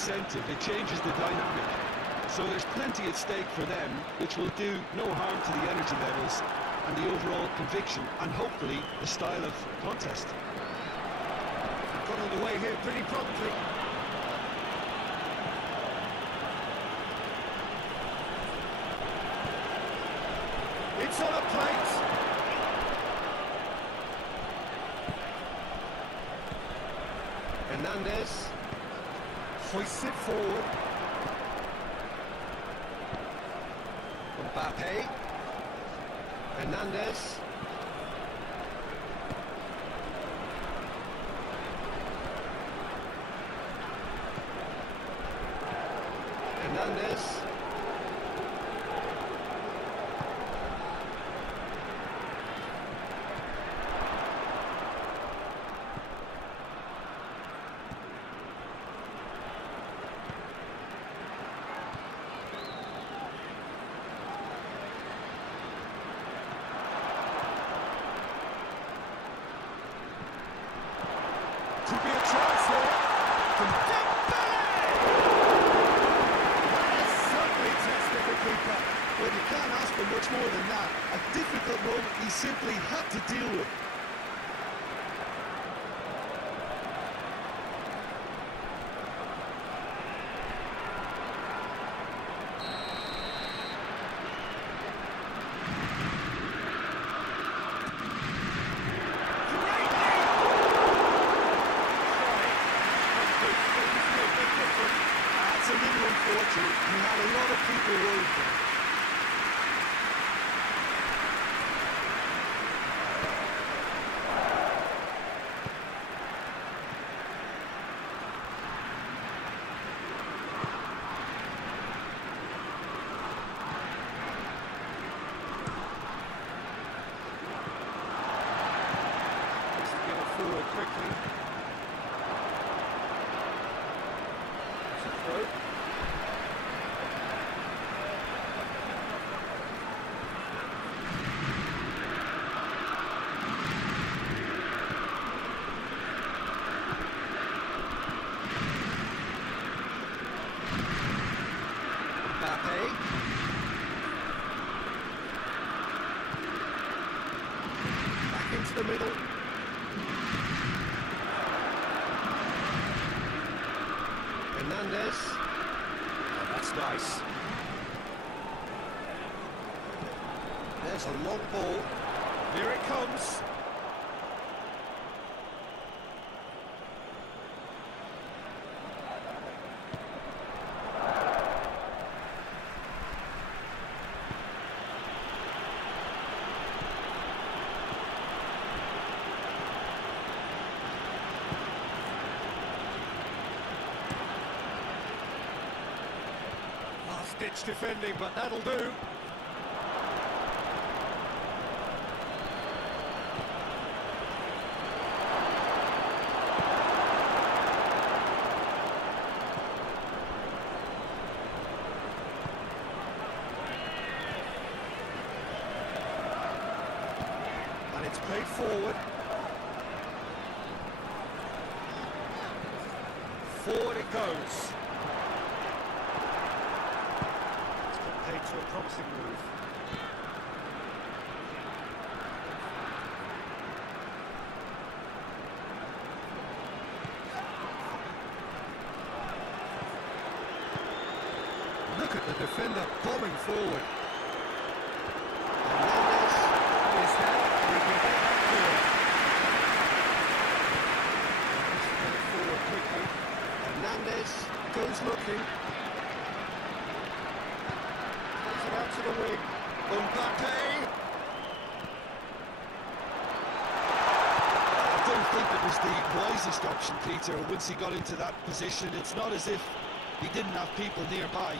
incentive, it changes the dynamic. So there's plenty at stake for them, which will do no harm to the energy levels and the overall conviction, and hopefully the style of contest. Got underway here pretty promptly. It's on a plate. Hernandez hoists it forward. Mbappe. Hernandez. Hernandez. Could be a chance here from Dembele! That has certainly tested the keeper. Well, you can't ask for much more than that. A difficult moment he simply had to deal with. That's a little unfortunate. You had a lot of people worried there. Needs to get it forward quickly. It's a throw. Mbappe. Back into the middle. Hernandez. Oh, that's nice. There's a long ball. Here it comes. Last-ditch defending, but that'll do. And it's played forward. Forward it goes. It's got paid to a promising move. Look at the defender bombing forward. Hernandez is there. He can get that clear. Get it forward quickly. Hernandez goes looking. Takes it out to the wing. Mbappe. I don't think it was the wisest option, Peter, once he got into that position. It's not as if he didn't have people nearby.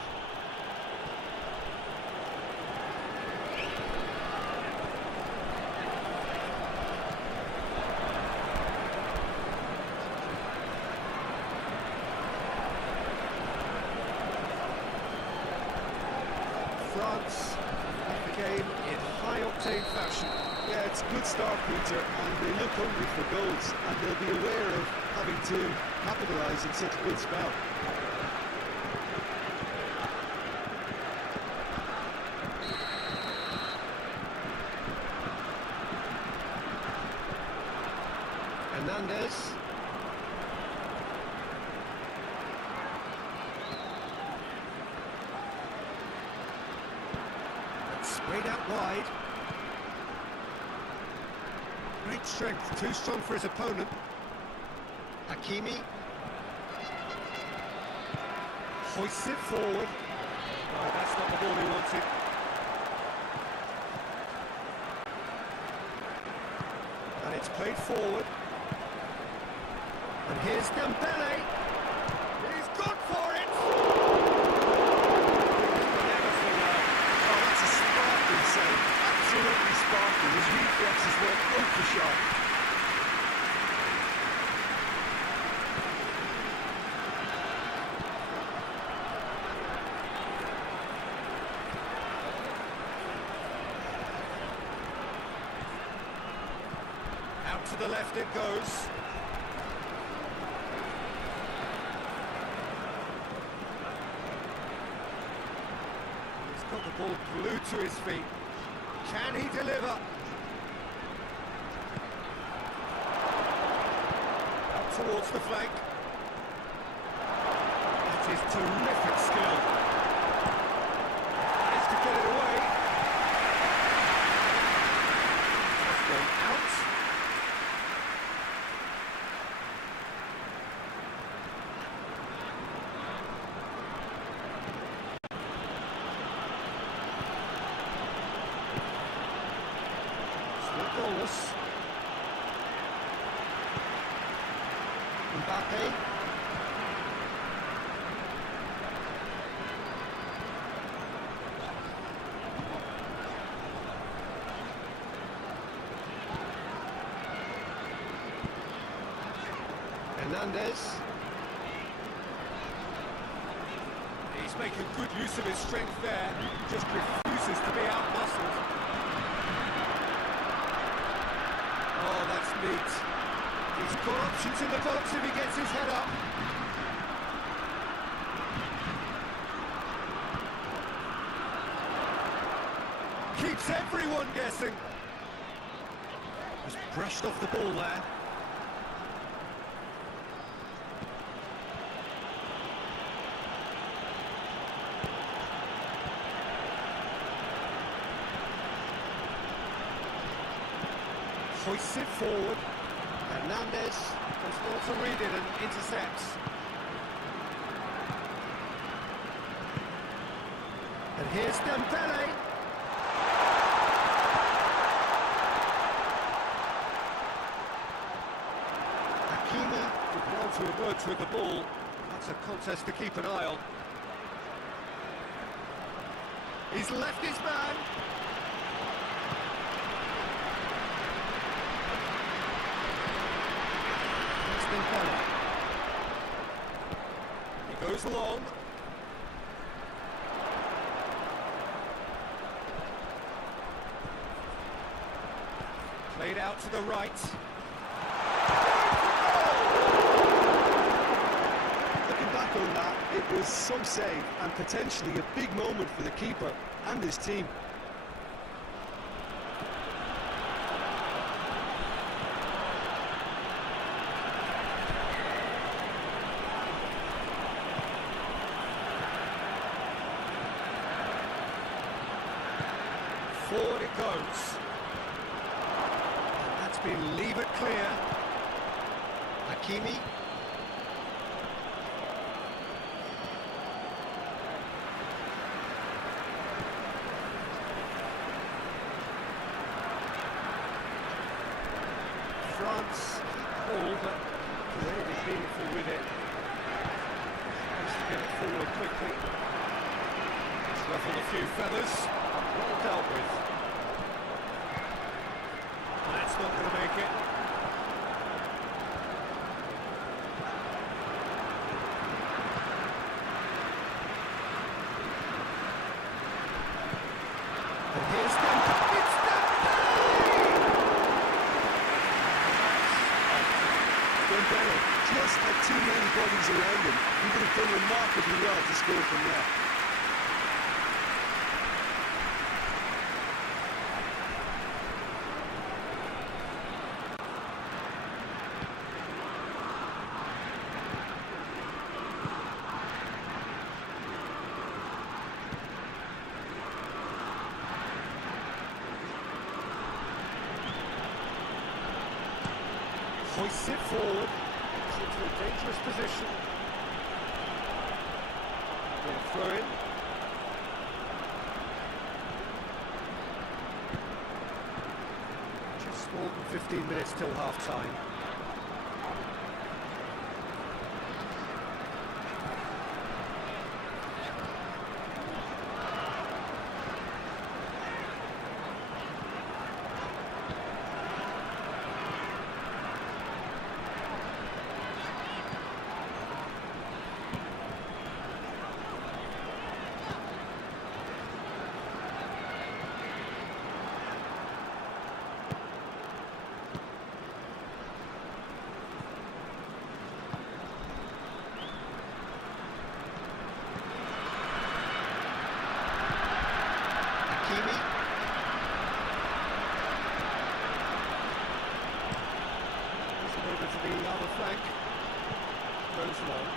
France have the game in high-octane fashion. Yeah, it's a good start, Peter, and they look hungry for goals, and they'll be aware of having to capitalise in such a good spell. Sprayed out wide. Great strength, too strong for his opponent. Hakimi. Hoists it forward. Oh, that's not the ball he wanted. And it's played forward. And here's Dembele. He's gone for it! Oh, that's a sparkling save. Absolutely sparkling. His reflexes were ultra sharp. Out to the left it goes. He's got the ball glued to his feet. Can he deliver? Up towards the flank. That is terrific skill. Has to get it away. That's gone out. Still goalless. Mbappe. Hernandez. He's making good use of his strength there. Just refuses to be out-muscled. Oh, that's neat. He's got options in the box if he gets his head up. Keeps everyone guessing. Just brushed off the ball there. Hoists it forward. Hernandez does well to read it and intercepts. And here's Dembele. Hakimi did well to emerge with the ball. That's a contest to keep an eye on. He's left his man. He goes long. Played out to the right. Looking back on that, it was some save and potentially a big moment for the keeper and his team. Forward it goes. That's been levered clear. Hakimi. France ball, but really beautiful with it. Has to get it forward quickly. It's ruffled a few feathers. Well dealt with. That's not going to make it. And here's Dembele. It's Dembele just had too many bodies around him. He would have done remarkably well to score from there. hoists it forward. It's into a dangerous position. Throw in. Just more than 15 minutes till half-time. Over to the other flank. Goes long.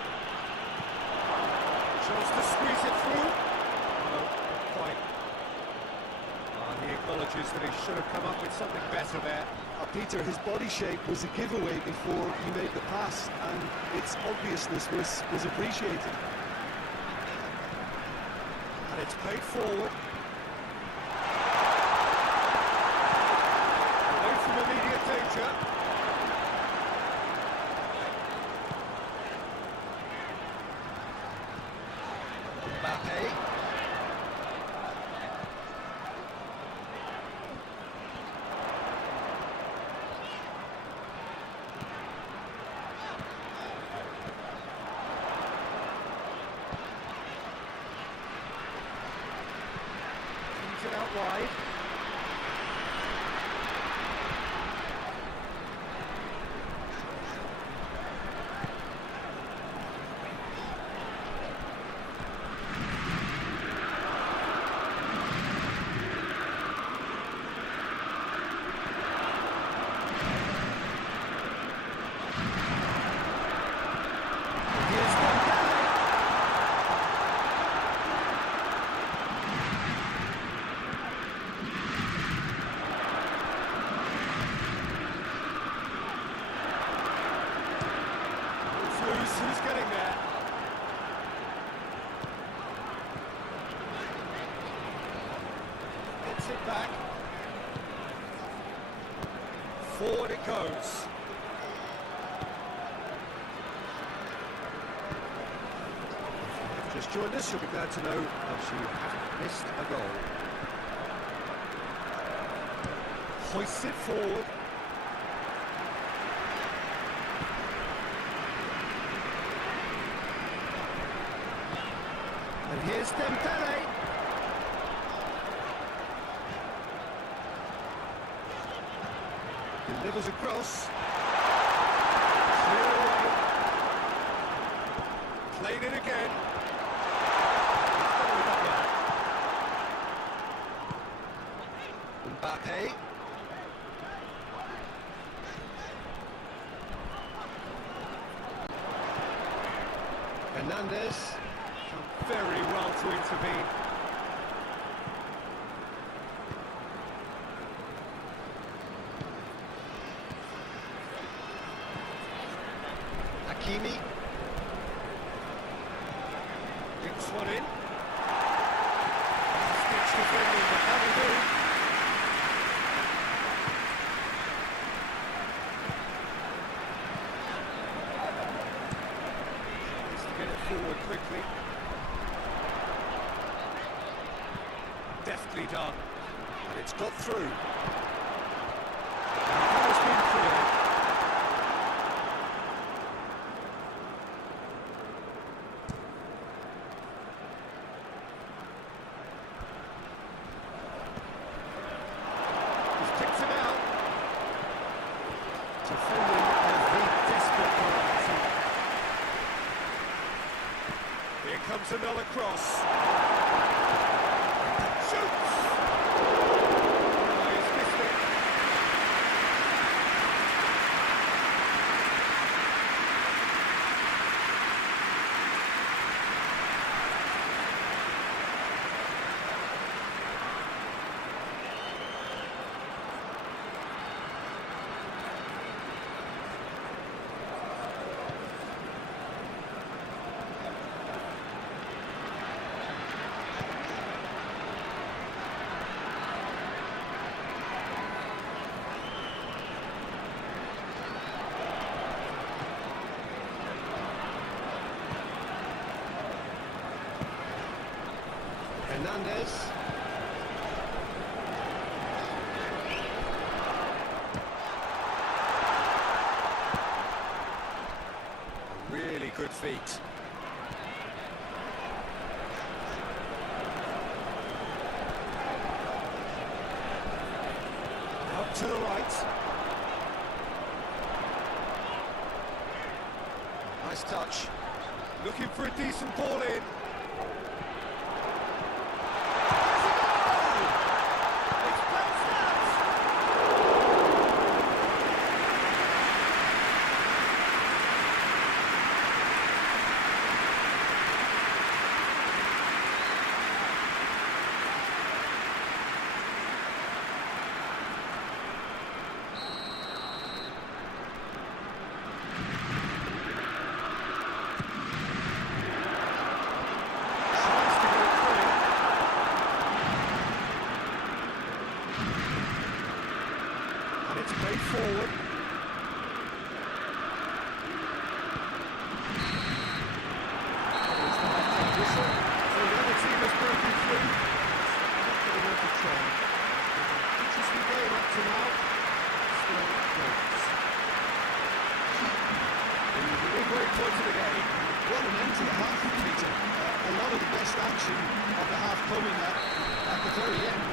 Tries to squeeze it through. No, not quite. He acknowledges that he should have come up with something better there. Peter, his body shape was a giveaway before he made the pass, and its obviousness was appreciated. And it's played forward. Away from immediate danger. It out wide. Who's getting there? Gets it back. Forward it goes. Just joined us, you'll be glad to know that you haven't missed a goal. Hoists it forward. And here's Dembele. Delivers across. Clear away. Played it again. Mbappe. Hernandez. Very well to intervene. Hakimi. Dinks one in. Stitch defending, but that'll do. Needs to get it forward quickly. Deftly done, and it's got through. And that has been cleared. He's picked it out to fall in as the desperate penalty. Here comes another cross. Shoots! He's missed it. Hernandez. Really good feet. Up to the right. Nice touch. Looking for a decent ball in. It's played forward. Whistle. So the other team has broken through. Not getting out of trouble. Interesting game up to now. Still goals. The big break point of the game. What an end to the half, Peter. A lot of the best action of the half coming at the very end.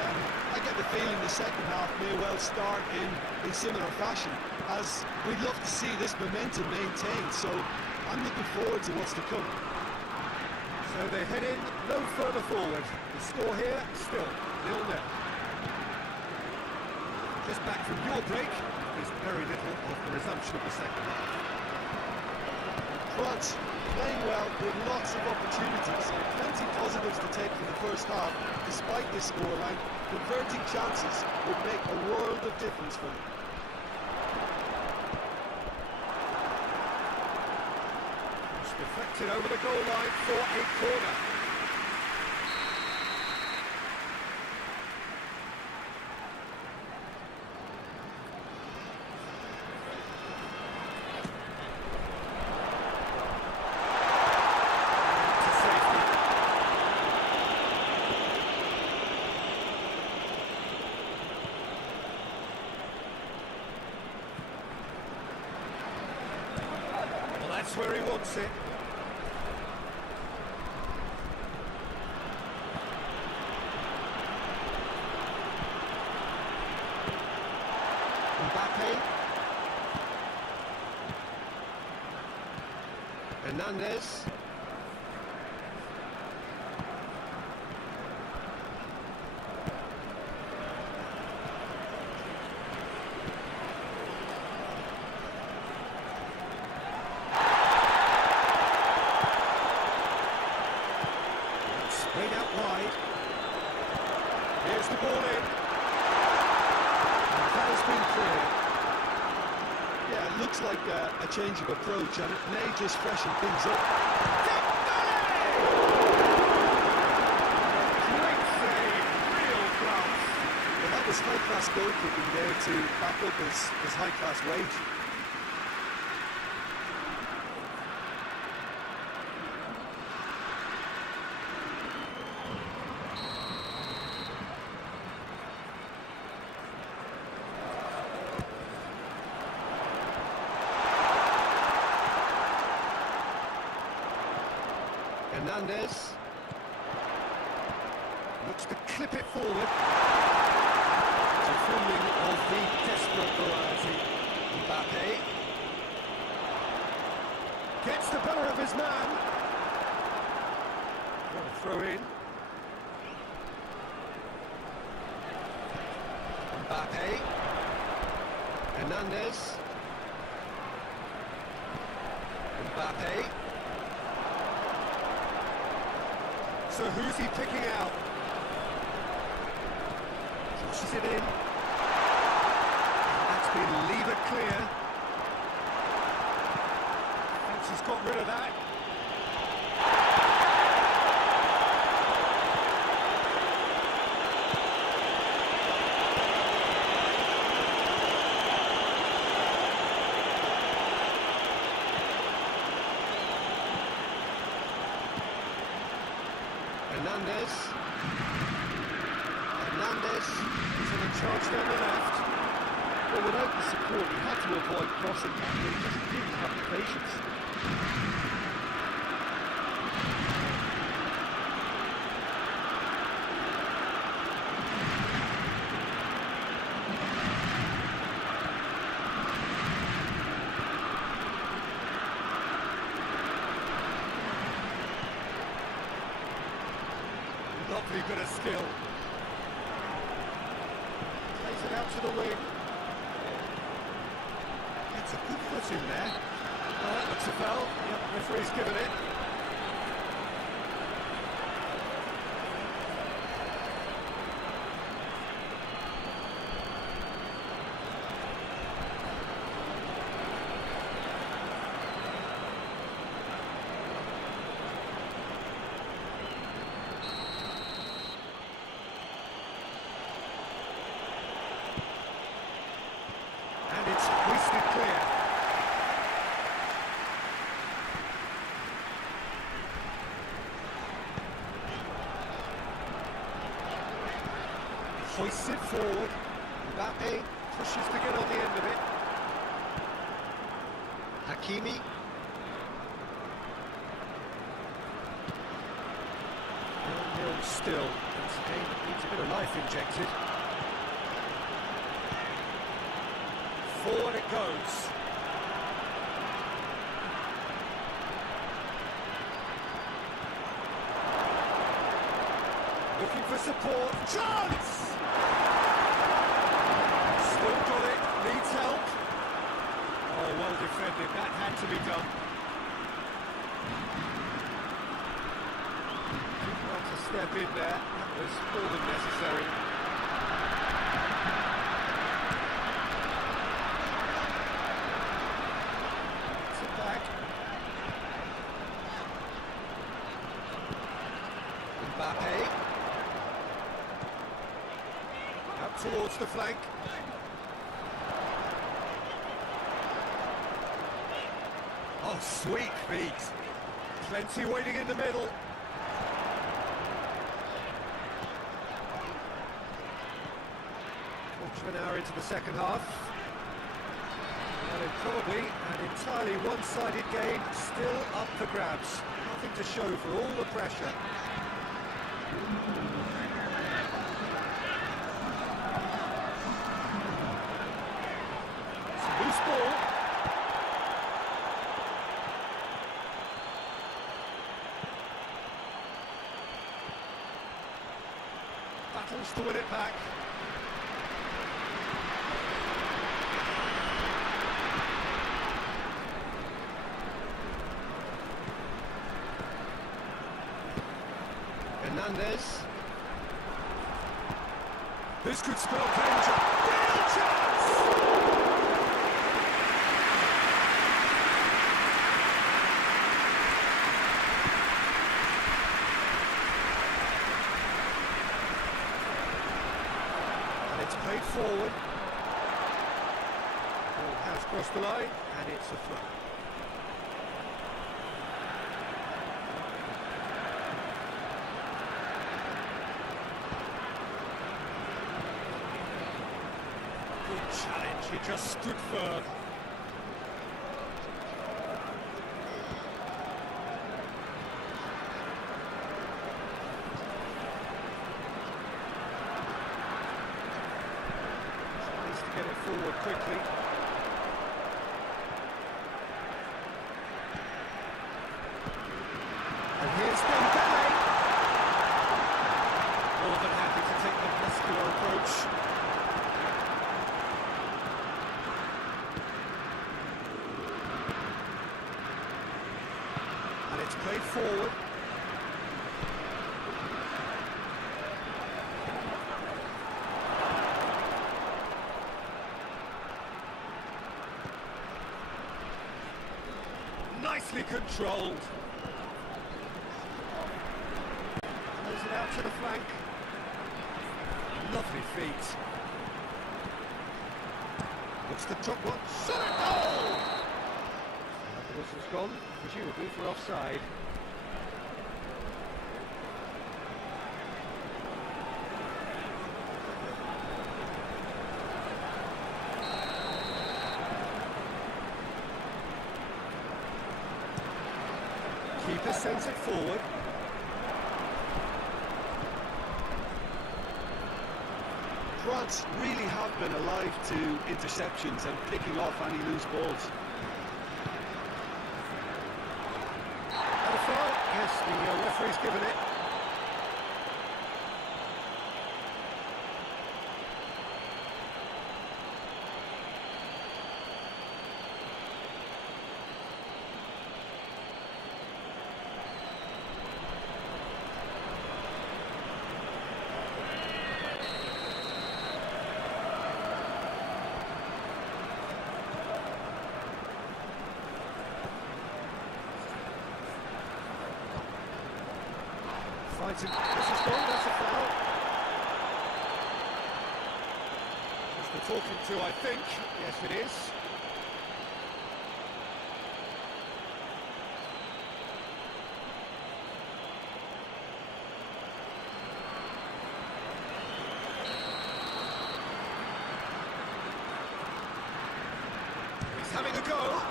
I get the feeling the second half may well start in similar fashion, as we'd love to see this momentum maintained, so I'm looking forward to what's to come. So they head in no further forward. The score here still 0-0. Just back from your break, there's very little of the resumption of the second half. France playing well with lots of opportunities, plenty positives to take from the first half. Despite this scoreline, converting chances would make a world of difference for them. It's deflected over the goal line for a corner. That's where he wants it. Mbappe. Hernandez. Played out wide. Here's the ball in. That has been cleared. Yeah, it looks like a change of approach, and it may just freshen things up. Great save, real class. Well, that was high-class goalkeeping there to back up his high-class wage. Hernandez looks to clip it forward. Defending of the desperate variety. Mbappe gets the better of his man. Throw in. Mbappe. Hernandez. Mbappe. So who's he picking out? Pushes it in. That's been lever clear. Thinks he's got rid of that. Hernandez. Hernandez is on a charge down the left. Well, without the support, he had to avoid crossing that, but he just didn't have the patience. Lovely bit of skill. Plays it out to the wing. Gets a good foot in there. Oh, that looks a foul. Yep, referee's given it. And it's hoisted clear. Hoists it forward. Mbappe pushes to get on the end of it. Hakimi. Nil still. It's a game that needs a bit of life injected. Forward it goes. Looking for support. Chance! Still got it. Needs help. Oh, well defended. That had to be done. Well to step in there. That was more than necessary. Mbappe. Out towards the flank. Oh, sweet feet. Plenty waiting in the middle. Quarter of an hour into the second half. Well, probably an entirely one-sided game, still up for grabs. Nothing to show for all the pressure. It's a loose ball. Battles to win it back. Hernandez. This could spell danger. Real chance! And it's played forward. Ball has crossed the line, and it's a throw. Challenge, he just stood firm. Tries to get it forward quickly. And here's Dembele. More than happy to take the muscular approach. It's played forward. Nicely controlled. Throws it out to the flank. Lovely feet. Looks to drop one. Shot it! Goal! The whistle's gone, presumably for offside. just sends it forward. France really have been alive to interceptions and picking off any loose balls. And a foul? Yes, the referee's given it. Finds it. This is gone, that's a foul. That's the talking to, I think. Yes, it is. He's having a go.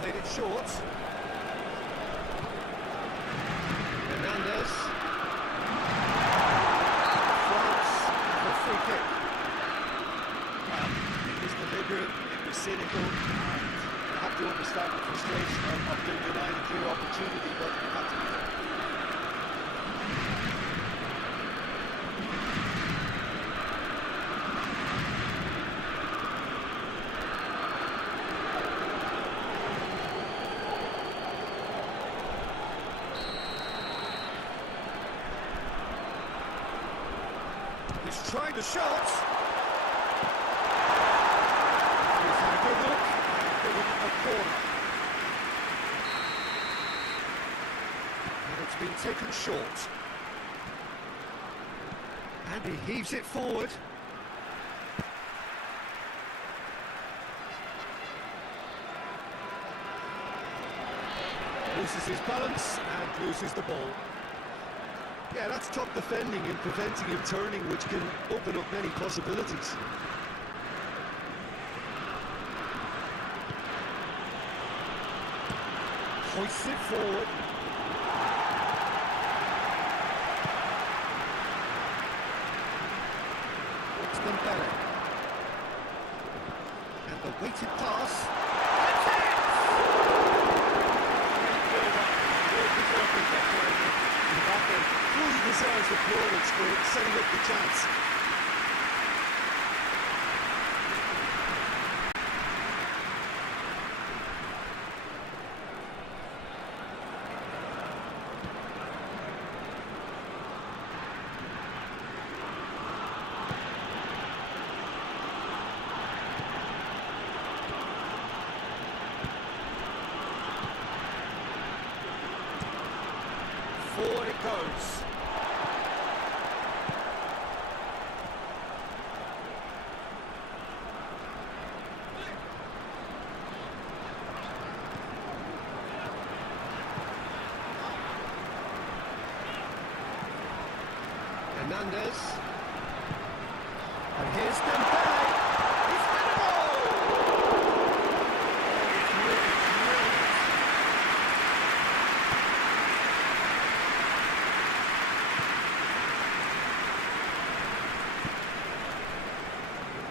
Played it short. Hernandez. France for a free kick. It was deliberate, it was cynical, and you have to understand the frustration of being denied a clear opportunity, but it had to be done. He's trying the shot. He's had a good look. Given a corner. And it's been taken short. And he heaves it forward. Loses his balance and loses the ball. Yeah, that's top defending and preventing him turning, which can open up many possibilities. Hoists it forward. It's Dembele. And the weighted pass. That's it! Fully deserves the plaudits for setting up the chance. Forward it goes. Hernandez. And here's Dembele. He's had a goal! It's really brilliant.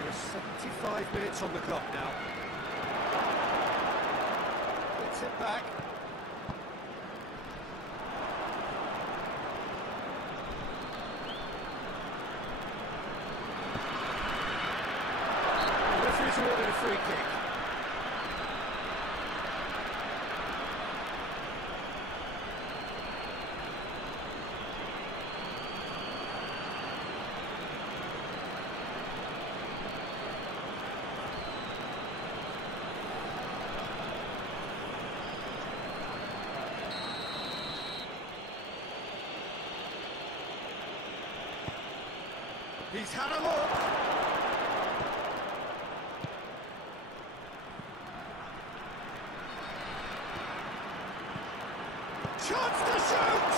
There's 75 minutes on the clock now. Gets it back. Referee's awarded a free kick. He's had a look. chance to shoot!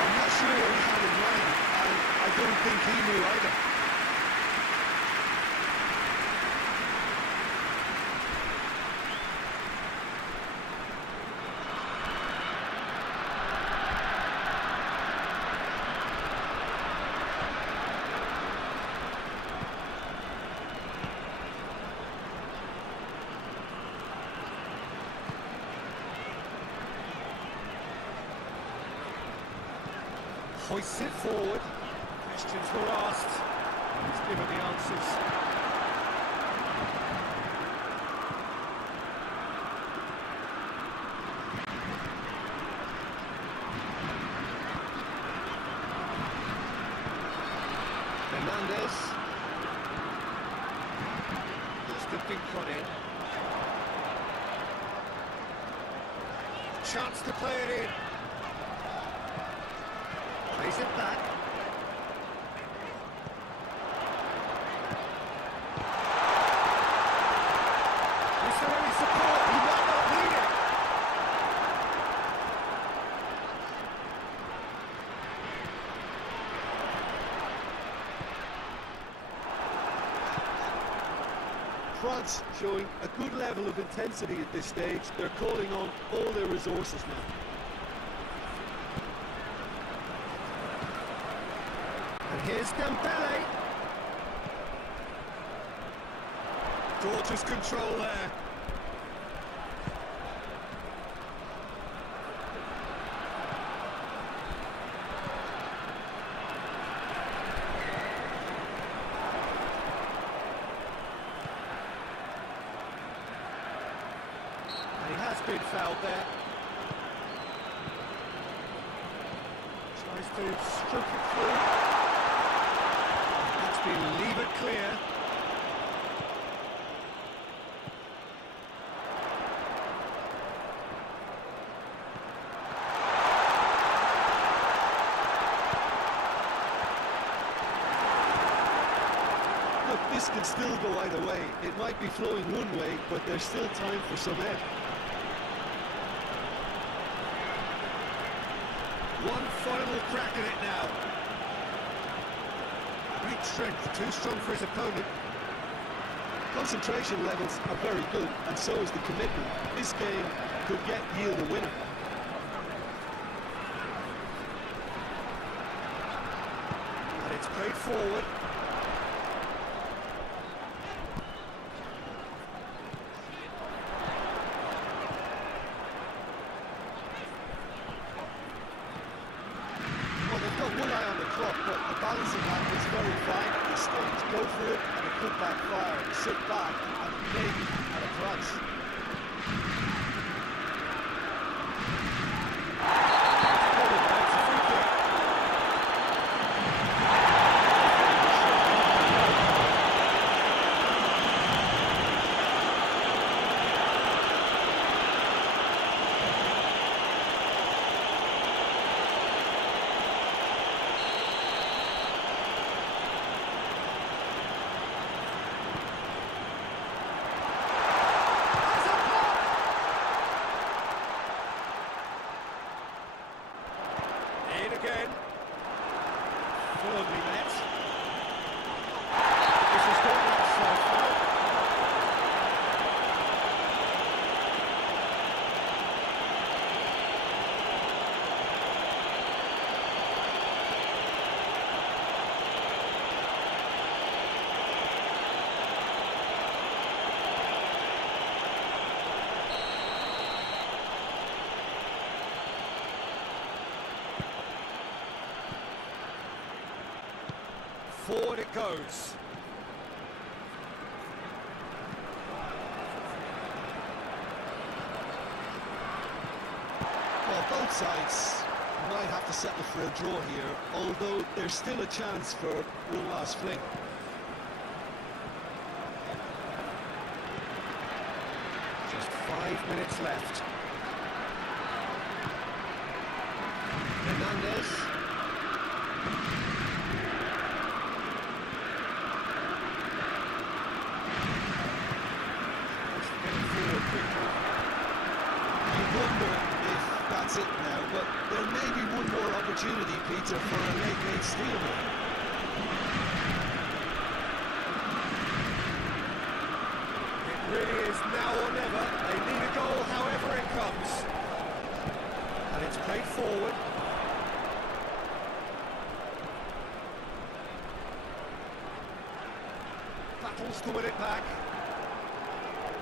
I'm not sure what he had in mind, and I don't think he knew either. Hoists it forward. Questions were asked. He's given the answers. Hernandez. Just a big cut in. Chance to play it in. Plays it back. Is there any support? He might not need it. France showing a good level of intensity at this stage. They're calling on all their resources now. And here's Dembele. Gorgeous control there. And he has been fouled there. Tries to stroke it through. That's been levered clear. Look, this can still go either way. It might be flowing one way, but there's still time for some ebb. One final crack at it now. Great strength, too strong for his opponent. Concentration levels are very good, and so is the commitment. This game could yet yield a winner. And it's played forward. Well, they've got one eye on the clock, but the balancing act is very fine at this stage. Go for it, and it could backfire. Sit back, and maybe at a price. In again. Firmly met. This has got that so far. Forward it goes. Well, both sides might have to settle for a draw here, although there's still a chance for one last fling. Just 5 minutes left. Hernandez. Getting forward quickly. that's it now, but there may be one more opportunity, Peter, for a late steal. It really is now or never. They need a goal however it comes. And it's played forward. Battles to win it back.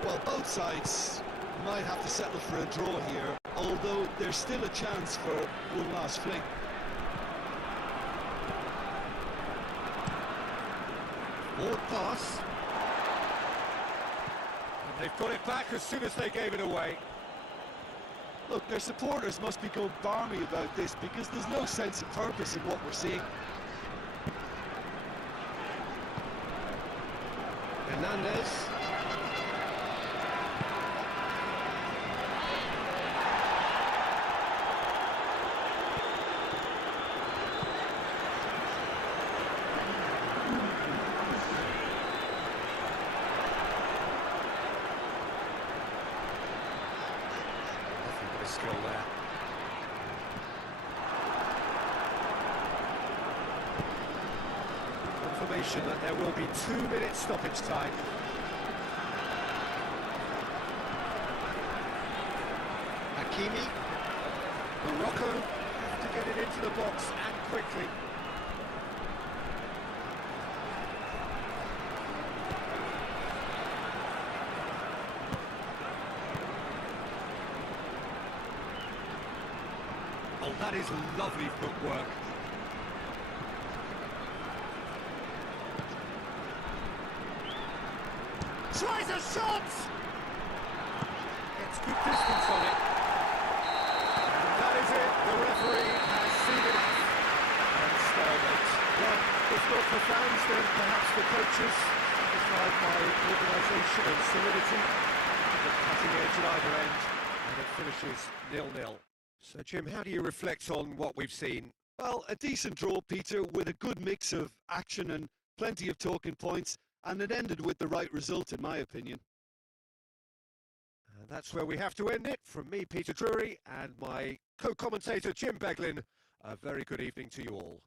Well, both sides might have to settle for a draw here, although there's still a chance for one last fling. Forward pass. And they've got it back as soon as they gave it away. Look, their supporters must be going barmy about this because there's no sense of purpose in what we're seeing. Hernandez. Skill there. Confirmation that there will be 2-minute stoppage time. Hakimi. Morocco have to get it into the box and quickly. Oh, that is lovely footwork. Tries a shot! Gets good distance on it. And that is it. The referee has seen it off. And stalemate. Well, if not for fans, then perhaps the coaches, satisfied by organisation and solidity, the cutting edge at either end, and it finishes 0-0. So, Jim, how do you reflect on what we've seen? Well, a decent draw, Peter, with a good mix of action and plenty of talking points, and it ended with the right result, in my opinion. And that's where we have to end it. From me, Peter Drury, and my co-commentator, Jim Beglin, a very good evening to you all.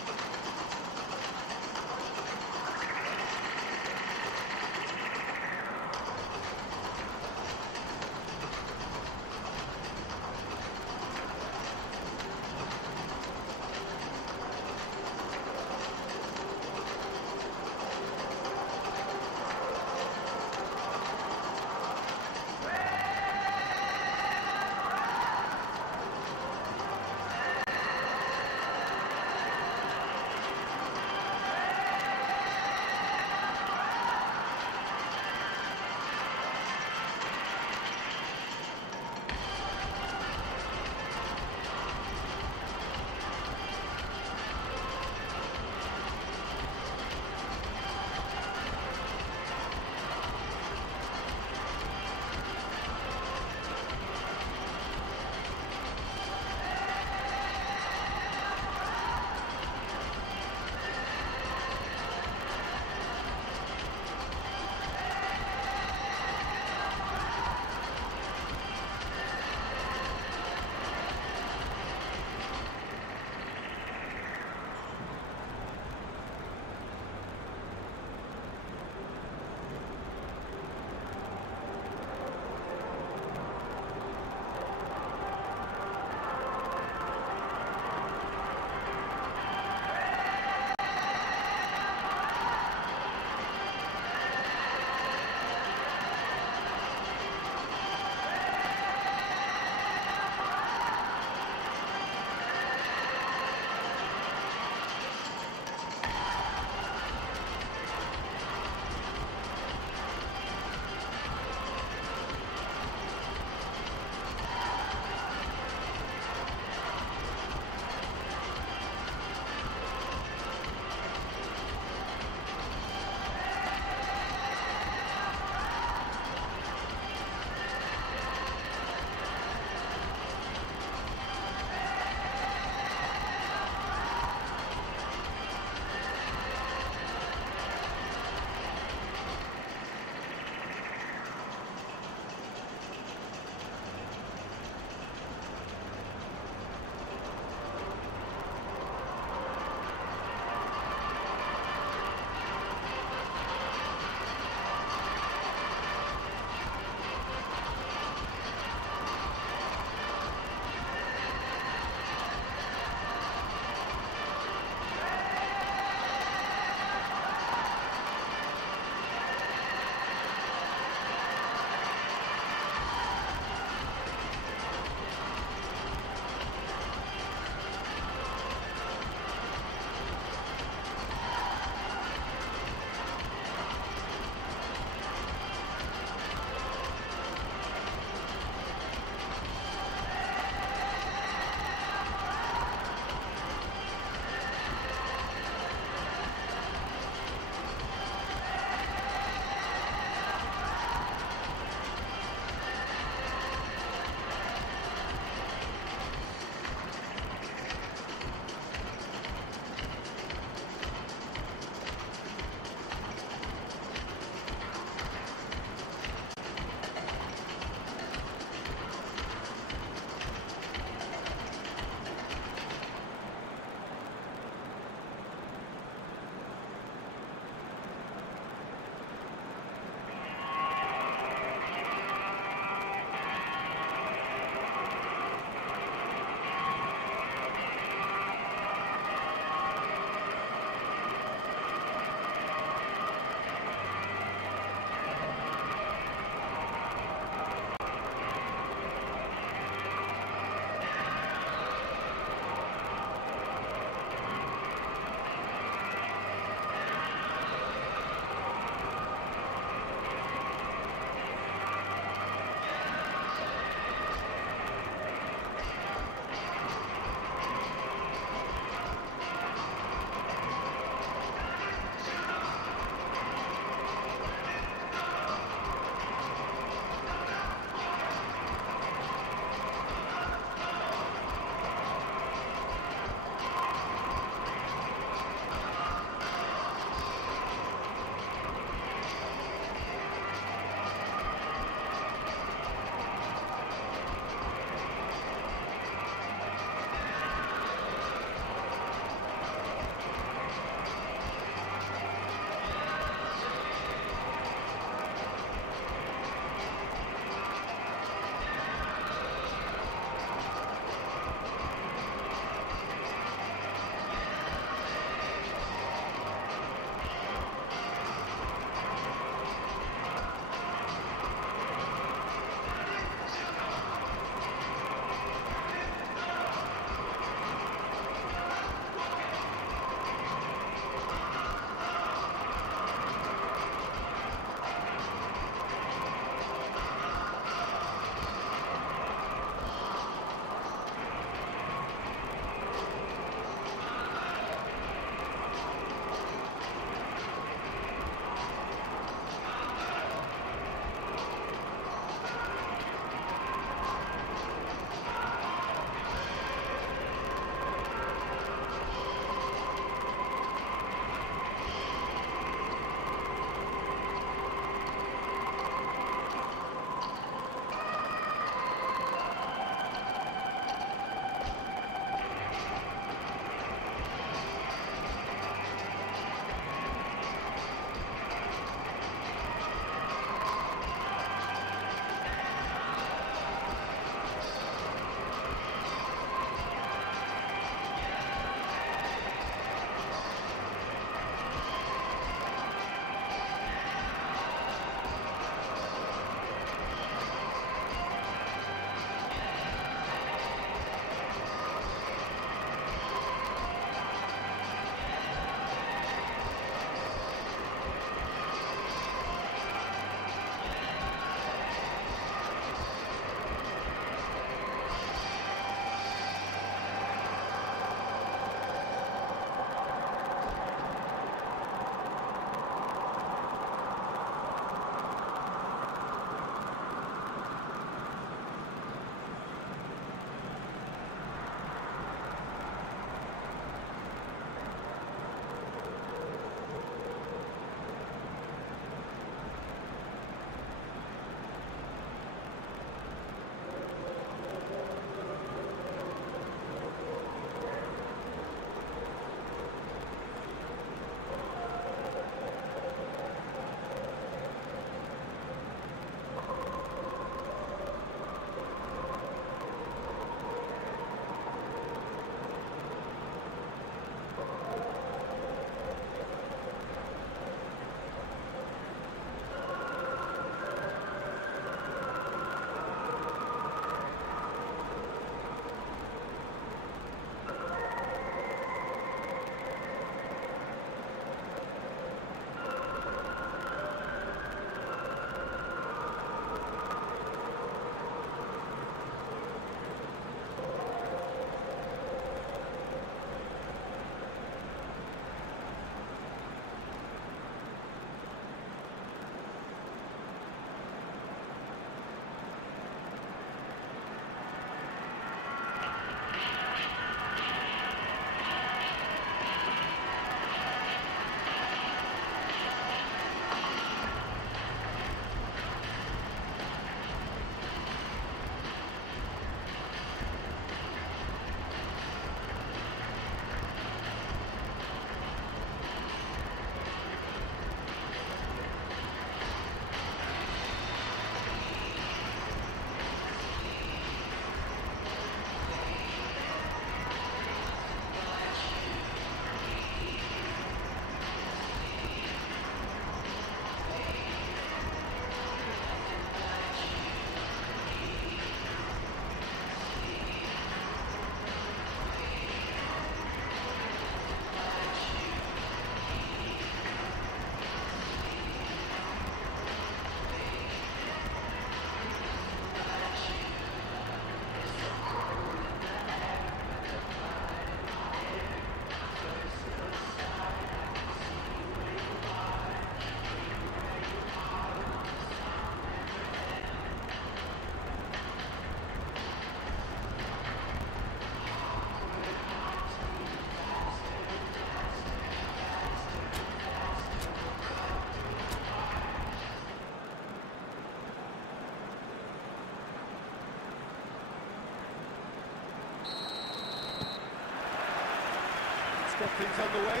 get things underway.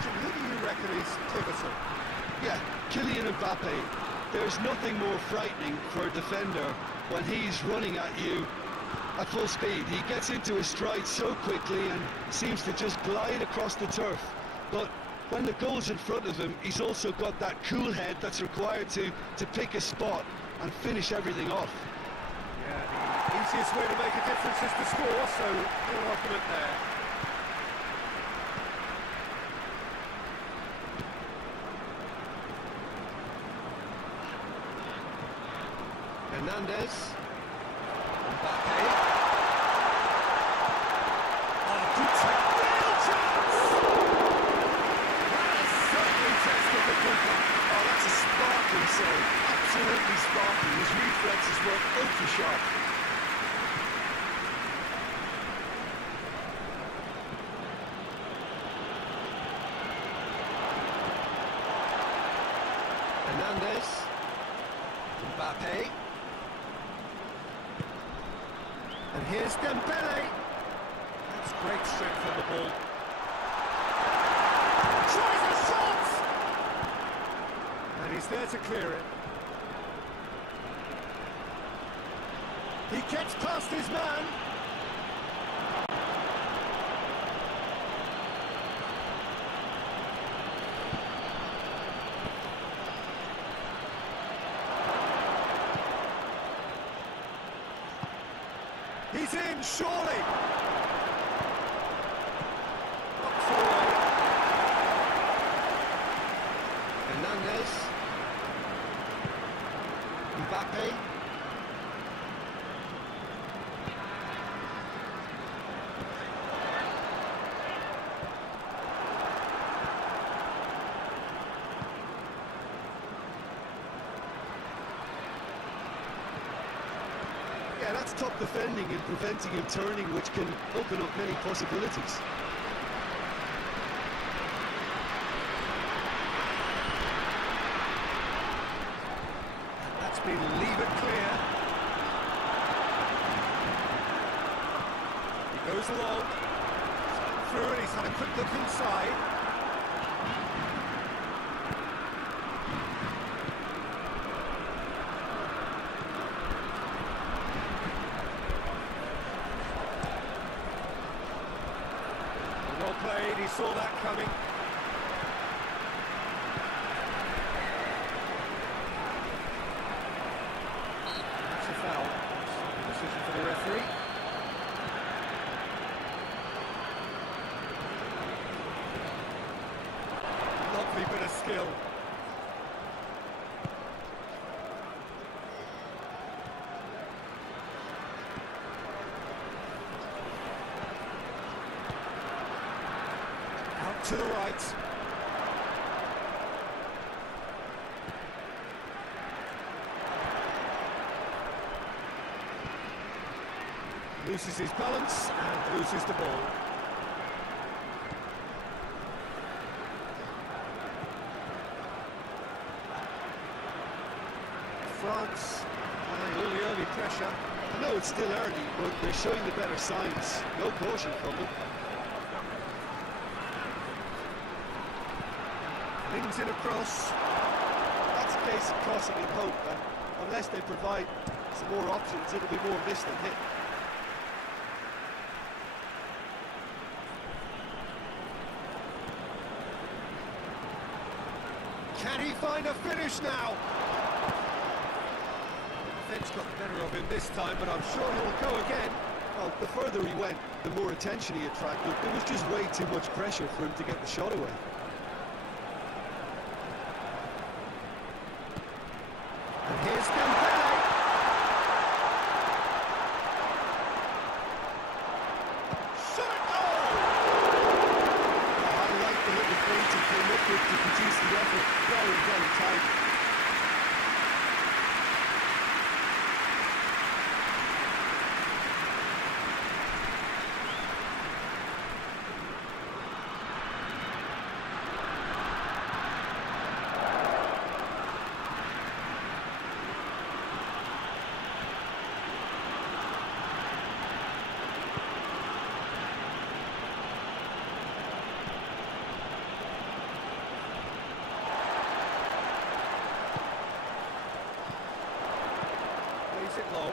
Jim, who do you reckon is pivotal? Yeah, Kylian Mbappe. There's nothing more frightening for a defender when he's running at you at full speed. He gets into his stride so quickly and seems to just glide across the turf. But when the goal's in front of him, he's also got that cool head that's required to pick a spot and finish everything off. Yeah, the easiest way to make a difference is to score, so no argument there. Hernandez. Mbappe. Oh, good take. Real chance! That has certainly tested the keeper. Oh, that's a sparkling save. Absolutely sparkling. His reflexes were ultra sharp. Hernandez. Mbappe. And here's Dembele. That's great strength on the ball. Tries a shot! And he's there to clear it. He gets past his man. He's in, surely! Up forward. Hernandez. Mbappe. Yeah, that's top defending and preventing him turning, which can open up many possibilities. That's been levered clear. He goes along. He's through and he's had a quick look inside. Well played, he saw that coming. That's a foul. Decision for the referee. Lovely bit of skill. Out to the right. Loses his balance and loses the ball. France applying all the early pressure. I know it's still early, but they're showing the better signs. No caution from them. Flings it across. That's a case of crossing in hope, and unless they provide some more options, it'll be more missed than hit. Can he find a finish now? The defence got the better of him this time, but I'm sure he'll go again. Well, the further he went, the more attention he attracted. There was just way too much pressure for him to get the shot away. And here's Dembele. Shot it goal! I like the little feint he came up with to produce the effort. Very, very tight. it long.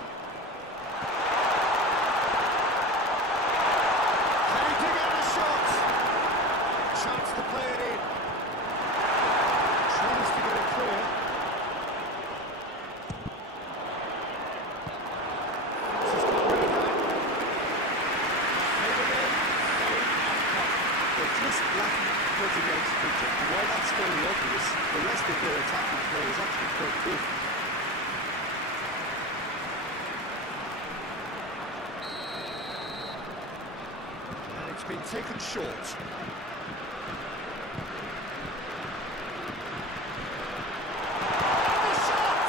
Can he dig out a shot? Chance to play it in. Tries to get it clear. He's got rid of that. Save again. Same outcome. They're just lacking foot against Peter. While that's fairly obvious, the rest of their attacking play is actually quite good. And it's been taken short. The shot!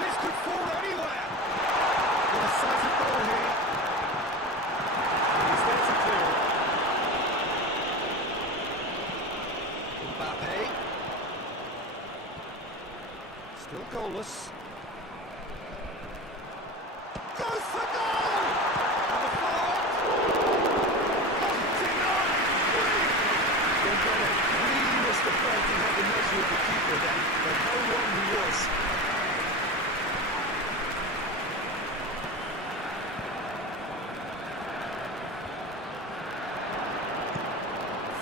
This could fall anywhere. With a sighted goal here. He's there to clear it. Mbappe. Still goalless. Goes for goal! And the follow-up. Denied! Dembele really must have felt he had the measure of the keeper then, but how wrong he was.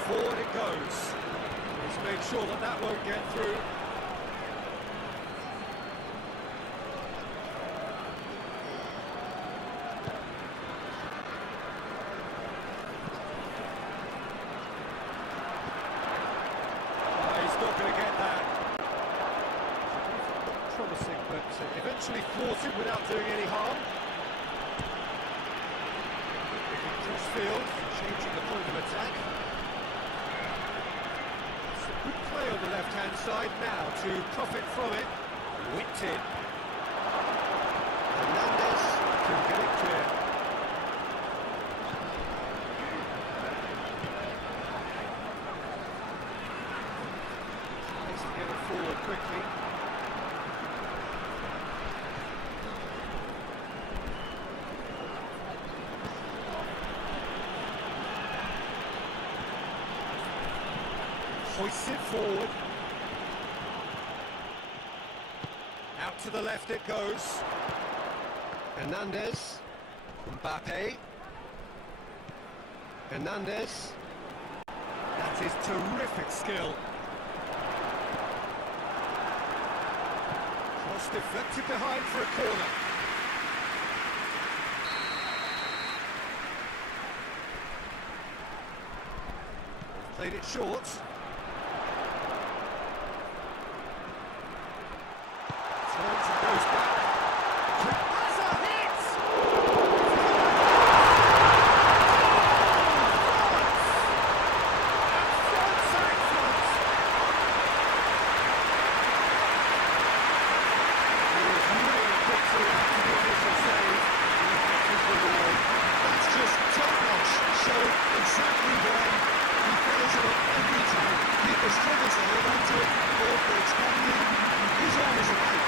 Forward it goes. He's made sure that that won't get through. He's not going to get that. Promising, but eventually thwarted without doing any harm. Cross field, changing the point of attack. Good play on the left-hand side now to profit from it. Whipped in. Hernandez can get it clear. Tries to get it forward quickly. Hoists it forward. Out to the left it goes. Hernandez. Mbappe. Hernandez. That is terrific skill. Cross deflected behind for a corner. Played it short. Turns and goes back. Has a hit! That's just top-notch. Showed exactly why he fails it every time. Keeper struggles to hold on to it, ball breaks heavily. He's always right.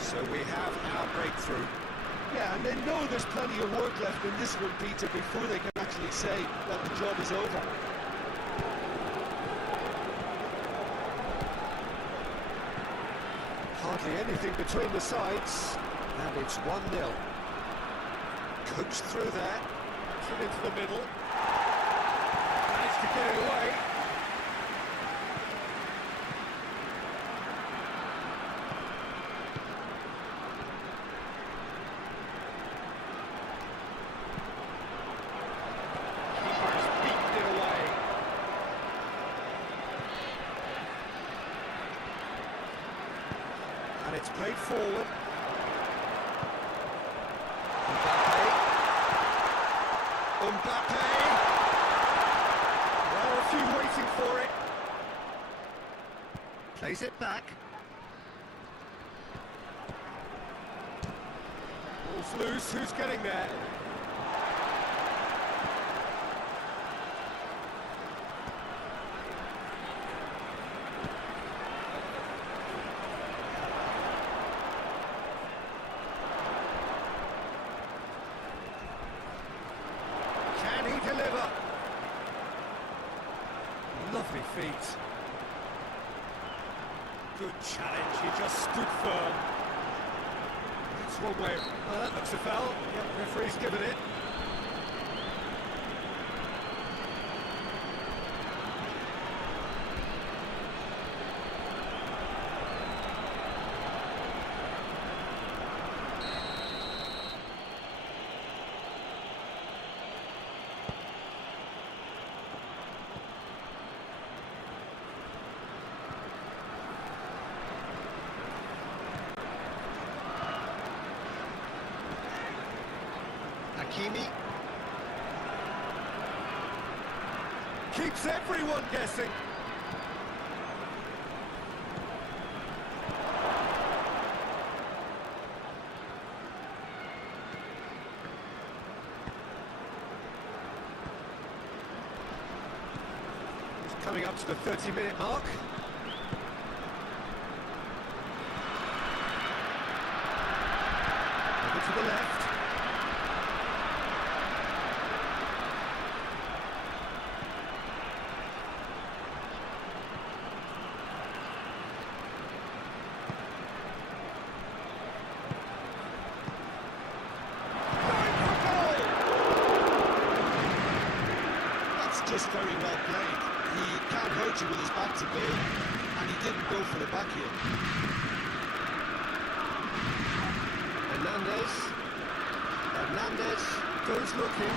So we have our breakthrough. Yeah, and they know there's plenty of work left in this one, Peter, before they can actually say that the job is over. Hardly anything between the sides, and it's 1-0. Coached through there, into the middle. Managed to get it away. And it's played forward. Mbappe. Well, a few waiting for it. Plays it back. Ball's loose, who's getting there? Can he deliver? Lovely feet. Good challenge, he just stood firm. That's one way. That looks a foul. Yep, referee's given it. Hakimi. Keeps everyone guessing. He's coming up to the 30-minute mark. Over to the left. Just very well played. He can't hurt you with his back to goal, and he didn't go for the back heel. Hernandez goes looking.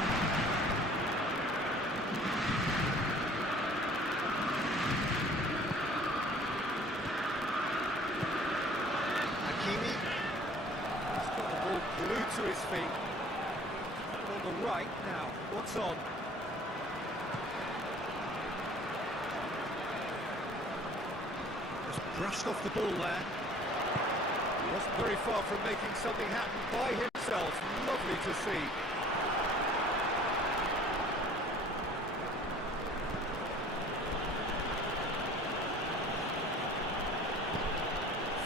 Hakimi. He's got the ball glued to his feet. On the right now, what's on? Brushed off the ball there. He wasn't very far from making something happen by himself. Lovely to see.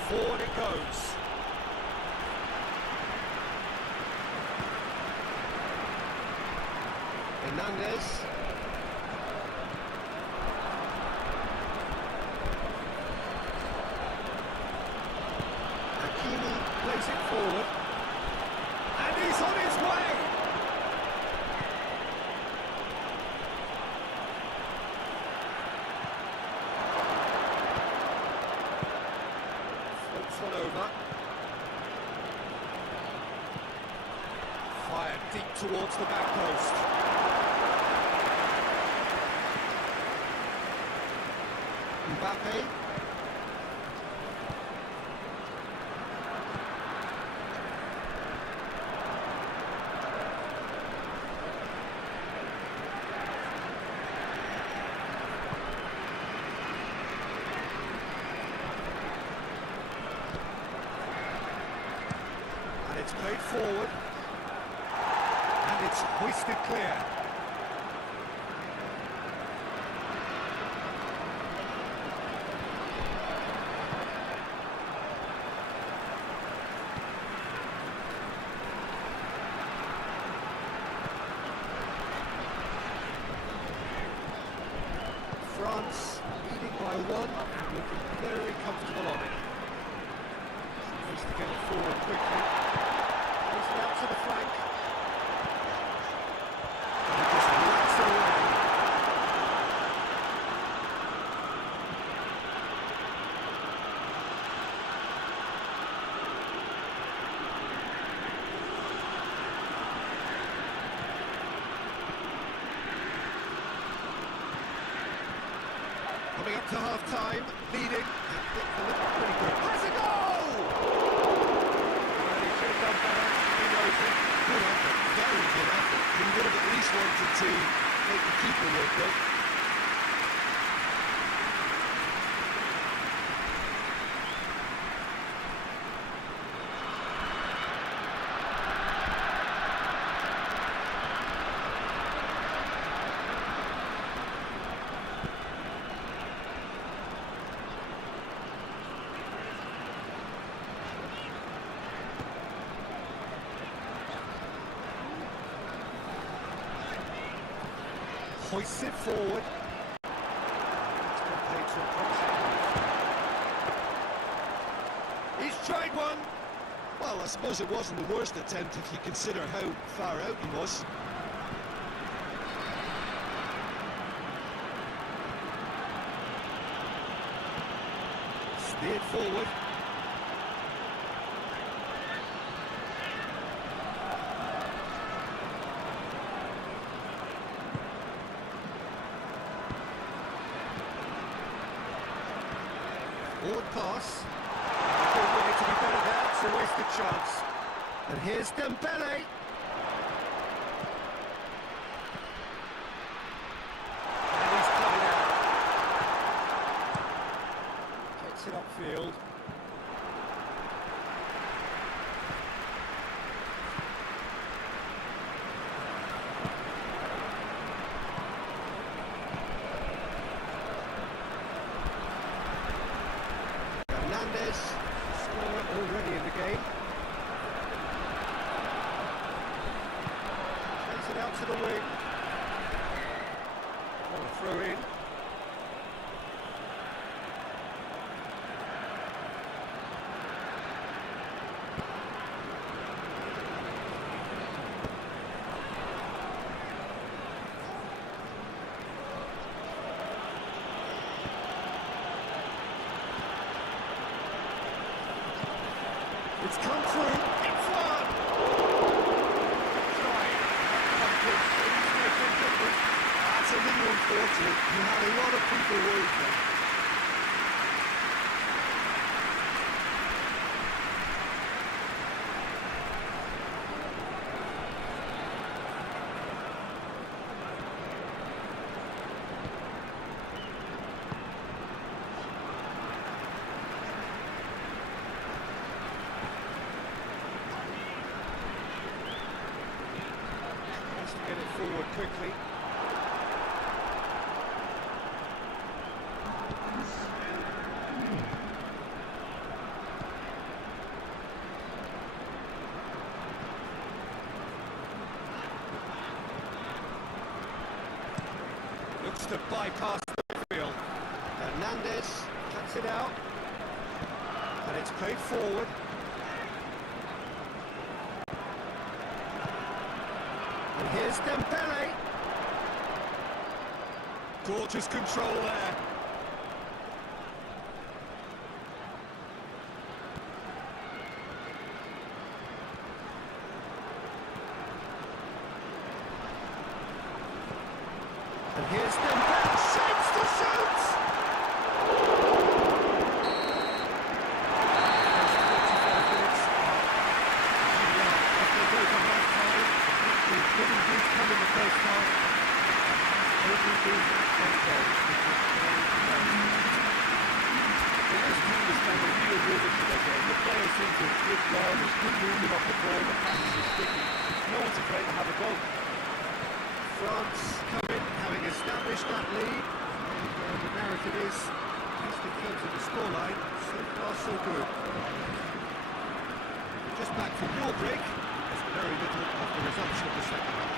Forward it goes. Hernandez. Plays it forward, and he's on his way! Floats one over. Fired deep towards the back post. Mbappe. It's played forward, and it's hoisted clear. France leading by one and looking very comfortable on it. Needs to get it forward quickly. Out to the flank. And he just lets it away. Coming up to half-time, leading. Pretty good. Has a goal! And he should have done better. Good effort, very good effort. He would have at least wanted to make the keeper work though. Hoists it forward. It's got paid to approach. He's tried one. Well, I suppose it wasn't the worst attempt if you consider how far out he was. Steered forward. Forward pass. They wanted to be better there, it's a wasted chance. And here's Dembele. And he's cut it out. Gets it upfield. Scorer already in the game. Takes it out to the wing. Oh, a throw in. It's come through. It's one. Try. That's a little unfortunate. You had a lot of people worried there. Get it forward quickly. Looks to bypass the midfield. Hernandez cuts it out. And it's played forward. And here's Dembele. Gorgeous control there. And here's Dembele. Shapes to shoot! France come in, having established that lead. And the narrative is, just in terms of the scoreline, so far so good. Just back from your break, there's very little of the resumption of the second half.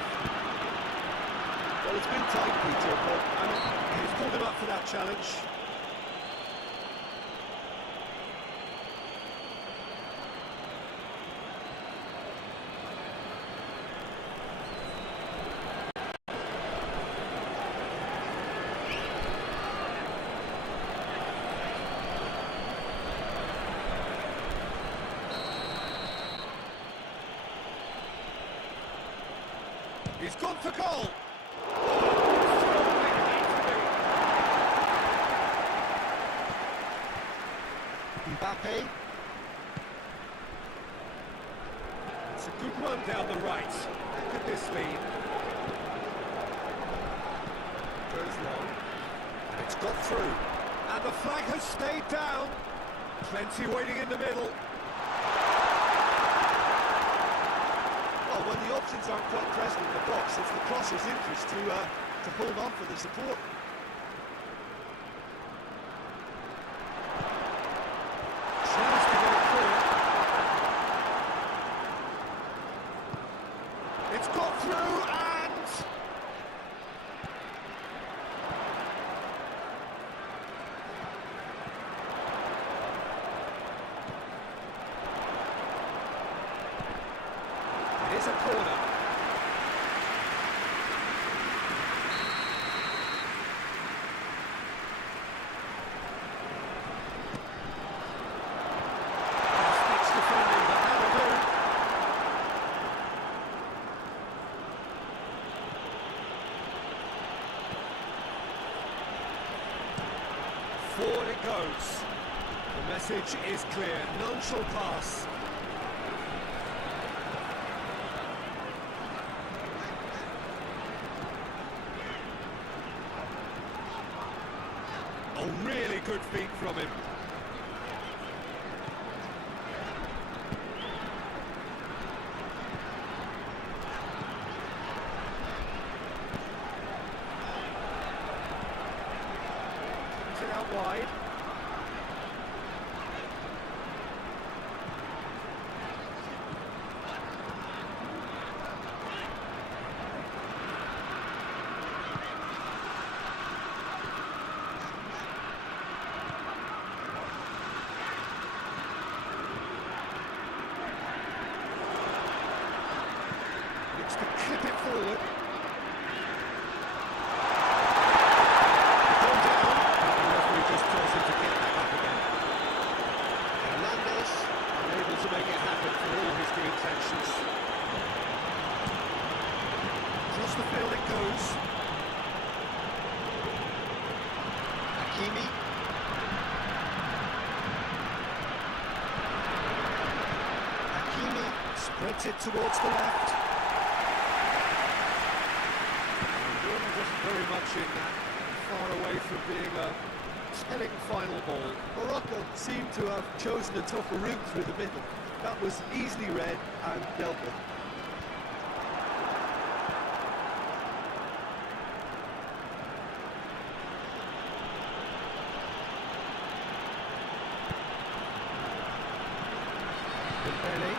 Well, it's been tight, Peter, but He's pulled him up for that challenge. He's gone for goal. Mbappe. It's a good run down the right. How could this lead? Goes long. And it's got through. And the flag has stayed down. Plenty waiting in the middle. Well, when the options aren't quite present in the box, it's the crosser's interest to hold on for the support. Tries to get it through. It's got through and Here's a corner. Next defending, but that'll do. Forward it goes. The message is clear. None shall pass. Oh, really good feet from him. Brings it out wide. Looks to clip it forward. Gone down. The referee just tells him to get back up again. Hernandez. Unable to make it happen for all his good intentions. Across the field it goes. Hakimi. Hakimi spreads it towards the left. Jordan wasn't very much in that. Far away from being a telling final ball. Morocco seemed to have chosen a tougher route through the middle. That was easily read and dealt with. Dembele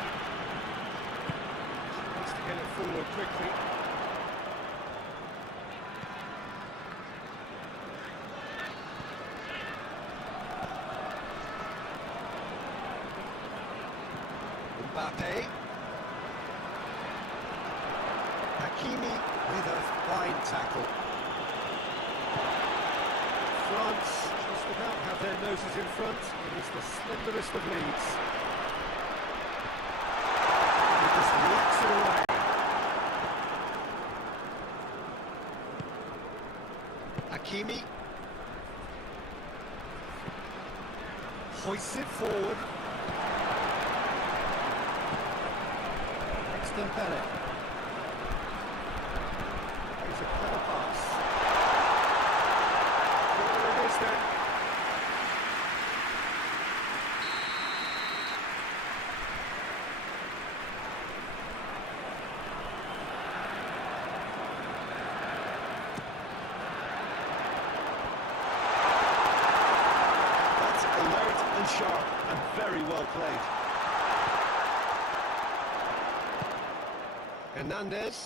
needs to get it forward quickly. Mbappe. Hakimi with a fine tackle. France just about have their noses in front. It is the slenderest of leads. He just locks it away. Hakimi Hoists it forward. It's Dembele. It's a clever pass. Corner it is then. That's alert and sharp and very well played. Hernandez.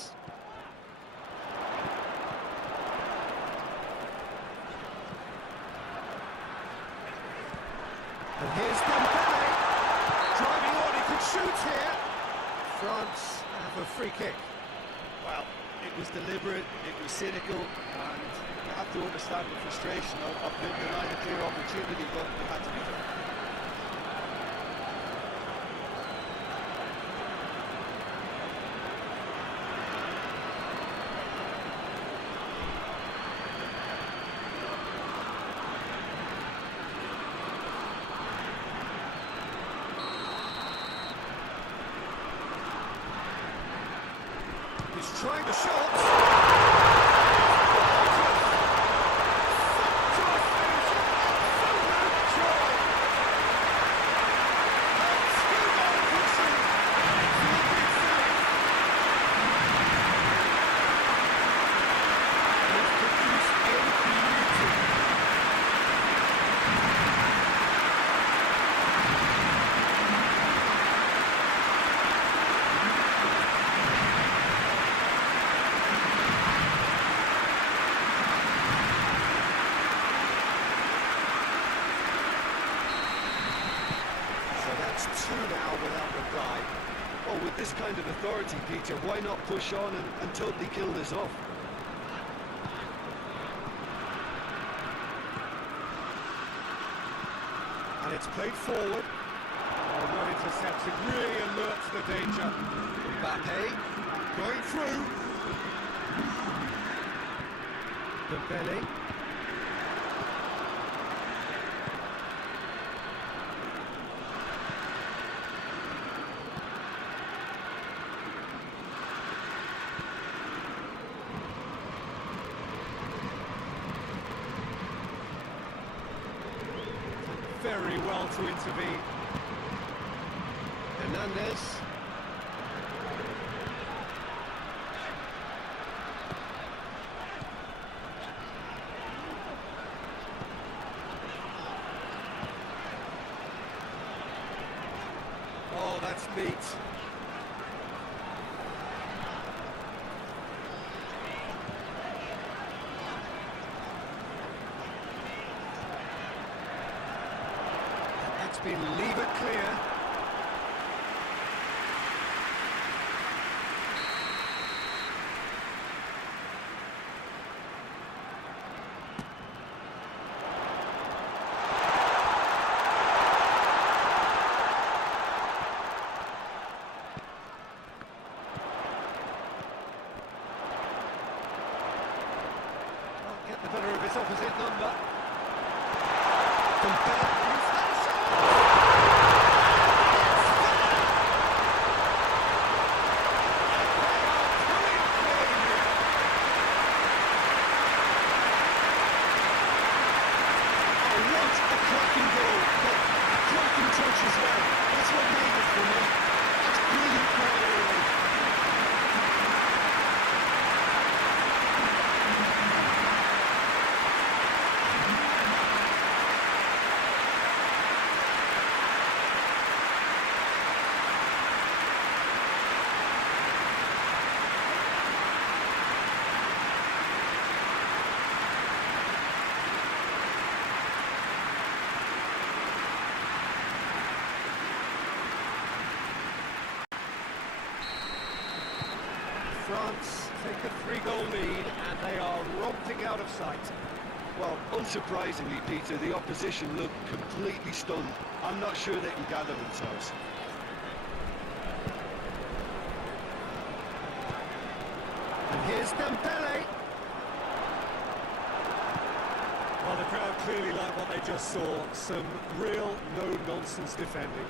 And here's Dembele. Driving on, he could shoot here. France have a free kick. Well, it was deliberate, it was cynical, and you have to understand the frustration of denying a clear opportunity, but it had to be done. He's trying the shot. So that's two now without reply. Well, with this kind of authority, Peter, why not push on and totally kill this off? And it's played forward. Oh, well intercepted, really alert to the danger. Mbappe going through. Dembele. Very well to intervene. Hernandez. Oh, that's neat. That's been levered clear. Get the better of his opposite number. France take a 3-goal lead and they are romping out of sight. Well, unsurprisingly, Peter, the opposition look completely stunned. I'm not sure they can gather themselves. And here's Dembele. Well, the crowd clearly like what they just saw. Some real no-nonsense defending.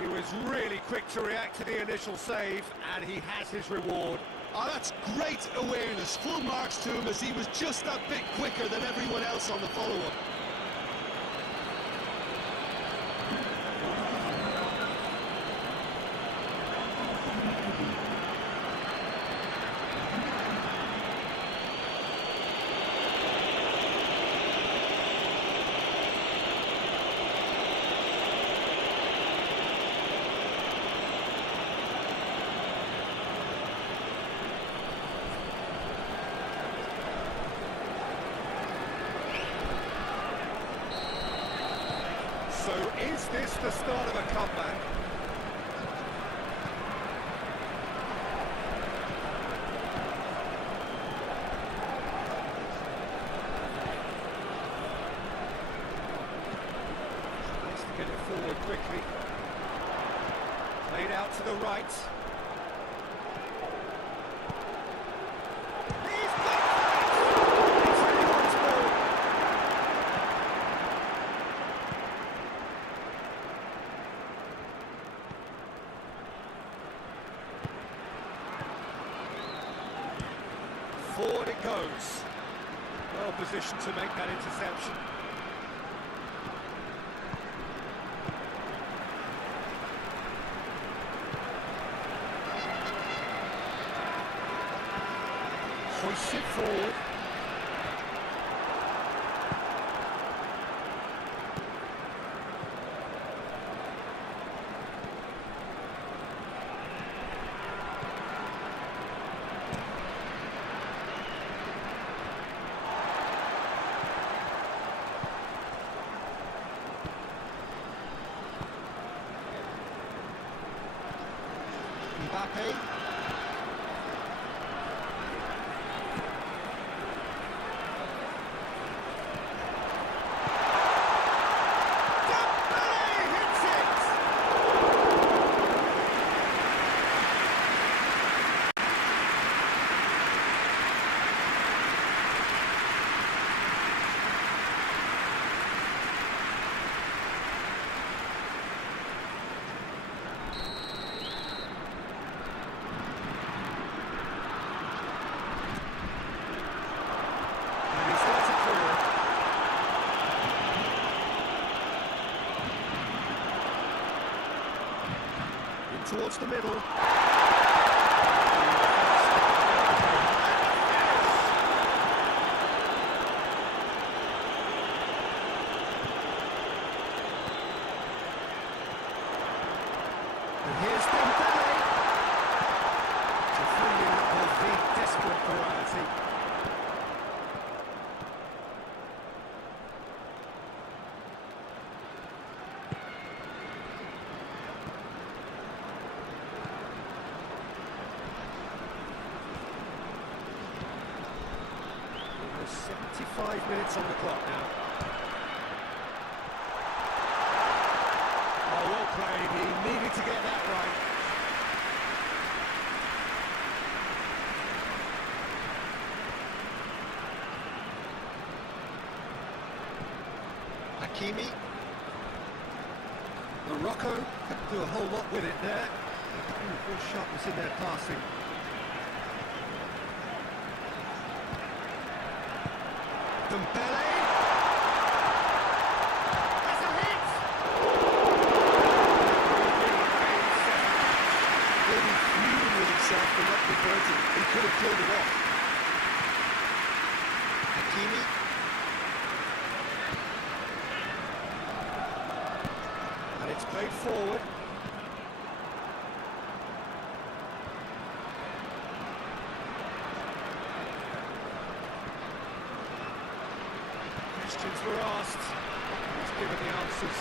He was really quick to react to the initial save, and he has his reward. Oh, that's great awareness. Full marks to him as he was just that bit quicker than everyone else on the follow-up. So is this the start of a comeback? Nice to get it forward quickly. Played out to the right. Forward it goes. Well positioned to make that interception. Hoists it forward. pay. Towards the middle. And here's Dembele. To fill in of the desperate variety. Almost 75 minutes on the clock now. Oh, well played. He needed to get that right. Hakimi. Morocco couldn't do a whole lot with it there. Good sharpness in their passing. Dembele. That's a hit! Really fuming with himself for not converting. He could have killed it off. Hakimi. And it's played forward. Questions were asked. He's given the answers.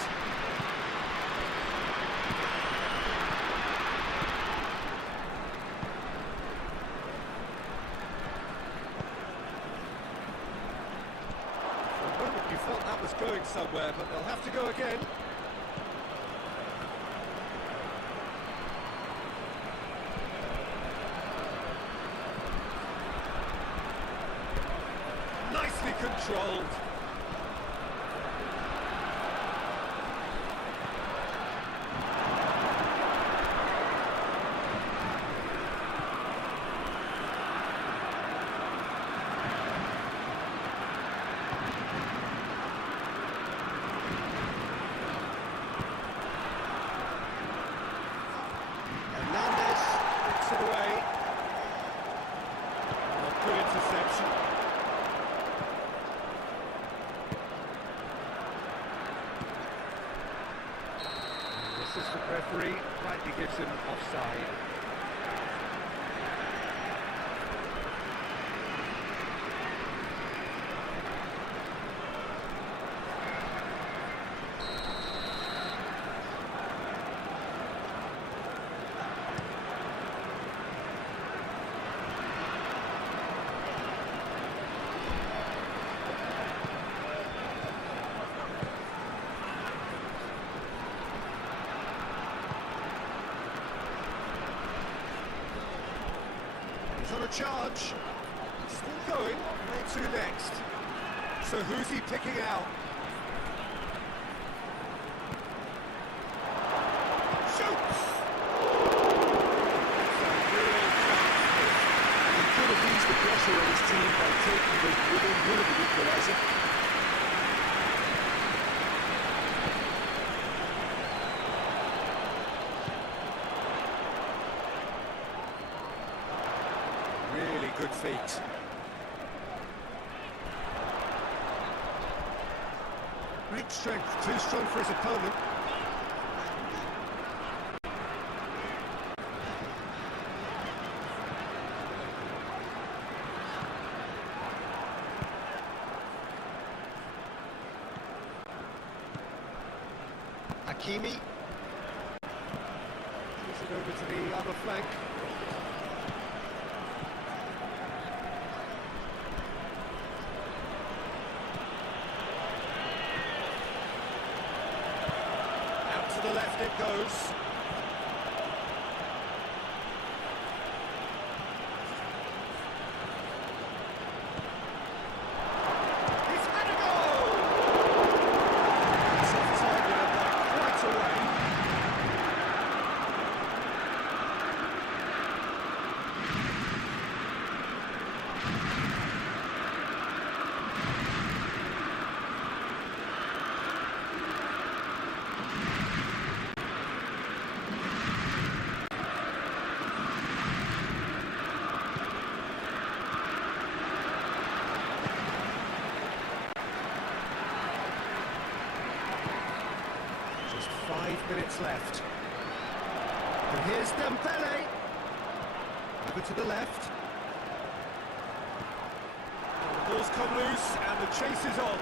For a moment you felt that was going somewhere, but they'll have to go again. Nicely controlled. Hernandez. Puts it away. A good interception. The assistant referee rightly gives him offside. He's on a charge. Still going. Where to next? So who's he picking out? Shoots! That's a real chance. He could have eased the pressure on his team by taking the within one of the equaliser. Really good feet. Great strength, too strong for his opponent. Hakimi. Takes it over to the other flank. Left it goes. He's had a goal! It's off-target and by quite a way. Just 5 minutes left. And here's Dembele. Over to the left. The ball's come loose and the chase is on.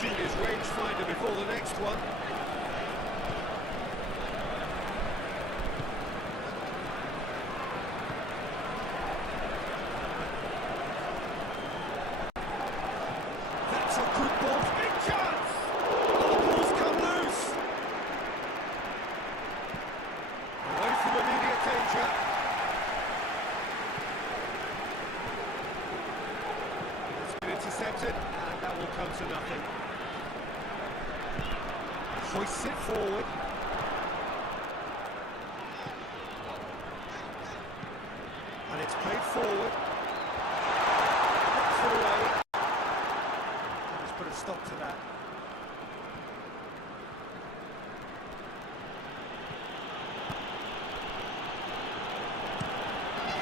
She is rangefinder before the next one. That's a good ball. Big chance! Oh, the ball's come loose. Away from immediate danger. It's been intercepted, and that will come to nothing. Hoists it forward. And it's played forward. Knocks it away. Let's put a stop to that.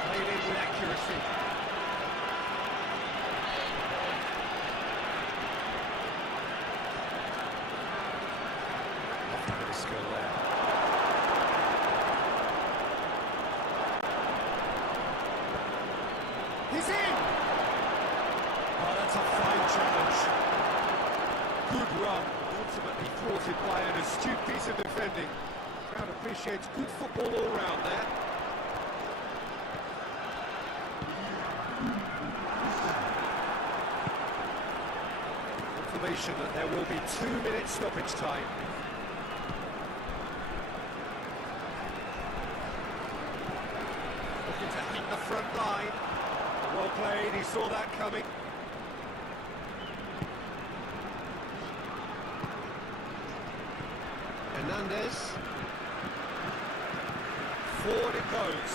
Played in with accuracy. Off a bit of skill there. He's in! Oh, that's a fine challenge. Good run, ultimately thwarted by an astute piece of defending. Crowd appreciates good football all round there. Information that there will be 2 minutes stoppage time. Looking to hit the front line. Well played, he saw that coming. Hernandez. Forward it goes.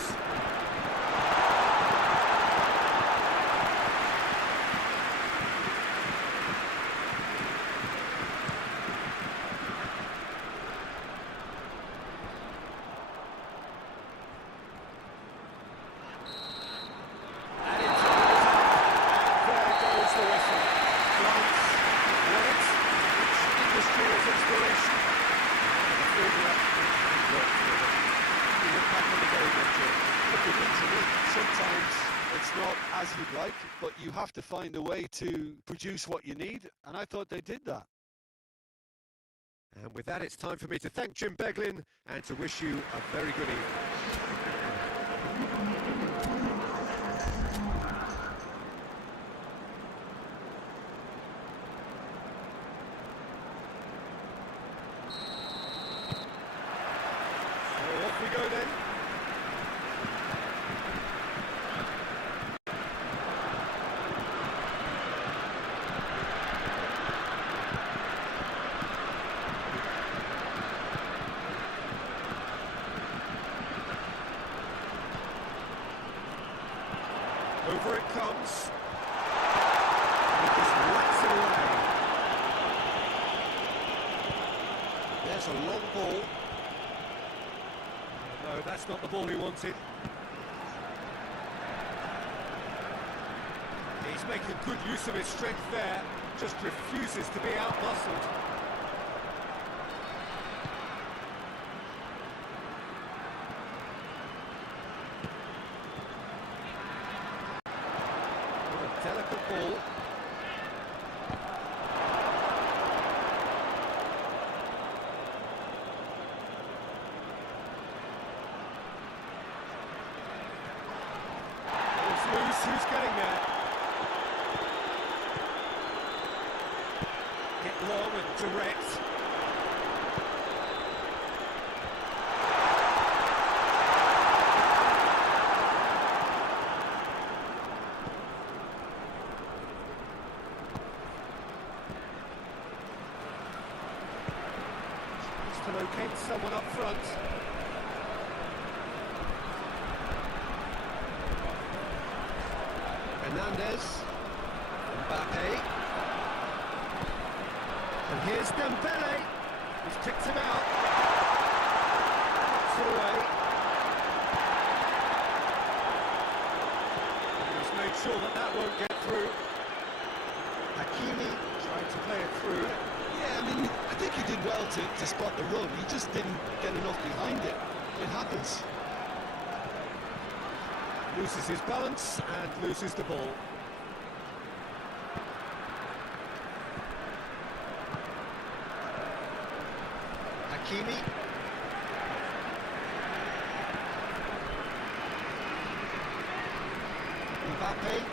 And it's and there goes the whistle. France, wait, which industry is inspiration? Sometimes it's not as you'd like, but you have to find a way to produce what you need, and I thought they did that. And with that, it's time for me to thank Jim Beglin and to wish you a very good evening. So off we go then. Over it comes. He just whacks it away. There's a long ball. No, that's not the ball he wanted. He's making good use of his strength there. Just refuses to be out-muscled. Delicate ball. It's loose, who's getting there? Hit long and direct. find someone up front. Hernandez. Mbappe. And here's Dembele. He's picked him out. It's away. He's made sure that that won't get through. Hakimi trying to play it through. Yeah, I mean, I think he did well to spot the run. He just didn't get enough behind it. It happens. Loses his balance and loses the ball. Hakimi. Mbappe.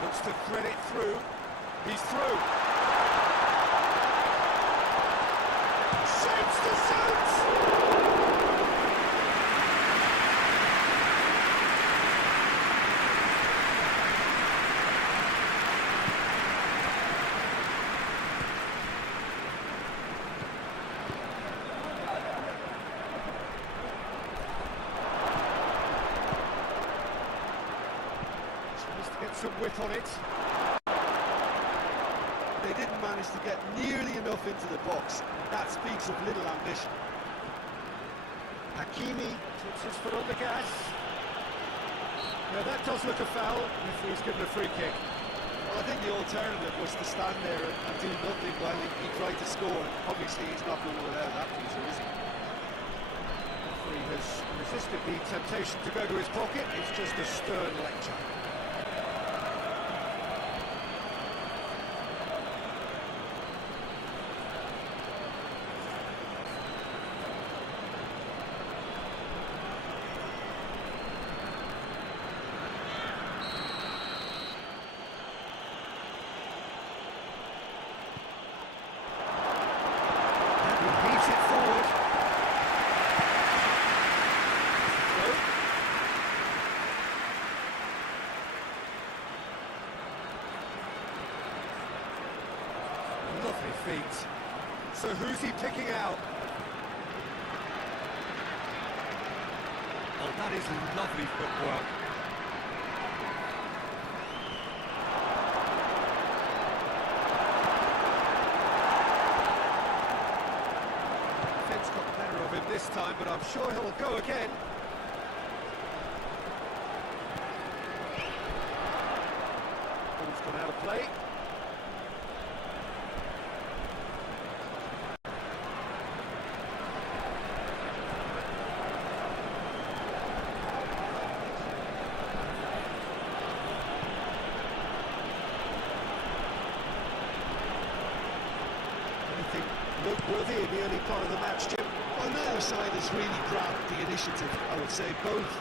Looks to thread it through. He's through. Shoots to shoot! Get some whip on it. They didn't manage to get nearly enough into the box. That speaks of little ambition. Hakimi puts his foot on the gas. Now that does look a foul. Referee's given a free kick. Well, I think the alternative was to stand there and do nothing while he tried to score. Obviously, he's not going to allow that, is he? Referee has resisted the temptation to go to his pocket. It's just a stern lecture. Lovely feet. So who's he picking out? Oh, that is lovely footwork. Defence got the better of him this time, but I'm sure he'll go again. Ball's gone out of play. Noteworthy in the early part of the match, Jim. Well, neither side has really grabbed the initiative, I would say. Both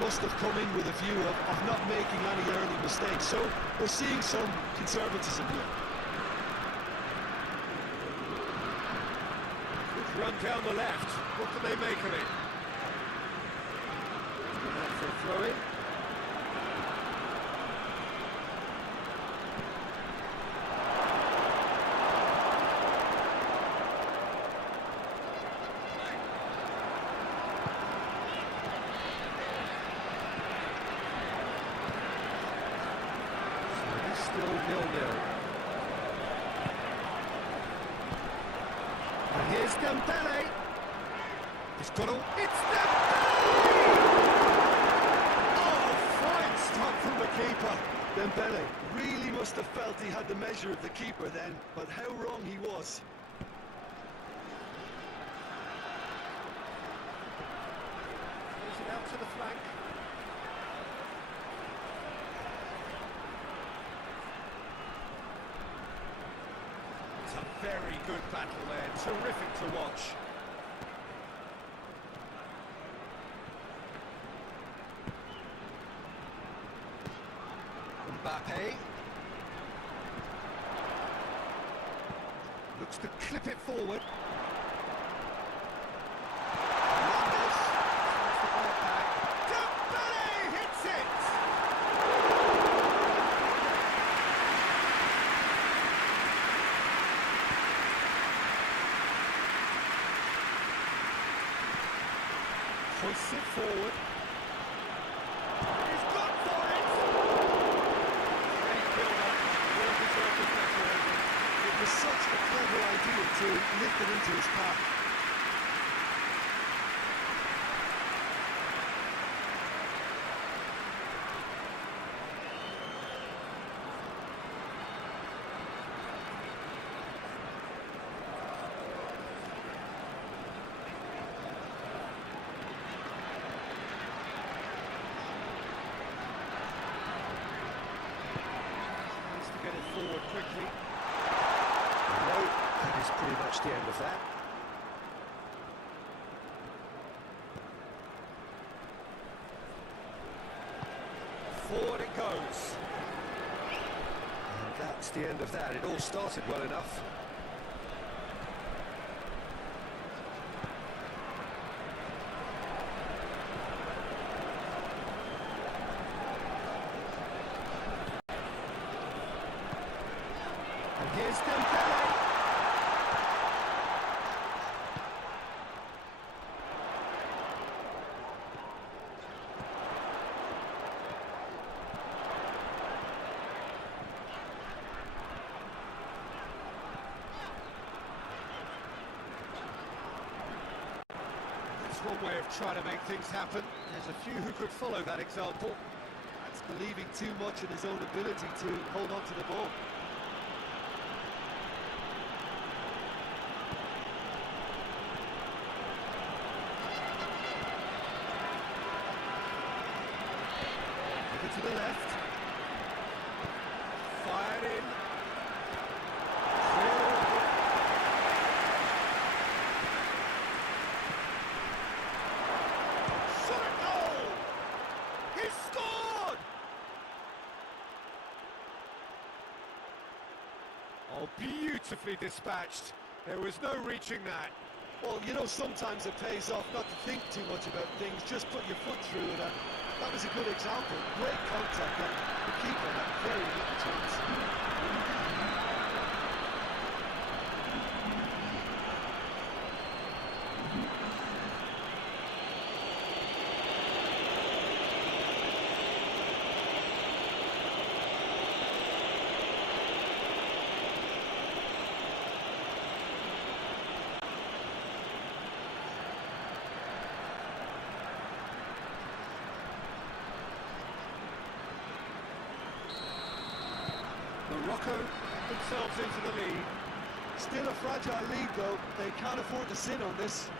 must have come in with a view of not making any early mistakes. So we're seeing some conservatism here. Good run down the left. What can they make of it? Out for a throw-in. Still 0-0. And here's Dembele. It's got all. It's Dembele! Oh, fine stop from the keeper. Dembele really must have felt he had the measure of the keeper then, but how wrong he was. Plays it out to the flank. Very good battle there, terrific to watch. Mbappe. Looks to clip it forward. Hits it! Hoists it forward. He's gone for it! Great build-up, well-deserved deflection. It was such a clever idea to lift it into his path. Get it forward quickly. No, that is pretty much the end of that. Forward it goes. And that's the end of that. It all started well enough. And here's Dembele. That's one way of trying to make things happen. There's a few who could follow that example. That's believing too much in his own ability to hold on to the ball. To the left. Fired in. Shot a goal! He scored! Oh, beautifully dispatched. There was no reaching that. Well, you know, sometimes it pays off not to think too much about things, just put your foot through it, and that was a good example. Great contact, and the keeper had very little chance. Morocco themselves into the lead. Still a fragile lead, though. They can't afford to sit on this.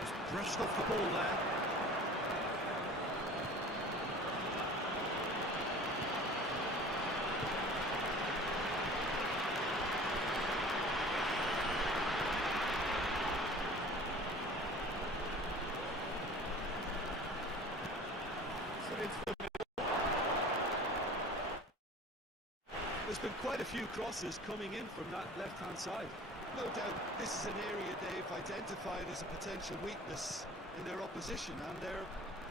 Just brushed off the ball there. There's been quite a few crosses coming in from that left-hand side. No doubt this is an area they've identified as a potential weakness in their opposition, and they're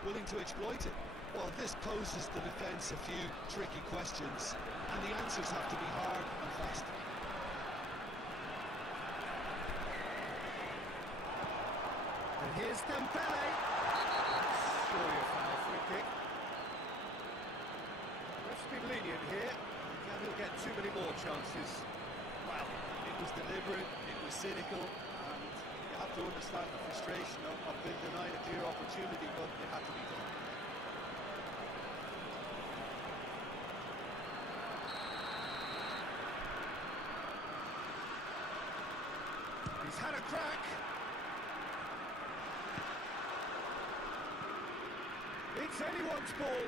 willing to exploit it. Well, this poses the defence a few tricky questions, and the answers have to be hard and fast. And here's Dembele. Surely a foul free kick. Ref's been lenient here. He'll get too many more chances. Well, it was deliberate, it was cynical, and you have to understand the frustration of being denied a clear opportunity, but it had to be done. He's had a crack. It's anyone's ball.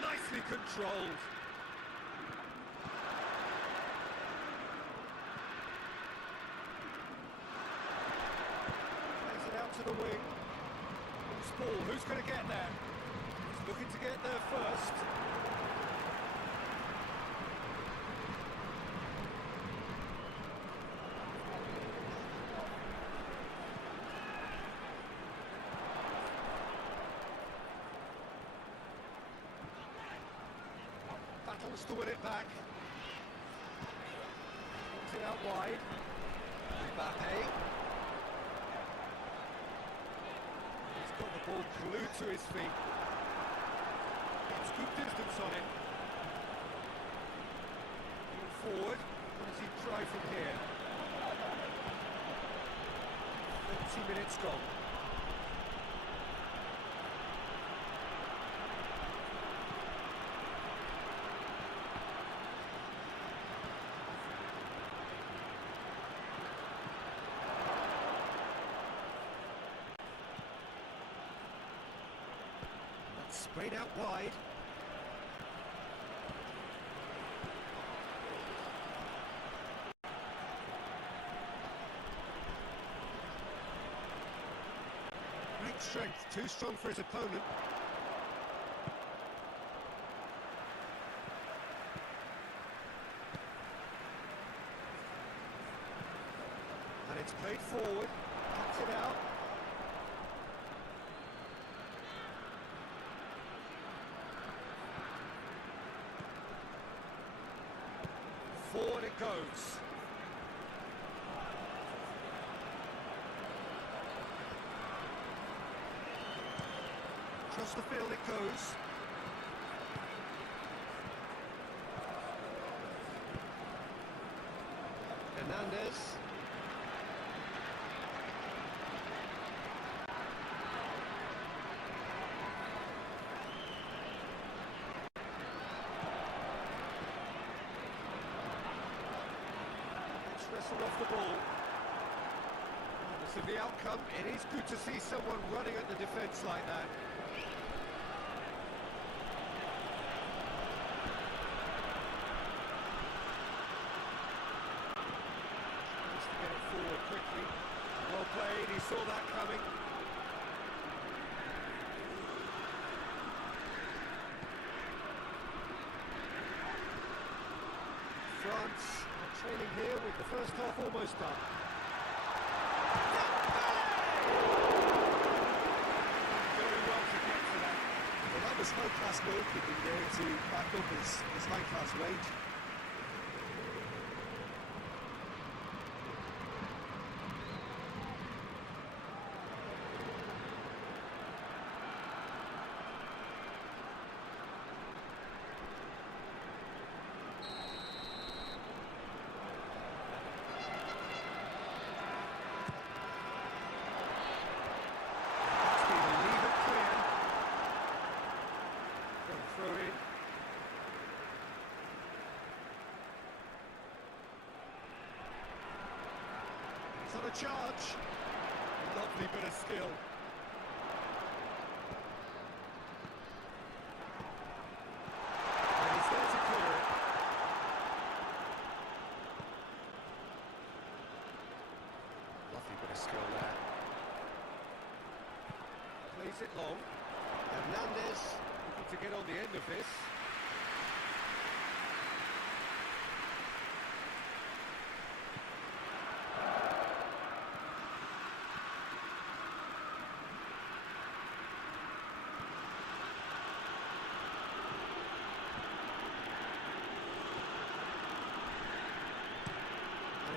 Nicely controlled. Plays it out to the wing. Loose ball, who's going to get there? He's looking to get there first. Battles to win it back. Puts it out wide. Mbappe. He's got the ball glued to his feet. It's good distance on it. Forward. What does he try from here? 30 minutes gone. Sprayed out wide. Great strength, too strong for his opponent. And it's played forward, cuts it out. Forward it goes. Across the field it goes. Hernandez. Wrestled off the ball. Regardless of the outcome, it is good to see someone running at the defence like that. Needs to get it forward quickly. Well played, he saw that coming. France trailing here with the first half almost done. Very well to get to that. Well, that was high-class goalkeeping there to back up his high-class wage. It's on a charge. Lovely bit of skill. And he's there to clear it. Lovely bit of skill there. Plays it long. Hernandez looking to get on the end of this.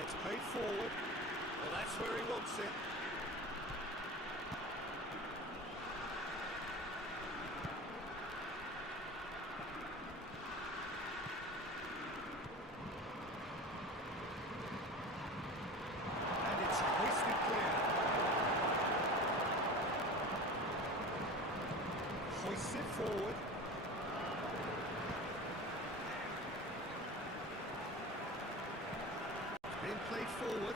It's played forward. Well, that's where he wants it. And it's hoisted clear. Hoists it forward. Being played forward.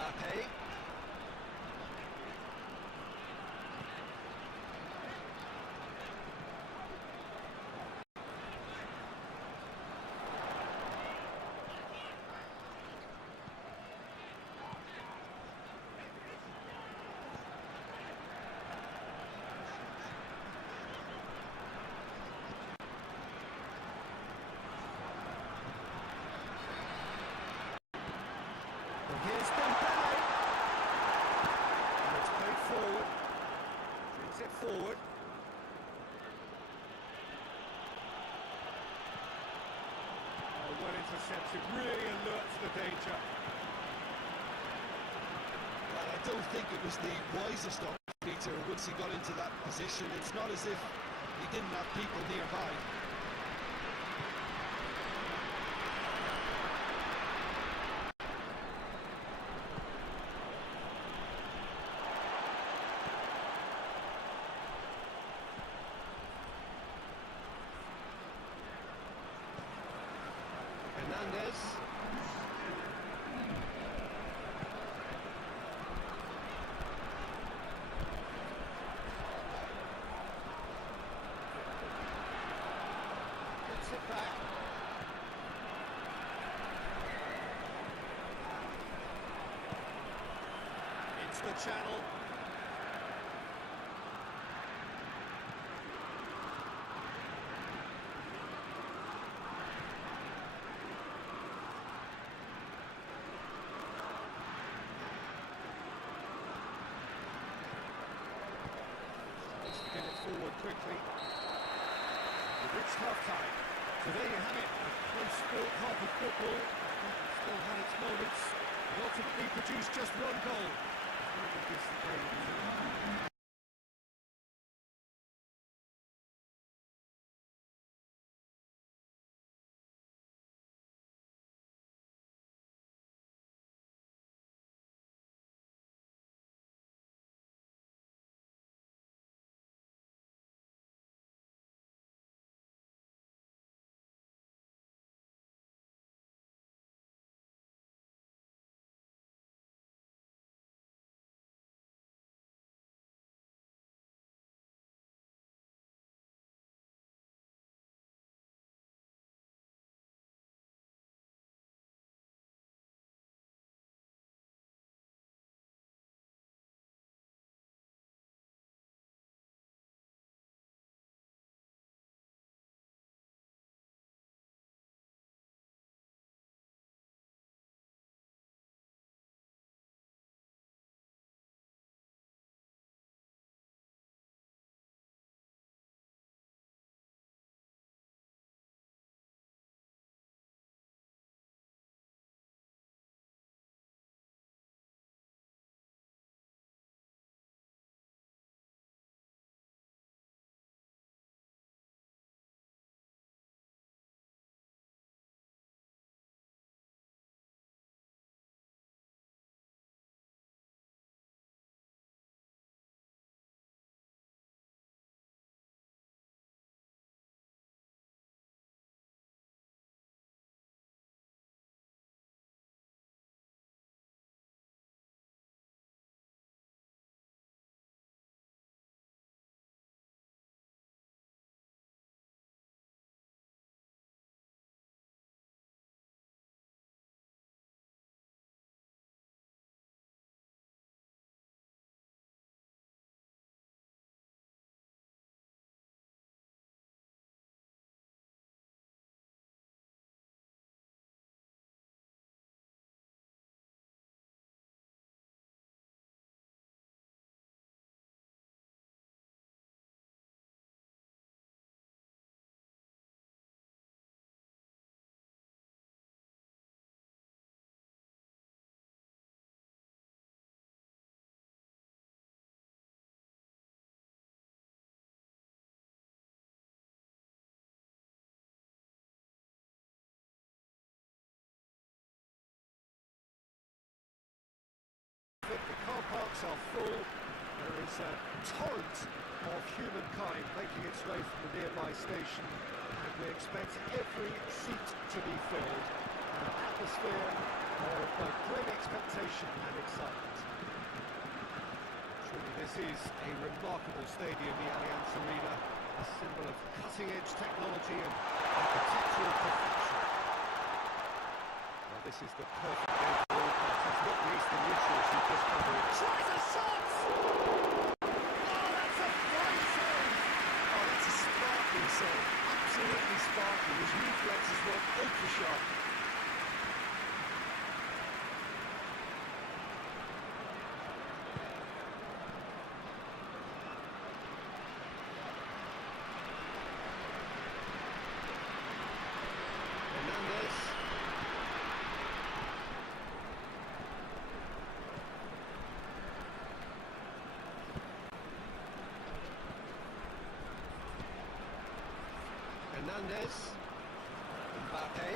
Mbappe. Here's Dembele. And it's played forward. Brings it forward. Oh, well intercepted, really alert to the danger. Well, I don't think it was the wisest of Peter once he got into that position. It's not as if he didn't have people nearby. Hernandez. Gets it back. Into the channel. Get it forward quickly. We've reached half-time. So there you have it. A close-fought half of football. Still had its moments. It ultimately produced just one goal. Really gives the game. The car parks are full. There is a torrent of humankind making its way from the nearby station, and we expect every seat to be filled. An atmosphere of both great expectation and excitement. Surely this is a remarkable stadium, the Allianz Arena, a symbol of cutting-edge technology and architectural perfection. Well, this is the perfect game for all parties, not least the neutrals who just come in. Tries a shot! Oh, that's a great save! Oh, that's a sparkling save. Absolutely sparkling. His reflexes were ultra sharp. Hernandez. Mbappe.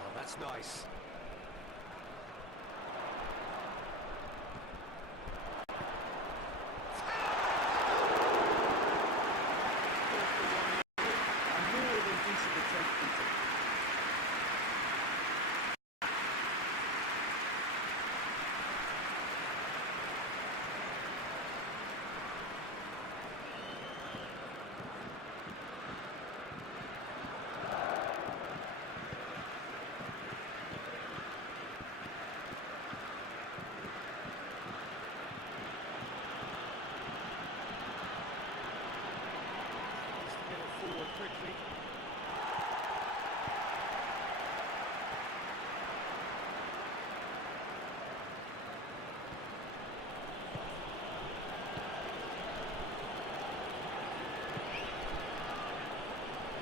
Oh, that's nice. A more than decent attempt, Peter. Forward quickly.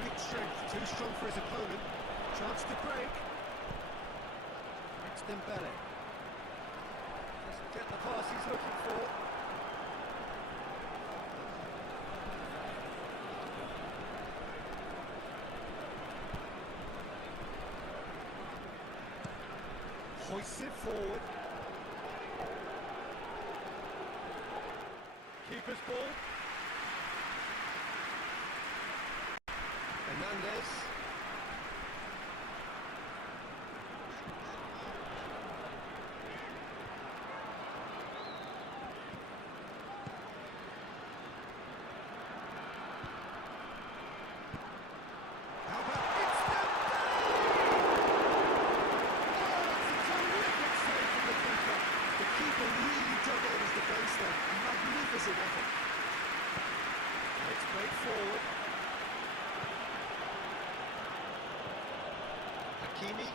Big strength, too strong for his opponent. Chance to break. It's Dembele. Doesn't get the pass he's looking for. Hoists it forward. Keeper's ball. Hernandez. How about it's Dembele! The keeper really dug out his defence there. A magnificent effort. It's played forward. Hakimi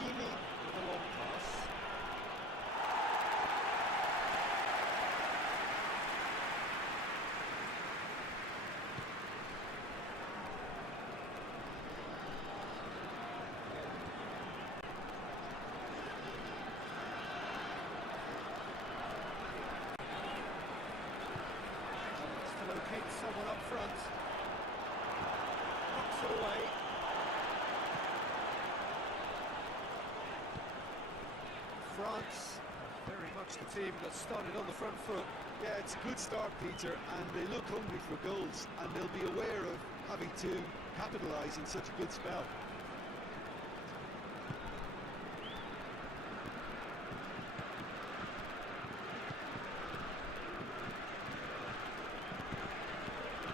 With a long pass. Wants to locate someone up front. Knocks it away. France, very much the team that started on the front foot. Yeah, it's a good start, Peter, and they look hungry for goals, and they'll be aware of having to capitalise in such a good spell.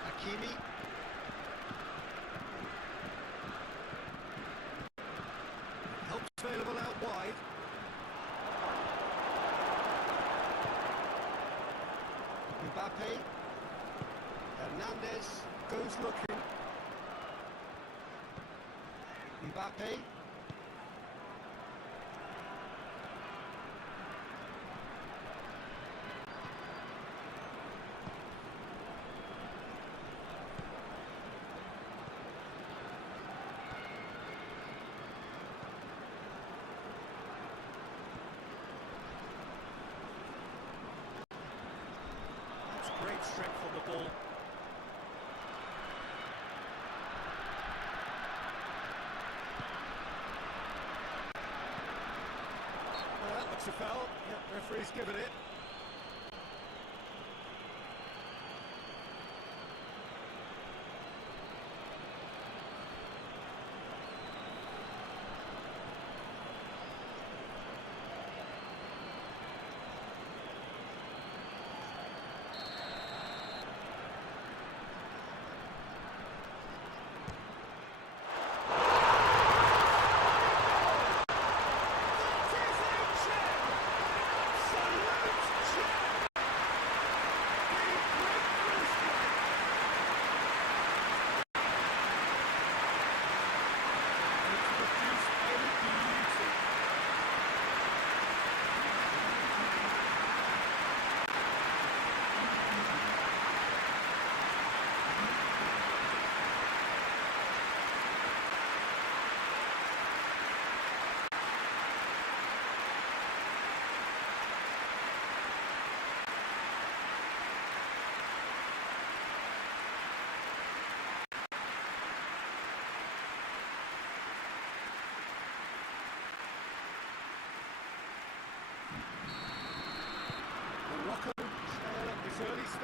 Hakimi. Helps available out wide. Mbappe. Hernandez. Goes looking. Mbappe. That's great strength on the ball. Well, that looks a foul. Yep, referee's given it.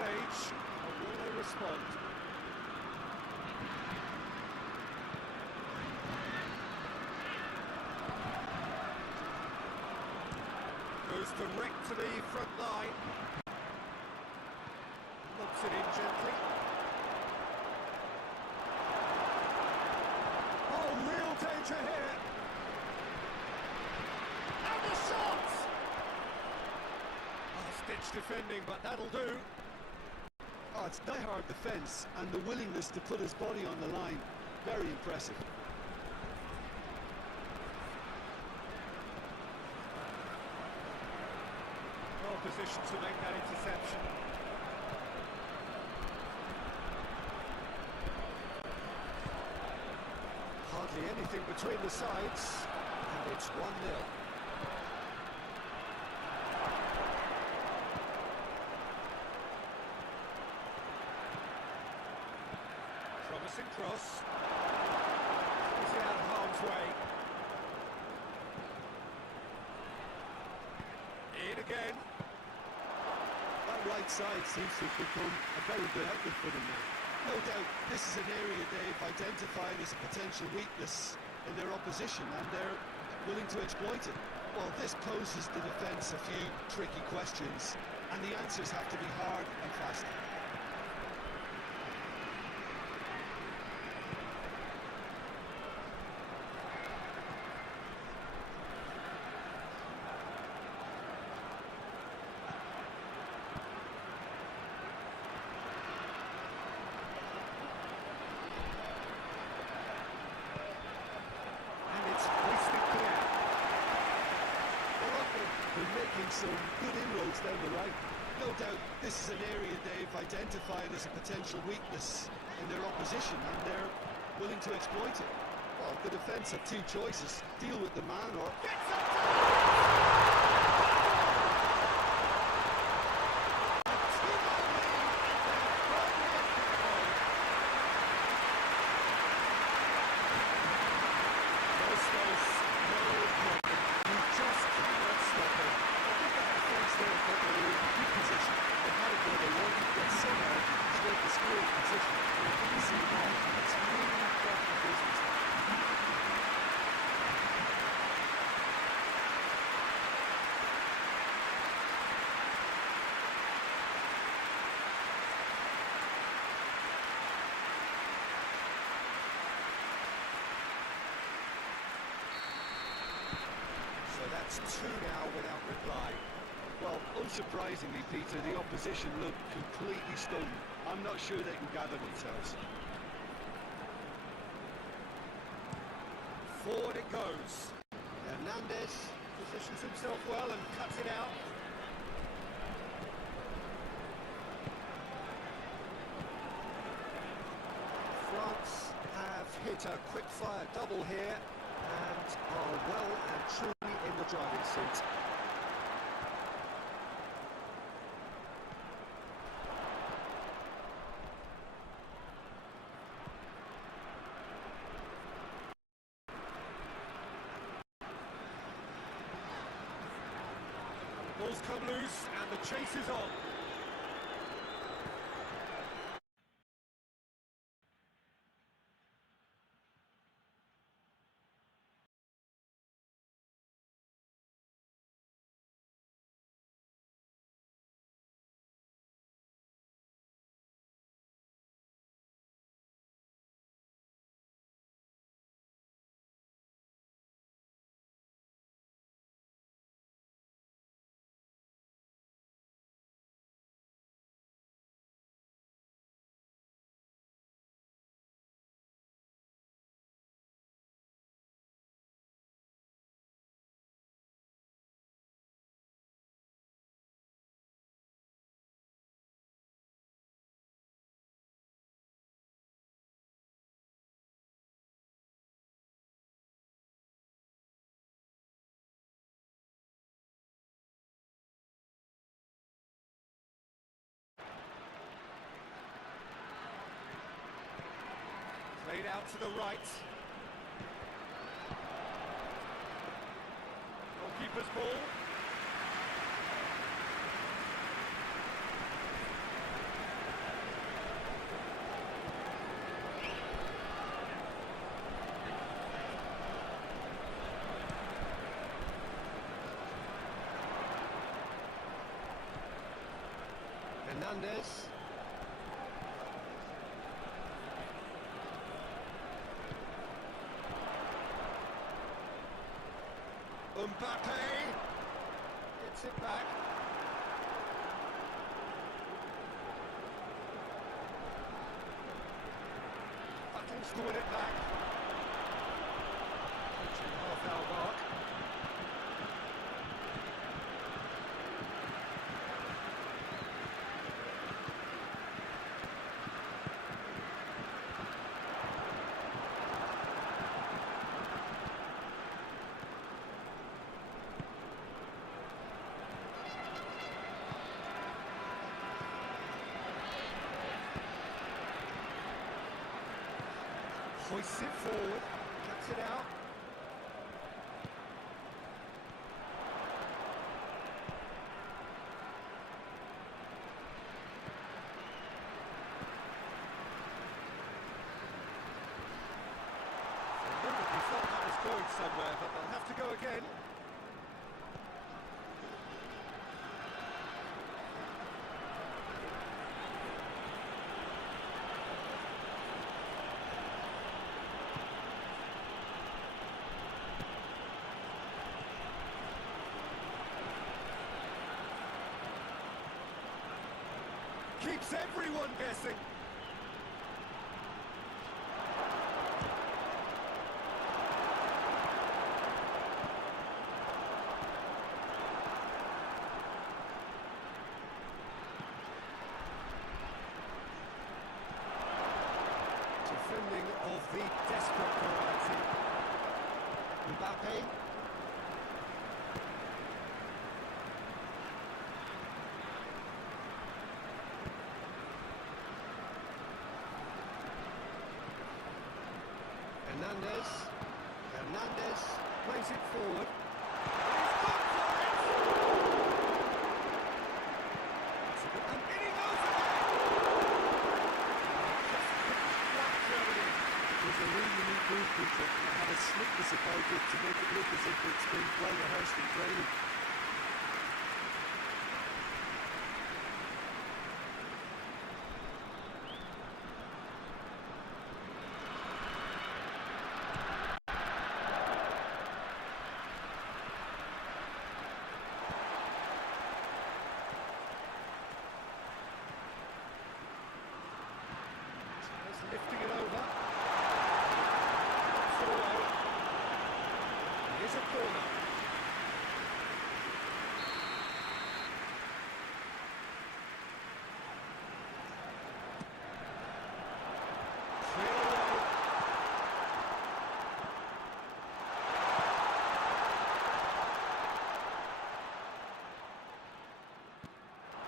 stage. How will they respond? Goes direct to the front line. Lobs it in gently. Oh, real danger here. And the shot! Ditch defending, but that'll do. Oh, it's die-hard defence and the willingness to put his body on the line. Very impressive. Well positioned to make that interception. Hardly anything between the sides, and it's 1-0. Promising cross. Is out of harm's way. In again. That right side seems to have become a very good outlet for them now. No doubt this is an area they've identified as a potential weakness in their opposition, and they're willing to exploit it. Well, this poses the defence a few tricky questions, and the answers have to be hard and fast. Making some good inroads down the right. No doubt this is an area they've identified as a potential weakness in their opposition, and they're willing to exploit it. Well, the defence have two choices: deal with the man or... That's 2 now without reply. Well, unsurprisingly, Peter, the opposition look completely stunned. I'm not sure they can gather themselves. Forward it goes. Hernandez Positions himself well and cuts it out. France have hit a quick-fire double here and are well and truly in the driving seat. Ball's come loose and the chase is on. Played out to the right. Goalkeeper's ball. Hernandez. Mbappe gets it back. Battles to win it back. Approaching half-hour mark. Hoists it forward, cuts it out. We thought that was going somewhere, but they'll have to go again. Keeps everyone guessing. Defending of the desperate variety. Mbappe. Hernandez plays it forward. He's gone for it! And in he goes again! Just quite thrown in. It was a really unique move, Peter. I had a slickness about it to make it look as if it's been well rehearsed in training. Lifting it over. Forward. Here's a corner.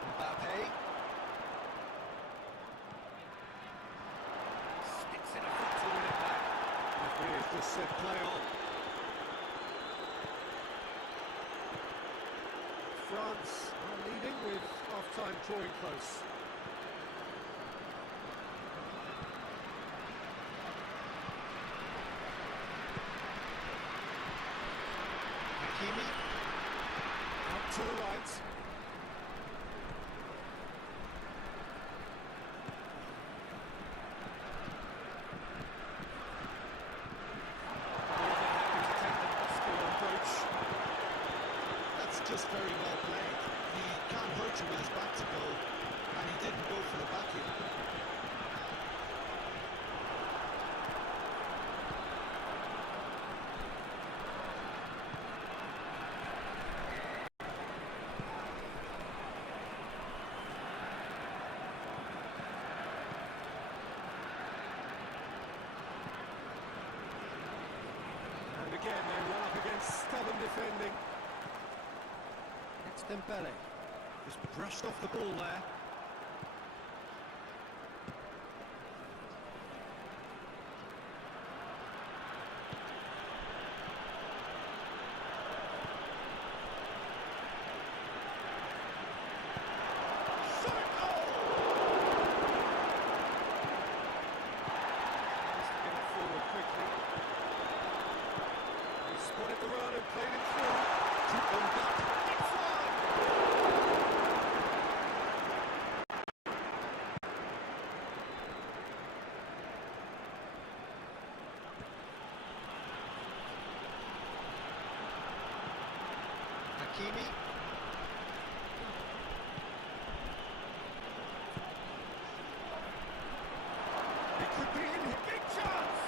Mbappe. Sticks in a foot to win it back. Referee has just said play on. France are leading with half-time drawing close. Hakimi. Out to the right. Just very well played. He can't hurt you with his back to goal, and he didn't go for the back heel. And again, they run up against stubborn defending. It's Dembele. Just brushed off the ball there. Shot it, goal! Has to get it forward quickly. He spotted the run and played it through. To Mbappe. It's wide! Hakimi. It could be in here. Big chance!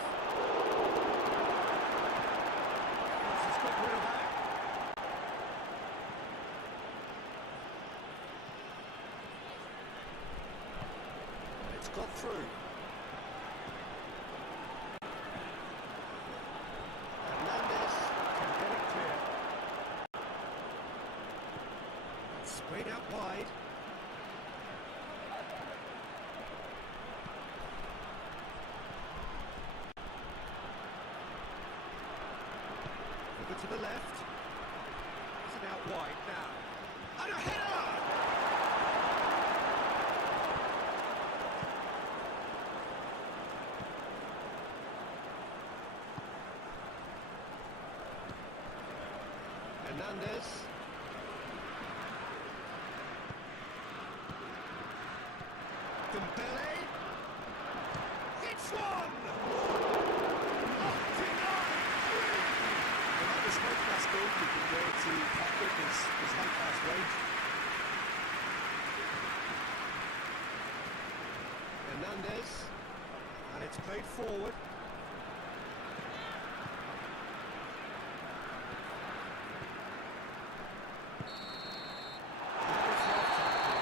France has got rid of that. It's got through. Hernandez can get it clear. It's sprayed out wide. Over to the left. Is it out wide now? And a header! Hernandez. Dembele. It's one! This high-class goalkeeper there to back up his high-class range. Hernandez, and it's played forward.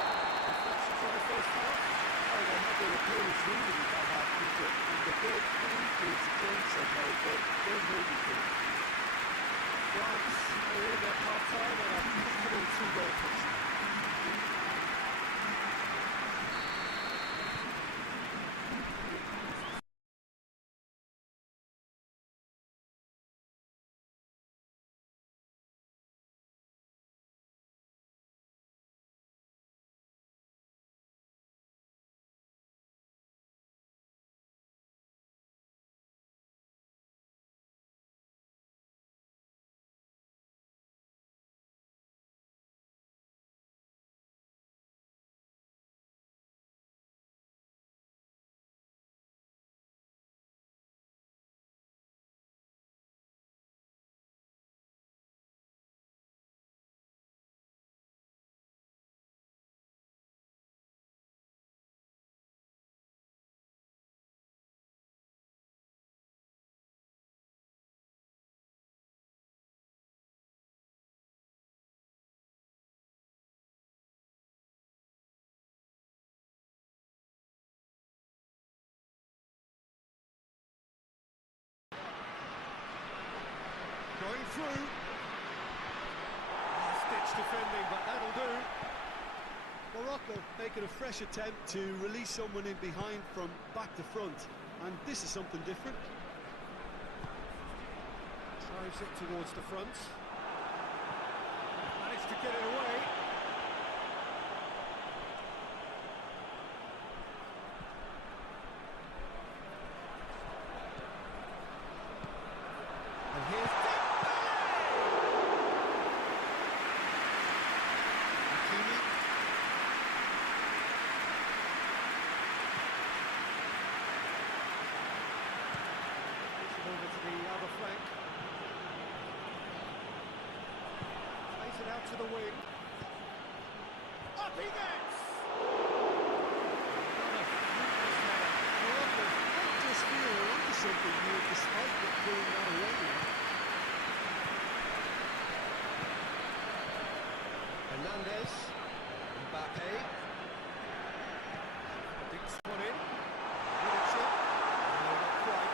Reflections on the first half. Oh, they had their appearance really with that half, Peter. And the big influence again somehow, but they're really good. France are in at half-time on a comfortable two-goal position. Going through. Last-ditch defending, but that'll do. Morocco making a fresh attempt to release someone in behind from back to front, and this is something different. Drives it towards the front. Managed to get it away. And here's Hakimi. Puts it over to the other flank. Plays it out to the wing. Up he gets! Morocco might just feel they're onto something here despite not pulling that away now. Hernandez. Mbappe. Dinks one in. Little chip. No, not quite.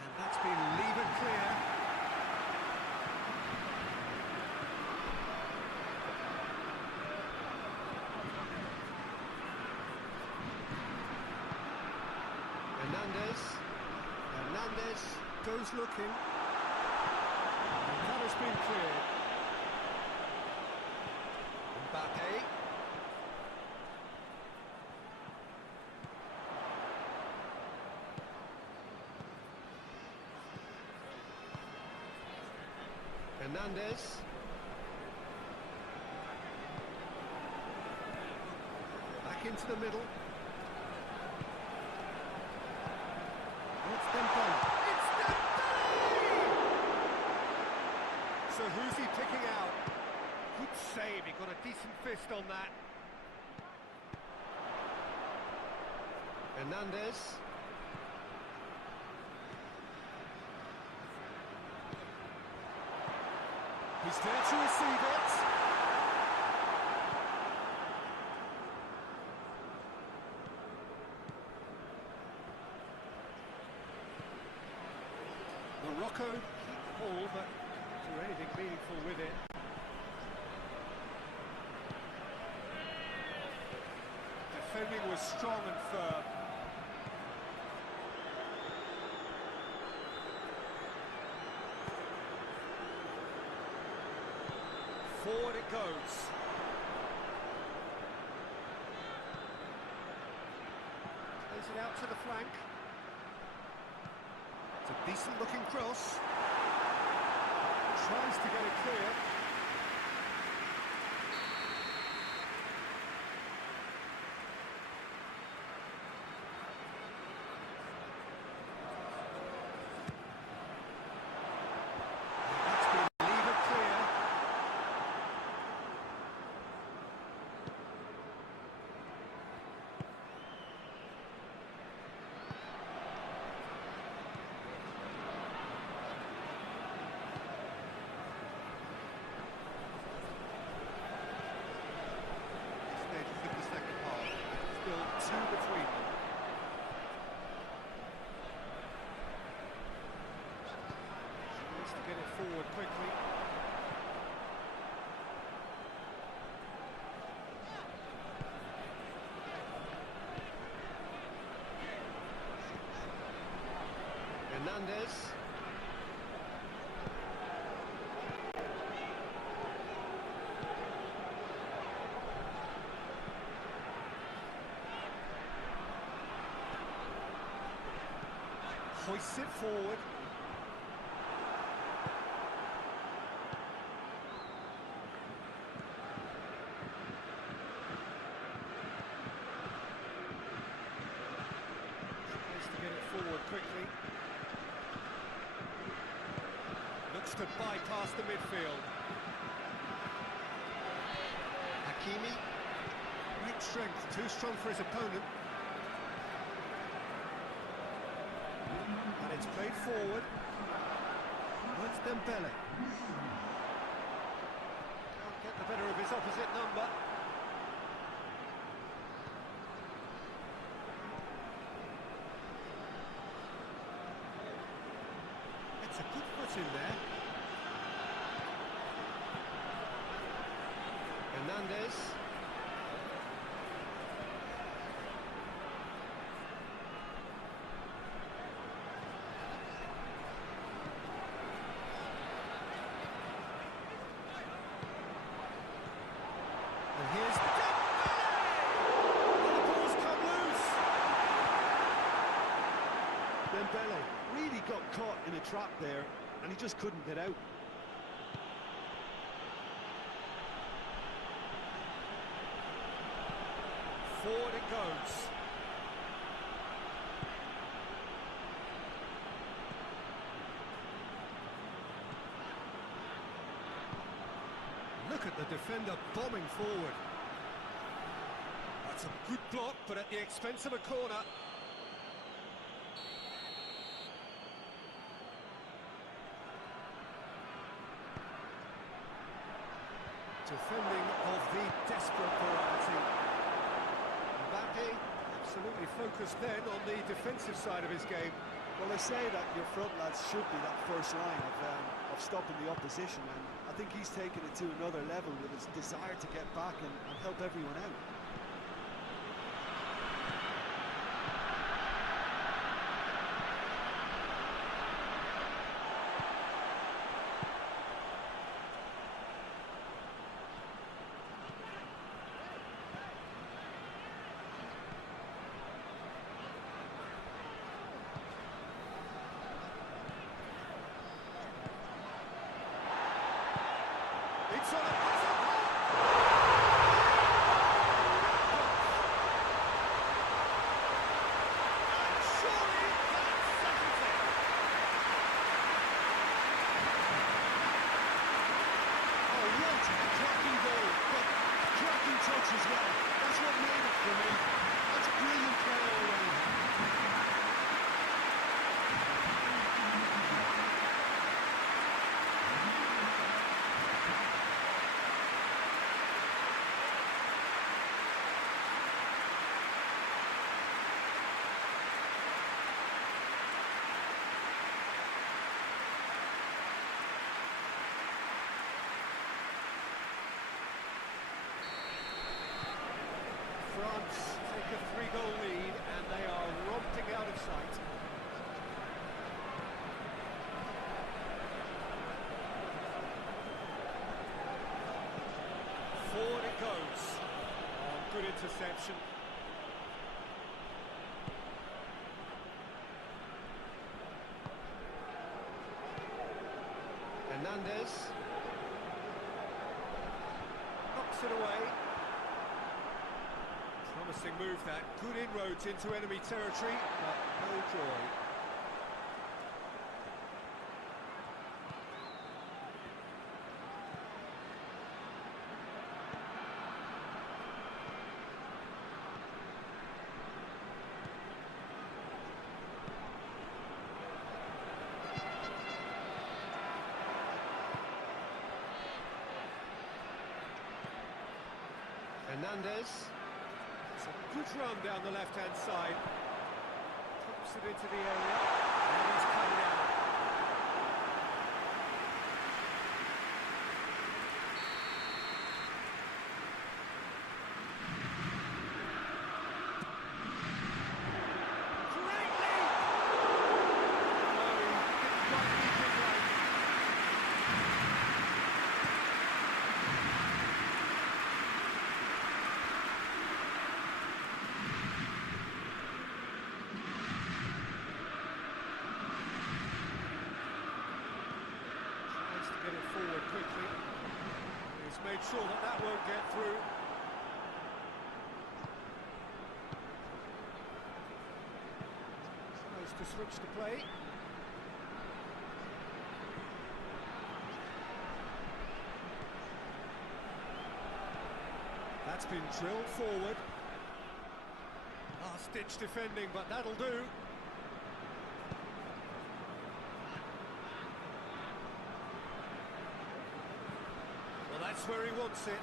And that's been levered clear. Hernandez goes looking. And that has been cleared. Mbappe. Hernandez. Back into the middle. fist on that. Hernandez. He's there to receive it. Morocco keep the ball, but do anything meaningful with it. Defending was strong and firm. Forward it goes. Plays it out to the flank. It's a decent looking cross. Tries to get it clear. That's been levered clear. Two between them. She needs to get it forward quickly. Hernandez. Hoists it forward. Tries to get it forward quickly. Looks to bypass the midfield. Hakimi. Great strength, too strong for his opponent. And it's played forward. That's Dembele. Can't get the better of his opposite number. It's a good foot in there. Hernandez. And here's Dembele! The ball's come loose! Dembele really got caught in a trap there, and he just couldn't get out. Forward it goes. Look at the defender bombing forward. That's a good block, but at the expense of a corner. Defending of the desperate variety. Mbappe absolutely focused then on the defensive side of his game. Well, they say that your front lads should be that first line of stopping the opposition, and I think he's taken it to another level with his desire to get back and help everyone out. It's on a a 3-goal lead, and they are romping out of sight. Forward it goes. Oh, good interception. Hernandez. Knocks it away. Promising move that. Good inroads into enemy territory, but no joy. Hernandez. It's a good run down the left-hand side. Pumps it into the area, and he's cut it out. Great leap! No, he didn't quite keep it right. Get it forward quickly. He's made sure that that won't get through. Tries to switch the play. That's been drilled forward. Last-ditch defending, but that'll do. That's where he wants it.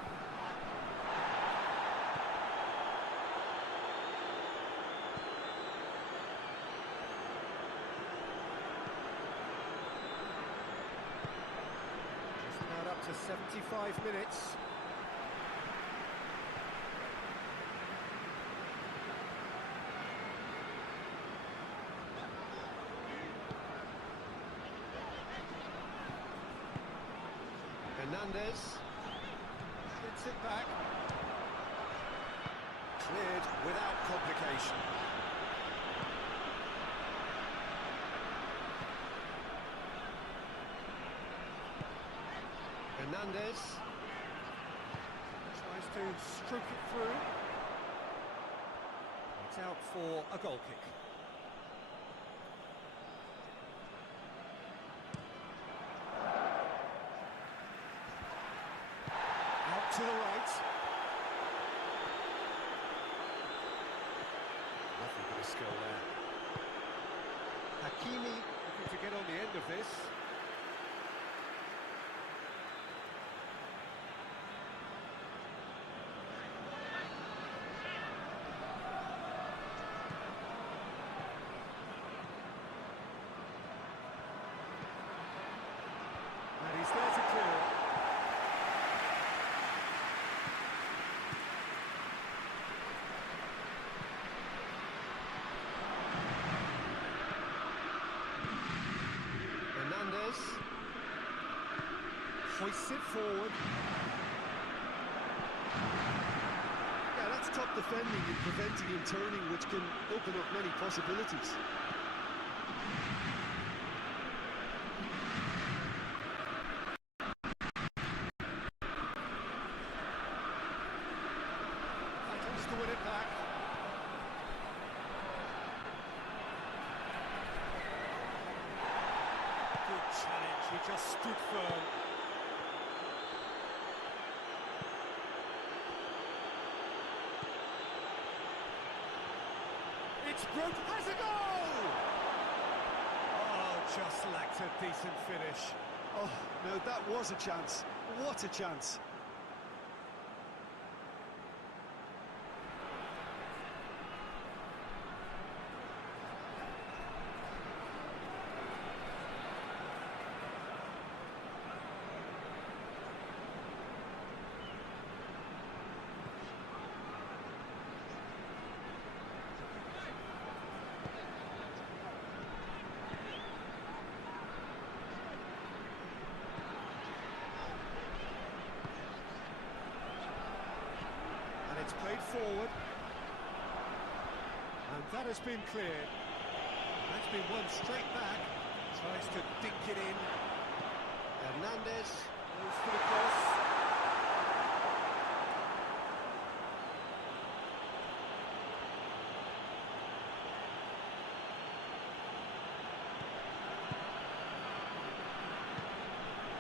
Just about up to 75 minutes. Hernandez. Gets it back. Cleared without complication. Hernandez tries to stroke it through. It's out for a goal kick. To the right. Lovely bit of skill there. Hakimi looking to get on the end of this. And he's there to clear it. Hoists it forward. Yeah, that's top defending and preventing him turning, which can open up many possibilities. Battles to win it back. Good challenge, he just stood firm. It's broke, has a goal! Oh, just lacked a decent finish. Oh, no, that was a chance. What a chance. been cleared. That's been one straight back. Tries to dink it in. Hernandez goes for the cross.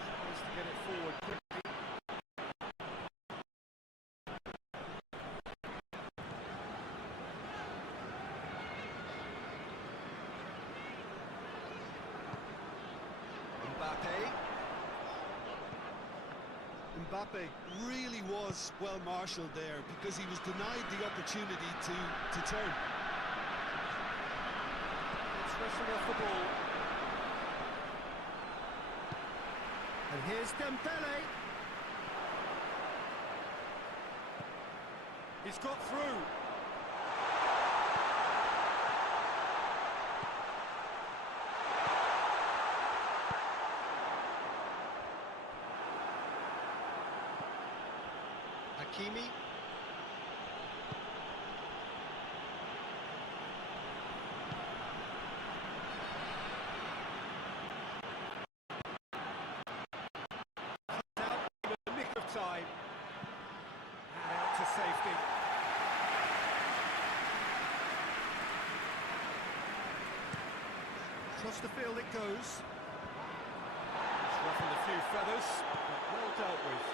Tries to get it forward quickly. Mbappe really was well marshalled there because he was denied the opportunity to turn. It's wrestled off the ball. And here's Dembele. He's got through. Hakimi. Out in the nick of time. And out to safety. Across the field it goes. It's ruffled a few feathers, but well dealt with.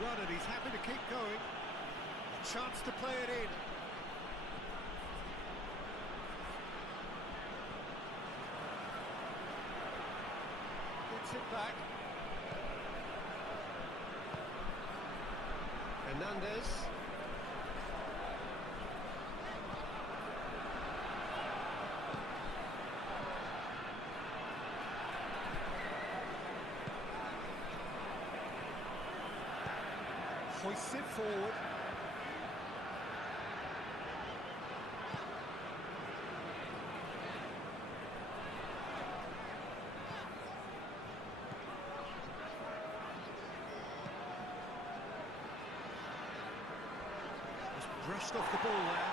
Run and he's happy to keep going. A chance to play it in. Gets it back. Hernandez. Hoists it forward. Just brushed off the ball there.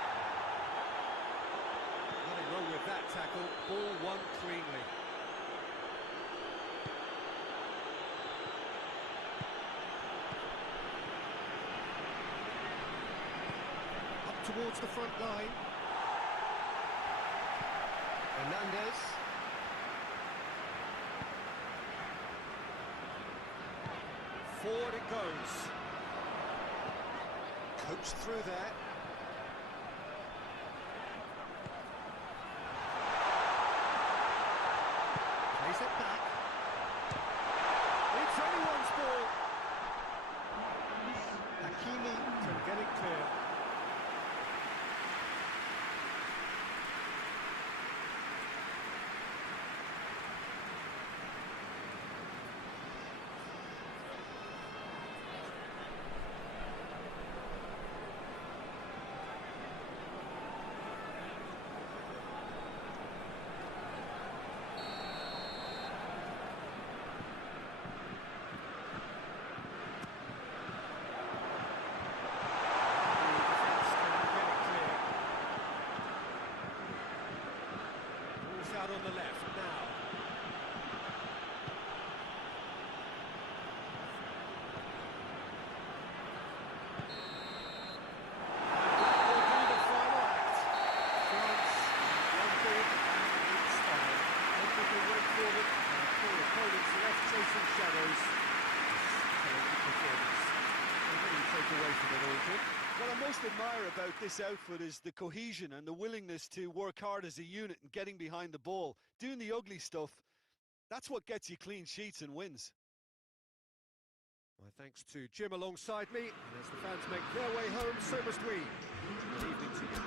Nothing wrong with that tackle. Ball won cleanly. Towards the front line. Hernandez. Forward it goes. Coached through there. Plays it back. It's anyone's ball. Hakimi can get it clear. Out on the left now. And that will be the final act. France wanted and inspired. Everything went forward and poor opponents left chasing shadows. Excellent performance. What do you take away from it all, Jim? What I most admire about this outfit is the cohesion and the willingness to work hard as a unit and getting behind the ball. Doing the ugly stuff, that's what gets you clean sheets and wins. My thanks to Jim alongside me, and as the fans make their way home, so must we. Good evening to you.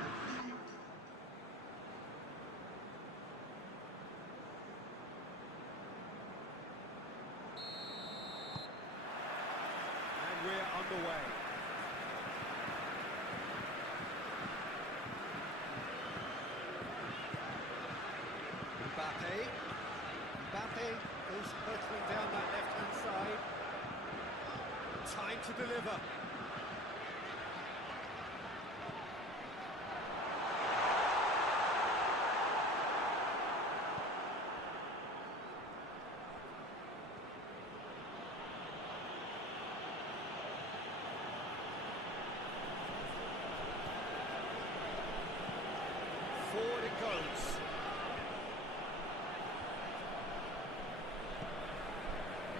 And we're underway. going to deliver. Forward it goes.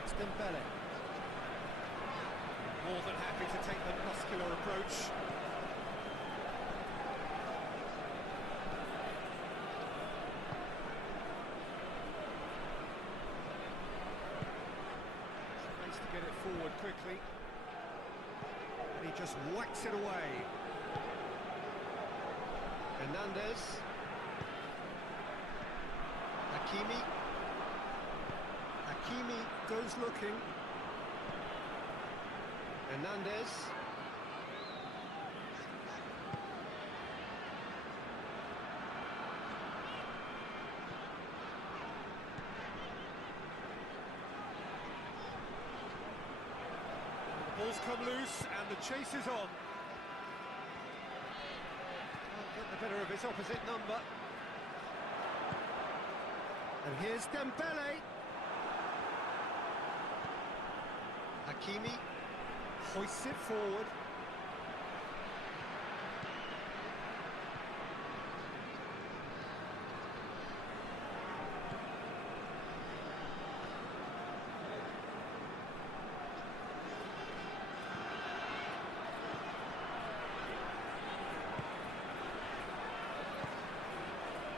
It's Dembele. More than happy to take the muscular approach. Space to get it forward quickly. And he just whacks it away. Hernandez. Hakimi. Hakimi goes looking. Hernandez. The ball's come loose and the chase is on. Can't get the better of his opposite number. And here's Dembele. Hakimi hoists it forward.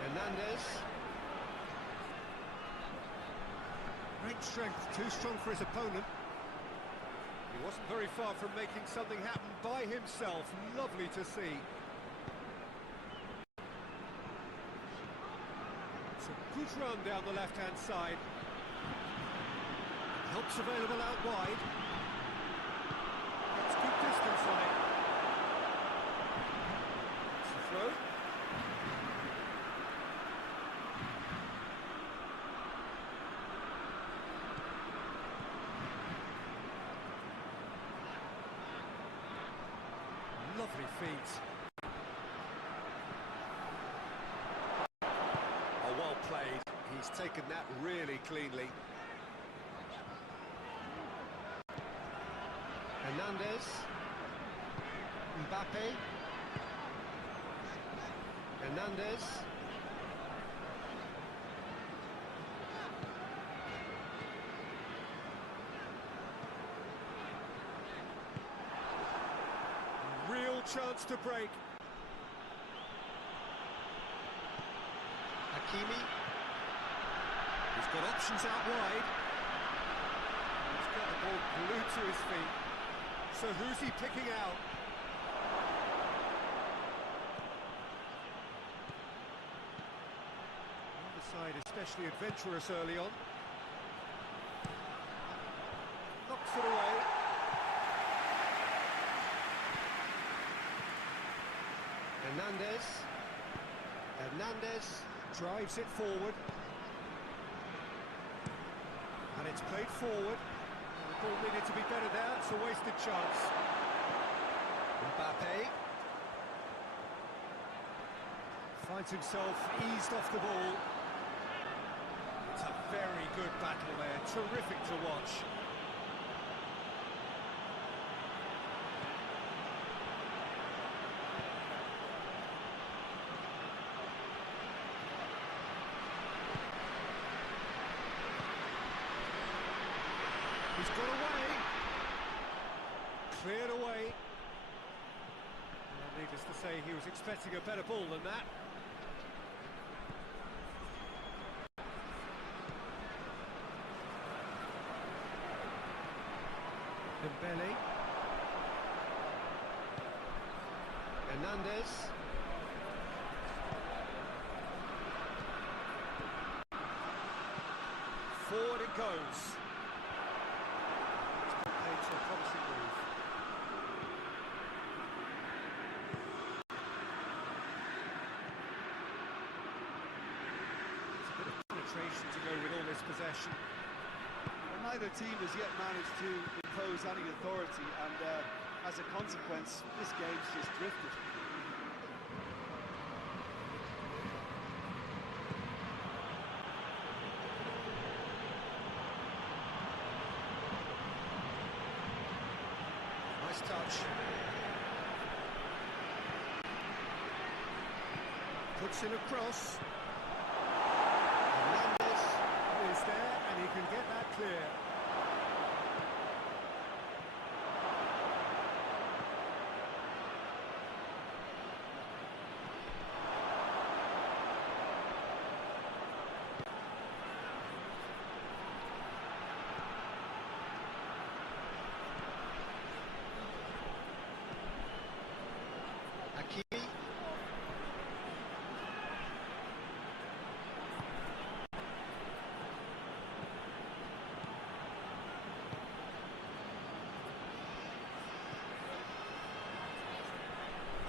Hernandez. Great strength, too strong for his opponent. He wasn't very far from making something happen by himself. Lovely to see. It's a good run down the left-hand side. Helps available out wide. Gets good distance on it. It's a throw. Lovely feet. Oh, well played. He's taken that really cleanly. Hernandez. Mbappe. Hernandez. Real chance to break. Hakimi. He's got options out wide. He's got the ball glued to his feet. So who's he picking out? The side especially adventurous early on. Knocks it away. Hernandez. Hernandez drives it forward. And it's played forward. The ball needed to be better there. It's a wasted chance. Mbappe finds himself eased off the ball. It's a very good battle there. Terrific to watch. He's got away. Cleared away. Well, needless to say, he was expecting a better ball than that. Dembele. Hernandez. Forward it goes. It's a promising move. It's a bit of penetration to go with all this possession. Neither team has yet managed to impose any authority, and as a consequence, this game's just drifted. Nice touch. Puts in a cross. Hernandez is there, and he can get that clear. Hakimi.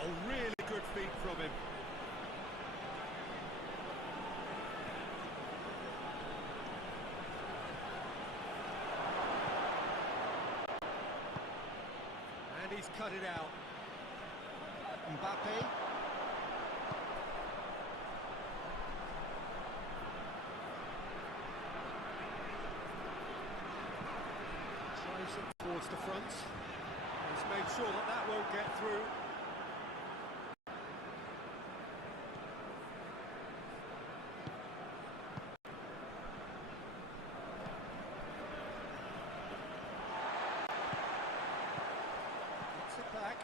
Oh, really good feet from him. And he's cut it out. Mbappe. Drives it towards the front. He's made sure that that won't get through. Gets it back.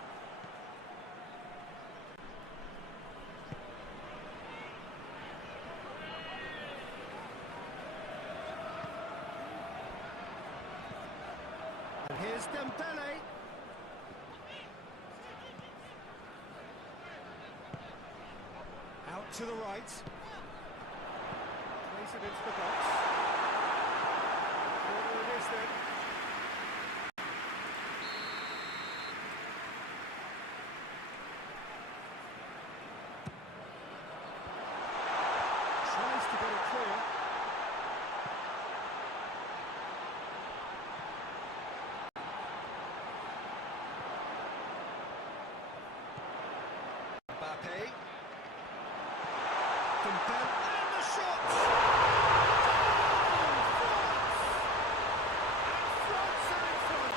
And here's Dembele. Out to the right. Plays it into the box. Corner it is then. Tries to get it clear. Mbappe. Dembele, and the shot! France are in front.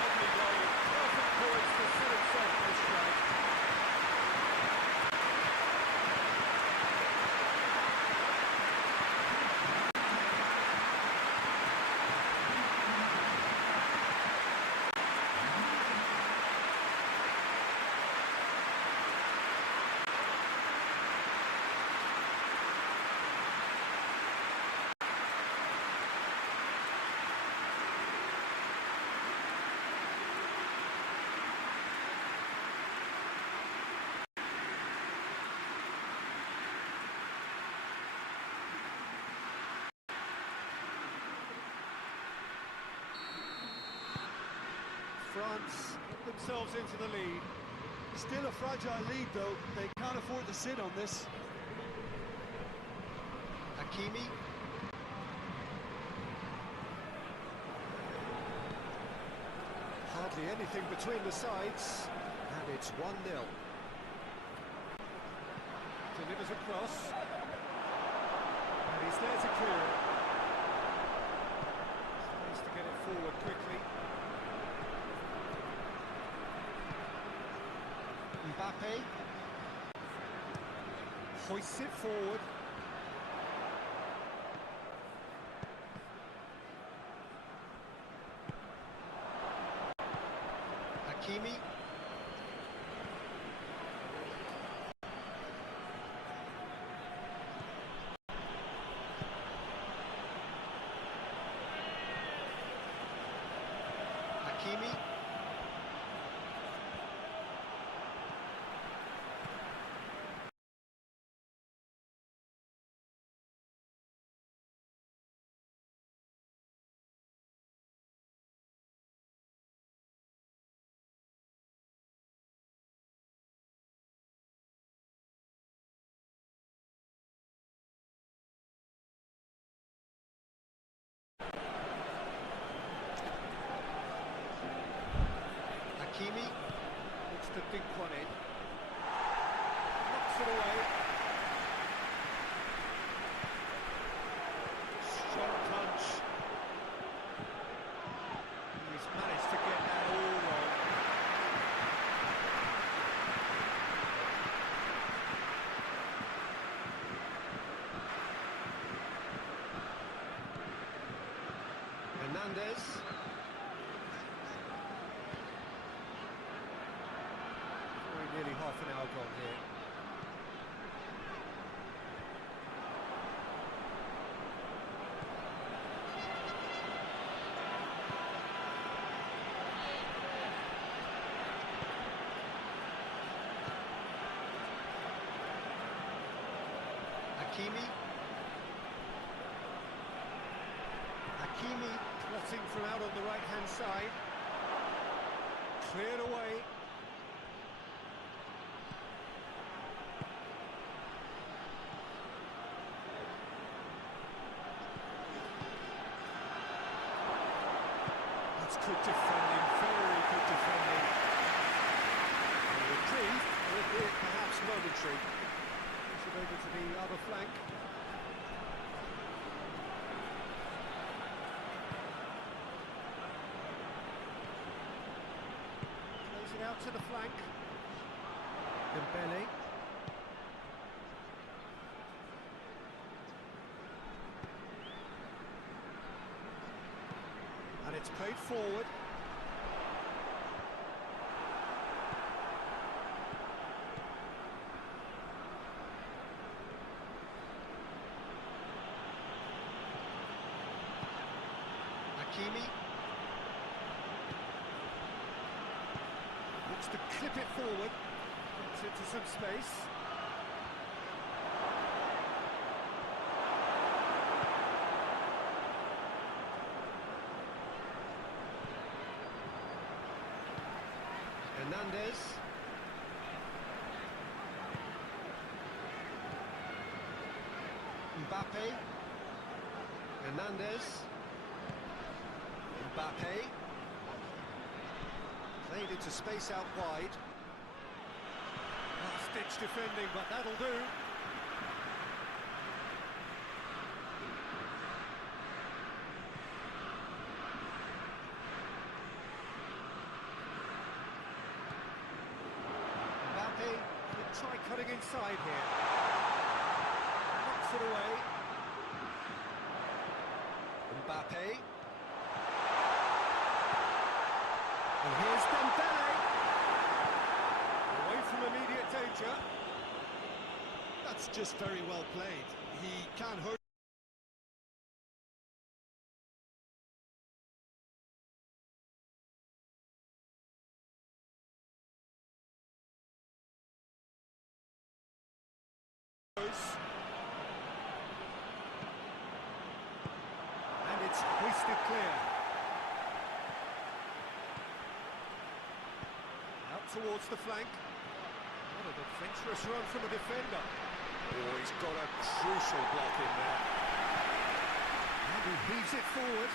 Lovely goal, perfect poise to set himself this strike. France put themselves into the lead. Still a fragile lead, though. They can't afford to sit on this. Hakimi. Hardly anything between the sides, and it's 1-0. Delivers across, and he's there to clear it. Tries to get it forward quickly. Mbappe hoists it forward. Hakimi. Hakimi. Hernandez. Very nearly half an hour gone here. Hakimi. Plotting from out on the right-hand side. Cleared away. That's good defending, very good defending. And reprieve, albeit perhaps momentary. Push it over to the other flank. Plays it out to the flank. Dembele. And it's played forward. Hakimi. Looks to clip it forward. Gets into some space. Hernandez. Mbappe. Hernandez. Mbappe. Played into space out wide. Last-ditch defending, but that'll do. Mbappe. Could try cutting inside here. Knocks it away. Mbappe. And here's Dembele. Away from immediate danger. That's just very well played. He can't hurt. And it's hoisted clear. Out towards the flank. What an adventurous run from a defender. Oh, he's got a crucial block in there. And he heaves it forward.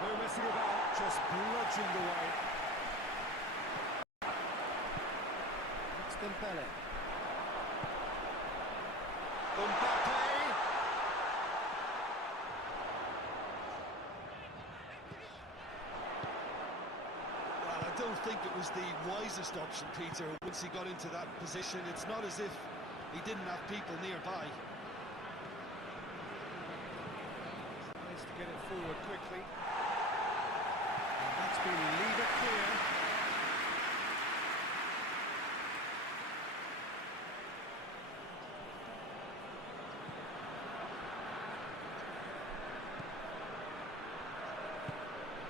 No messing about, just bludgeoned away. It's Dembele. Mbappe. Well, I don't think it was the wisest option, Peter, once he got into that position. It's not as if he didn't have people nearby. Tries to get it forward quickly. And that's been lever clear.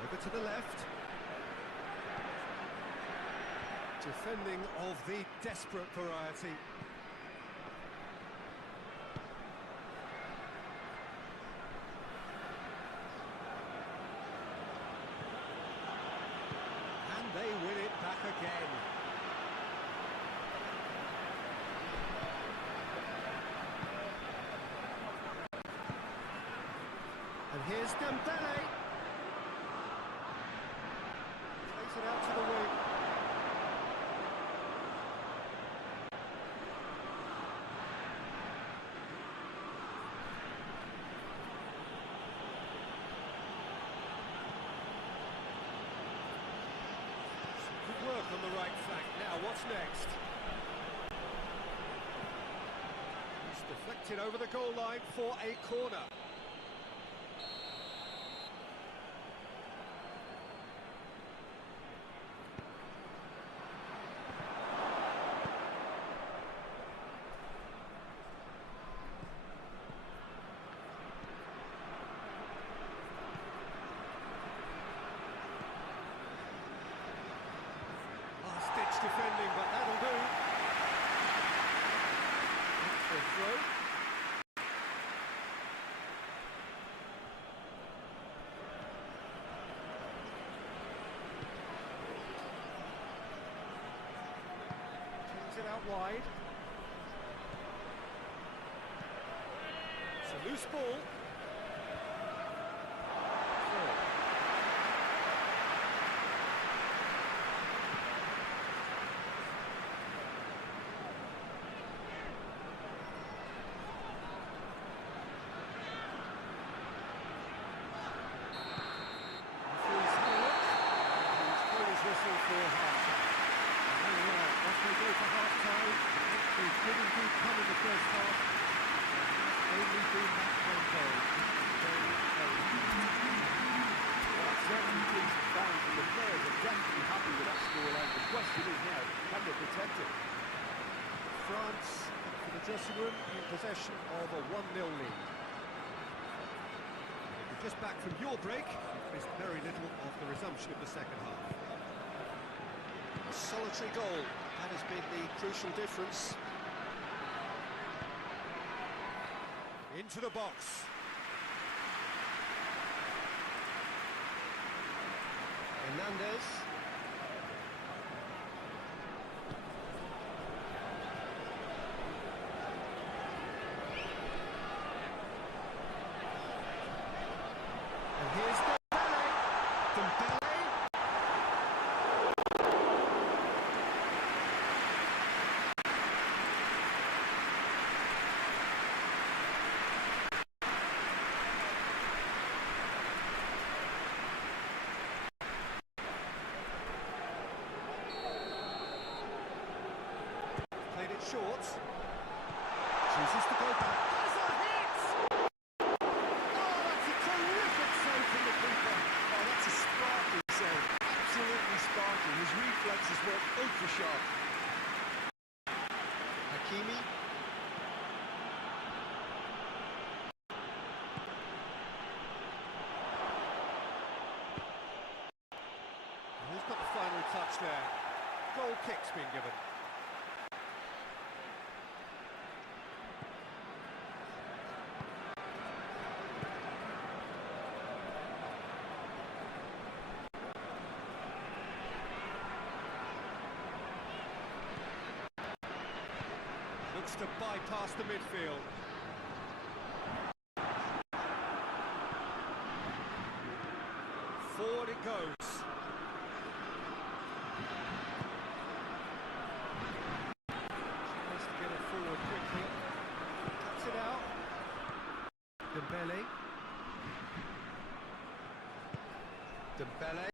Over to the left. Defending of the desperate variety. And they win it back again. And here's Dembele. Plays it out to the wing. Good work on the What's next? It's deflected over the goal line for a corner. Last-ditch defending, but that'll do. For a throw. Turns it out wide. It's a loose ball. Whistle for half-time. Very well, off they go for half-time. They didn't do come in the first half. Only been that one goal. Very, very Well, that's certainly decent fans, and the players are definitely happy with that scoreline. The question is now, can they protect it? France, for the dressing room, in possession of a 1-0 lead. If you're just back from your break, you've missed very little of the resumption of the second half. A solitary goal, that has been the crucial difference. Into the box. Hernandez. And here's Dembele. Dembele. Played it short. Chooses to go back. There's a hit! Oh, that's a terrific save from the keeper. Oh, that's a sparkling save. Absolutely sparkling. His reflexes work ultra sharp. Hakimi. And who's got the final touch there? Goal kick's been given. Looks to bypass the midfield. Forward it goes. Tries to get it forward quickly. Cuts it out. Dembele. Dembele.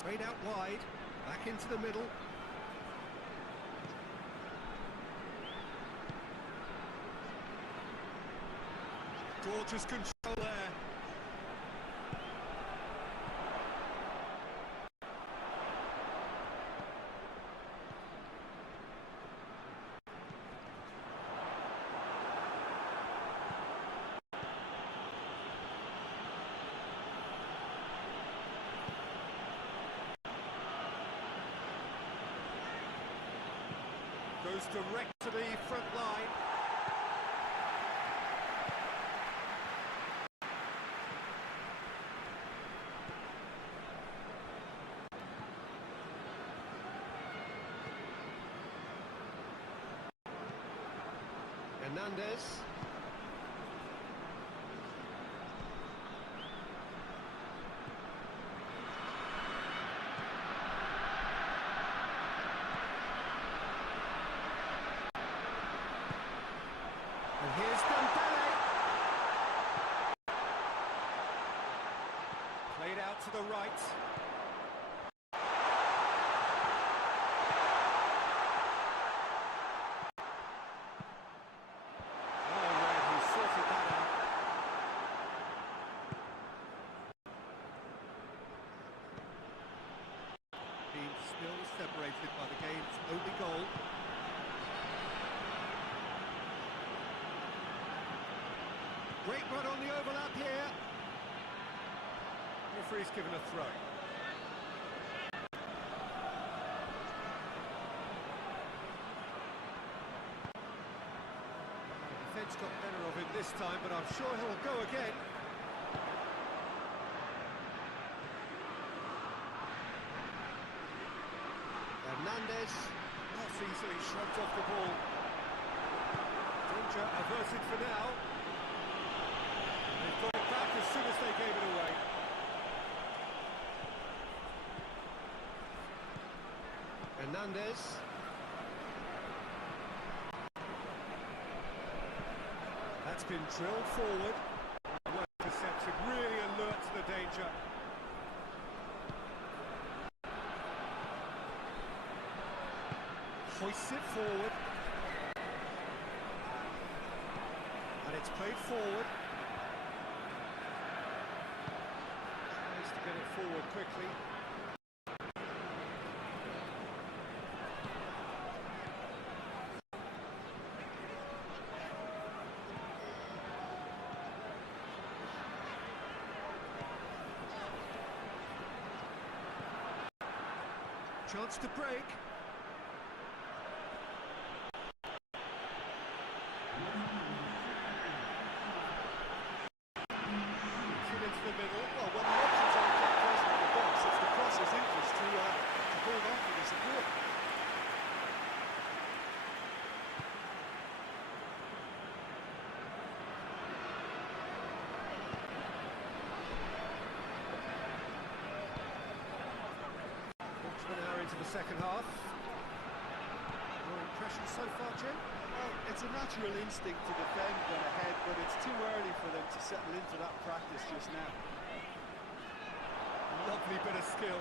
Straight out wide, back into the middle. Gorgeous control there. Goes direct to the front line. Hernandez. And here's Dembele. right. Oh, Red, he sorted that out. Team still separated by the game's only goal. Great run on the overlap here. Referee's given a throw. The defence got better of him this time, but I'm sure he'll go again. Hernandez. Not easily shrugged off the ball. Danger averted for now. They've got it back as soon as they gave it away. Hernandez. That's been drilled forward. Well intercepted, really alert to the danger. Hoists it forward. And it's played forward. Tries to get it forward quickly. Chance to break. Into the middle. Well, when the options aren't that present in the box, it's the cross's interest to hold on for the support. Watch an hour into the second half. Your impression so far, Jim? Well, it's a natural instinct to defend when ahead, but it's too early for them to settle into that practice just now. Lovely bit of skill.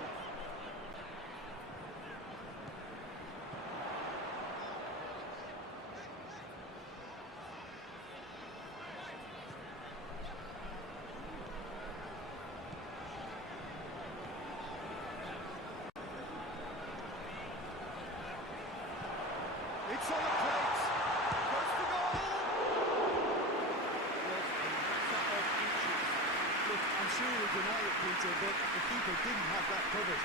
It's on the plate. Goes for goal. Was a matter of inches. Look, I'm sure you'll deny it, Peter, but the keeper didn't have that covered.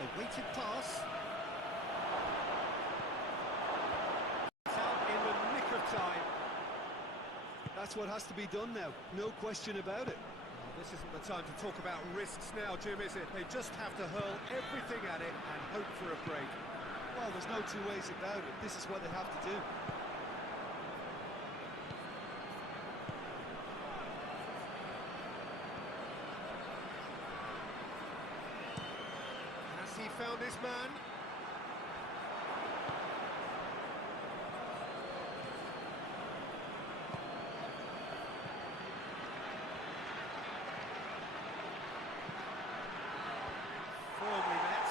A weighted pass. It's out in the nick of time. That's what has to be done now, no question about it. This isn't the time to talk about risks now, Jim, is it? They just have to hurl everything at it and hope for a break. Well, there's no two ways about it. This is what they have to do. Has he found his man? Firmly met.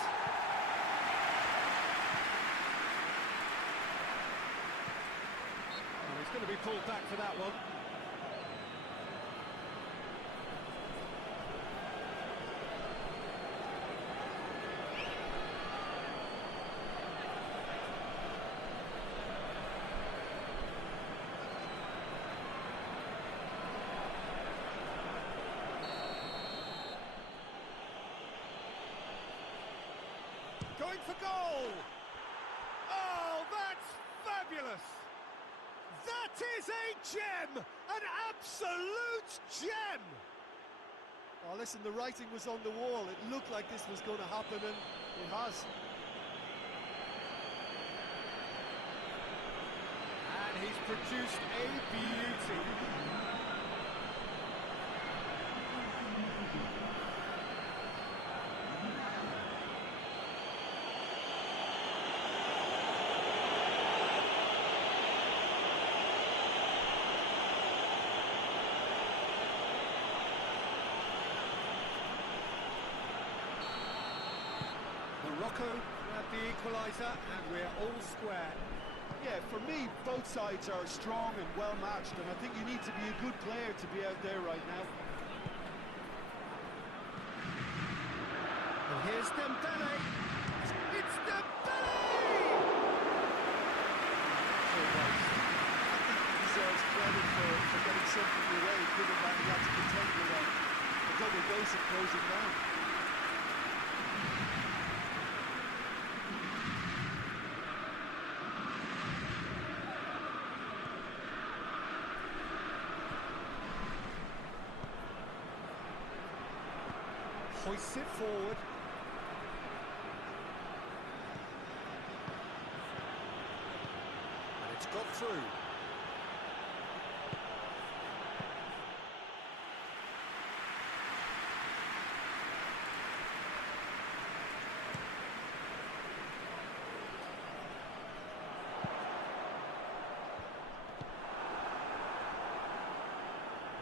Well, he's going to be pulled back for that one. Going for goal! Oh, that's fabulous! That is a gem! An absolute gem! Oh, listen, the writing was on the wall. It looked like this was going to happen, and it has. And he's produced a beauty. Morocco grab the equaliser, and we're all square. Yeah, for me, both sides are strong and well matched, and I think you need to be a good player to be out there right now. And here's Dembele. It's Dembele! I think he deserves credit for getting something away, given that he had to contend with a double dose of closing round. Hoists it forward. And it's got through.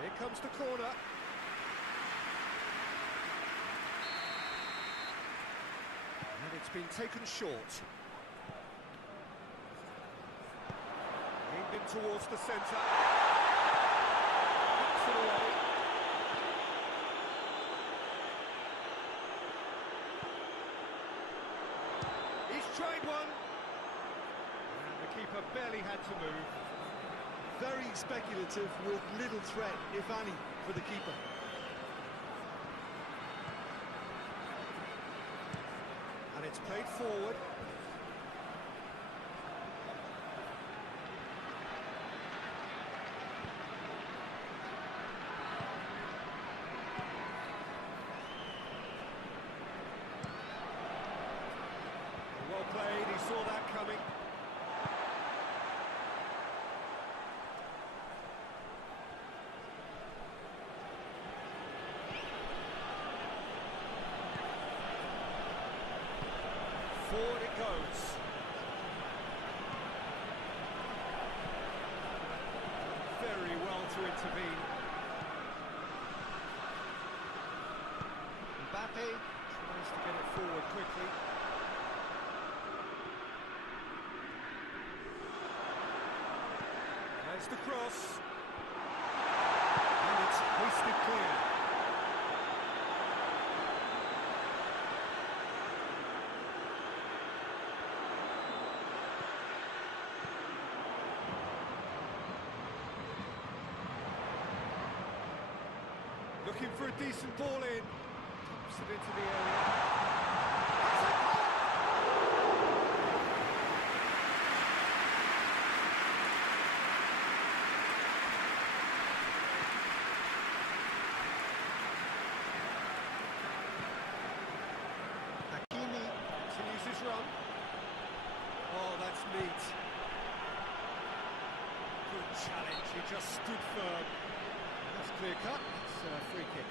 Here comes the corner. And it's been taken short. Aimed in towards the centre. Knocks it away. He's tried one. And the keeper barely had to move. Very speculative with little threat, if any, for the keeper. And it's played forward. Well played, he saw that coming. Forward it goes. Very well to intervene. Mbappe tries to get it forward quickly. There's the cross. And it's hoisted clear. Looking for a decent ball in. Pumps it into the area. That's a goal! Hakimi continues his run. Oh, that's neat. Good challenge, he just stood firm. That's clear cut, it's a free kick.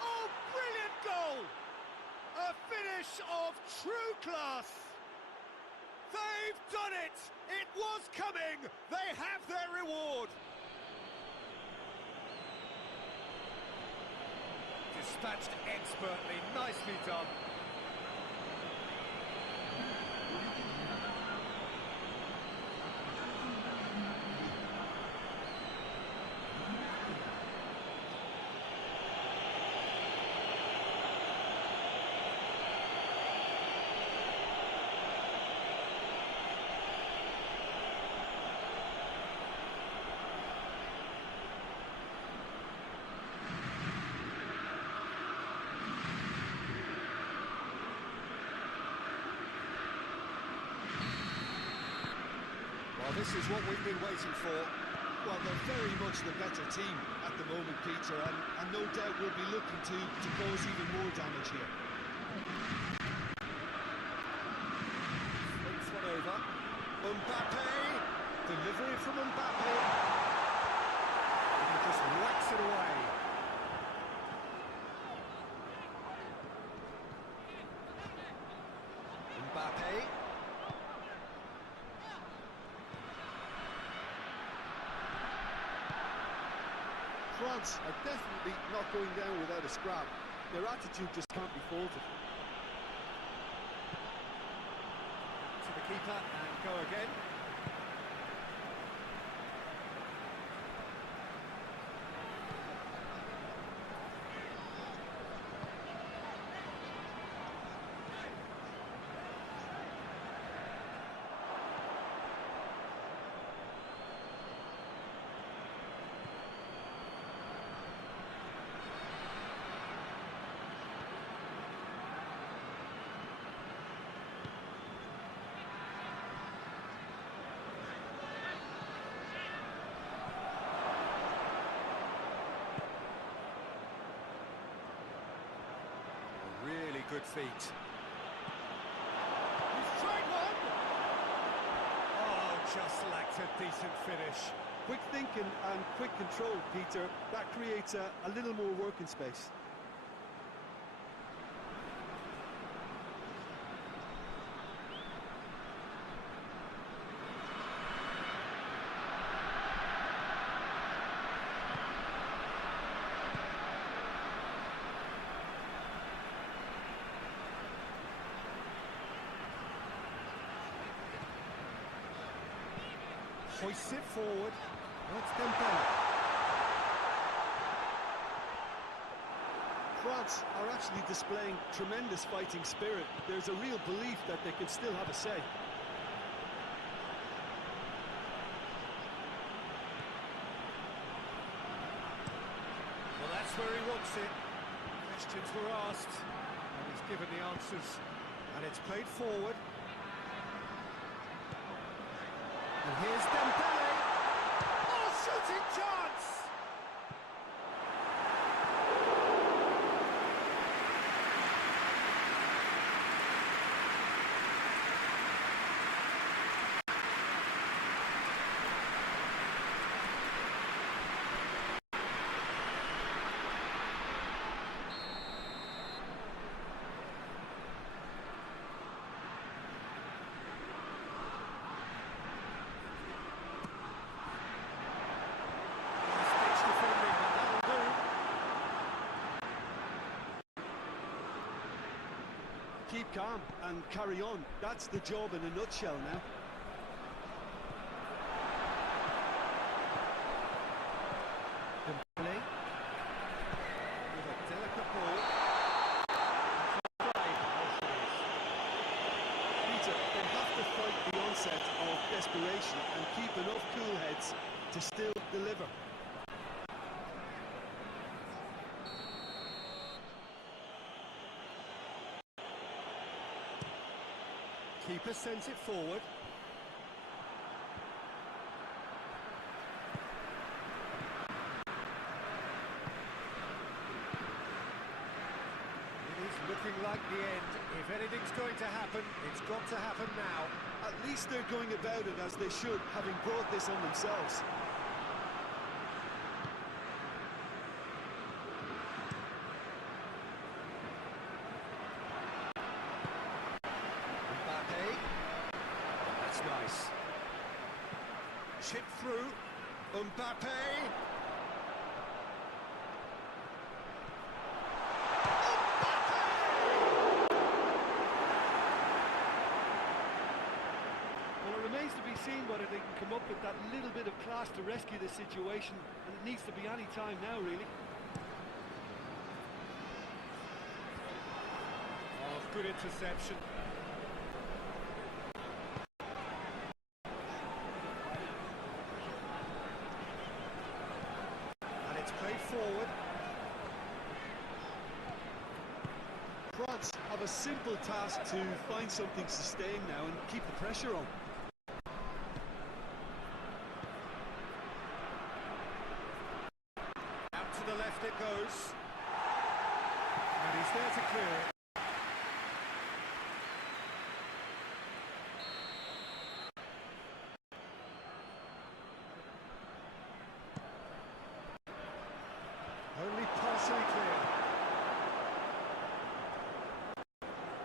Oh, brilliant goal! A finish of true class! They've done it! It was coming! They have their reward! Dispatched expertly, nicely done. this is what we've been waiting for. Well, they're very much the better team at the moment, Peter, and no doubt will be looking to cause even more damage here. Flicks one over. Mbappe! Delivery from Mbappe. And he just whacks it away. Mbappe. France are definitely not going down without a scrap. Their attitude just can't be faulted. To the keeper and go again. Really good feet. He's tried one! Oh, just lacked a decent finish. Quick thinking and quick control, Peter. That creates a little more working space. Hoists it forward. That's Dembele. France are actually displaying tremendous fighting spirit. There's a real belief that they can still have a say. Well, that's where he wants it. Questions were asked, and he's given the answers. And it's played forward. And here's Dembele. Oh, shooting chance! Keep calm and carry on. That's the job in a nutshell now. Dembele with a delicate ball. Peter, they have to fight the onset of desperation and keep enough cool heads to still deliver. Keeper sends it forward. It is looking like the end. If anything's going to happen, it's got to happen now. At least they're going about it as they should, having brought this on themselves. That's nice. Chip through. Mbappe. Well, it remains to be seen whether they can come up with that little bit of class to rescue the situation, and it needs to be any time now, really. Oh, good interception. Played forward. France have a simple task to find something to sustain now and keep the pressure on. shadows. And he's there to clear it. Only partially clear.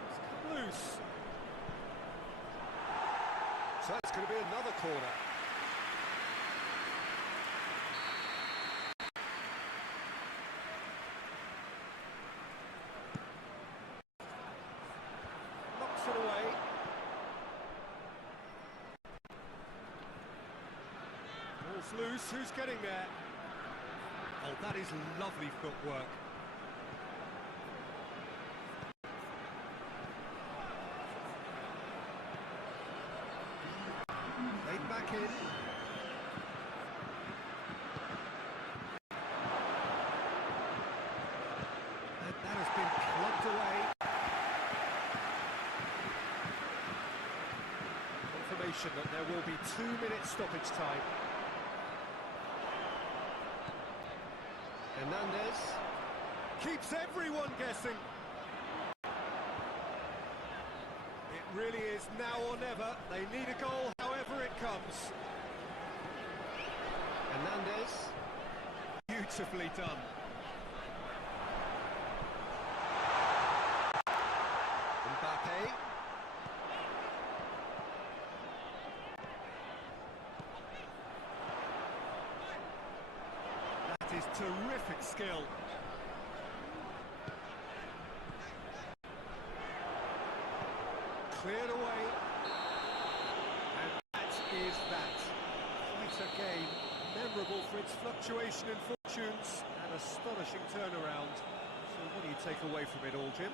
It's come loose. So it's going to be another corner. Knocks it away. Ball's loose, who's getting there? Oh, that is lovely footwork. Laid back in. And that has been clubbed away. Confirmation that there will be 2 minutes stoppage time. Hernandez keeps everyone guessing. It really is now or never. They need a goal however it comes. Hernandez, beautifully done. Mbappe. That is terrific skill. Cleared away. And that is that. Quite a game. Memorable for its fluctuation in fortunes and astonishing turnaround. So what do you take away from it all, Jim?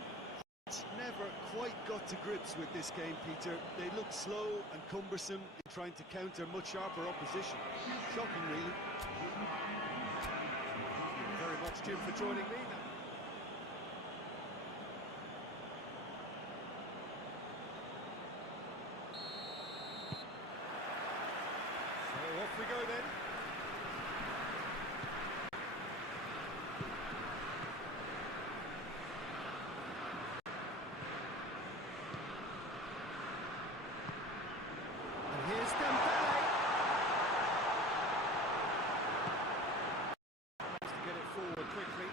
Never quite got to grips with this game, Peter. They looked slow and cumbersome in trying to counter much sharper opposition. Shocking, really. Thank you very much, Jim, for joining me. So off we go then. Here's Dembele. Has to get it forward quickly.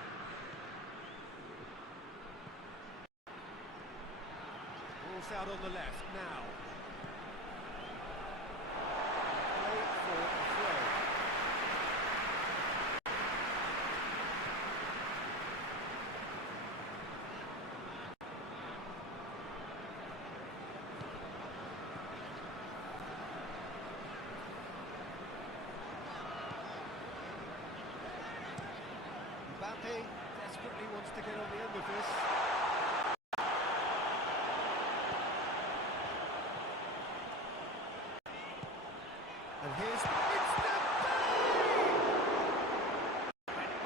Ball's out on the left now. Play for a throw. Mbappe desperately wants to get on the end of this. And here's it's Dembele!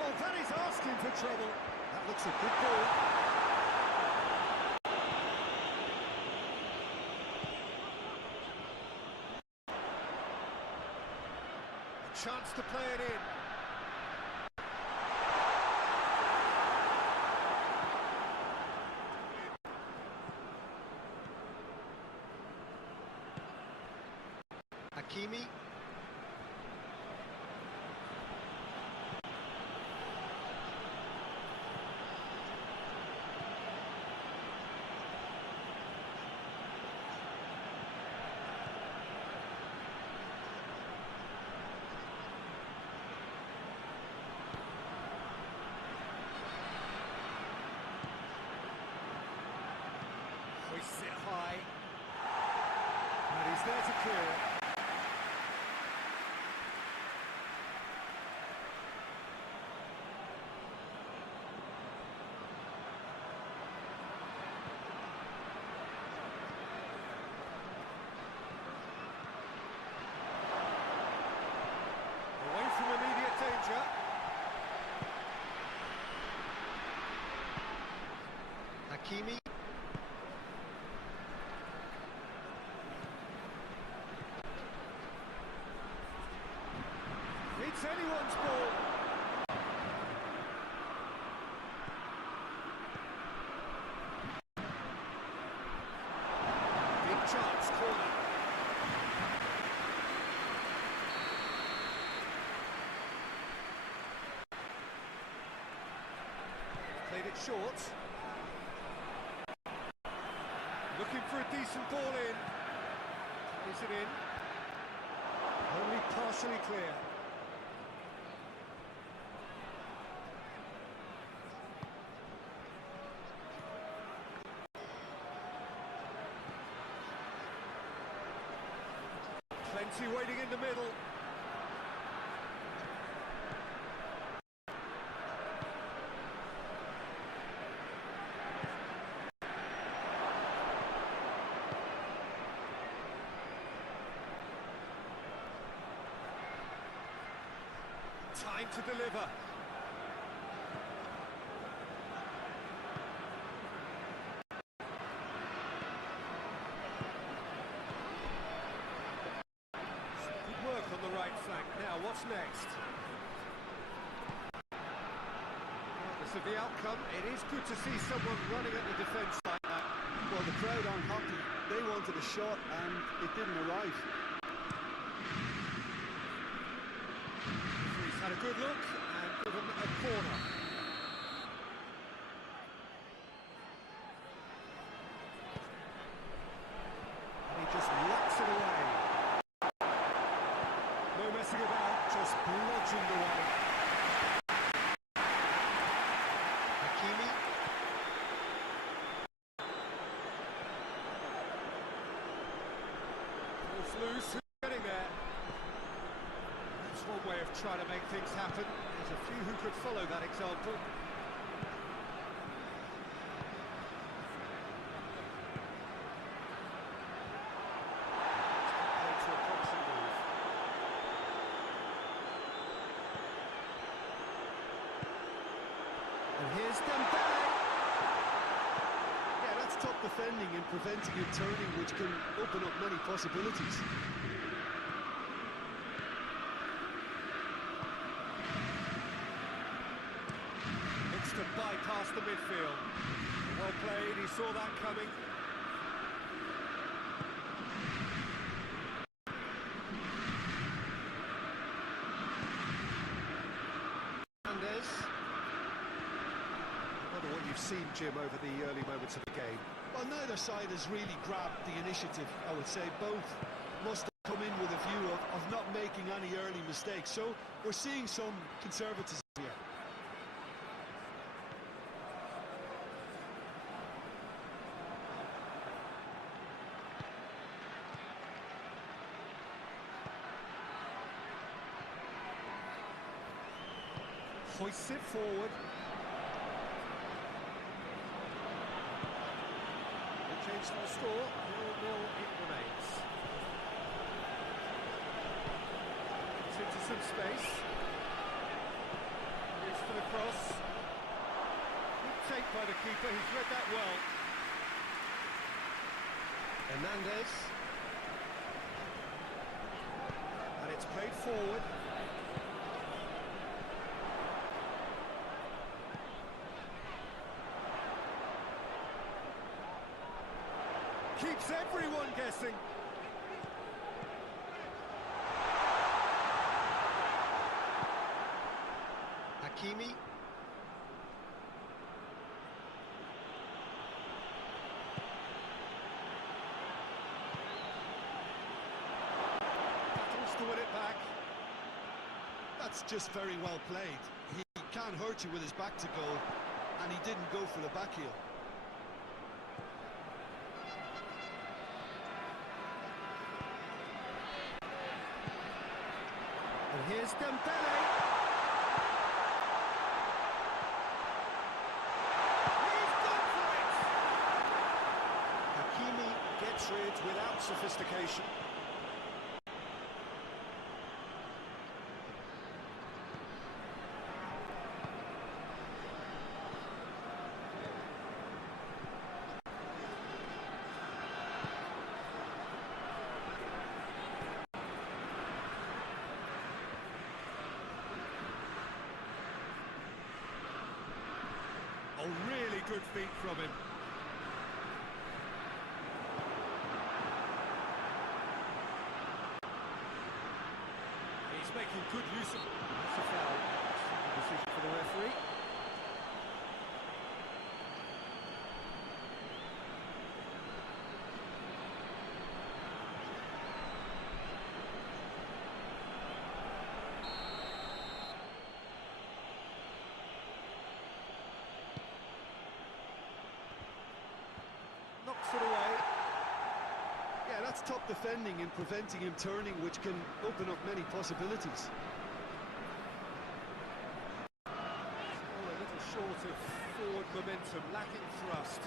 Oh, that is asking for trouble. That looks a good ball. A chance to play it in. Hakimi. Hoists it high. And he's there to clear it. Away from immediate danger. Hakimi. It's anyone's ball. chance, corner. Played it short. Looking for a decent ball in. Plays it in. Only partially clear. Plenty waiting in the middle. Time to deliver. Good work on the right flank. Now, what's next? Regardless of the outcome, it is good to see someone running at the defence like that. Well, the crowd on hockey, they wanted a shot and it didn't arrive. He's had a good look and given a corner. And he just locks it away. No messing about, just bludgeoned away. Hakimi. Ball's loose, who's getting there? That's one way of trying to make things happen. There's a few who could follow that example. To a promising move. And here's Dembele. Yeah, that's top defending and preventing it turning, which can open up many possibilities. Looks to bypass the midfield. Well played, he saw that coming. Hernandez. I wonder what you've seen, Jim, over the early moments of the game. Well, neither side has really grabbed the initiative, I would say. Both must have come in with a view of not making any early mistakes. So we're seeing some conservatism here. Hoists it forward. No change to the score, 0-0 it remains. It's into some space. Here's for the cross. Good take by the keeper, he's read that well. Hernandez. And it's played forward. Keeps everyone guessing. Hakimi. Battles to win it back. That's just very well played. He can't hurt you with his back to goal, and he didn't go for the back heel. And here's Dembele. He's gone for it! Hakimi gets rid without sophistication. A really good feat from him. making good use of... That's a foul. Simple decision for the referee. Knocks it away. Yeah, that's top defending and preventing him turning, which can open up many possibilities. Oh, a little short of forward momentum, lacking thrust.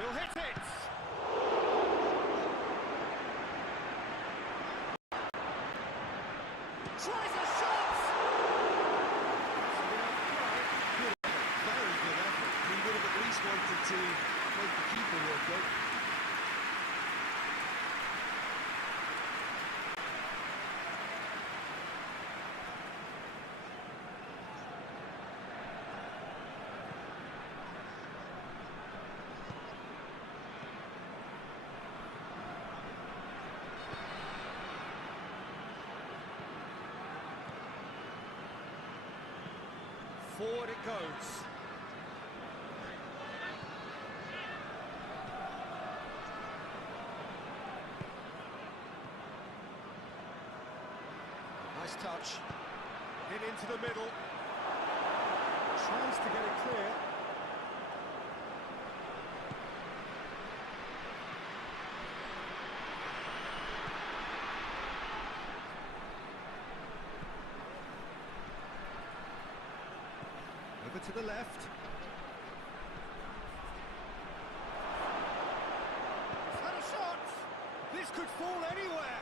He'll hit it! Tries a shot! Good effort, very good effort. He would have at least wanted to make the keeper work out. Forward it goes. Nice touch. In into the middle. Tries to get it clear. Over to the left. He's had a shot! This could fall anywhere!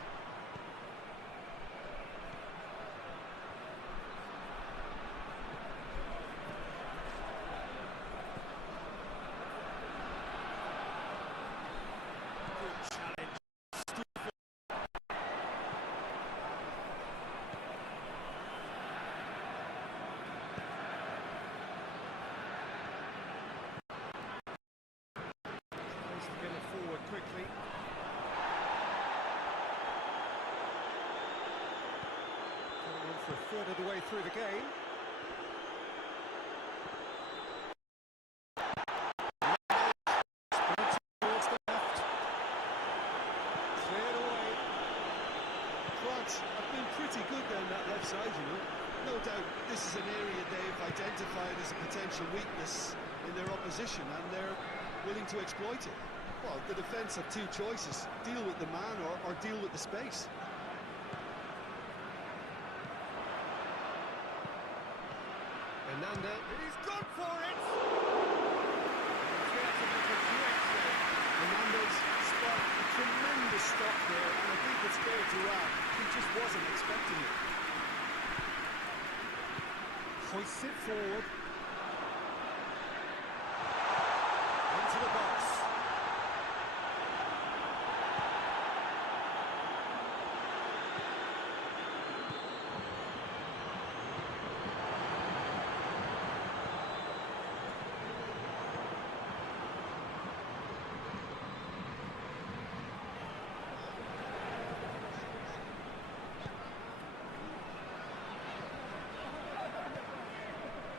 Good challenge. Tries to get it forward quickly. Coming on for a third of the way through the game. Spread towards the left. Cleared away. France have been pretty good down that left side, you know. No doubt this is an area they've identified as a potential weakness in their opposition, and they're willing to exploit it. Well, the defence have two choices: deal with the man or deal with the space. Hernandez. He's gone for it! He's there to make a great save. Hernandez sparked a tremendous stop there, and I think it's fair to add, he just wasn't expecting it. Hoists it forward. Into the box.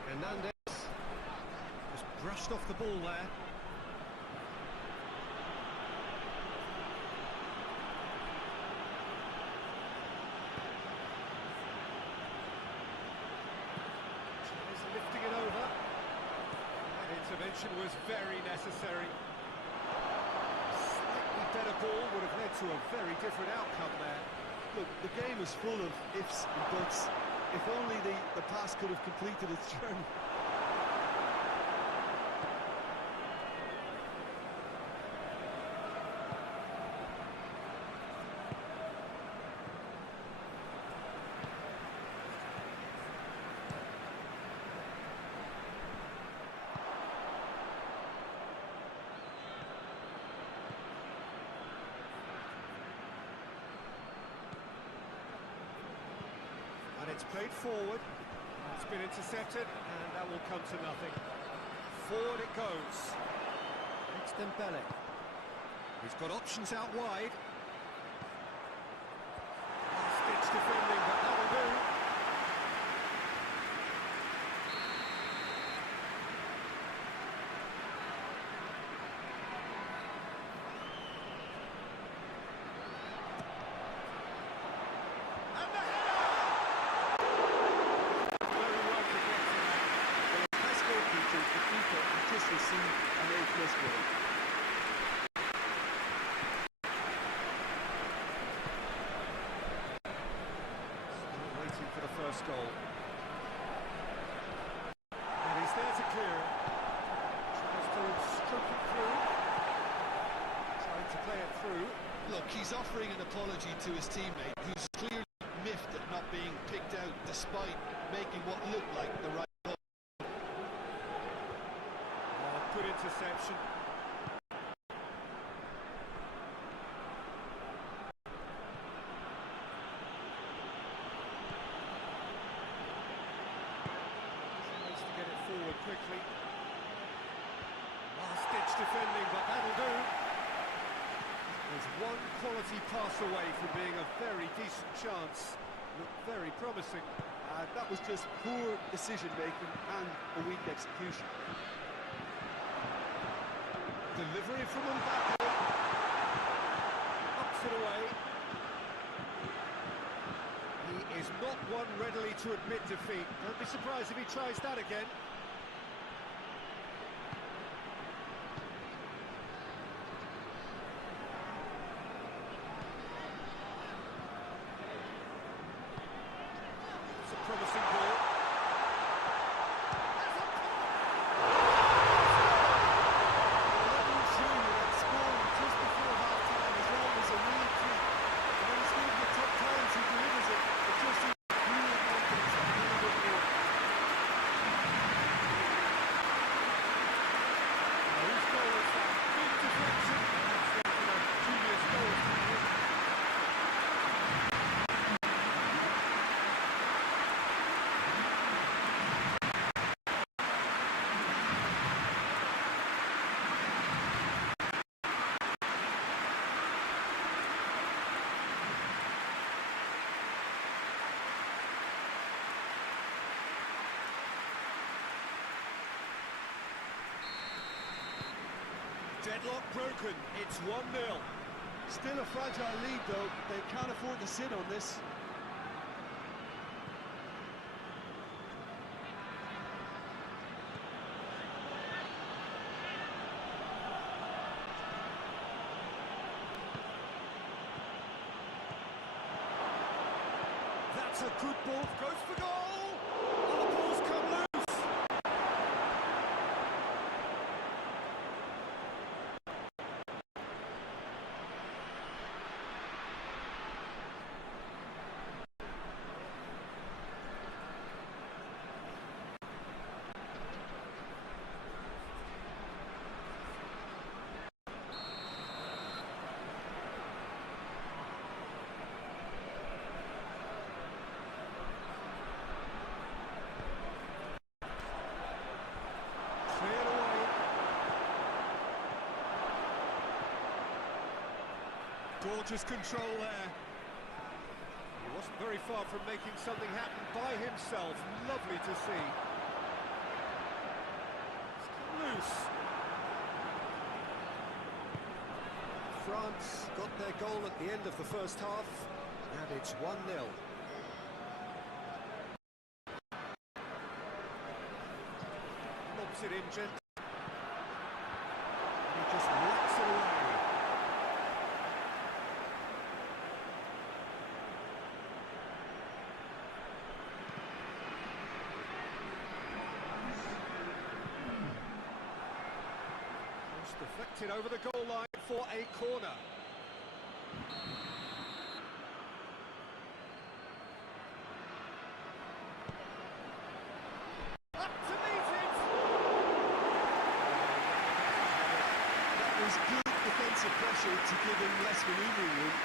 Hernandez Just brushed off the ball there. Tries lifting it over. That intervention was very necessary. Slightly better ball would have led to a very different outcome there. Look, the game is full of ifs and buts. If only the pass could have completed its journey. it's played forward. It's been intercepted, and that will come to nothing. Forward it goes. Next Dembele. He's got options out wide. Last-ditch defending, but that'll do. Waiting for the first goal. And he's there to clear it. Tries to stroke it through. Trying to play it through. Look, he's offering an apology to his teammate, who's clearly miffed at not being picked out despite making what looked like the right call. Good interception. Tries to get it forward quickly. Last-ditch defending, but that'll do. There's one quality pass away from being a very decent chance. Looked very promising. That was just poor decision-making and a weak execution. Delivery from Mbappe. Ups it away. He is not one readily to admit defeat. Don't be surprised if he tries that again. It's a promising ball. Deadlock broken, it's 1-0. Still a fragile lead, though. They can't afford to sit on this. That's a good ball, goes for goal! Oh, the ball's come loose! Gorgeous control there. He wasn't very far from making something happen by himself. Lovely to see. It's come loose. France got their goal at the end of the first half, and it's 1-0. Lobs it in gently. And he just locks it away. Deflected over the goal line for a corner. Up to meet it! That was good defensive pressure to give him less manoeuvring room.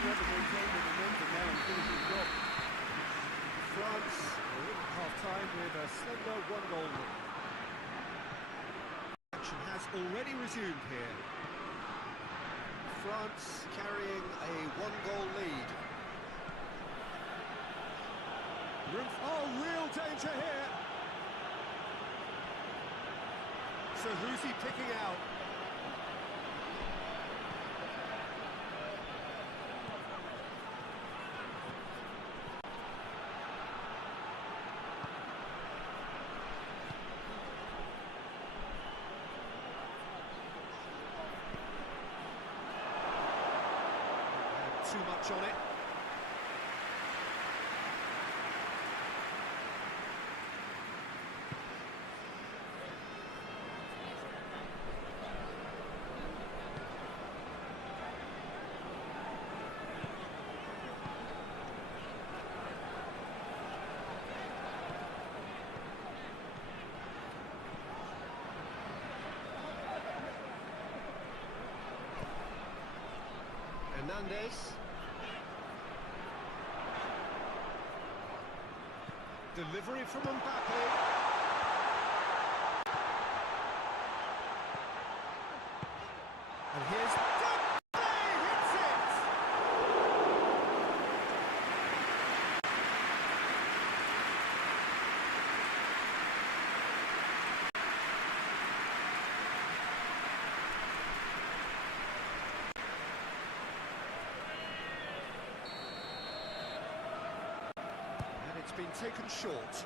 want to maintain the momentum now and finish the job. France are in at half-time with a slender one-goal lead. Action has already resumed here. France carrying a one-goal lead. Oh, real danger here. So who's he picking out? Too much on it. Hernandez. Delivery from Mbappe. And here's Mbappe, hits it! And it's been taken short.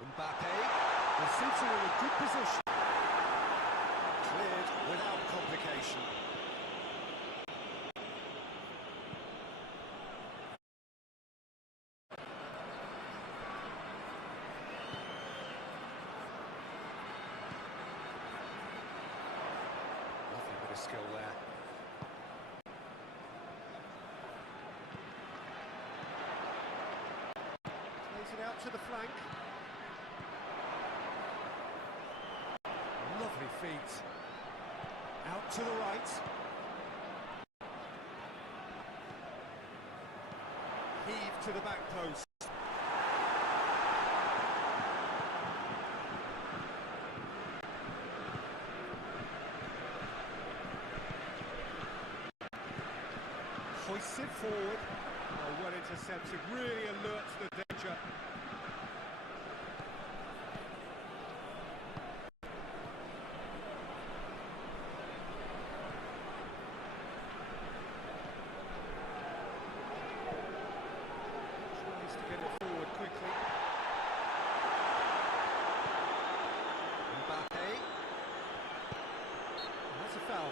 Mbappe, the seats are in a good position. Cleared without complication. Lovely bit of skill there. Plays it out to the flank. Lovely feet. Out to the right. Heave to the back post. Hoists it forward. Oh, well intercepted. Really alerts the danger.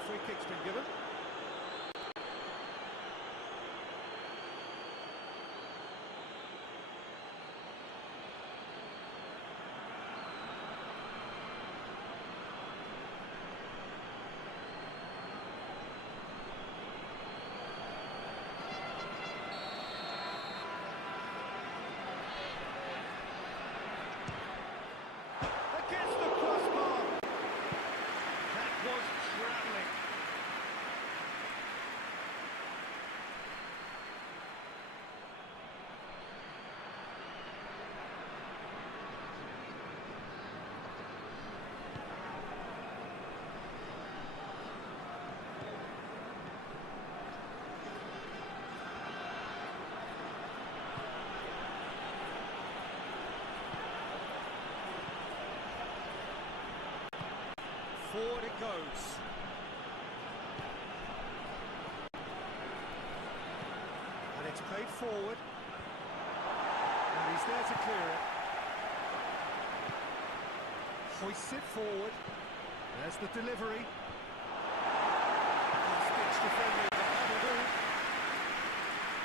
Free kick's been given. Against the crossbar. That was travelling. Forward it goes. And it's played forward. And he's there to clear it. Hoists it forward. There's the delivery. Last-ditch defending, but that'll do.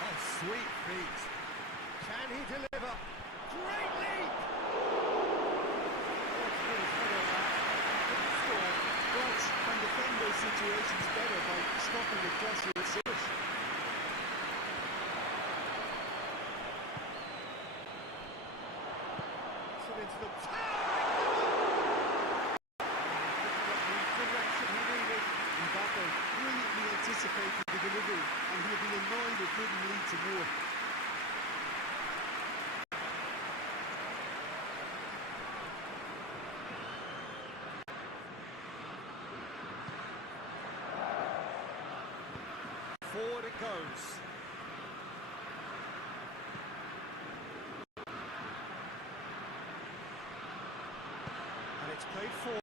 Oh, sweet feet. Can he deliver? Great leap! And defend those situations better by stopping the pressure at source. It's an finds them. Towering the direction he needed. Mbappe brilliantly anticipated the delivery, and he'll be annoyed it didn't lead to more. Forward it goes. And it's played forward.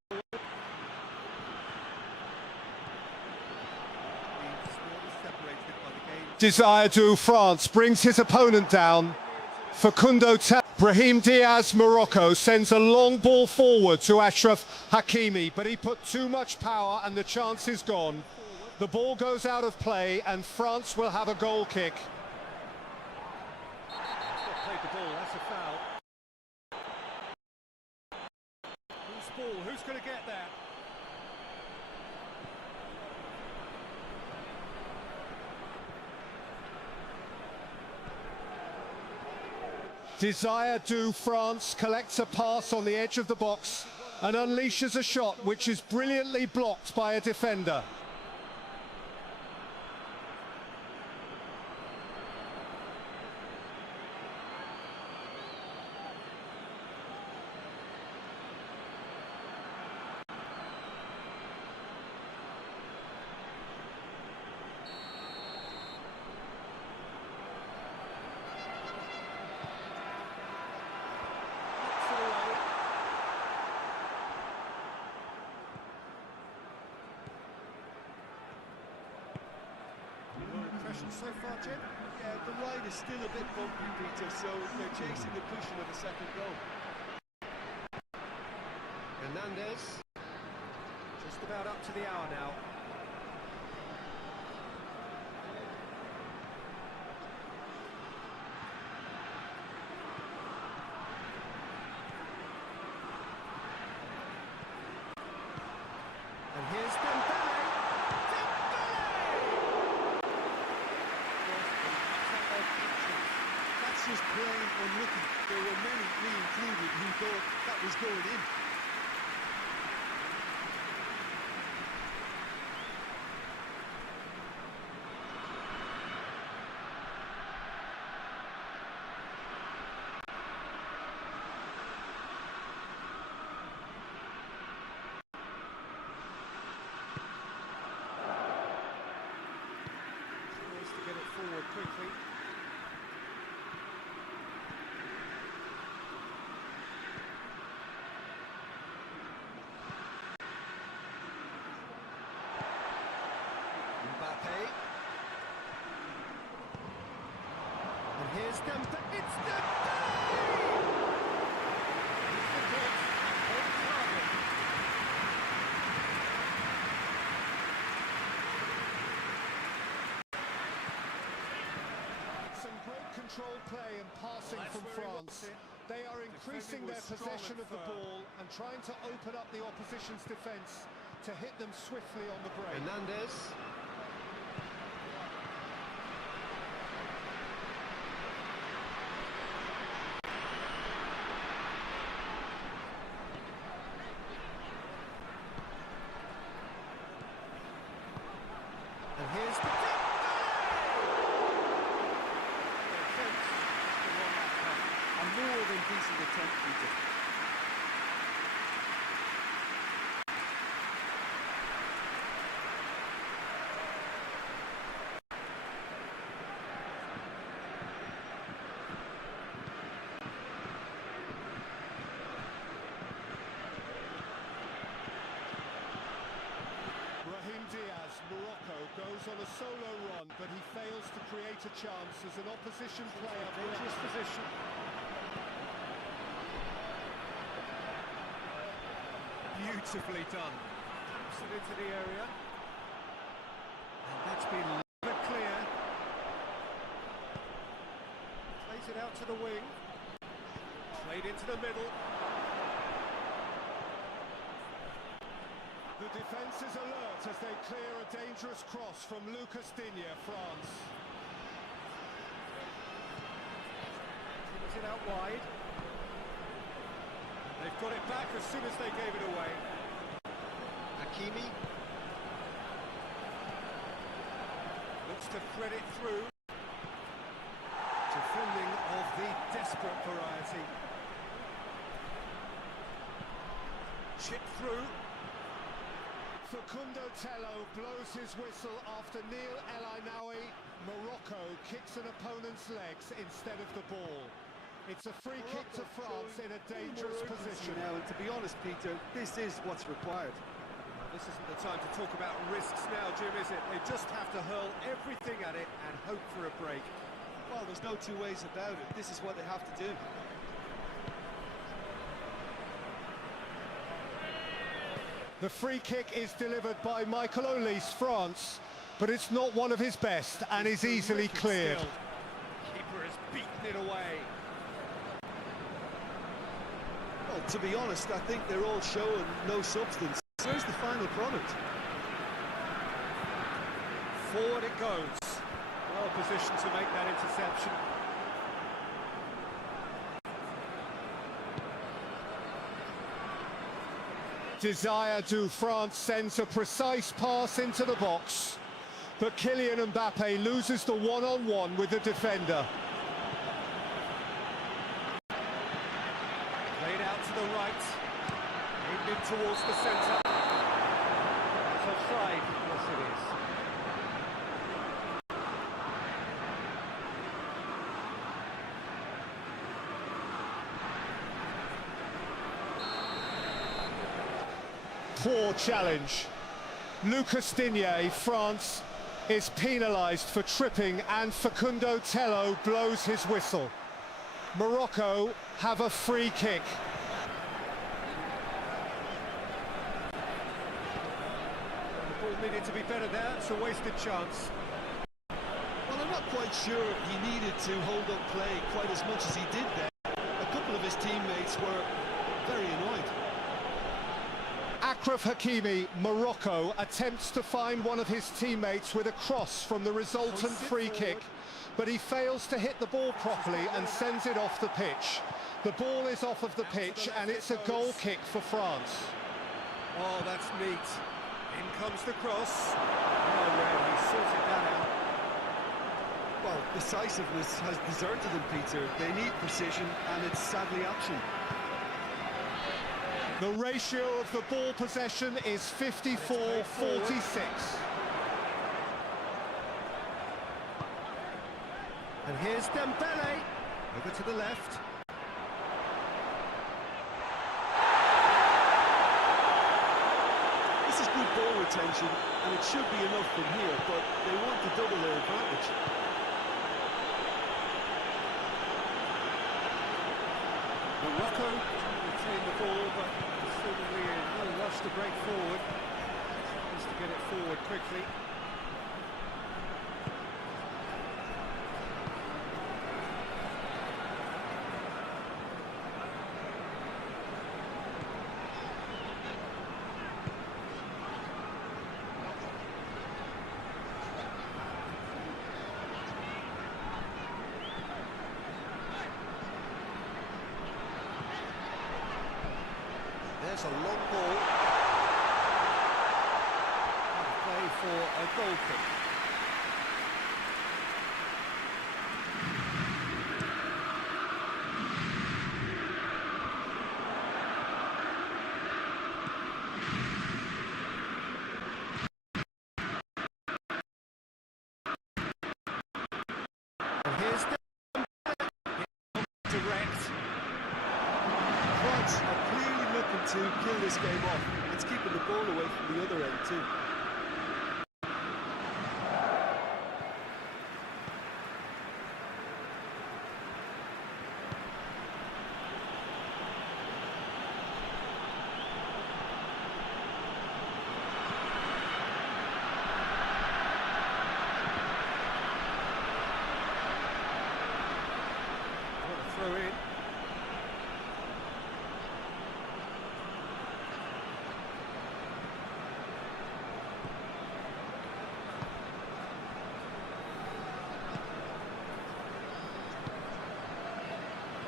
Desire to France brings his opponent down. Facundo Brahim Diaz, Morocco, sends a long ball forward to Achraf Hakimi, but he put too much power and the chance is gone. The ball goes out of play and France will have a goal kick. He's not played the ball, that's a foul. Whose ball? Who's going to get that? Desire du France collects a pass on the edge of the box and unleashes a shot which is brilliantly blocked by a defender. So far, Jim? Yeah, the ride is still a bit bumpy, Peter, so they're chasing the cushion of a second goal. Hernandez, just about up to the hour now. And here's Dembele. That's just plain unlucky. There were many, me included, who thought that was going in. Tries to get it forward quickly. Mbappe. And here's Dembele. It's Dembele! Some great controlled play and passing from France. They are increasing their possession of the ball and trying to open up the opposition's defence to hit them swiftly on the break. Hernandez. And here's the A more than decent attempt, Peter. Brahim Diaz, Morocco, goes on a solo run, but he fails to create a chance as an opposition player. dangerous position. Beautifully done. Taps it into the area. And that's been clear. Plays it out to the wing. Played into the middle. The defence is alert as they clear a dangerous cross from Lucas Digne, France. Brings it out wide. got it back as soon as they gave it away. Hakimi. Looks to thread it through. Defending of the desperate variety. Chip through. Facundo Tello blows his whistle after Neil El Ainaoui. Morocco kicks an opponent's legs instead of the ball. It's a free kick to France in a dangerous position. Now, and to be honest, Peter, this is what's required. This isn't the time to talk about risks now, Jim, is it? They just have to hurl everything at it and hope for a break. Well, there's no two ways about it. This is what they have to do. The free kick is delivered by Michael Olise, France, but it's not one of his best and is easily cleared. Keeper has beaten it away. Well, to be honest, I think they're all showing no substance. Where's the final product? Forward it goes. Well positioned to make that interception. Desire du France sends a precise pass into the box, but Kylian Mbappe loses the one-on-one with the defender. Played out to the right, aimed in towards the centre. It's offside, yes it is. Poor challenge. Lucas Digne, France, is penalised for tripping and Facundo Tello blows his whistle. Morocco have a free kick. The ball needed to be better there, it's a wasted chance. Well, I'm not quite sure he needed to hold up play quite as much as he did there. A couple of his teammates were very annoyed. Achraf Hakimi, Morocco, attempts to find one of his teammates with a cross from the resultant free kick, but he fails to hit the ball properly and sends it off the pitch. The ball is off of the pitch and it's a goal kick for France. Oh, that's neat. In comes the cross. Oh, well, he sorted that out. Well, decisiveness has deserted them, Peter. They need precision, and it's sadly action. The ratio of the ball possession is 54-46. And here's Dembele, over to the left. This is good ball retention, and it should be enough from here, but they want to double their advantage. Morocco retain the ball, but seemingly in no rush to break forward. Needs to get it forward quickly. There's a long ball. Play for a goal kick. And here's direct. France are clearly looking to kill this game off. It's keeping the ball away from the other end too. What a throw in.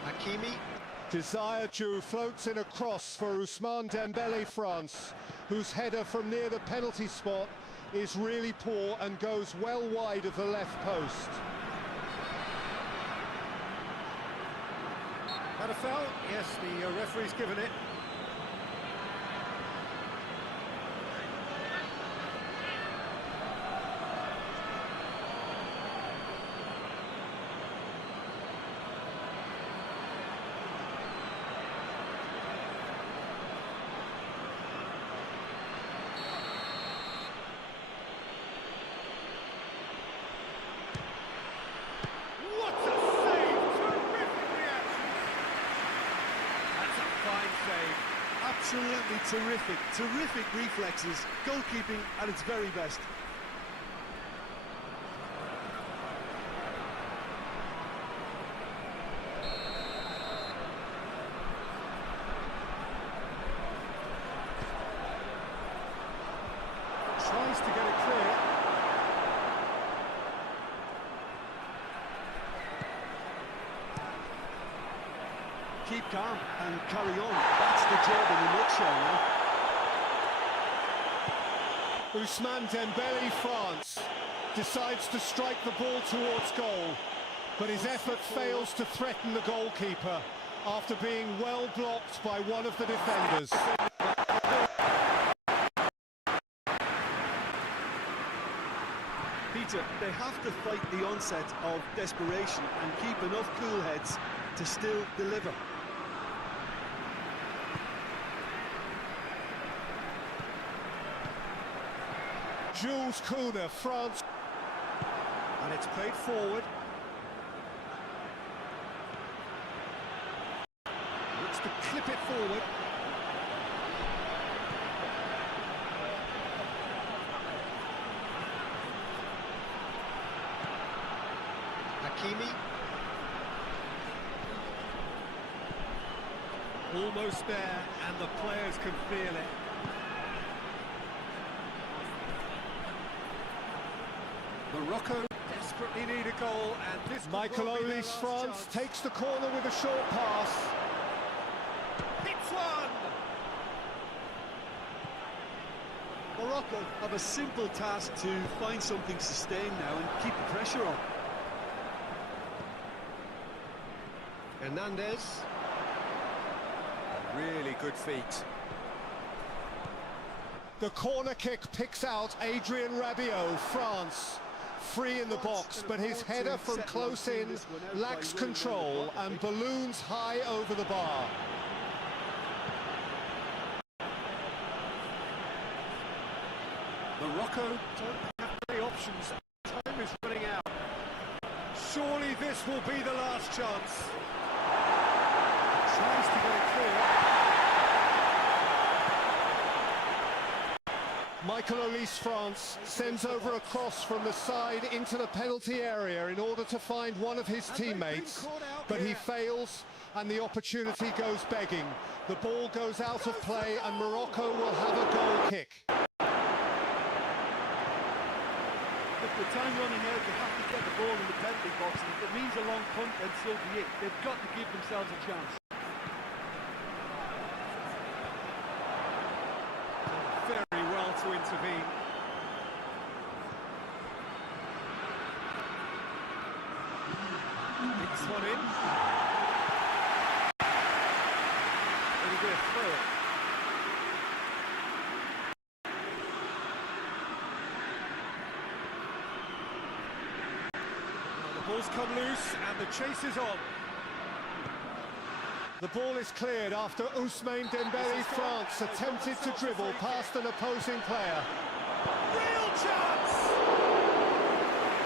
Hakimi. Desire Due floats in a cross for Ousmane Dembele, France, whose header from near the penalty spot is really poor and goes well wide of the left post. Had a foul? Yes, the referee's given it. What a save! Terrific reaction! That's a fine save. Absolutely terrific, terrific reflexes, goalkeeping at its very best. Tries to get it clear. Keep calm and carry on. That's the job in a nutshell now. Ousmane Dembele, France, decides to strike the ball towards goal, but his effort fails to threaten the goalkeeper after being well blocked by one of the defenders. Peter, they have to fight the onset of desperation and keep enough cool heads to still deliver. Jules Koundé, France. And it's played forward. Looks to clip it forward. Hakimi. Almost there, and the players can feel it. Morocco desperately need a goal, and this Michael Olise, France, takes the corner with a short pass. Hits one! Morocco have a simple task to find something sustained now and keep the pressure on. Hernandez. Really good feet. The corner kick picks out Adrien Rabiot, France. Free in the box, but his header from close in lacks control and balloons high over the bar. Morocco don't have many options. Time is running out. Surely this will be the last chance. Tries to get it clear. Michael Olise, France, sends over a cross from the side into the penalty area in order to find one of his teammates, but he fails and the opportunity goes begging. The ball goes out of play and Morocco will have a goal kick. If the time running out, they have to get the ball in the penalty box, and if it means a long punt, then so be it. They've got to give themselves a chance. Very well to intervene. Hits one in. It'll be a throw. The ball's come loose and the chase is on. The ball is cleared after Ousmane Dembele, France, attempted to dribble past an opposing player. Real chance!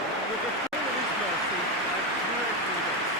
And with the feel at his mercy, a dreadful miss.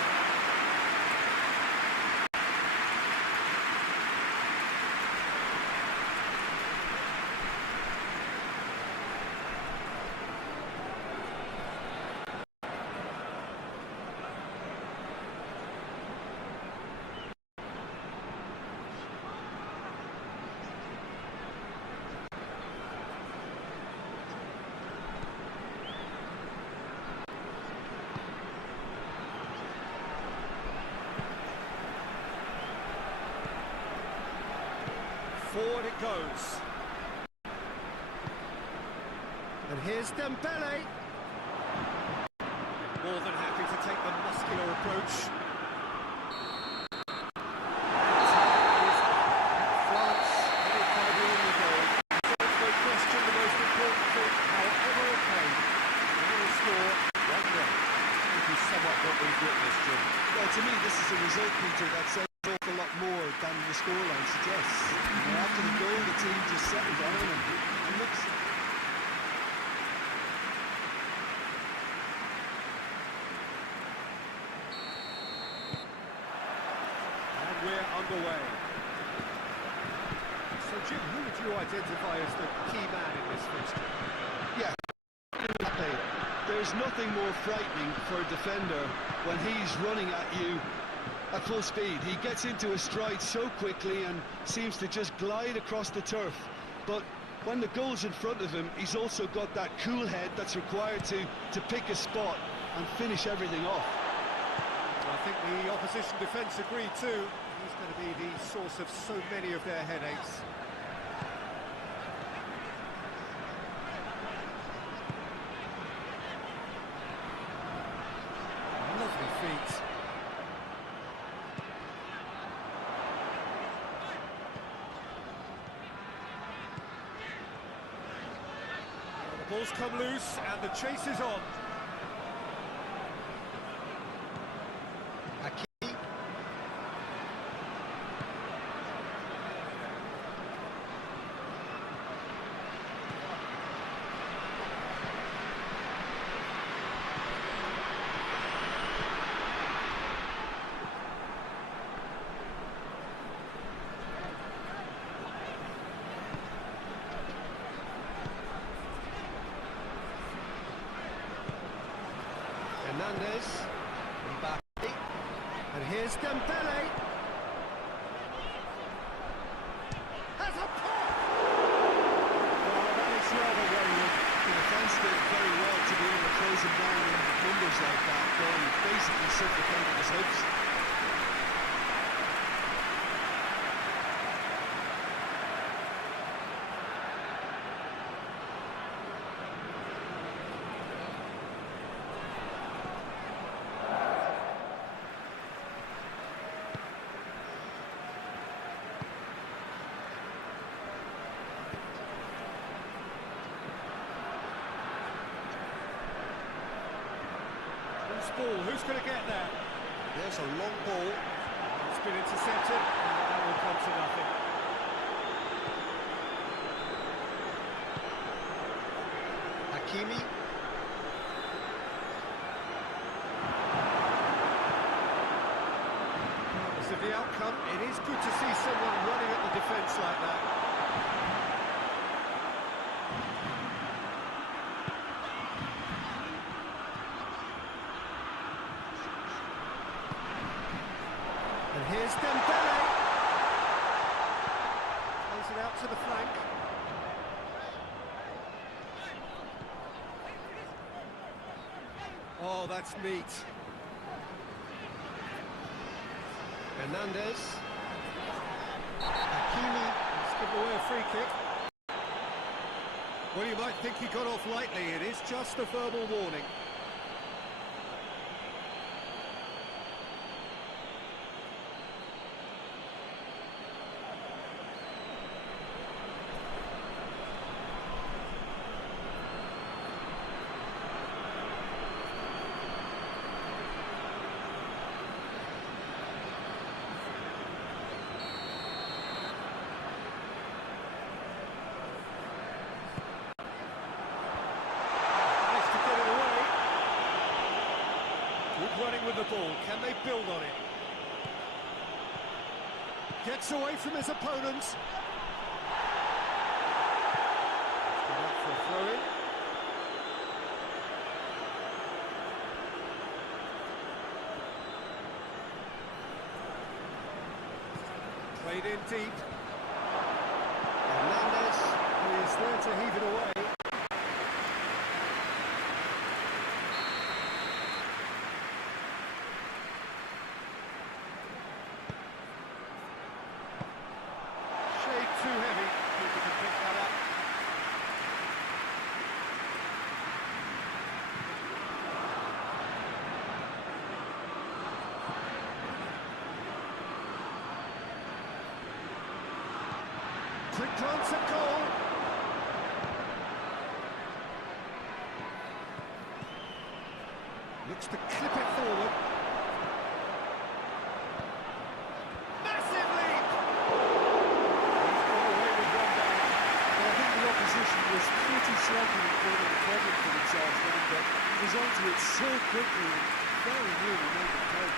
Forward it goes. And here's Dembele. More than happy to take the muscular approach. France headed by the only goal. There's no question the most important thing, however it came, the winning score, 1-0. This is somewhat what we've witnessed, Jim. Well, to me, this is a result, Peter, that says an awful lot more than the scoreline suggests. You know, after the goal, the team just settled down and looks. And we're underway. So, Jim, who would you identify as the key man in this fixture? Yeah, there's nothing more frightening for a defender when he's running at you at full speed. He gets into a stride so quickly and seems to just glide across the turf. But when the goal's in front of him, he's also got that cool head that's required to pick a spot and finish everything off. I think the opposition defence agreed too. He's going to be the source of so many of their headaches. Lovely feet. The ball's come loose and the chase is on. Hernandez, Mbappe, and here's Dembele. Has a pop! Oh, that is rather wayward. The defence did very well to be able to close him down in numbers like that, going basically suffocated his hopes. Ball, who's going to get there? There's a long ball. It's been intercepted, and that will come to nothing. Hakimi. As of the outcome, it is good to see someone running at the defence like that. And here's Dembele. Plays it out to the flank. Oh, that's neat. Hernandez. Hakimi. Let's give away a free kick. Well, you might think he got off lightly. It is just a verbal warning. Running with the ball, can they build on it? Gets away from his opponents. Good up for a throw-in. Played in deep. Hernandez is there to heave it away. Too heavy. Quick glance at goal. Looks to clip it forward. Massive leap! He's got away with one down. Well, I think the opposition was pretty sloppy in creating a problem for themselves then, but he was onto it so quickly and very nearly made it play.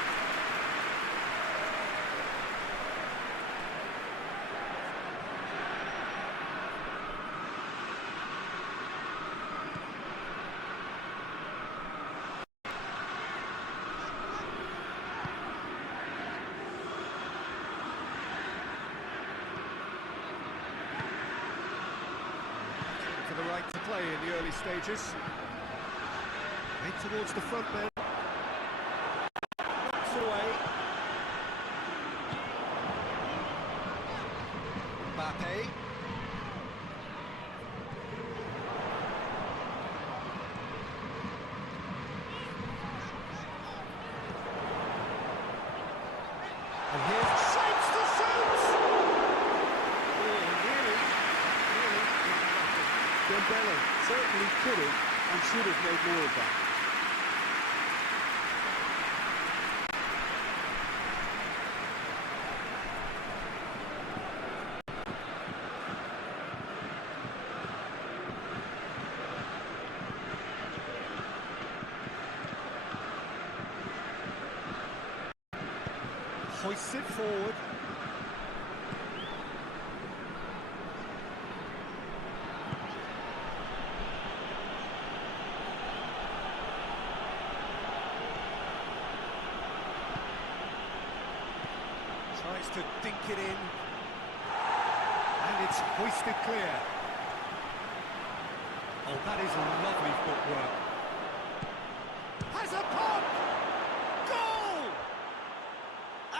For the right to play in the early stages. In towards the front man. Knocks away. Mbappe. And here's shapes to shoot! Oh, nearly is nothing. Dembele certainly could have and should have made more of that. Hoists it forward. Tries to dink it in. And it's hoisted clear. Oh, that is lovely footwork. Has a pop! Goal!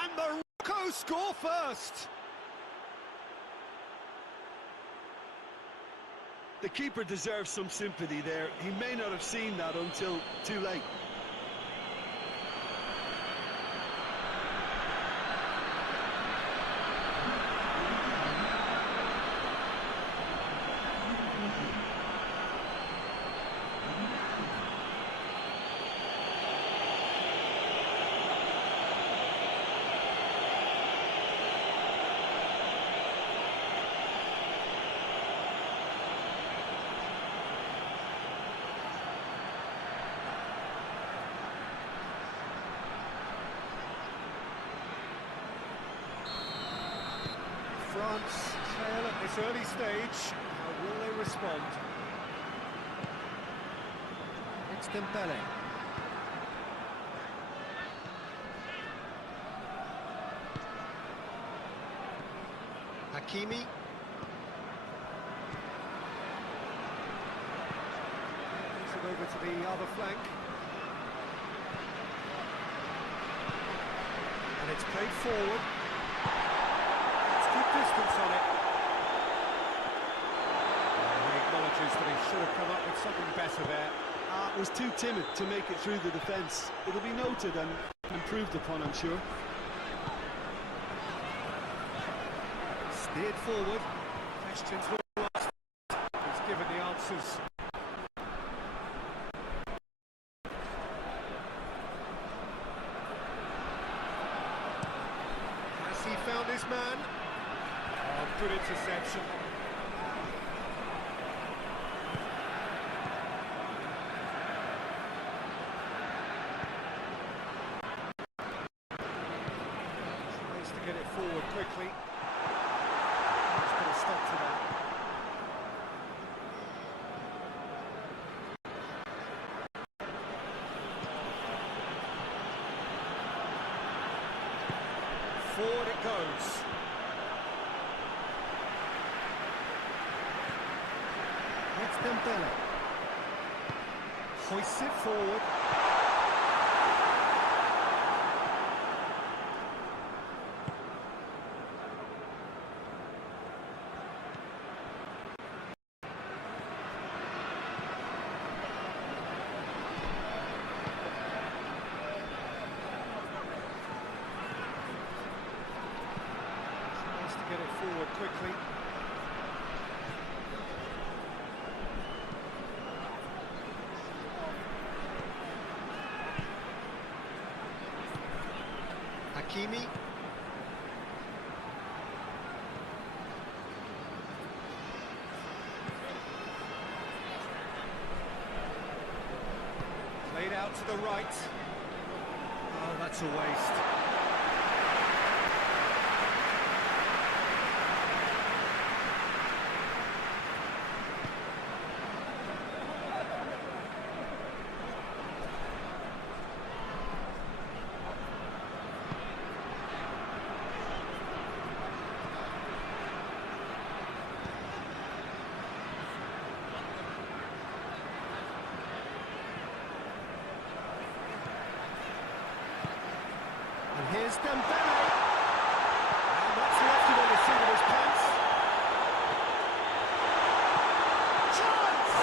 And Morocco score first! The keeper deserves some sympathy there. He may not have seen that until too late. France trail at this early stage. How will they respond? It's Dembele. Hakimi. Moves it over to the other flank. And it's played forward. Good distance on it. He acknowledges that he should have come up with something better there. Was too timid to make it through the defence. It'll be noted and improved upon, I'm sure. Steered forward. Questions were asked. He's given the answers. Has he found his man? Oh, good interception. Tries to get it forward quickly. He's put a stop to that. Forward it goes. It's Dembele. Hoists it forward. Tries to get it forward quickly. Hakimi. Laid out to the right. Oh, that's a waste. And here's Dembele. And that's left him on the seat of his pants. Chance!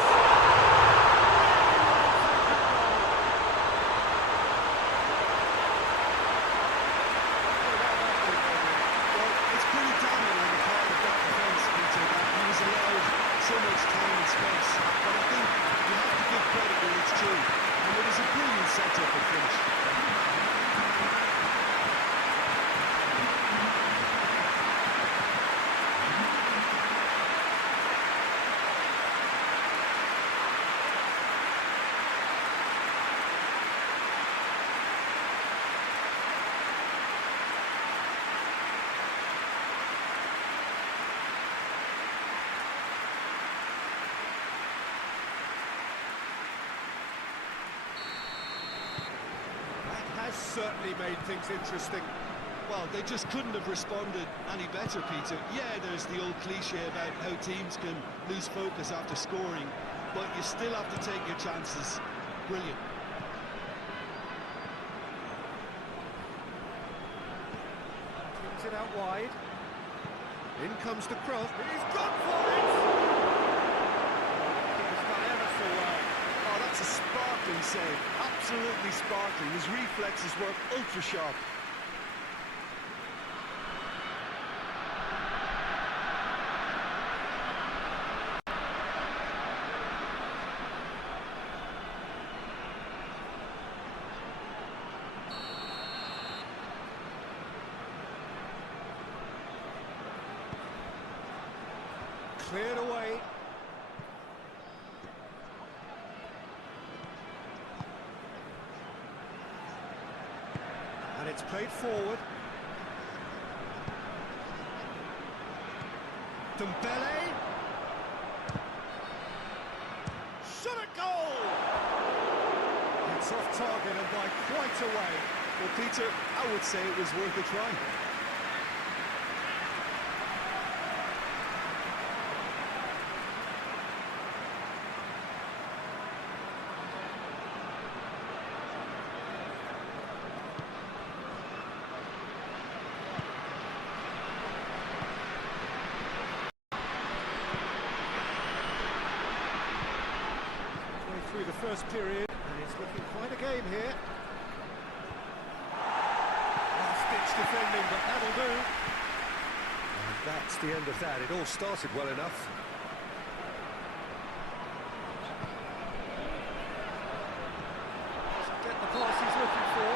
Well, it's pretty damning on the part of that defence, Peter, that he was allowed so much time and space. But I think you have to give credit where it's due. And it was a brilliant set-up at finish. Has certainly made things interesting. Well, they just couldn't have responded any better, Peter. Yeah, there's the old cliche about how teams can lose focus after scoring, but you still have to take your chances. Brilliant. Kicks it out wide. In comes the cross. He's gone for it! Keeper's done ever so well. Oh, that's a sparkling save. Absolutely sparkling. His reflexes work ultra sharp. Cleared away. And it's played forward. Dembele. Shot at goal! It's off target and by quite a way. Well, Peter, I would say it was worth a try. Through the first period, and it's looking quite a game here. Last-ditch defending, but that'll do. And that's the end of that. It all started well enough. Doesn't get the pass he's looking for.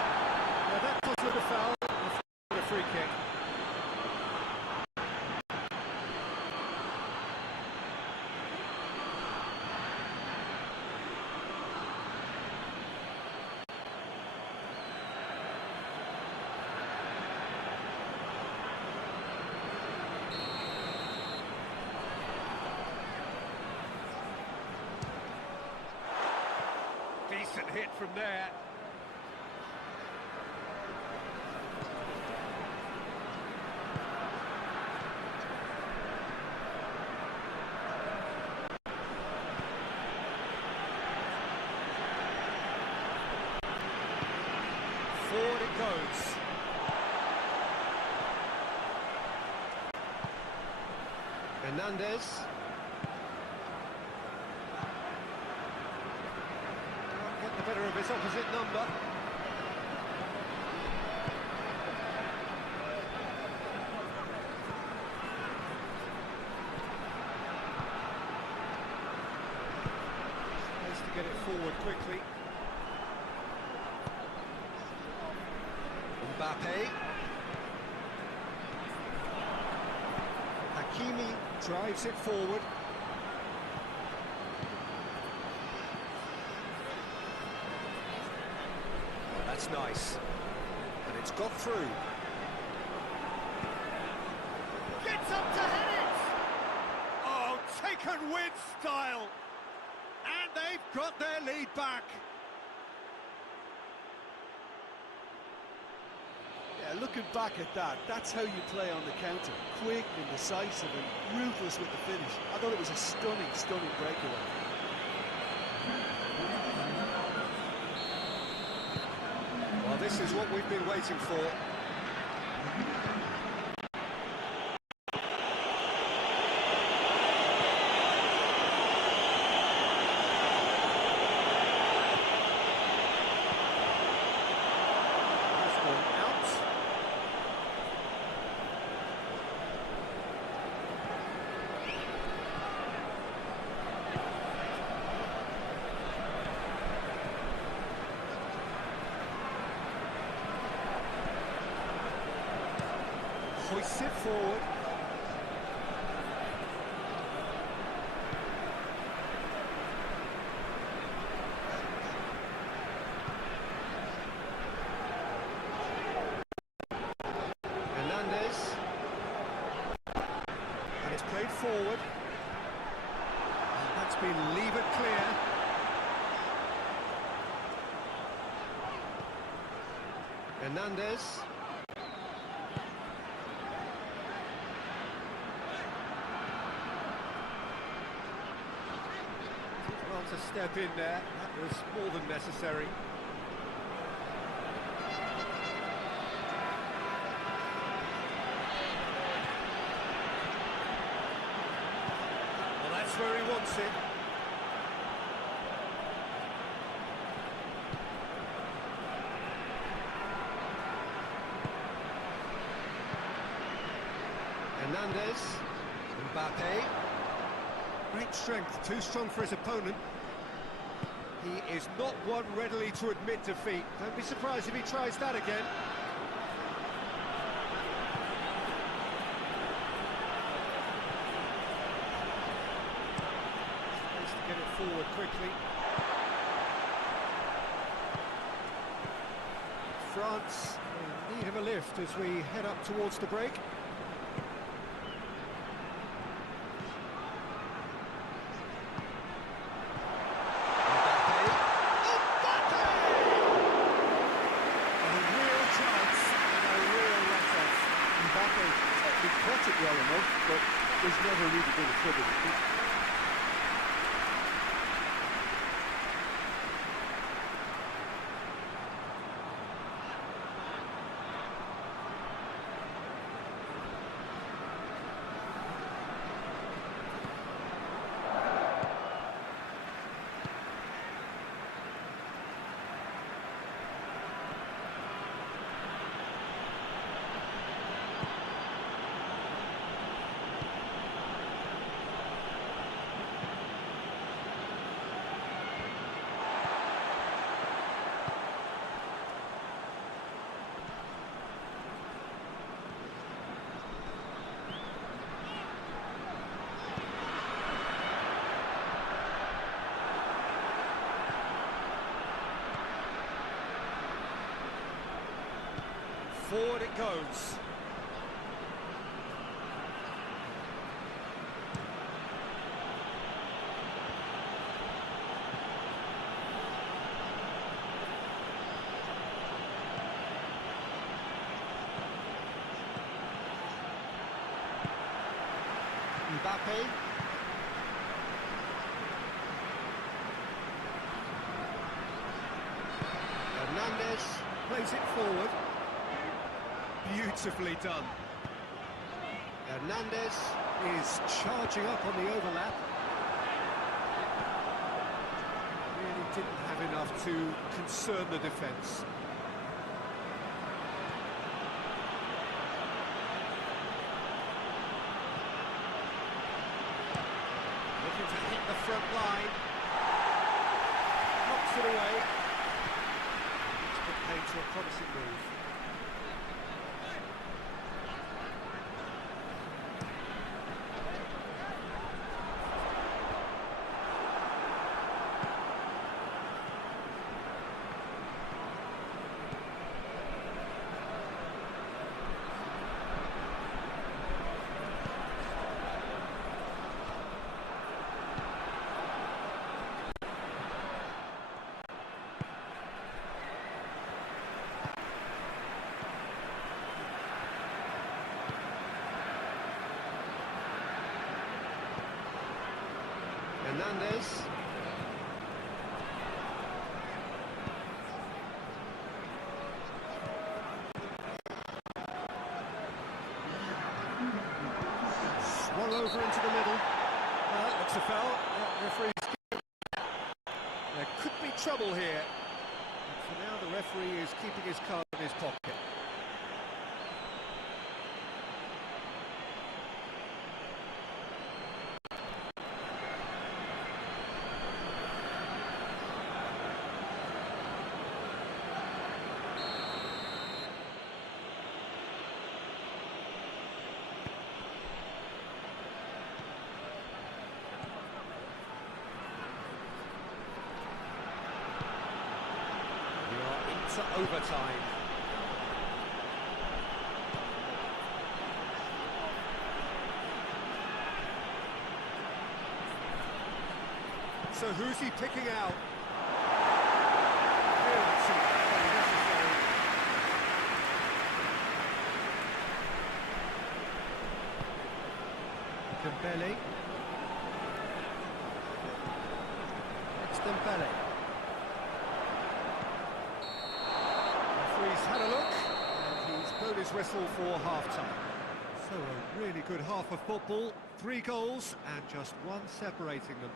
Now that does look a foul, and a free kick. Decent hit from there. Forward it goes. Hernandez. Get the better of his opposite number. Space to get it forward quickly. Mbappe. Hakimi drives it forward. Oh, that's nice. And it's got through. Gets up to hit it! Oh, taken with style! And they've got their lead back. Yeah, looking back at that, that's how you play on the counter. Quick and decisive and ruthless with the finish. I thought it was a stunning, stunning breakaway. Well, this is what we've been waiting for. Hoists it forward. Hernandez. And it's played forward. And that's been levered clear. Hernandez. Well, to step in there, that was more than necessary. Well, that's where he wants it. Hernandez, Mbappe. Great strength, too strong for his opponent. He is not one readily to admit defeat. Don't be surprised if he tries that again. Needs to get it forward quickly. France in need of a lift as we head up towards the break. He caught it well enough, but there's never really been a trouble with it. Forward it goes. Mbappe. Hernandez plays it forward. Beautifully done. Hernandez is charging up on the overlap. Really didn't have enough to concern the defence. Looking to hit the front line. Knocks it away. It's put paid to a promising move. Hernandez. Swung over into the middle. Well, that looks a foul. Yeah, referee's... There could be trouble here. But for now, the referee is keeping his card in his pocket. To overtime. So who's he picking out? Clearance unnecessary. Dembele. It's Dembele. He's had a look, and he's blown his whistle for half-time. So a really good half of football, 3 goals, and just 1 separating them.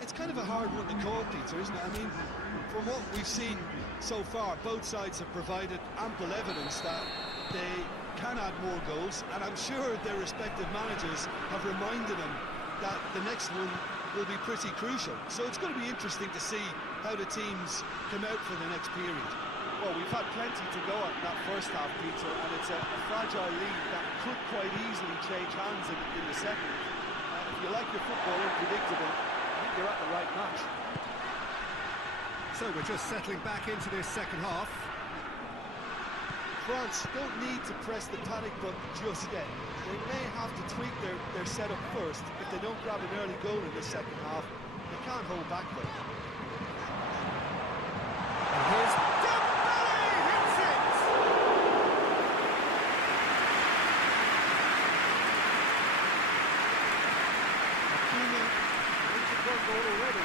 It's kind of a hard one to call, Peter, isn't it? I mean, from what we've seen so far, both sides have provided ample evidence that they can add more goals, and I'm sure their respective managers have reminded them that the next one will be pretty crucial. So it's going to be interesting to see how the teams come out for the next period. Well, we've had plenty to go at that first half, Peter, and it's a fragile lead that could quite easily change hands in the second. If you like your football unpredictable, I think you're at the right match. So we're just settling back into this second half. France don't need to press the panic button just yet. They may have to tweak their setup first. If they don't grab an early goal in the second half, they can't hold back though. And here's Dembele, hits it! Hakimi into 1 goal already.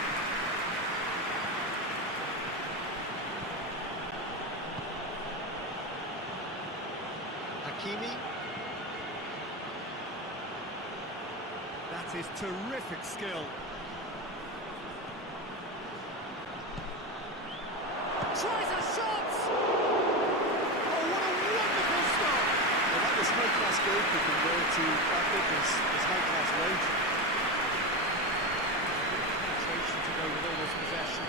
Hakimi. That is terrific skill. Tries a shot! Oh, what a wonderful start! Well, that was high-class goalkeeping there to back up his high-class range. Concentration to go with all this possession.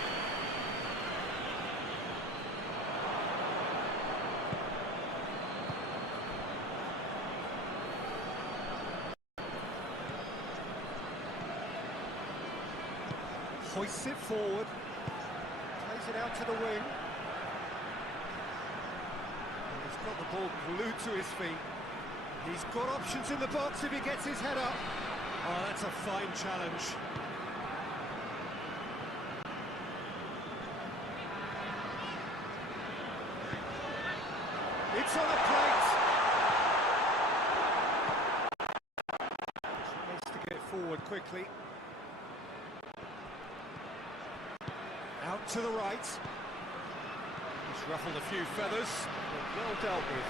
Hoists it forward, plays it out to the wing. And he's got the ball glued to his feet. He's got options in the box if he gets his head up. Oh, that's a fine challenge. It's on a plate. Tries to get forward quickly. Out to the right. He's ruffled a few feathers, but well dealt with.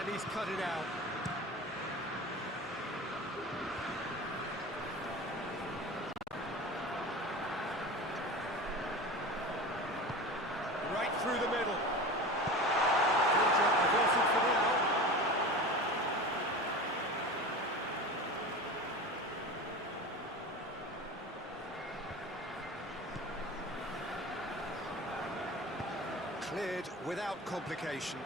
And he's cut it out. Right through the middle. Cleared without complication.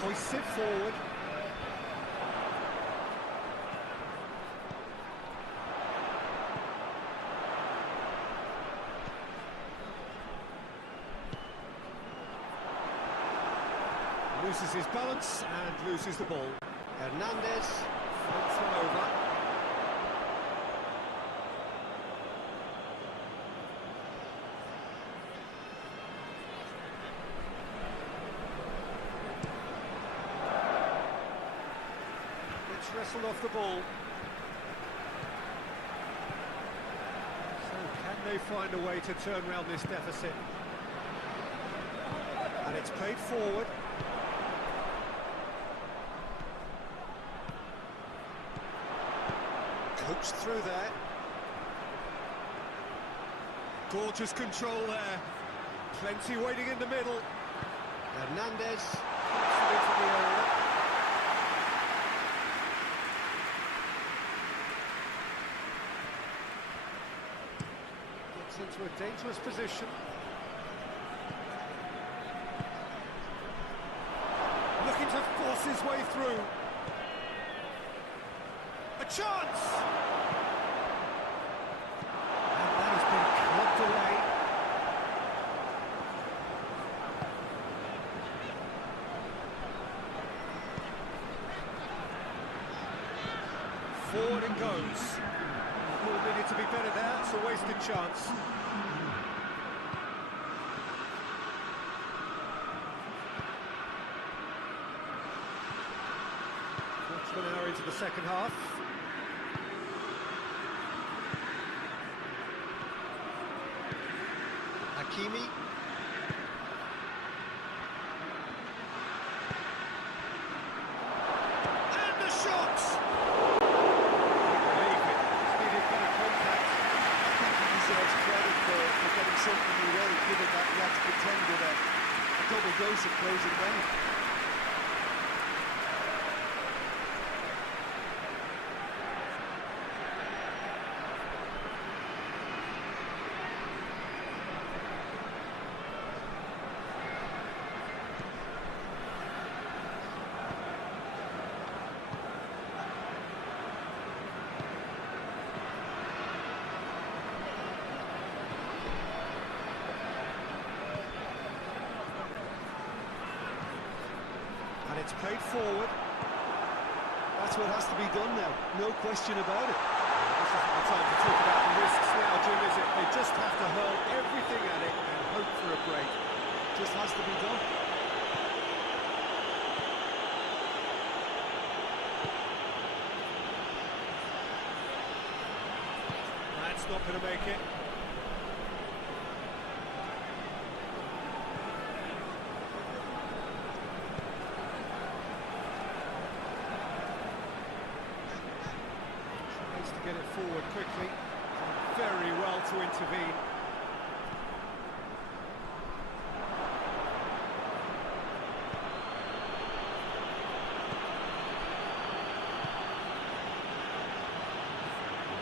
Hoists it forward. Loses his balance and loses the ball. Hernandez floats one over. It's wrestled off the ball. So can they find a way to turn around this deficit? And it's played forward. Coached through there. Gorgeous control there. Plenty waiting in the middle. Hernandez puts it into the area. Gets into a dangerous position. Looking to force his way through. A chance! And that has been clubbed away. Forward it goes. The ball needed to be better there, it's a wasted chance. Quarter of an hour into the second half. Hakimi. And the shot! Believe it. It's needed better contact. I think he deserves credit for getting something away, given that he had to contend with a double dose of closing down. And it's played forward. That's what has to be done now, no question about it. This isn't the time to talk about the risks now, Jim, is it? They just have to hurl everything at it and hope for a break. Just has to be done. That's not going to make it. Needs to get it forward quickly. Done very well to intervene.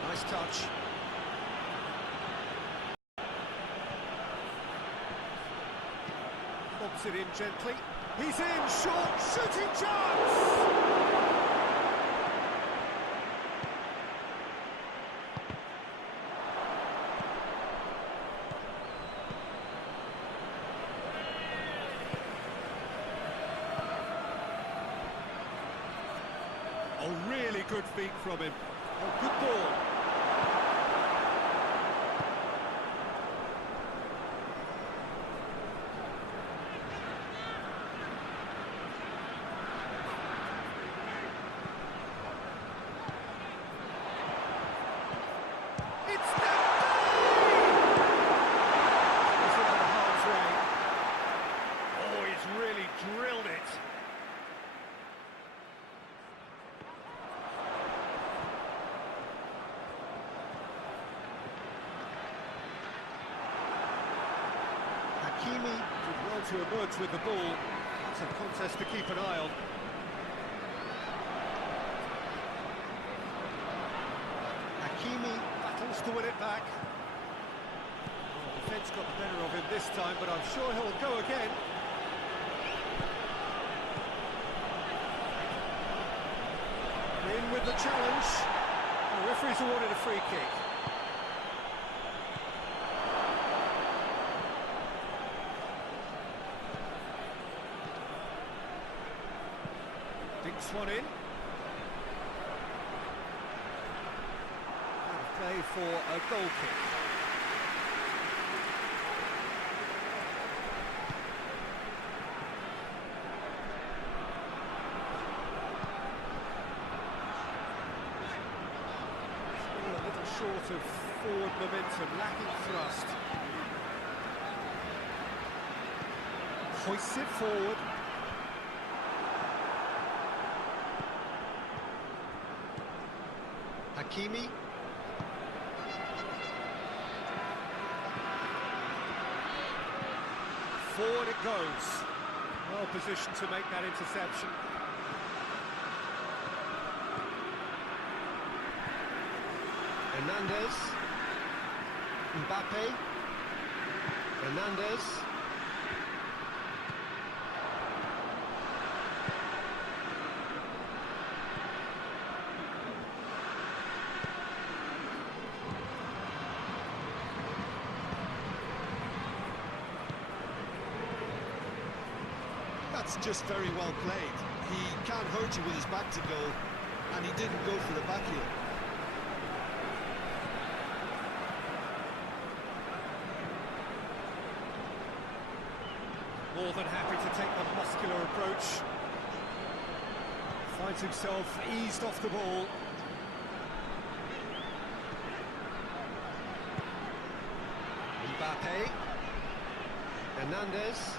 Nice touch. Bobs it in gently. He's in, short, shooting chance! Oh, really good feet from him. Oh, good ball. It's the He's out of harm's way. Oh, he's really drilled it. Hakimi did well to emerge with the ball. It's a contest to keep an eye on. Hakimi battles enough to win it back. Oh, the defence got the better of him this time, but I'm sure he'll go again. In with the challenge. The referee's awarded a free kick. Dinks one in. And play for a goal kick. Still a little short of forward momentum, lacking thrust. Hoists it forward. Hakimi. Forward it goes. Well positioned to make that interception. Hernandez. Mbappe. Hernandez. That's just very well played. He can't hurt you with his back to goal, and he didn't go for the back heel. More than happy to take the muscular approach. Finds himself eased off the ball. Mbappe. Hernandez.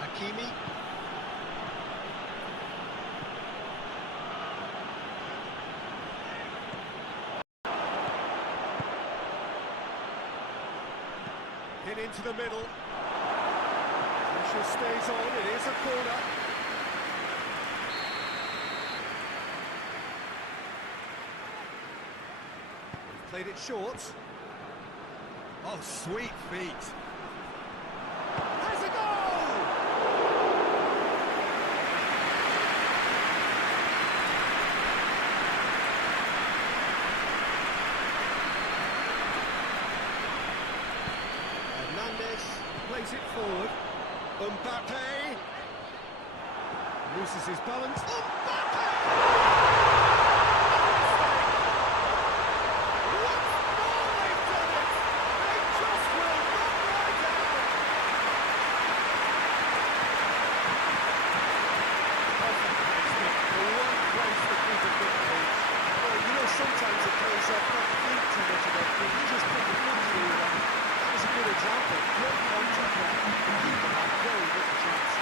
Hakimi. Hit into the middle. Pressure stays on, it is a corner. He's played it short. Oh, sweet feet. Has a goal! Hernandez. Plays it forward. Mbappe. Loses his balance. Sometimes it plays off, not to think too much about it. He just put the foot through it, and that was a good example. Great contact there. The keeper had very little chance.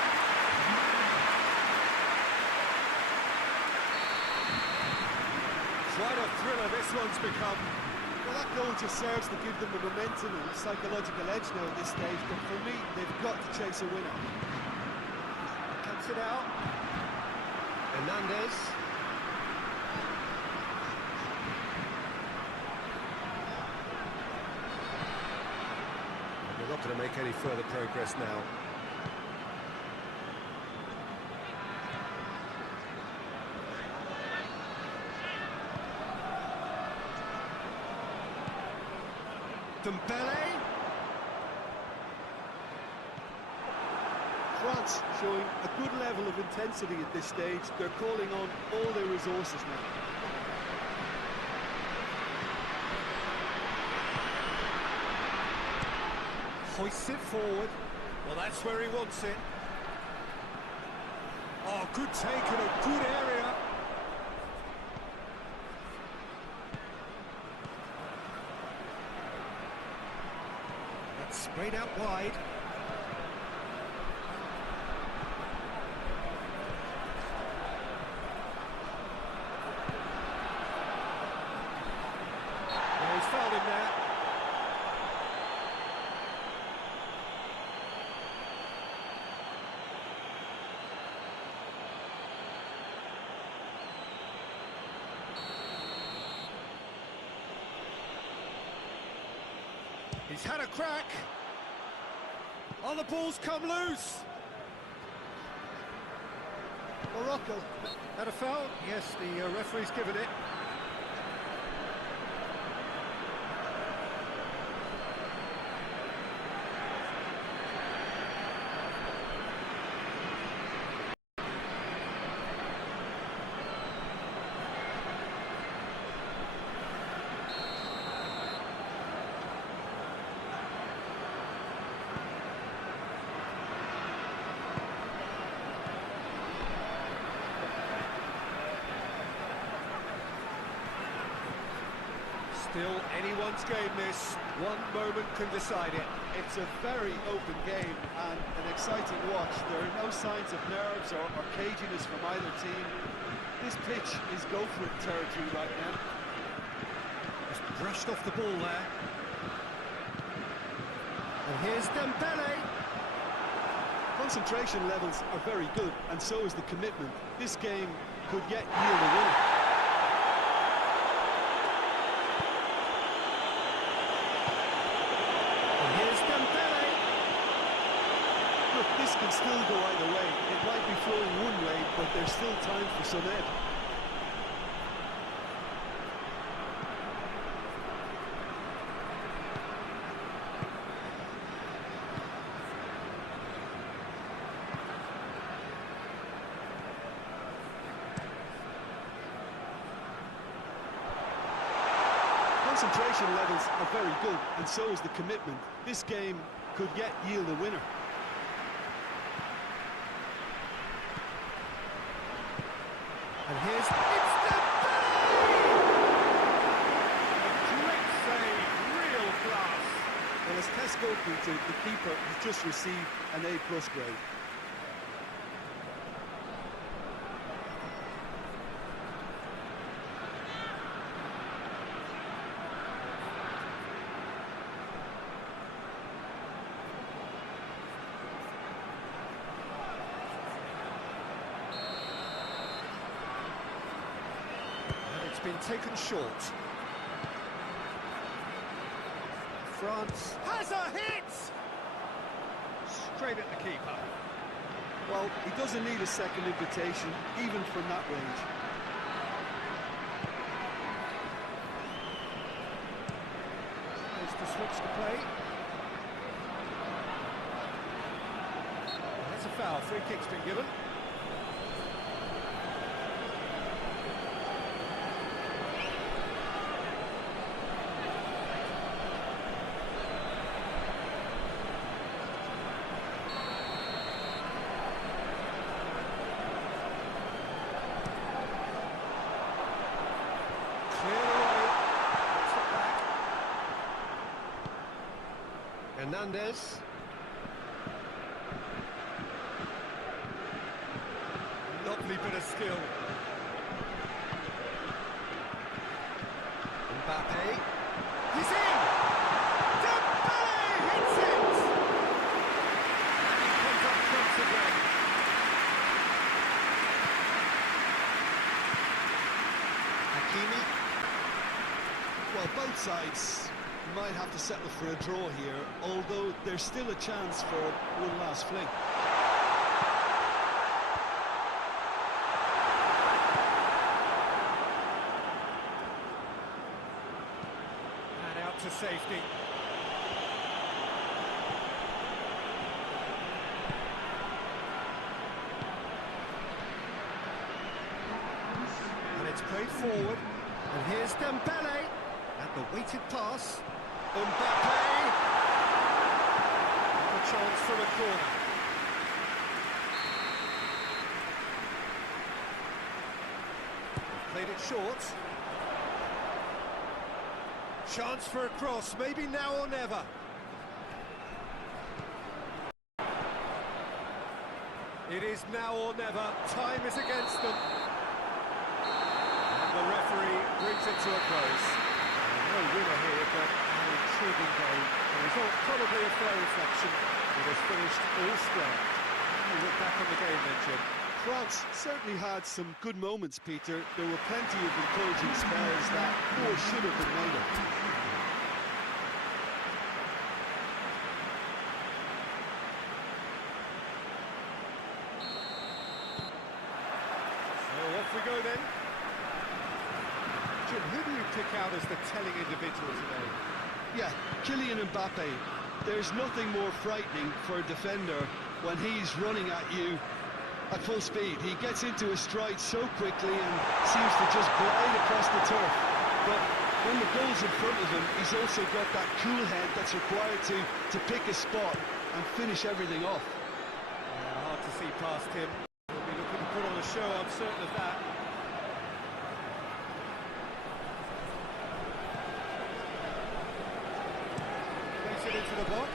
Quite a thriller this one's become. Well, that goal just serves to give them the momentum and psychological edge now at this stage, but for me, they've got to chase a winner. Cuts it out. Hernandez. They're not going to make any further progress now. Dembele. France showing a good level of intensity at this stage. They're calling on all their resources now. Hoists it forward. Well, that's where he wants it. Oh, good take in a good area. That's sprayed out wide. Well, he's fouled him there. He's had a crack. Oh, the ball's come loose. Morocco. Had a foul? Yes, the referee's given it. Still anyone's game, this. One moment can decide it. It's a very open game and an exciting watch. There are no signs of nerves or caginess from either team. This pitch is go-for-it territory right now. Just brushed off the ball there. And here's Dembele. Concentration levels are very good, and so is the commitment. This game could yet yield a winner. This can still go either way. It might be flowing one way, but there's still time for some ebb. Concentration levels are very good, and so is the commitment. This game could yet yield a winner. And here's... It's Dembele! A great save, real class. Well, as Tesco Peter, the keeper has just received an A+ grade. Been taken short. France has a hit! Straight at the keeper. Well, he doesn't need a second invitation, even from that range. There's the switch to play. That's a foul. Free kick's been given. Hernandez. Lovely bit of skill. Mbappe. He's in! Dembele hits it! And he comes up trumps again. Hakimi. Well, both sides might have to settle for a draw here, although there's still a chance for one last fling. And out to safety. And it's played forward. And here's Dembele. And the weighted pass. Mbappe! And a chance from a corner. Played it short. Chance for a cross, maybe now or never. It is now or never. Time is against them. And the referee brings it to a close. No winner here, but an intriguing game. The result probably a fair reflection. It has finished all square. You look back on the game then, Jim. France certainly had some good moments, Peter. There were plenty of encouraging spells that more should have been made of. do you pick out as the telling individual today? Yeah, Kylian Mbappe. There's nothing more frightening for a defender when he's running at you at full speed. He gets into a stride so quickly and seems to just glide across the turf. But when the goal's in front of him, he's also got that cool head that's required to pick a spot and finish everything off. Yeah, hard to see past him. He'll be looking to put on a show, I'm certain of that. Plays it into the box.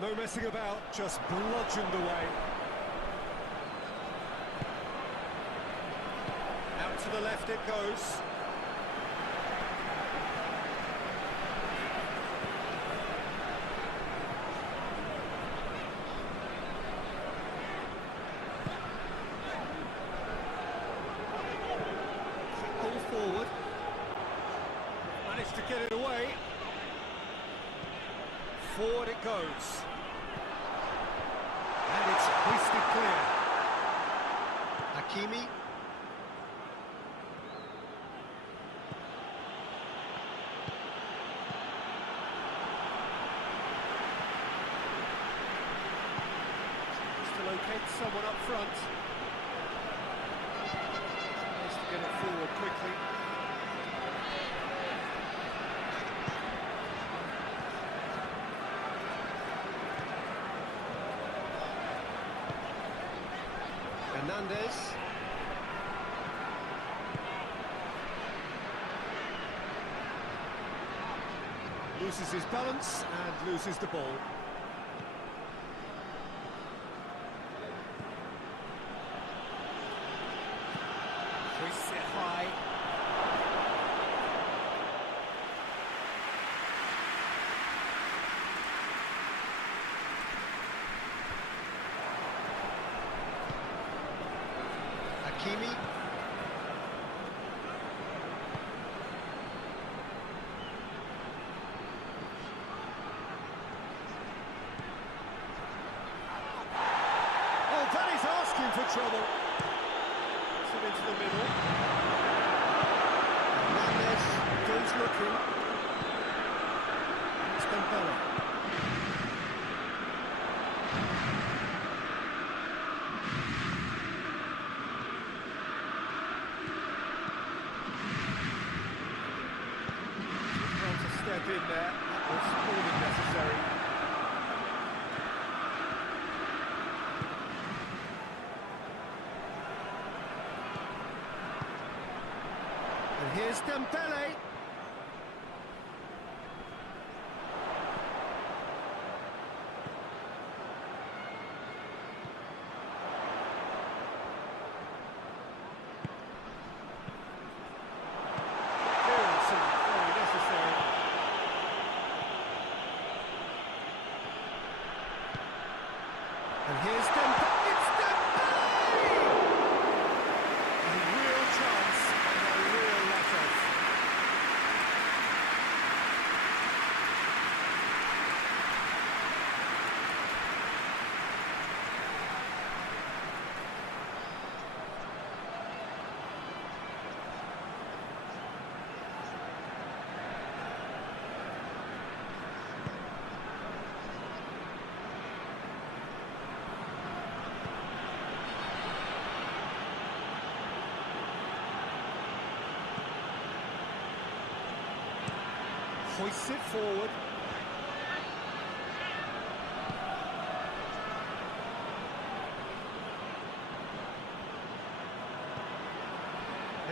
No messing about, just bludgeoned away. Out to the left it goes. Ball forward. Managed to get it away. Forward it goes. And it's hoisted clear. Hakimi. To locate someone up front. Nice to get it forward quickly. Hernandez. Loses his balance and loses the ball. Hoists it high. Hakimi. Oh, that is asking for trouble. Puts it into the middle. Hernandez goes looking. It's Dembele. Trying to step in there. That was more than necessary. And here's Dembele. Clearance and very necessary. And here's Dembele. It's Dembele! A real chance and a real let-off. Hoists it forward.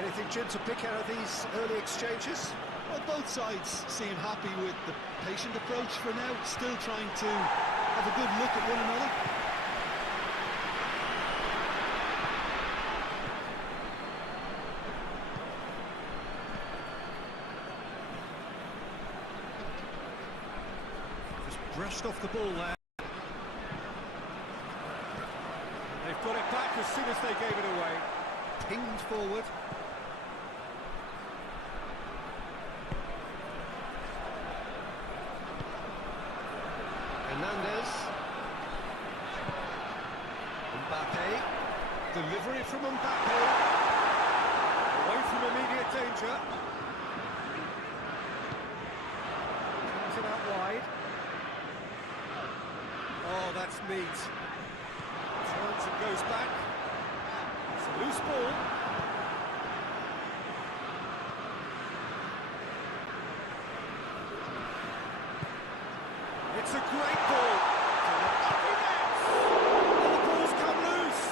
Anything, Jim, to pick out of these early exchanges? Well, both sides seem happy with the patient approach for now, still trying to have a good look at one another. Brushed off the ball there. They've got it back as soon as they gave it away. Pinged forward. Hernandez. Mbappe. Delivery from Mbappe. Away from immediate danger. feet. Turns and goes back. It's a loose ball. It's a great ball. To the upper net. And the ball's come loose.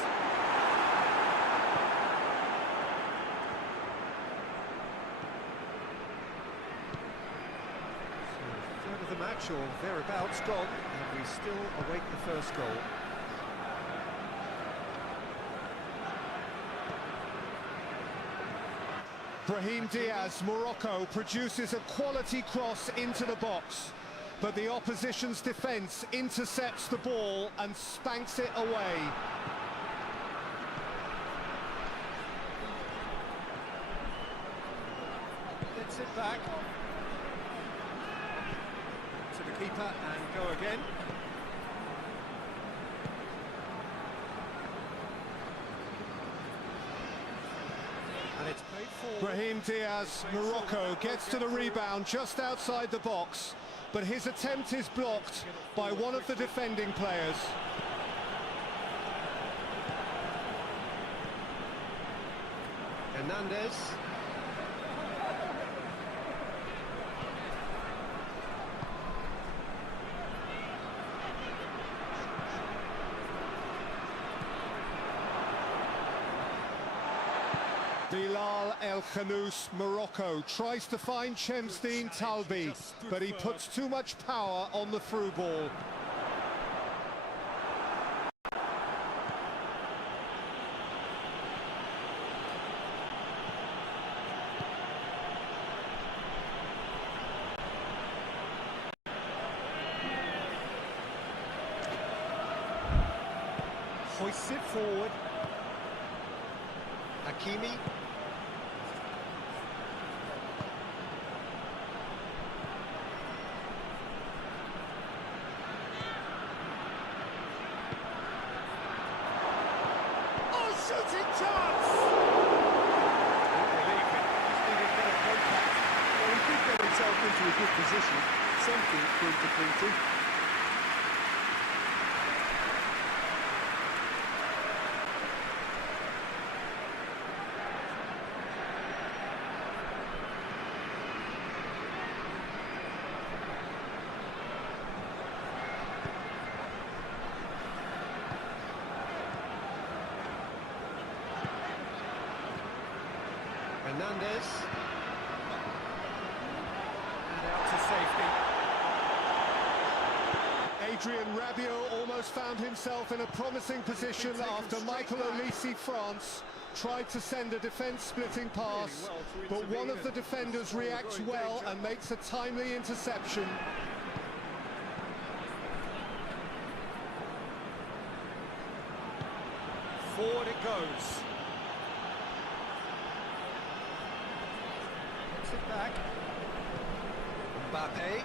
So, third of the match or thereabouts gone, and we still await the first goal. Brahim Diaz, Morocco, produces a quality cross into the box, but the opposition's defence intercepts the ball and spanks it away. Gets it back to the keeper and go again. And it's played forward. Brahim Diaz, Morocco, gets to the rebound just outside the box, but his attempt is blocked by one of the defending players. Hernandez. Bilal El Khanous, Morocco, tries to find Chemsteen Talbi, but he puts too much power on the through ball. Hoists it forward. Hakimi. Oh, shooting chance! Relief, just needed better contact. Well, he did get himself into a good position. Something for him to cling to. Hernandez. And out to safety. Adrien Rabiot almost found himself in a promising position after Michael Olise, France, tried to send a defence-splitting pass, but one of the defenders reacts well and makes a timely interception. Forward it goes. Gets it back. Mbappe.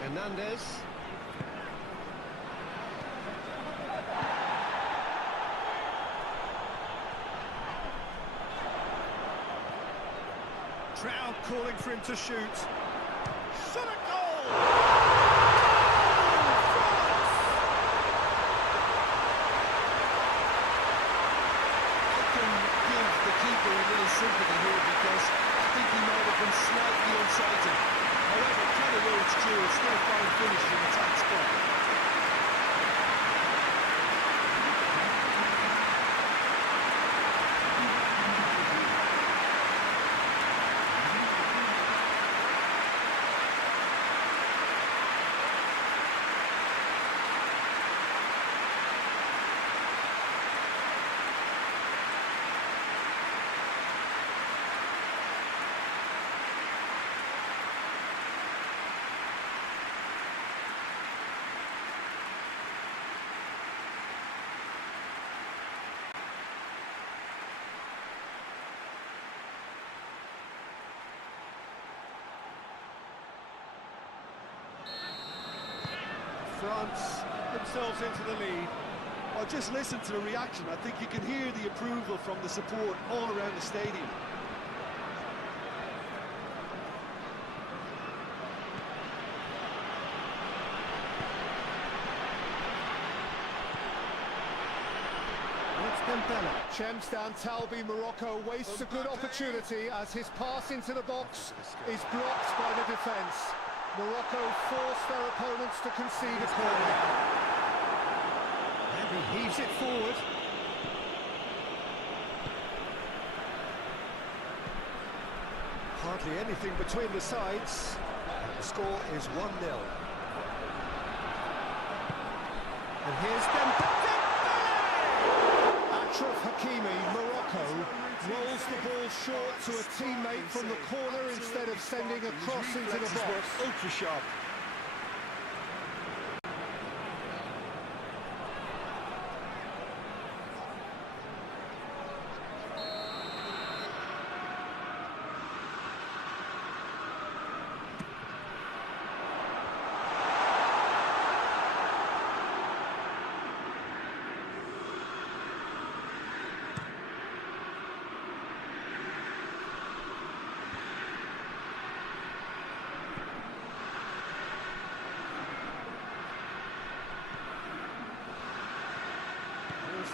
Hernandez. Trout calling for him to shoot. Shot a goal! I can give the keeper a little sympathy here because I think he might have been slightly unsighted. However, credit where it's due, it's still a fine finish from a tight spot. France themselves into the lead. Oh, just listen to the reaction. I think you can hear the approval from the support all around the stadium. Chems down Talbi, Morocco wastes a good opportunity as his pass into the box is blocked by the defence. Morocco force their opponents to concede a corner. And he heaves it forward. Hardly anything between the sides. The score is 1-0. And here's Dembele! Achraf Hakimi, Morocco, rolls the ball short to a teammate from the corner instead of sending a cross into the box. Ultra sharp.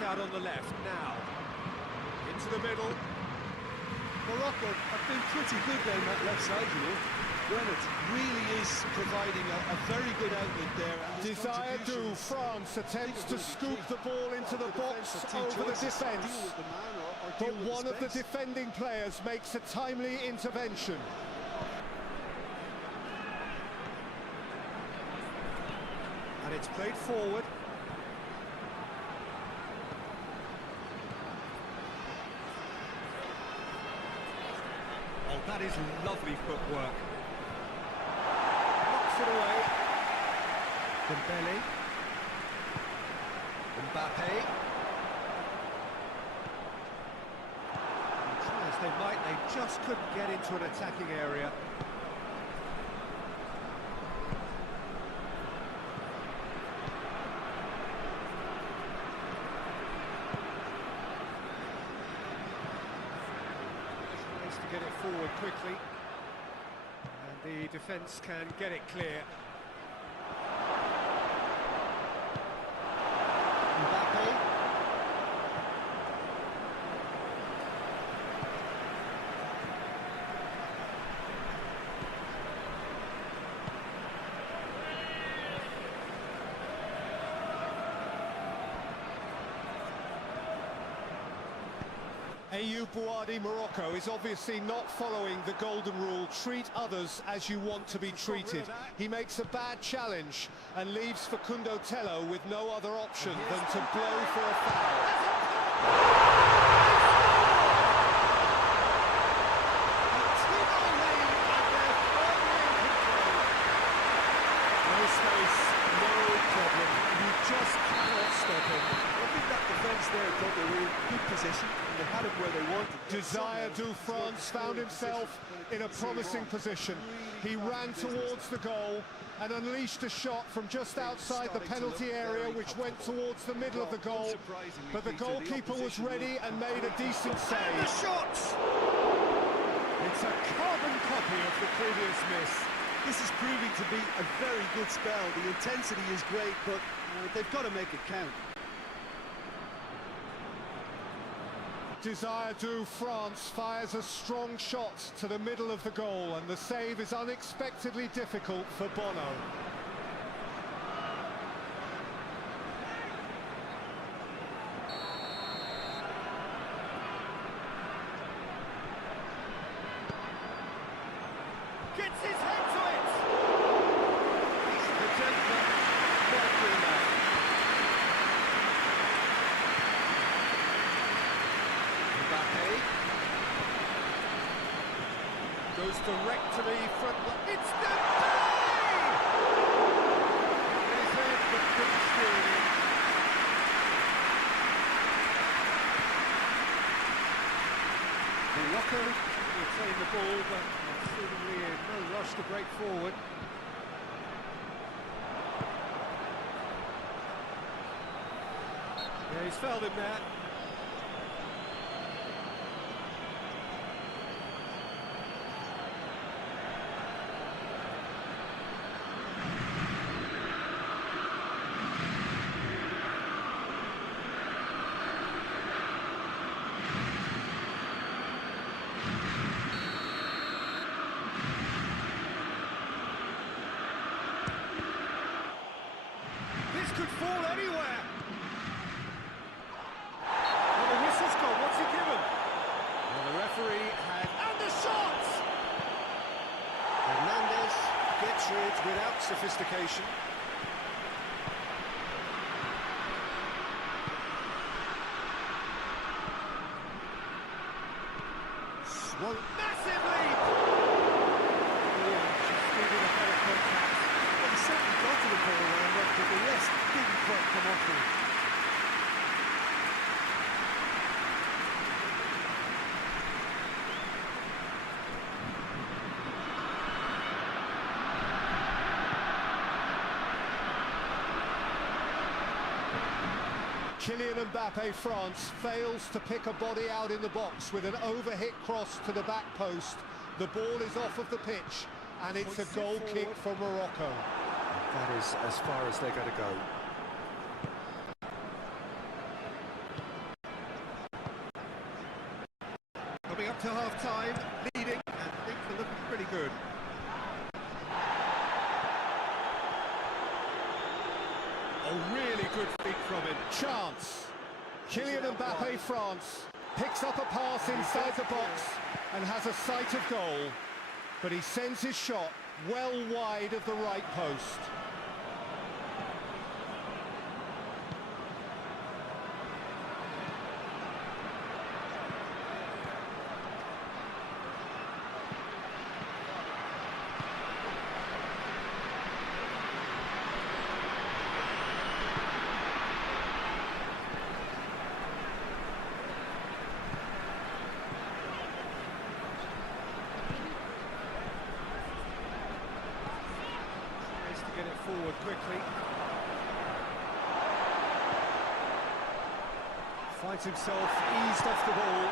Out on the left now, into the middle. Morocco have been pretty good down that left side, you know. Bennett really is providing a very good outlet there. Desire do, France attempts to scoop the ball into the box over the defence. But one of the defending players makes a timely intervention. And it's played forward. That is lovely footwork. Knocks it away. Dembele. Mbappe. And try as they might, they just couldn't get into an attacking area. Get it forward quickly, and the defence can get it clear. Mbappe. Ayoub Bouadi, Morocco, is obviously not following the golden rule, treat others as you want to be treated. He makes a bad challenge and leaves Facundo Tello with no other option than to blow for a foul. No space, no problem. You just cannot stop him. I think that defence there thought they were in good position and they had him where they wanted. Desire du France found himself in a promising position. He ran towards the goal and unleashed a shot from just outside the penalty area, which went towards the middle of the goal. But the goalkeeper was ready and made a decent save. The shot! It's a carbon copy of the previous miss. This is proving to be a very good spell. The intensity is great, but they've got to make it count. Desire du France fires a strong shot to the middle of the goal, and the save is unexpectedly difficult for Bono. Gets his head to it! The gentleman, quite good enough. Mbappe goes direct to the front line. It's Dembele! His head, but couldn't steer it in. Morocco retain the ball, but seemingly in no rush to break forward. Yeah, he's fouled him there. anywhere. Well, the whistle's gone. What's he given? Well, the referee had... And the shot! Hernandez gets rid without sophistication. Swung massive lead! She's needed a better contact. Well, he certainly got to the ball well enough, but the rest didn't quite come off him. Kylian Mbappe, France, fails to pick a body out in the box with an overhit cross to the back post. The ball is off of the pitch, and it's a goal kick for Morocco. That is as far as they're going to go. Coming up to half-time, leading, and things are looking pretty good. A really good feat from him. Chance. Kylian Mbappe, France, picks up a pass inside the box and has a sight of goal, but he sends his shot well wide of the right post. Get it forward quickly. Finds himself eased off the ball.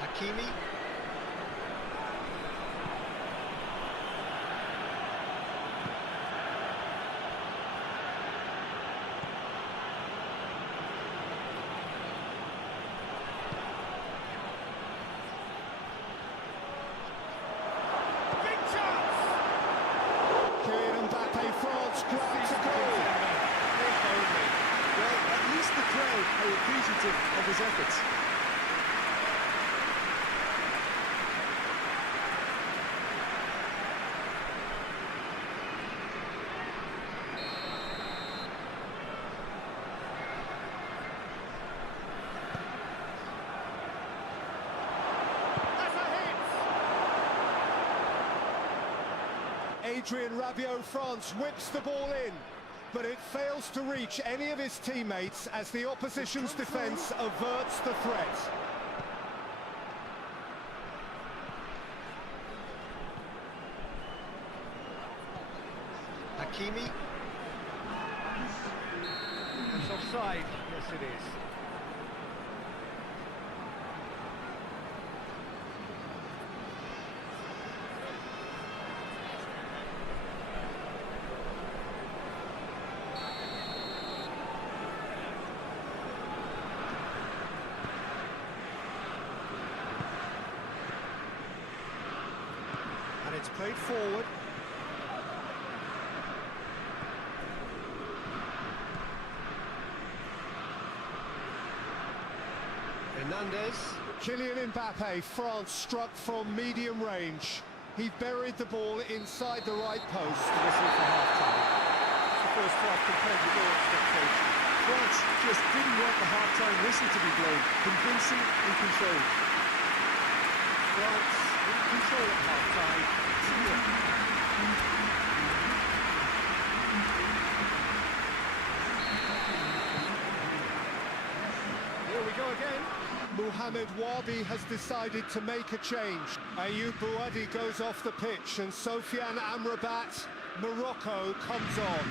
Hakimi. Well, at least the crowd are appreciative of his efforts. Adrien Rabiot, France, whips the ball in, but it fails to reach any of his teammates as the opposition's defence averts the threat. Hakimi. It's offside. Yes, it is. And it's played forward. Hernandez. Kylian Mbappe, France, struck from medium range. He buried the ball inside the right post. Whistle for half-time. The first half compared with your expectations. France just didn't want the half-time whistle to be blown. Convincing and controlled. France in control at half-time. 2-0. Here we go again. Mohamed Wabi has decided to make a change. Ayoub Bouadi goes off the pitch and Sofiane Amrabat, Morocco, comes on.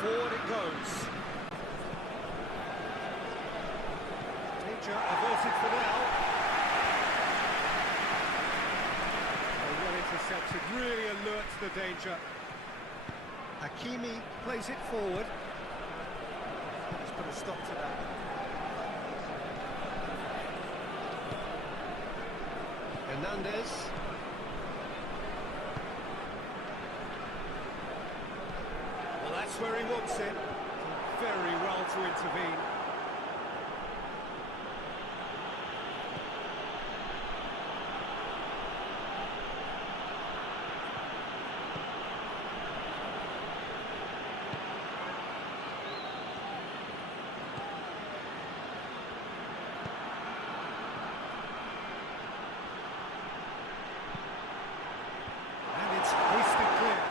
Forward it goes. Danger averted for now. the danger. Hakimi. Plays it forward. Let's put a stop to that. Hernandez. Well, that's where he wants it. Very well to intervene.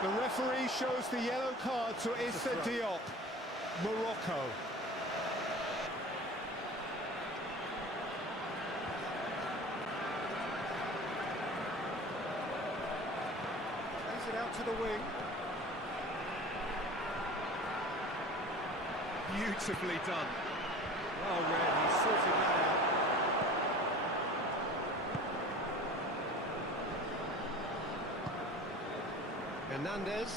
The referee shows the yellow card to Issa Diop, Morocco. Plays it out to the wing. Beautifully done. Well read, he sorted that out. Hernandez.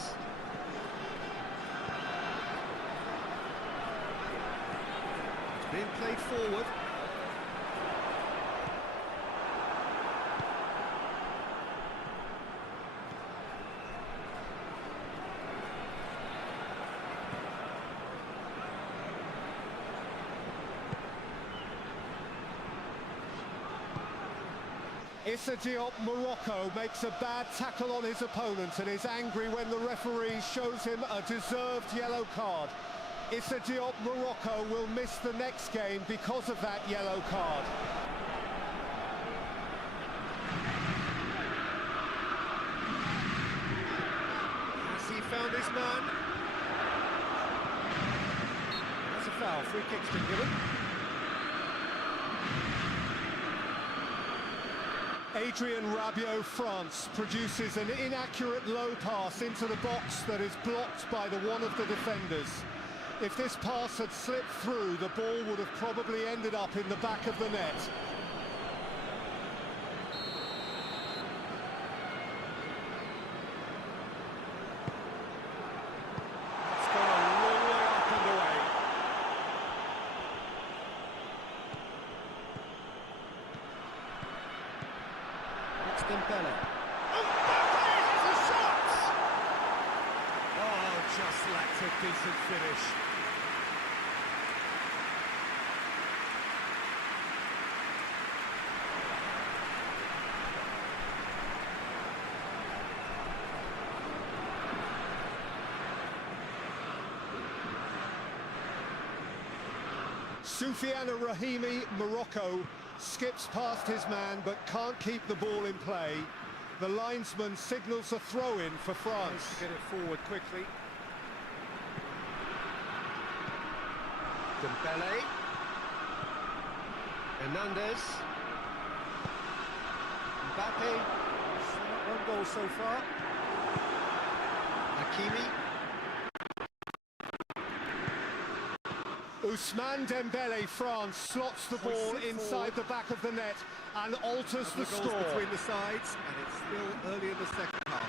It's being played forward. Issa Diop, Morocco, makes a bad tackle on his opponent and is angry when the referee shows him a deserved yellow card. Issa Diop, Morocco will miss the next game because of that yellow card. Has he found his man? That's a foul. Free kick's been given. Adrien Rabiot, France, produces an inaccurate low pass into the box that is blocked by one of the defenders. If this pass had slipped through, the ball would have probably ended up in the back of the net. It's gone a long way up and away. Dembele. Oh, just lacked a decent finish. Soufiane Rahimi, Morocco, skips past his man but can't keep the ball in play. The linesman signals a throw-in for France. To get it forward quickly. Dembele. Hernandez. Mbappe. One goal so far. Hakimi. Ousmane Dembele, France, slots the ball inside the back of the net and alters the score. Goals between the sides, and it's still early in the second half.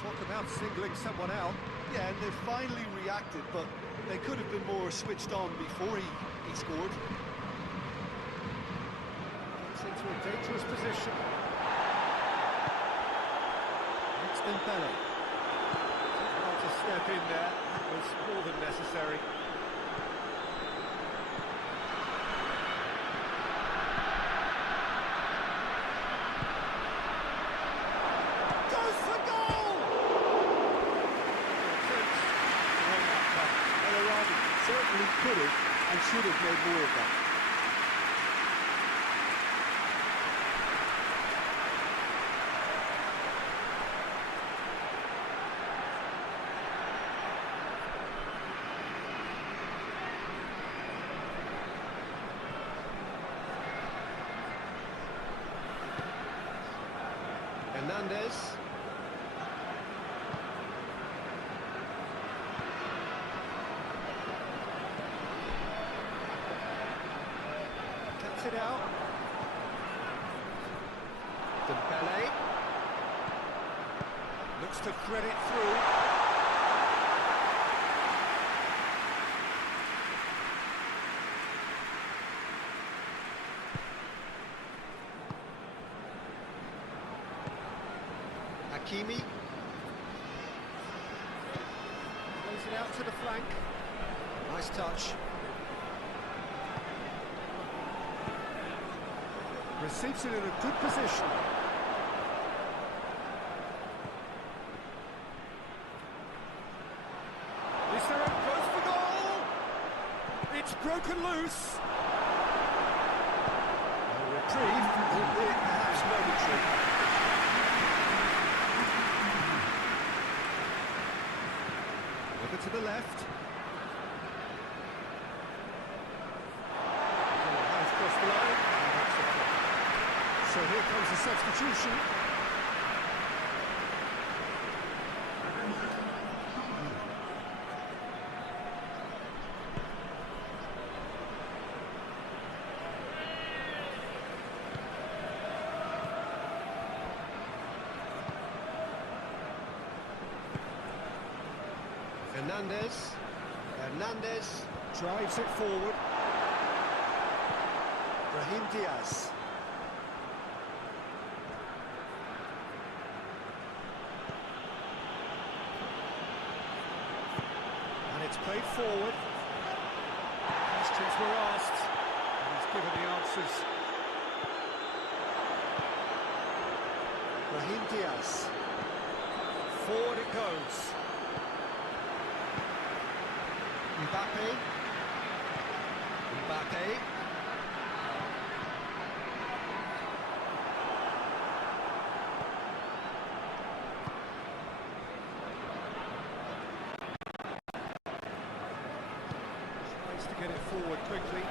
Talk about singling someone out. Yeah, and they finally reacted, but they could have been more switched on before he scored. It's into a dangerous position. It's Dembele. Well to step in there. That was more than necessary. Goes for goal! Certainly could have and should have made more of that. Hernandez. Cuts it out. Dembele. Looks to thread it through. Hakimi. Plays it out to the flank. Nice touch. Receives it in a good position. Goes for goal! It's broken loose. A reprieve, albeit perhaps momentary. Over to the left. Has crossed the line. So here comes the substitution. Hernandez Drives it forward. Brahim Diaz. And it's played forward. Questions were asked, and he's given the answers. Brahim Diaz. Forward it goes. Mbappe. Tries to get it forward quickly.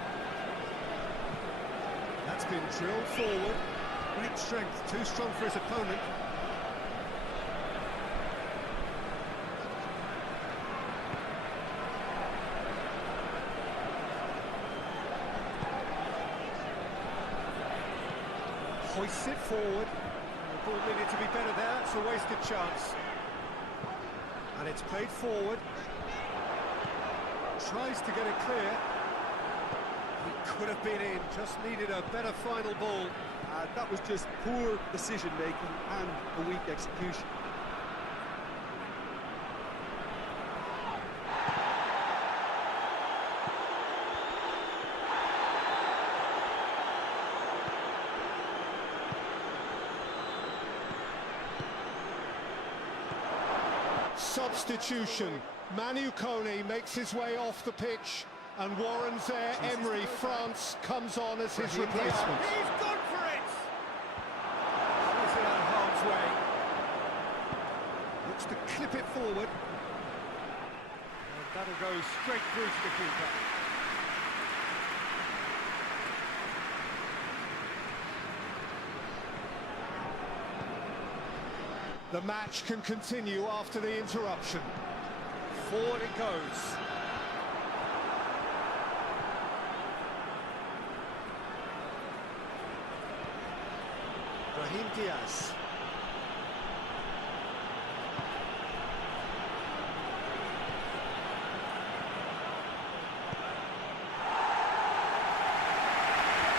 That's been drilled forward. Great strength, too strong for his opponent. Hoists it forward. The ball needed to be better there. It's a wasted chance. And it's played forward. Tries to get it clear. He could have been in, just needed a better final ball. That was just poor decision-making and a weak execution. Substitution. Manu Kone makes his way off the pitch, and Warren Zaire-Emery, France, comes on as his replacement. He's gone for it! He's in out of harm's way. Looks to clip it forward. And that'll go straight through to the keeper. The match can continue after the interruption. Forward it goes. Brahim Diaz.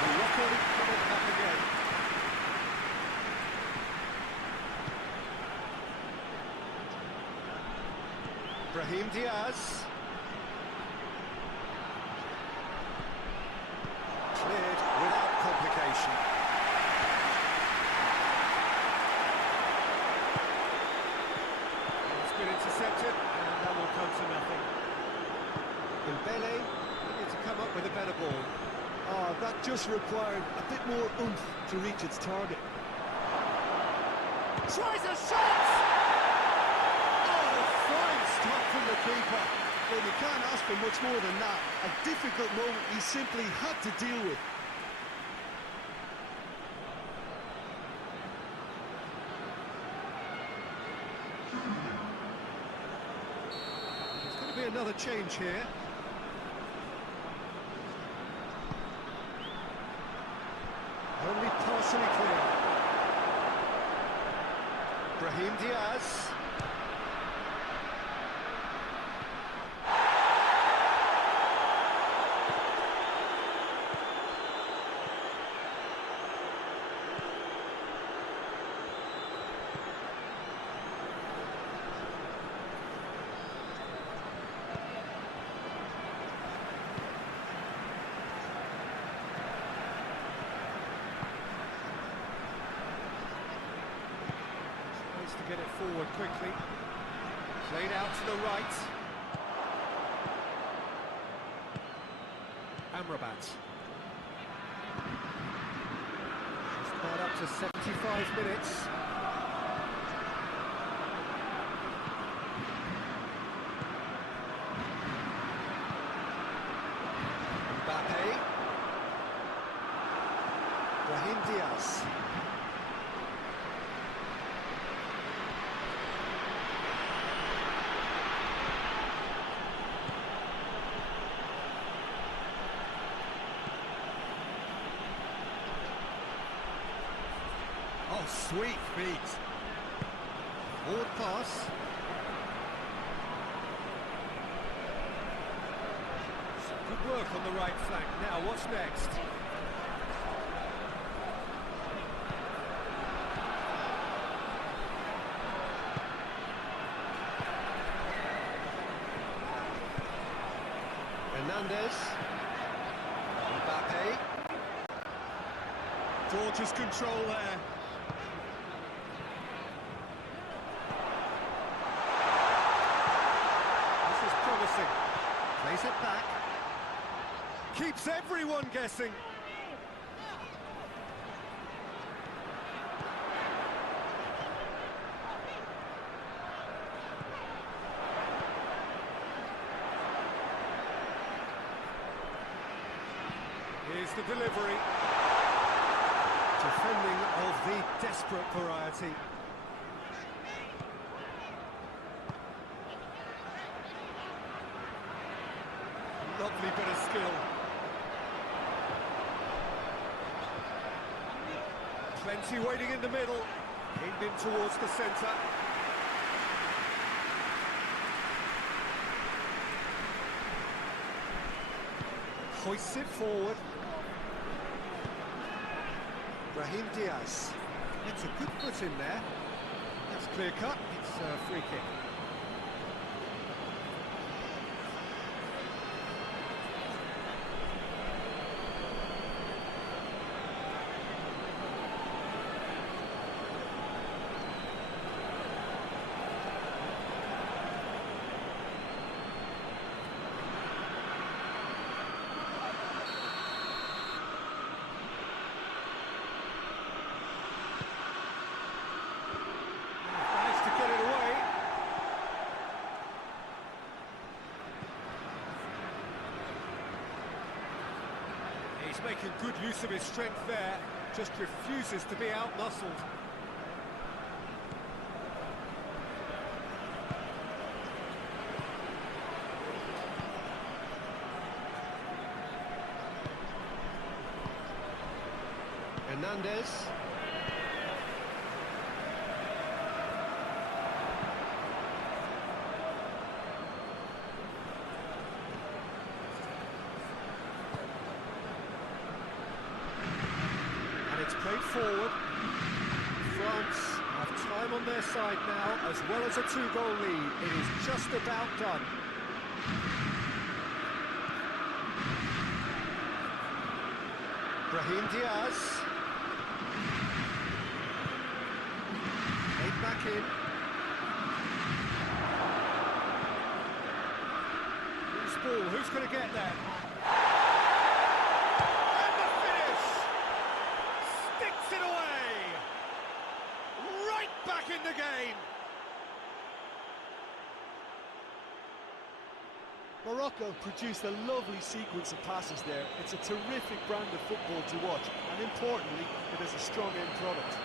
Morocco coming back again. Brahim Diaz. Cleared without complication. It's been intercepted, and that will come to nothing. Dembele. Needed to come up with a better ball. Oh, that just required a bit more oomph to reach its target. Tries a shot! Oh, fine stop from the keeper. Well, you can't ask for much more than that. A difficult moment he simply had to deal with. There's going to be another change here. Only partially clear. Brahim Diaz. to get it forward quickly. Played out to the right. Amrabat. Just about up to 75 minutes. Mbappe. Brahim Diaz. Oh, sweet feet. Forward pass. Some good work on the right flank. Now, what's next? Hernandez. Mbappe. Gorgeous control there. This is promising. Plays it back. Keeps everyone guessing. Here's the delivery. Defending of the desperate variety. Lovely bit of skill. Plenty waiting in the middle. Aimed in towards the centre. Hoists it forward. Brahim Diaz. It's a good foot in there. That's clear cut. It's a free kick. He's making good use of his strength there, just refuses to be out-muscled. Hernandez. It's played forward. France have time on their side now, as well as a 2-goal lead. It is just about done. Brahim Diaz. Made back in. Who's ball? Who's going to get there? Back in the game. Morocco produced a lovely sequence of passes there. It's a terrific brand of football to watch, and importantly, it is a strong end product.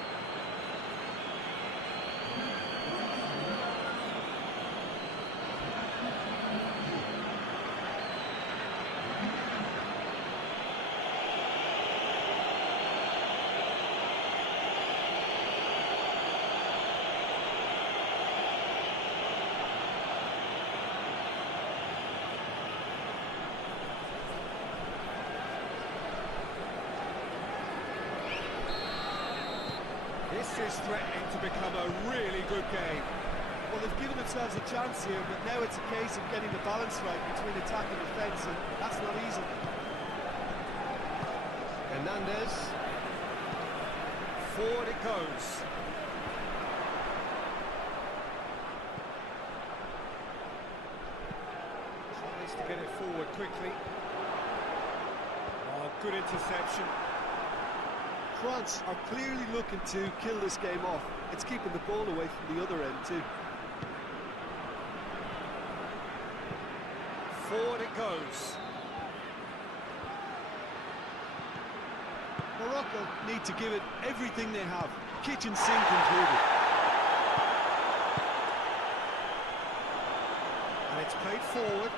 This is threatening to become a really good game. Well, they've given themselves a chance here, but now it's a case of getting the balance right between attack and defence, and that's not easy. Hernandez. Forward it goes. quickly. Oh, good interception. France are clearly looking to kill this game off. It's keeping the ball away from the other end too. Forward it goes. Morocco need to give it everything they have. Kitchen sink included. And it's played forward.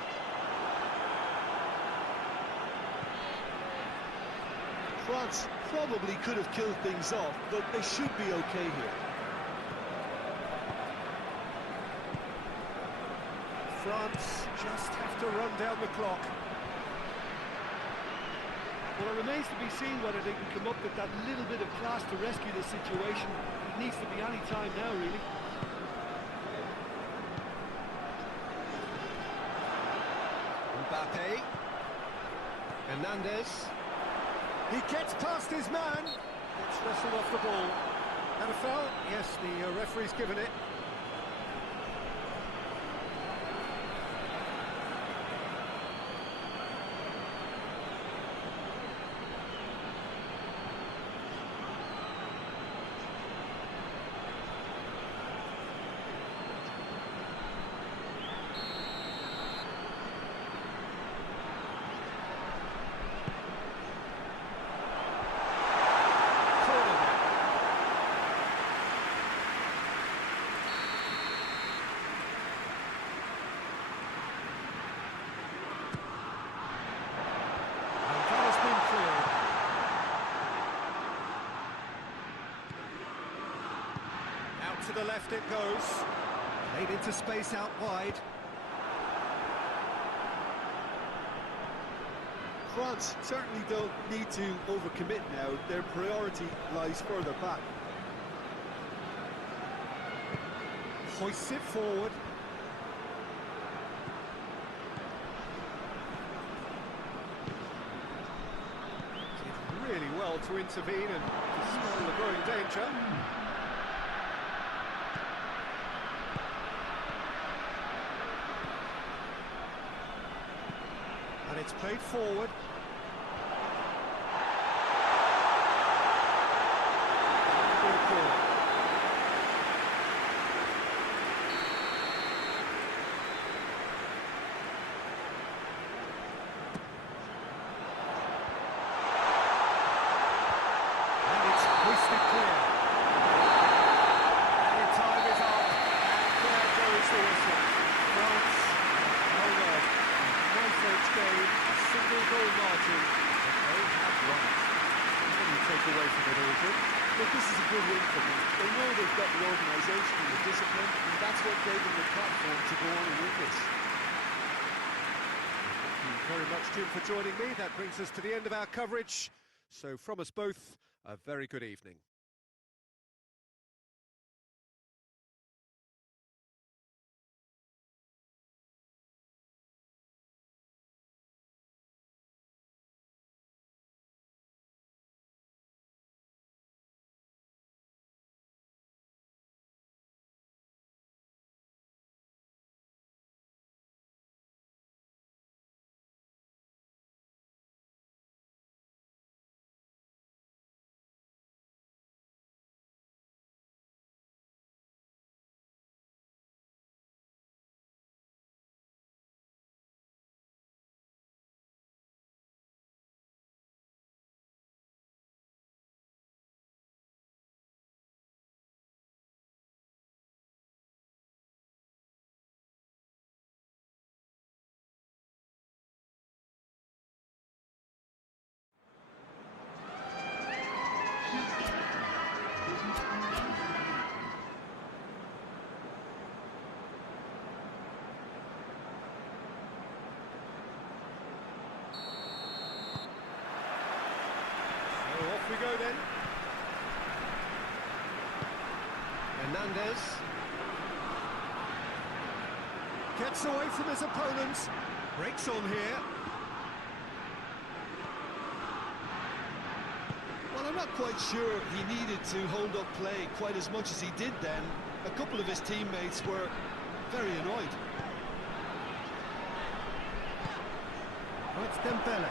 France probably could have killed things off, but they should be okay here. France just have to run down the clock. Well, it remains to be seen whether they can come up with that little bit of class to rescue this situation. It needs to be any time now, really. Mbappe. Hernandez. He gets past his man. Gets wrestled off the ball. And a foul? Yes, the referee's given it. To the left it goes. Played into space out wide. France certainly don't need to overcommit now. Their priority lies further back. Hoists it forward. Did really well to intervene and dispel the growing danger. And it's played forward. And it's hoisted clear. And time is up. And there goes the whistle. France, hold on. Nice edge game, a single goal margin, but they have won it. What do you take away from it, Aldrin? Look, this is a good win for them. They know they've got the organisation and the discipline, and that's what gave them the platform to go on and win this. Thank you very much, Jim, for joining me. That brings us to the end of our coverage. So from us both, a very good evening. So off we go then. Hernandez. Gets away from his opponents. Breaks on here. Well, I'm not quite sure he needed to hold up play quite as much as he did then. A couple of his teammates were very annoyed. it's Dembele.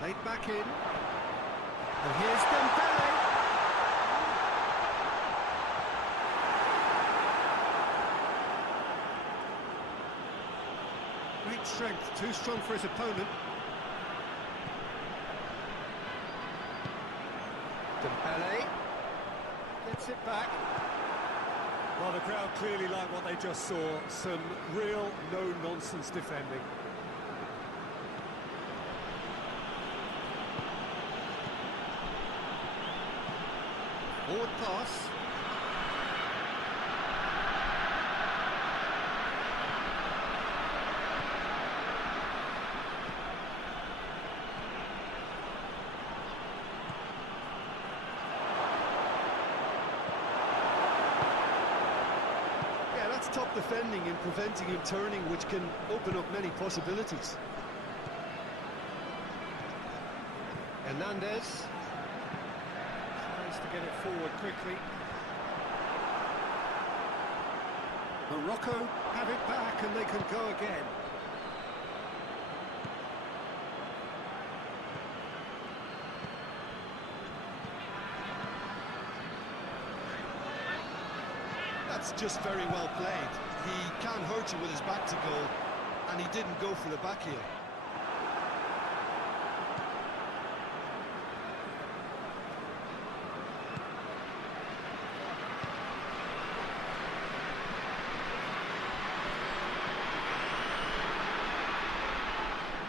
Played back in. And here's Dembele. Great strength, too strong for his opponent. Dembele gets it back. Well, the crowd clearly like what they just saw. Some real no-nonsense defending. Forward pass. Yeah, that's top defending and preventing him turning, which can open up many possibilities. Hernandez. Tries to get it forward quickly. Morocco have it back and they can go again. That's just very well played. He can't hurt you with his back to goal, and he didn't go for the back heel.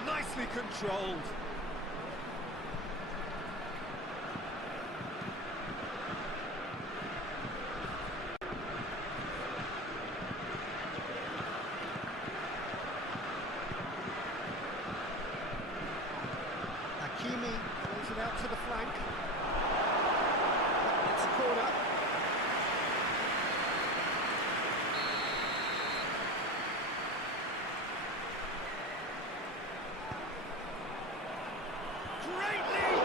Nicely controlled. Hakimi Plays it out to the flank. It's a corner. Great lead!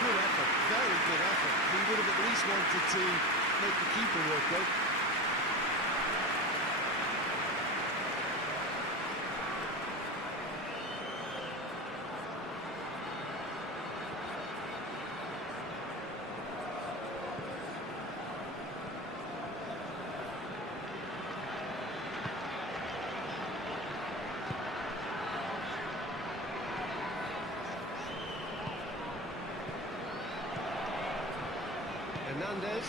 Good effort, very good effort. He would have at least wanted to make the keeper work out. Hernandez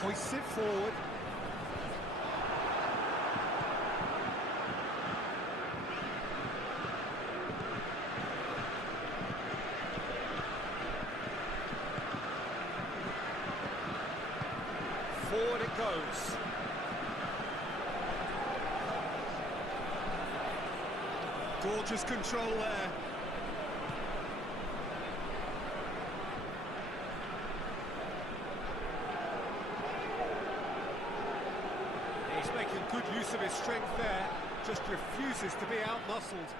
hoists it forward. Forward it goes. Gorgeous control there. He's making good use of his strength there, just refuses to be out-muscled.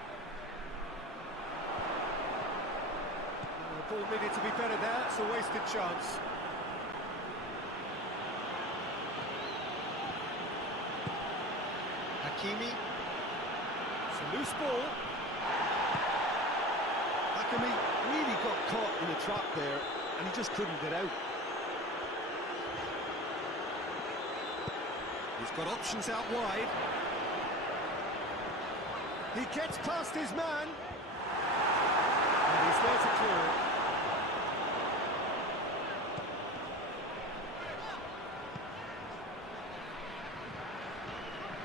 The ball needed to be better there, it's a wasted chance. Hakimi. It's a loose ball. Hakimi really got caught in a trap there, and he just couldn't get out. He's got options out wide. He gets past his man. And he's there to clear it.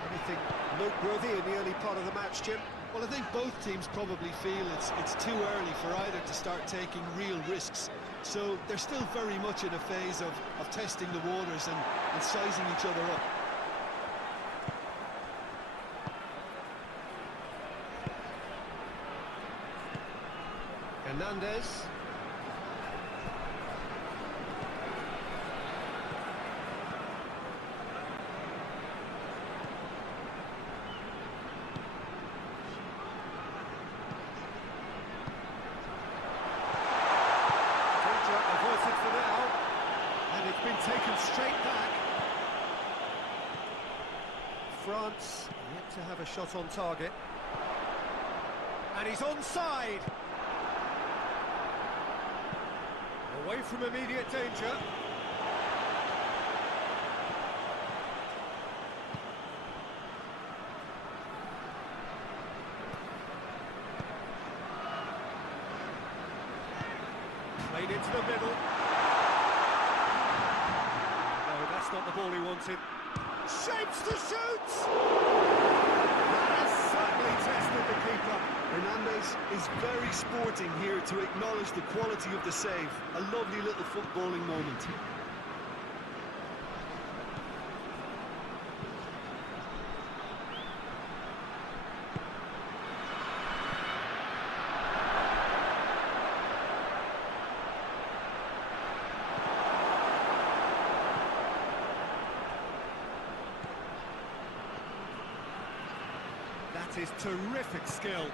Anything noteworthy in the early part of the match, Jim? Well, I think both teams probably feel it's too early for either to start taking real risks. So they're still very much in a phase of testing the waters and sizing each other up. Hernandez. France yet to have a shot on target. And he's onside. Away from immediate danger. Played into the middle. No, that's not the ball he wanted. Shapes to shoot! That has certainly tested the keeper. Hernandez is very sporting here to acknowledge the quality of the save. A lovely little footballing moment. That is terrific skill.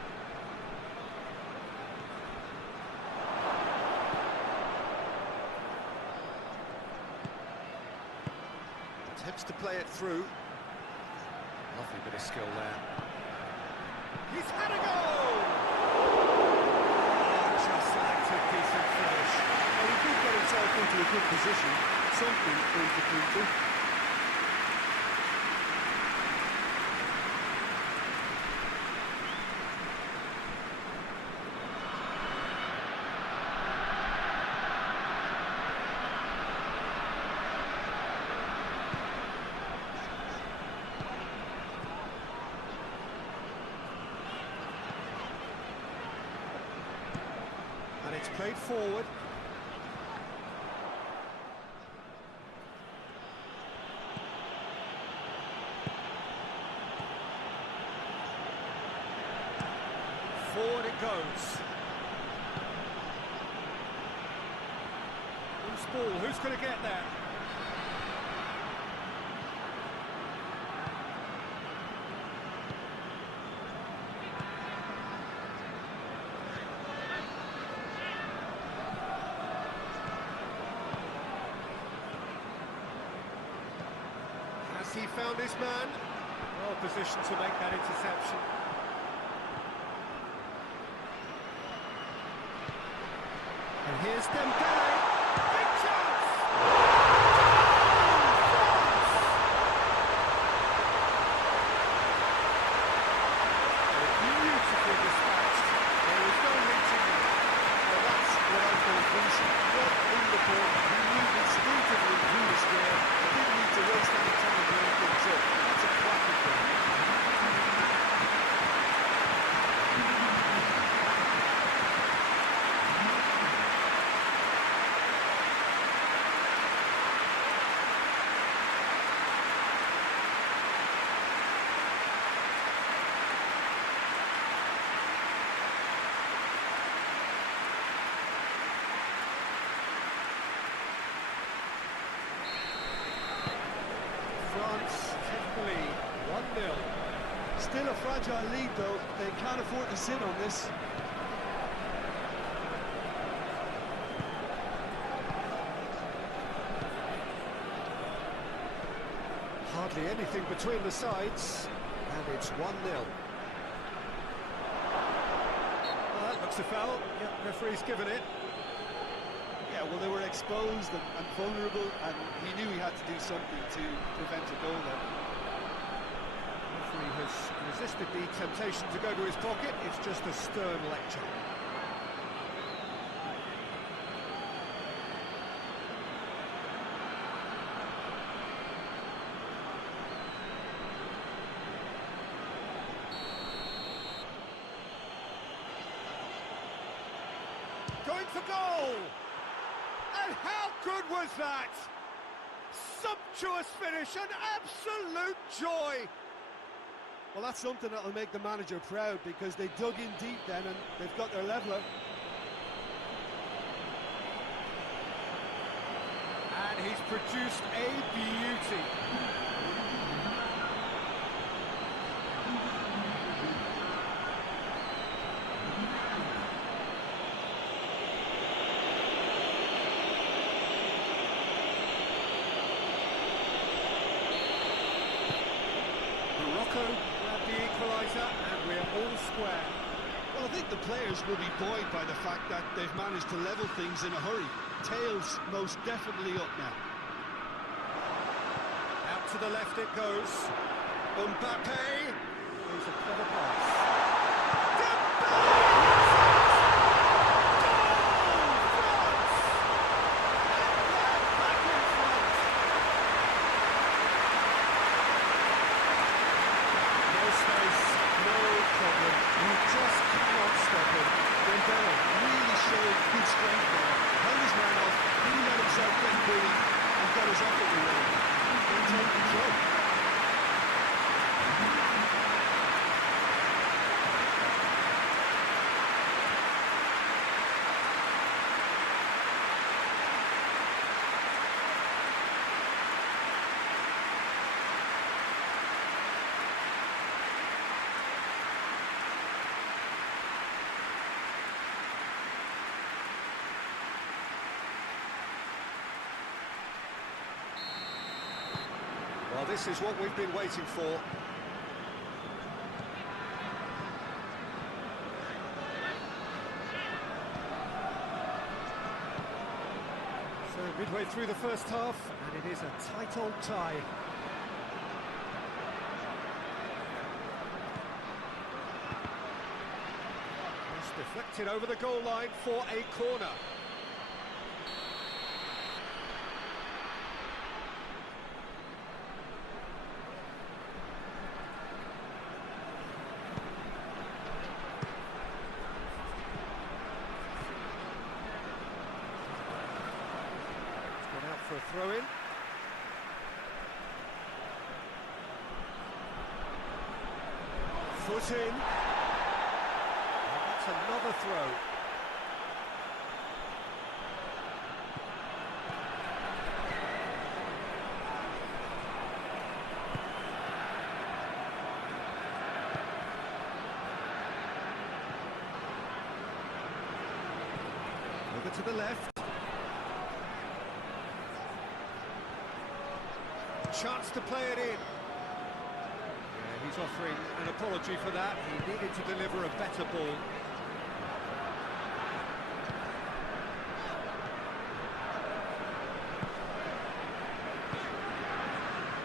Attempts to play it through. Lovely bit of skill there. He's had a goal! Oh, just selected, decent finish. Well, he did get himself into a good position. Something for the keeper. And it's played forward. Forward it goes. Loose ball, who's going to get there? Has he found his man? Well positioned to make that interception. And here's Dembele. Big chance! Beautifully dispatched. There was no reaching there. Well, that's what I call finishing. Right in the corner. He knew instinctively who was there. He didn't need to waste any time doing things up. That's a cracking goal. France take the lead, 1-0. Still a fragile lead, though. They can't afford to sit on this. Hardly anything between the sides, and it's 1-0. That looks a foul. Yep, referee's given it. Yeah, well, they were exposed and vulnerable, and he knew he had to do something to prevent a goal there. Referee has resisted the temptation to go to his pocket. It's just a stern lecture. Going for goal! And how good was that? Sumptuous finish, an absolute joy! Well, that's something that'll make the manager proud, because they dug in deep then and they've got their leveller. And he's produced a beauty. Morocco grab the equaliser, and we're all square. Well, I think the players will be buoyed by the fact that they've managed to level things in a hurry. Tails most definitely up now. Out to the left it goes. Mbappe. Here's a clever pass. Really showed good strength there. Held his man off, didn't let himself get bullied, and got his effort away. Maintained control. Well, this is what we've been waiting for. So midway through the first half, and it is a tight old tie. It's deflected over the goal line for a corner. For a throw-in. Foot in. And that's another throw. Over to the left. Chance to play it in. Yeah, he's offering an apology for that. He needed to deliver a better ball.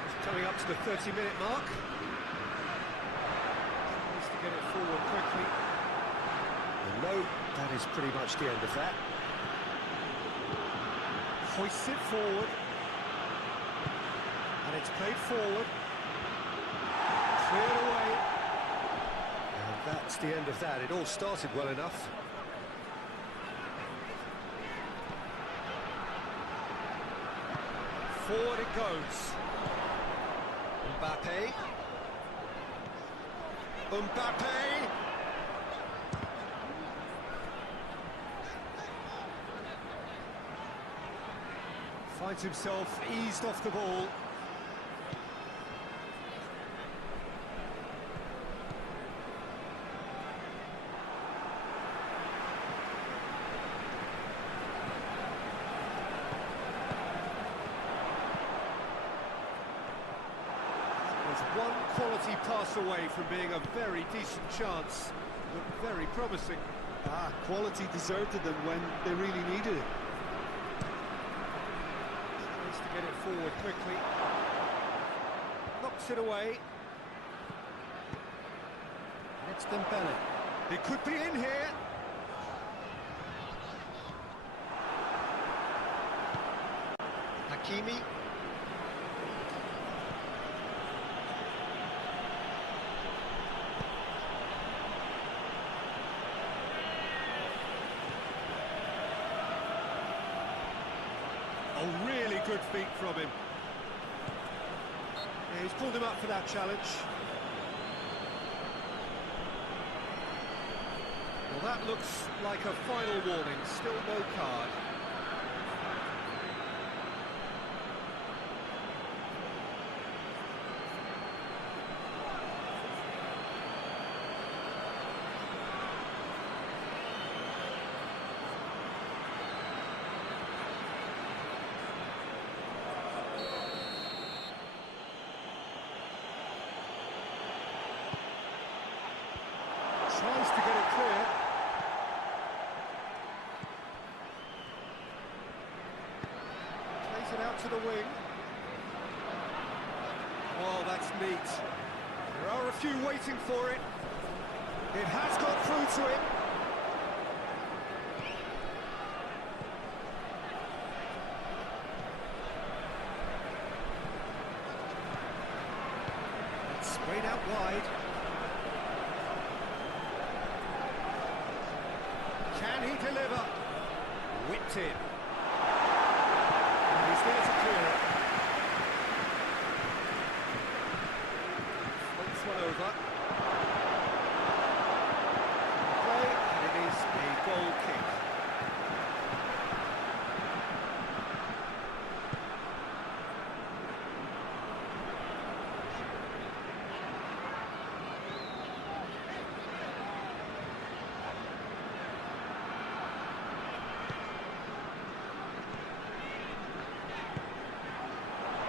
It's coming up to the 30-minute mark. Needs to get it forward quickly. And no, that is pretty much the end of that. Hoists it forward. And it's played forward, cleared away, and that's the end of that. It all started well enough. Forward it goes. Mbappe. Mbappe. Finds himself eased off the ball. One quality pass away from being a very decent chance. Looked very promising. Quality deserted them when they really needed it. Tries to get it forward quickly. Knocks it away. And it's Dembele. It could be in here. Hakimi. A really good feat from him. Yeah, he's pulled him up for that challenge. Well, that looks like a final warning. Still no card. Tries to get it clear. Plays it out to the wing. Oh, that's neat. There are a few waiting for it. It has got through to him. It's sprayed out wide. Can he deliver? Whipped in. And he's there to clear it. Floats one over. Play, and it is a goal kick.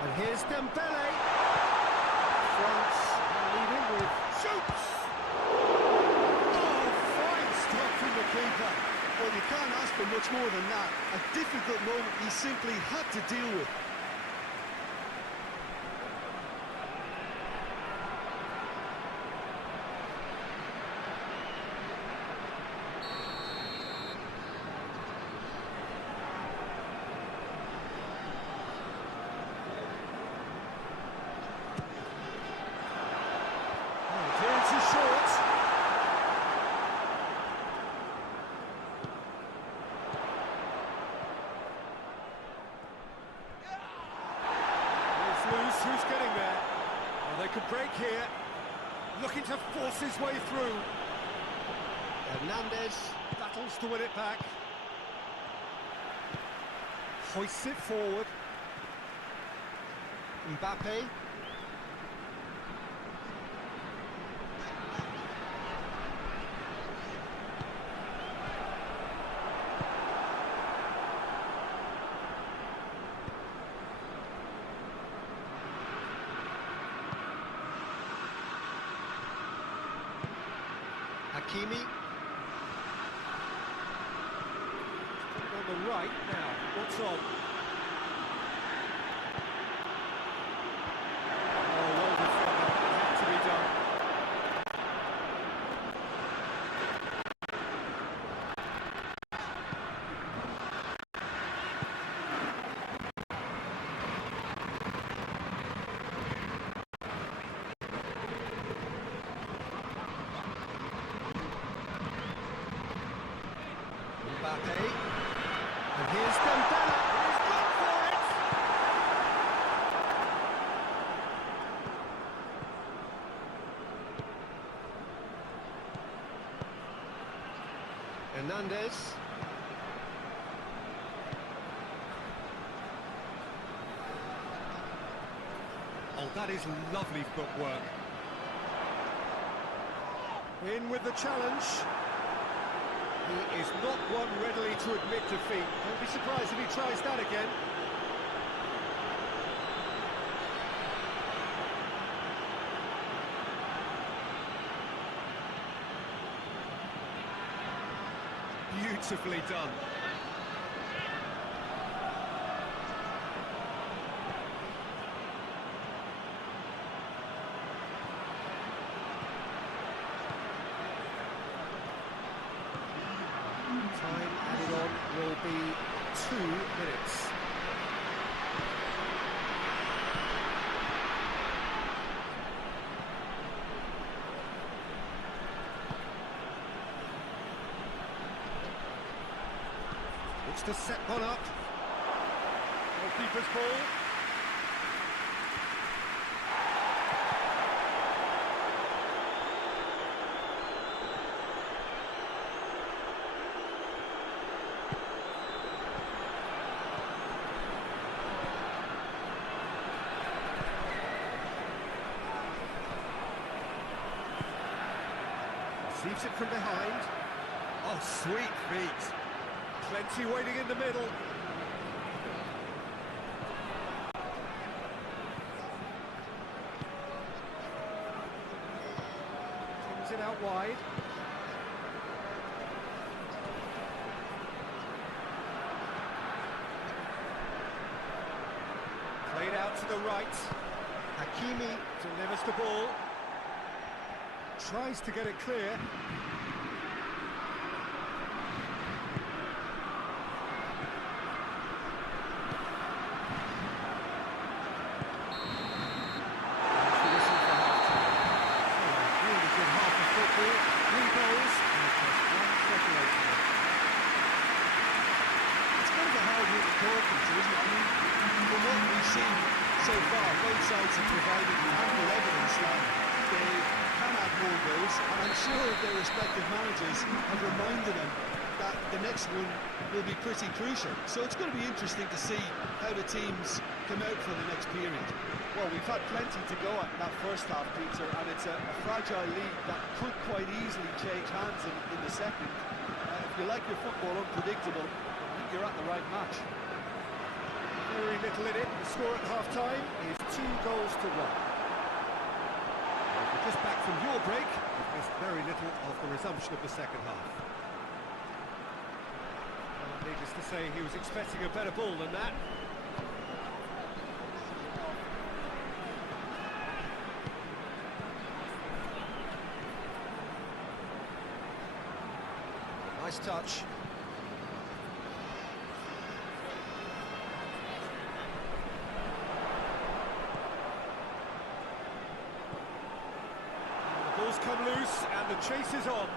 And here's Dembele. France leading with shoots. Oh, fine stop from the keeper. Well, you can't ask for much more than that. A difficult moment he simply had to deal with. Clearance is short. It's loose, who's getting there? Well, they could break here. Looking to force his way through. Hernandez battles to win it back. Hoists it forward. Mbappe. Hakimi. On the right now. What's on? Oh, well defended. That had to be done. Mbappe, and here's Dembele, he's gone for it! Hernandez. Oh, that is lovely footwork. In with the challenge. He is not one readily to admit defeat. Don't be surprised if he tries that again. Beautifully done. Time added on will be 2 minutes. Looks to set one up. Goalkeeper's ball. Receives it from behind. Oh, sweet feet. Plenty waiting in the middle. Brings it out wide. out to the right. Hakimi delivers the ball. Tries to get it clear. So far, both sides have provided ample evidence that they can add more goals, and I'm sure their respective managers have reminded them that the next one will be pretty crucial. So it's going to be interesting to see how the teams come out for the next period. Well, we've had plenty to go at in that first half, Peter, and it's a fragile lead that could quite easily change hands in the second. If you like your football unpredictable, I think you're at the right match. Very little in it. The score at half-time is 2 goals to 1. Well, we're just back from your break. We've missed very little of the resumption of the second half. Well, needless to say, he was expecting a better ball than that. Nice touch. Ball's come loose and the chase is on.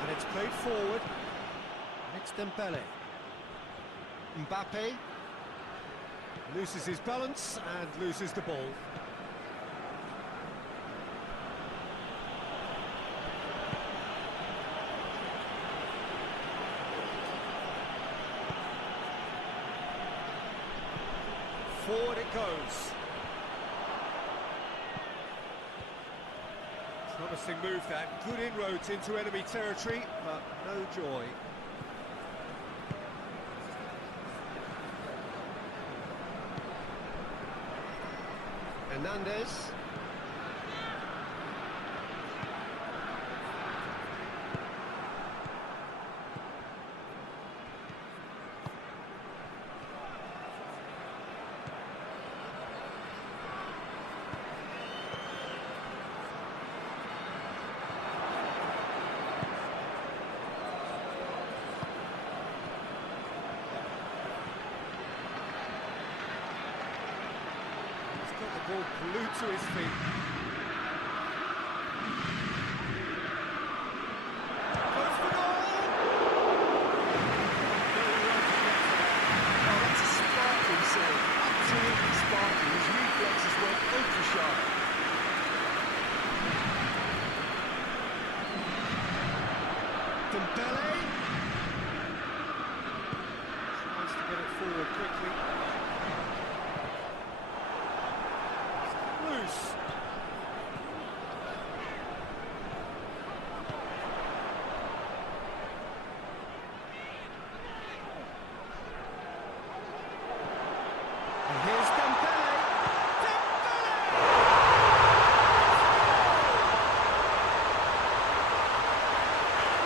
And it's played forward. And it's Dembele. Mbappe loses his balance and loses the ball. Forward it goes. Promising move that. Good inroads into enemy territory, but no joy. Hernandez. Ball glued to his feet. Goes for goal! Very well to get to that. Oh, that's a sparkling save. Absolutely sparkling. His reflexes were ultra sharp. Dembele Tries to get it forward quickly. Loose. And here's Dembele.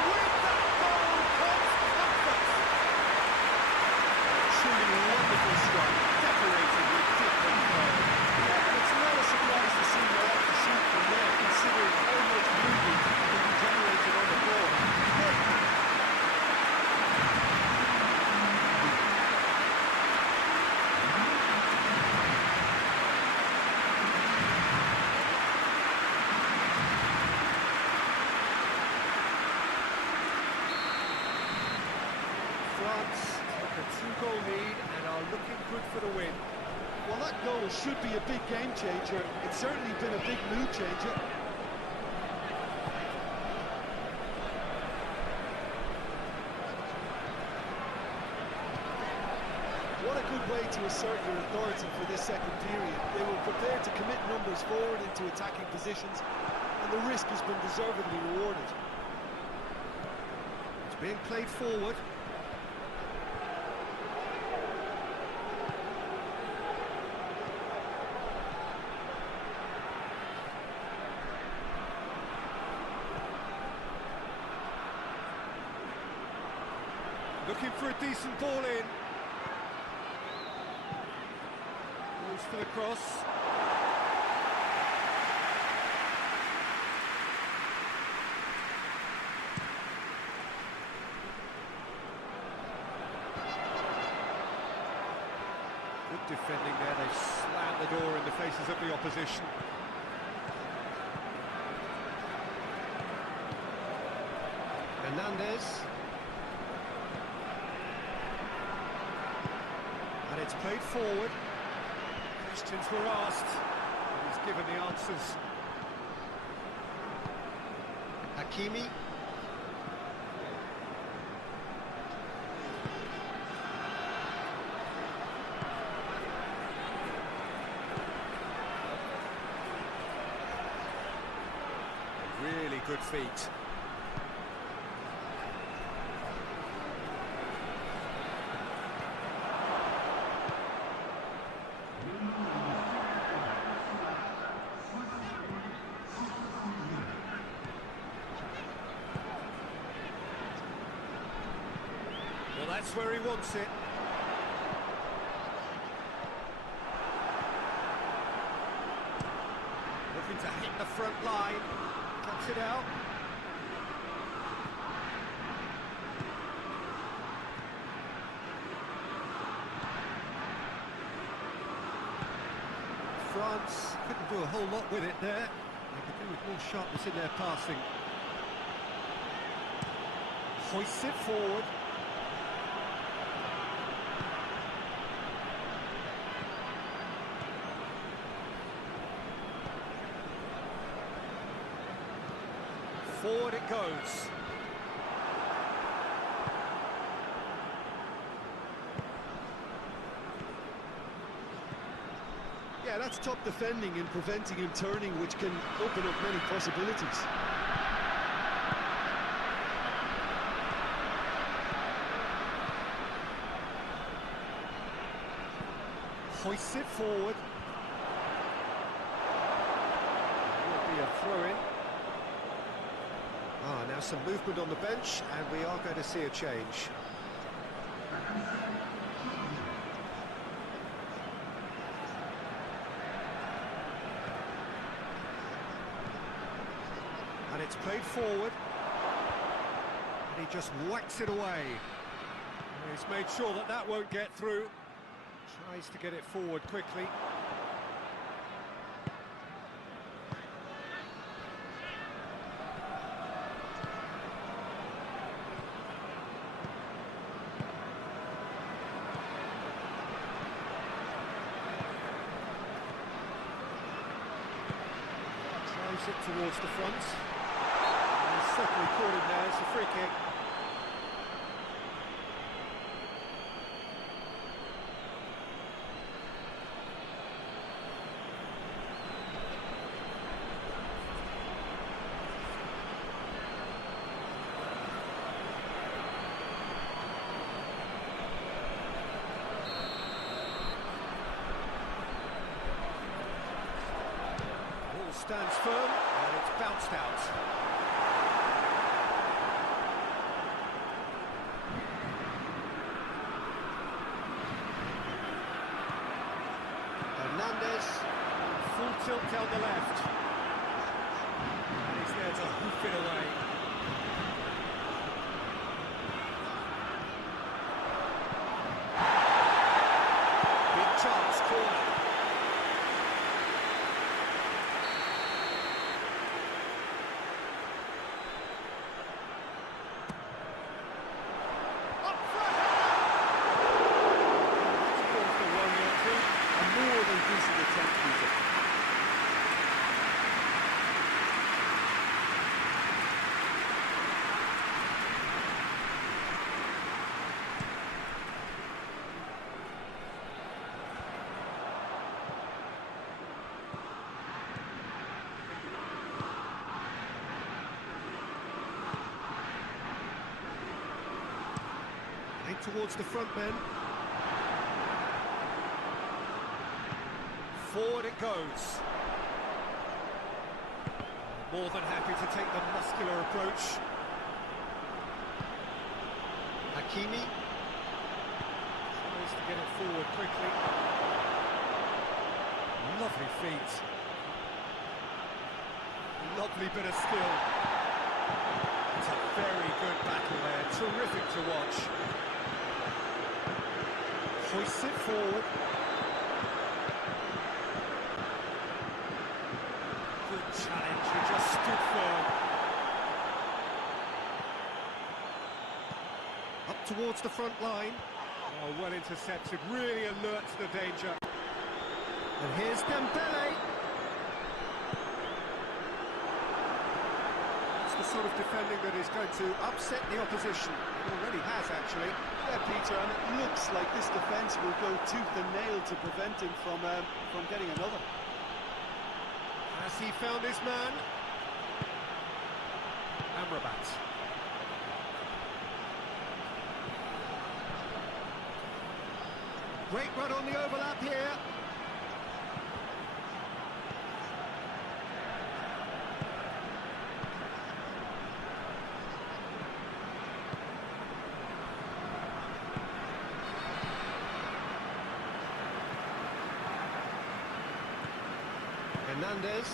With that goal comes comfort. truly wonderful strike, decorated with deep control. It's not a surprise to see Morocco shoot from there, considering how much movement can be generated on the ball. Great pass. France took a 2-goal lead and are looking good for the win. Well, that goal should be a big game changer. It's certainly been a big mood changer. What a good way to assert your authority for this second period. They were prepared to commit numbers forward into attacking positions, and the risk has been deservedly rewarded. It's being played forward. Looking for a decent ball in. Goes for the cross. Good defending there. They slammed the door in the faces of the opposition. Hernandez. And it's played forward. Questions were asked, and he's given the answers. Hakimi. Really good feet. Well, that's where he wants it. Looking to hit the front line. Cuts it out. France couldn't do a whole lot with it there. They could do with more sharpness in their passing. Hoists it forward. Forward it goes. Yeah, that's top defending and preventing him turning, which can open up many possibilities. Hoists it forward. Will be a throw-in. Now some movement on the bench, and we are going to see a change. And it's played forward. And he just whacks it away. And he's made sure that that won't get through. Tries to get it forward quickly. It towards the front. And he's certainly caught him there. It's a free kick. Stands firm, and it's bounced out. Hernandez. Full tilt down the left. And he's there to hoof it away. Big chance, corner. Towards the front men. Forward it goes. More than happy to take the muscular approach. Hakimi. Tries to get it forward quickly. Lovely feet. Lovely bit of skill. It's a very good battle there. Terrific to watch. Hoists it forward. Good challenge. He just stood firm. Up towards the front line. Oh, well intercepted. Really alert to the danger. And here's Dembele. It's the sort of defending that is going to upset the opposition. It already has, actually. Yeah, Peter, and it looks like this defence will go tooth and nail to prevent him from getting another. Has he found his man? Amrabat. Great run on the overlap here. Hernandez.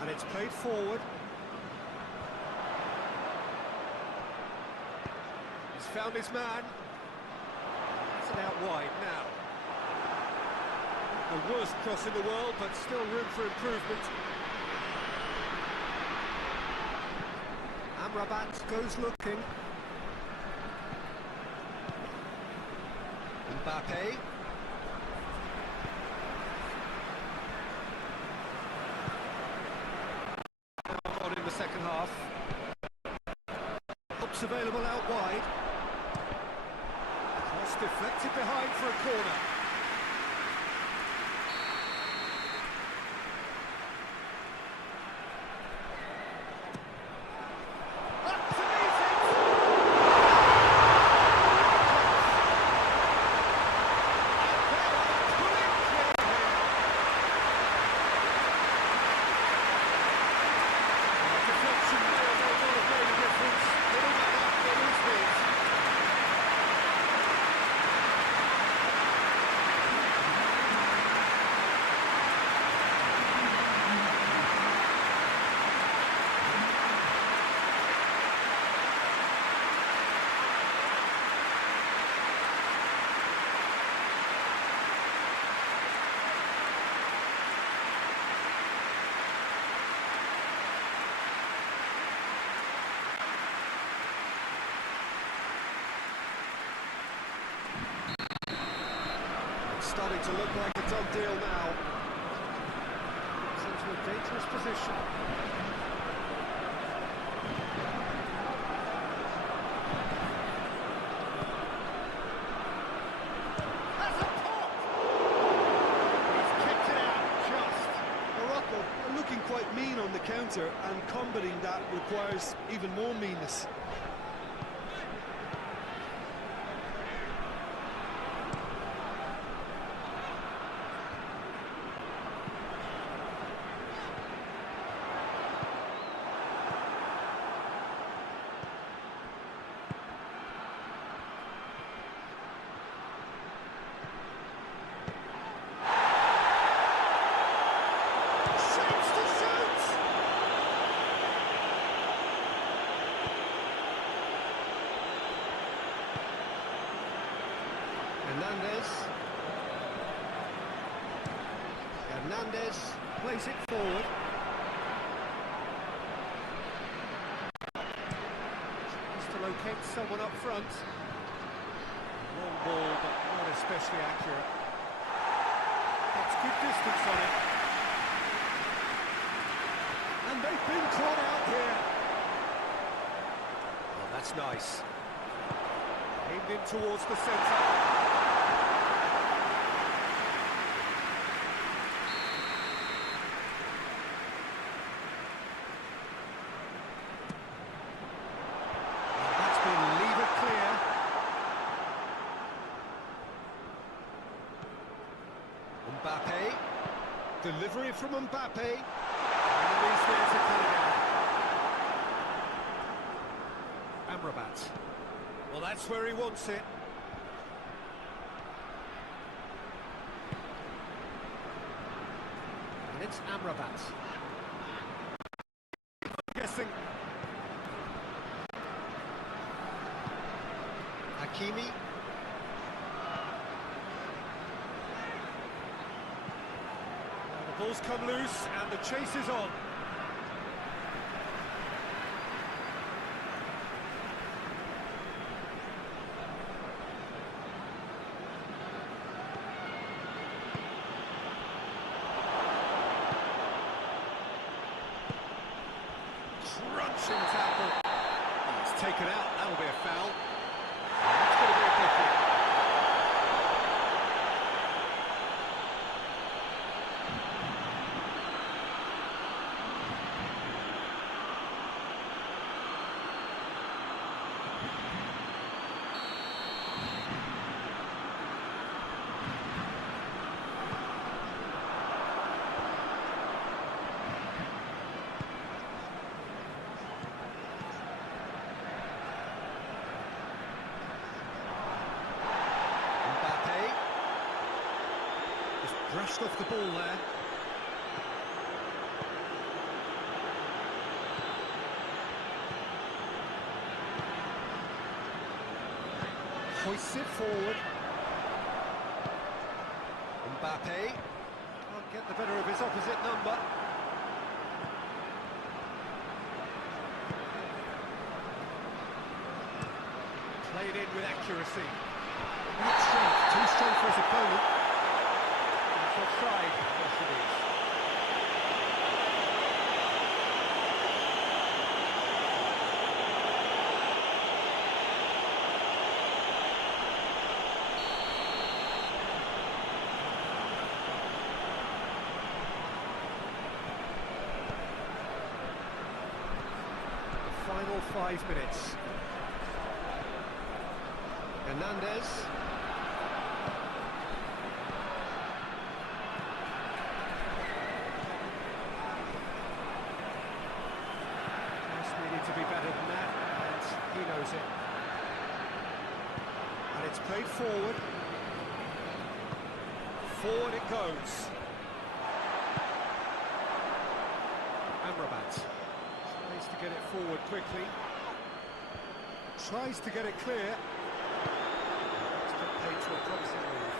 And it's played forward. He's found his man. It's an out wide now. The worst cross in the world, but still room for improvement. Amrabat goes looking. Mbappe. Now on in the second half. Helps available out wide. Cross deflected behind for a corner. Starting to look like a done deal now. It's into a dangerous position. That's a pop! He's kicked it out just. Morocco are looking quite mean on the counter, and combating that requires even more meanness. Hernandez plays it forward. Tries to locate someone up front. Long ball, but not especially accurate. Gets good distance on it. And they've been caught out here. Oh, that's nice. Aimed in towards the centre. Mbappe. Delivery from Mbappe. And he's there to cut it out. Amrabat. Well, that's where he wants it. And it's Amrabat. I'm guessing. Hakimi. Now the ball's come loose and the chase is on. Crunching tackle. Oh, it's taken out. That'll be a foul. That's going to be a different. Brushed off the ball there. Hoists it forward. Mbappe can't get the better of his opposite number. Played in with accuracy. Not strength, too strong for his opponent. Offside, yes it is. The final 5 minutes. Hernandez. To be better than that, and he knows it. And it's played forward. Forward it goes. Amrabat tries to get it forward quickly. Tries to get it clear. It's got paid to a promising move.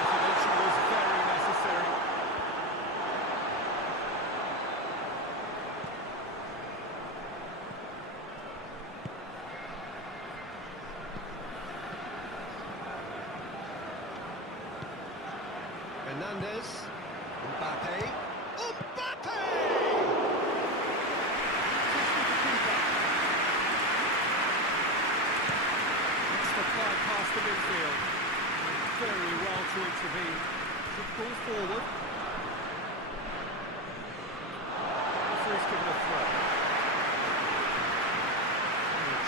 Intervention was very necessary. Hernandez, Mbappe, Mbappe! It's the fly past the midfield. Very well to intervene. Good ball forward. Referee's given a throw.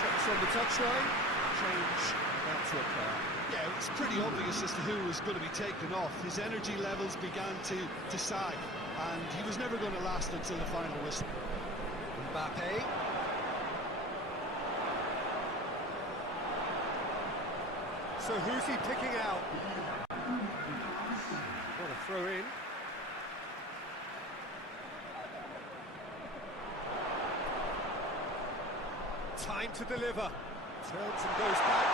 Checks on the touchline. Change about to occur. Yeah, it's pretty obvious as to who was going to be taken off. His energy levels began to sag, and he was never going to last until the final whistle. Mbappe. So who's he picking out? What a throw in. Time to deliver. Turns and goes back.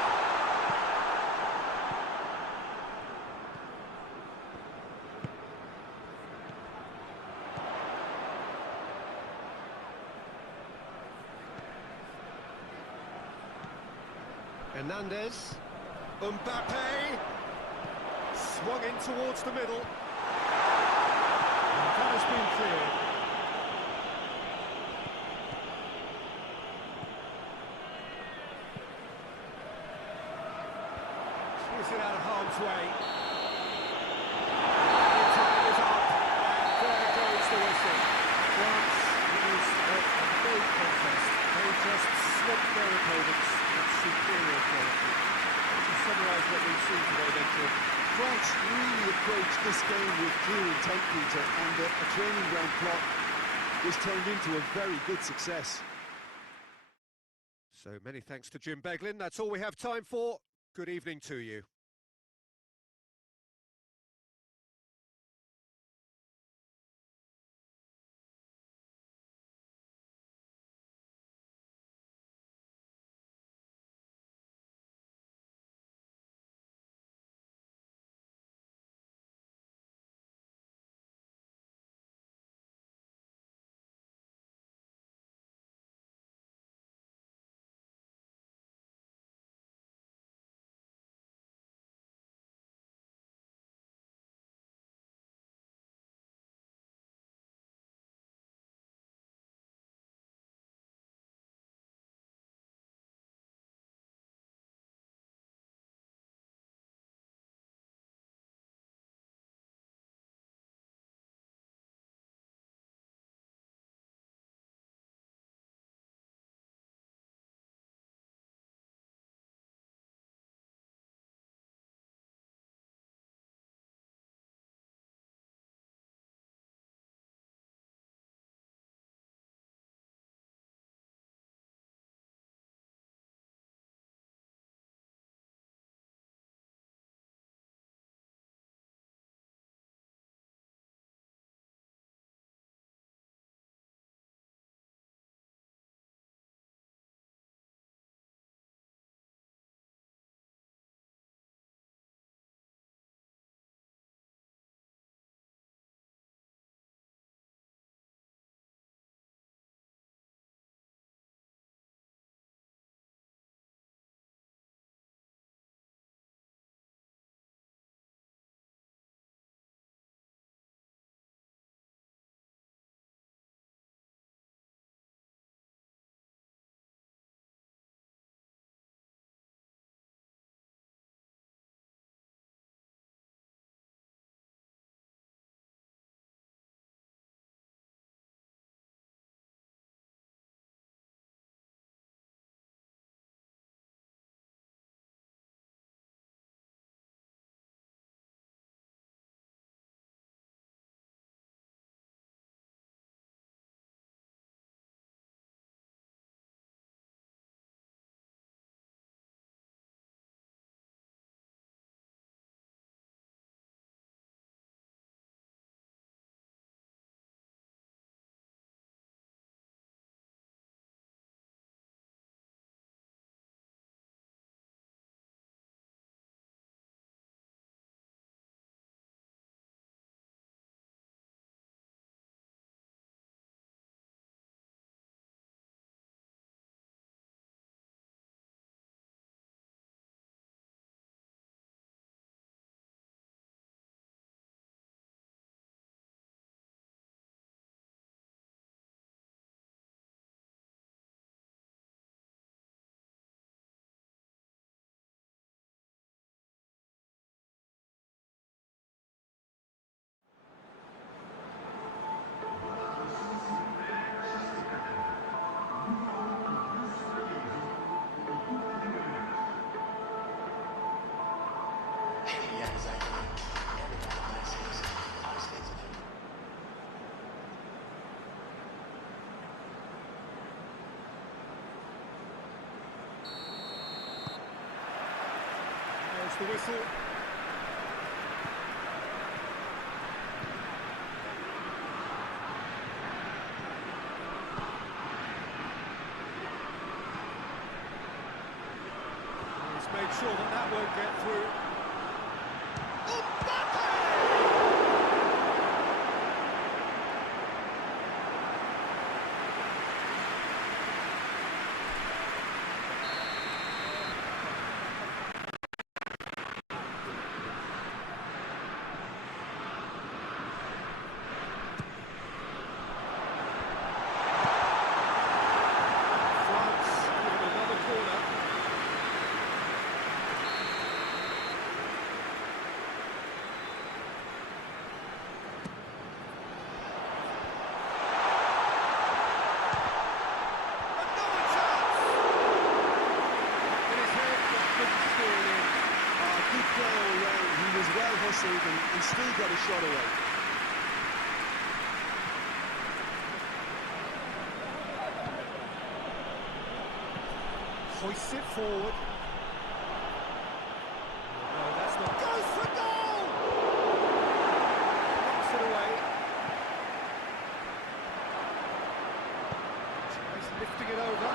Hernandez, Mbappe, swung in towards the middle, and that has been cleared. Clears it out of harm's way. The time is up, and there goes the whistle. France is a no contest. They just swamped their opponents. Superior quality. To summarise what we've seen today, then, Jim. France with clear intent, Peter, and a training ground plot was turned into a very good success. So many thanks to Jim Beglin. That's all we have time for. Good evening to you. The whistle. He's made sure that that won't get through. He's still got a shot away. Hoists it forward. No, that's not... Goes for goal! Knocks it away. Tries lifting it over.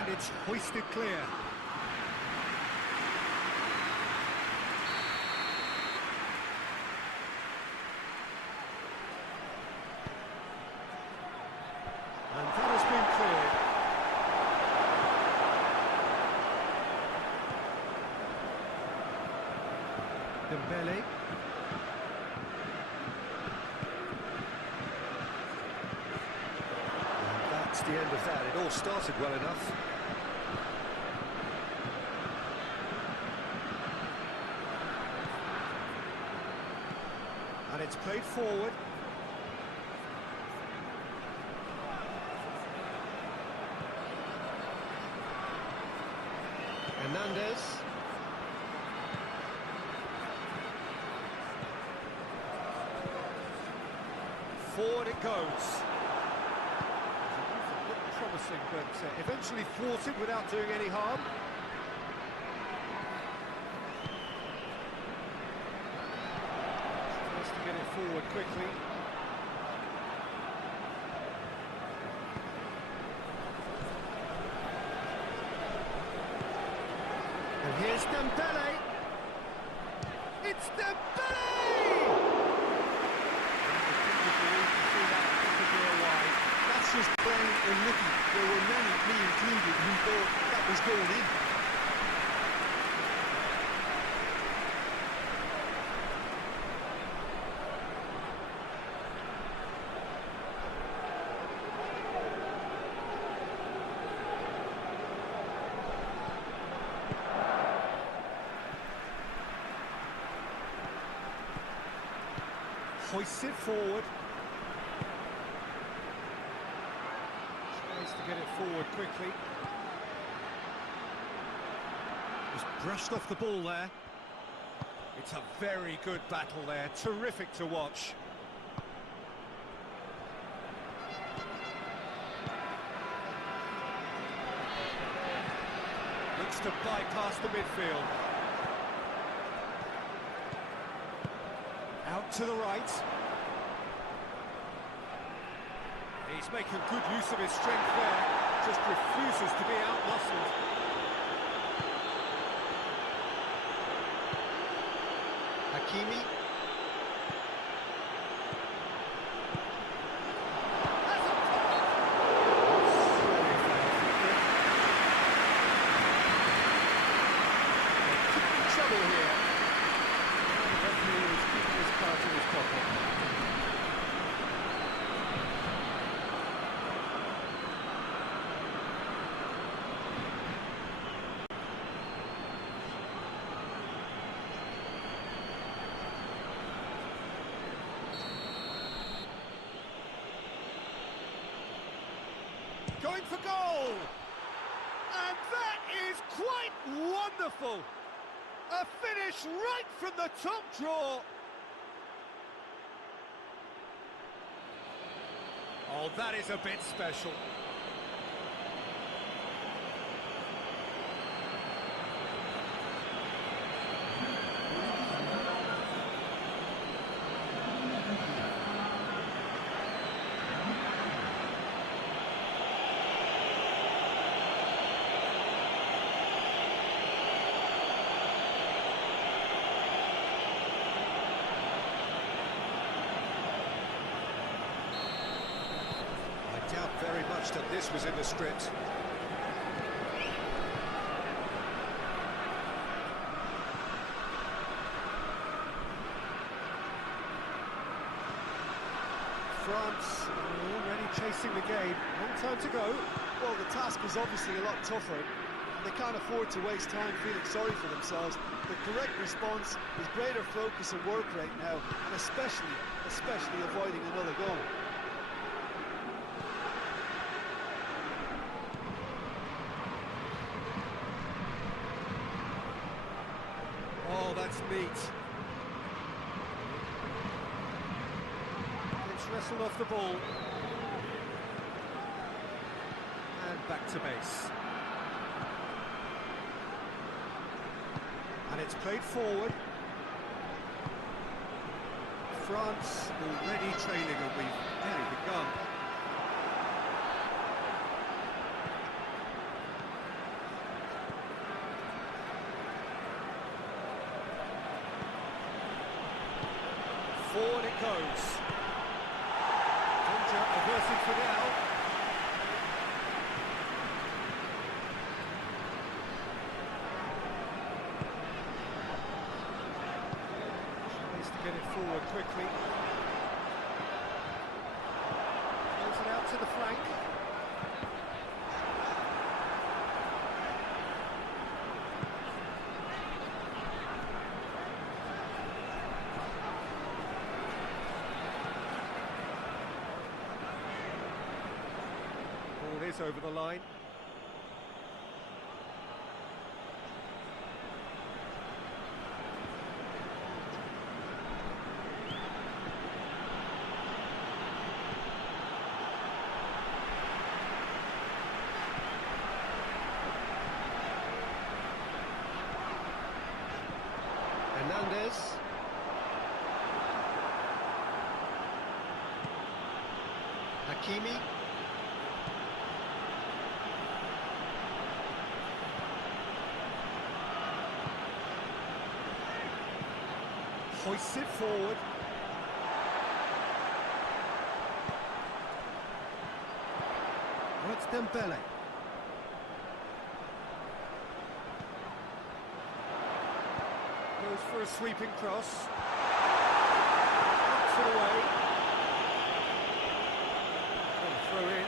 And it's hoisted clear. And that has been cleared. Dembele. And that's the end of that. It all started well enough. And it's played forward. Hernandez. Forward it goes. Looked promising, but eventually thwarted without doing any harm. Tries to get it forward quickly. And here's Dembele. It's Dembele! That's just plain unlucky. There were many, me included, who thought that was going in. Hoists it forward. Tries to get it forward quickly. Just brushed off the ball there. It's a very good battle there. Terrific to watch. Looks to bypass the midfield. Out to the right. He's making good use of his strength there. Just refuses to be outmuscled. Hakimi. Trouble here. The referee is keeping his cards in his pocket. Going for goal! And that is quite wonderful! A finish right from the top draw! Oh, that is a bit special. I doubt very much that this was in the script. France already chasing the game. Long time to go. Well, the task is obviously a lot tougher, and they can't afford to waste time feeling sorry for themselves. The correct response is greater focus and work rate now, and especially avoiding another goal. Oh, that's neat. wrestled off the ball. And back to base. And it's played forward. France already trailing, and we've barely begun. Forward it goes. Danger averted for now. Tries to get it forward quickly. Throws it out to the flank. Ball is over the line. Hernandez. Hakimi. Hoists it forward. It's Dembele. Goes for a sweeping cross. Knocks it away. Throw in.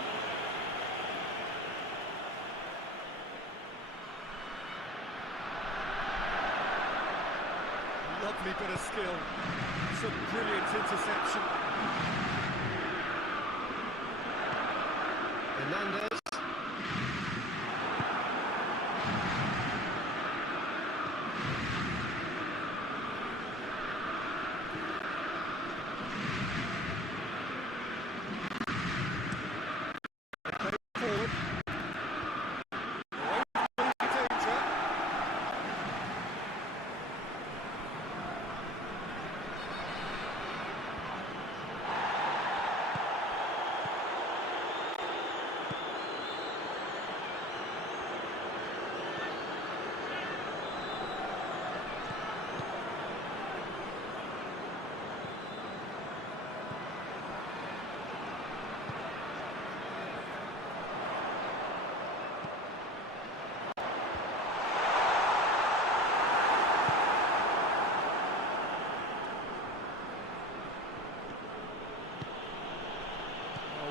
Lovely bit of skill. Some brilliant interception. Hernandez. Forward. Away from danger.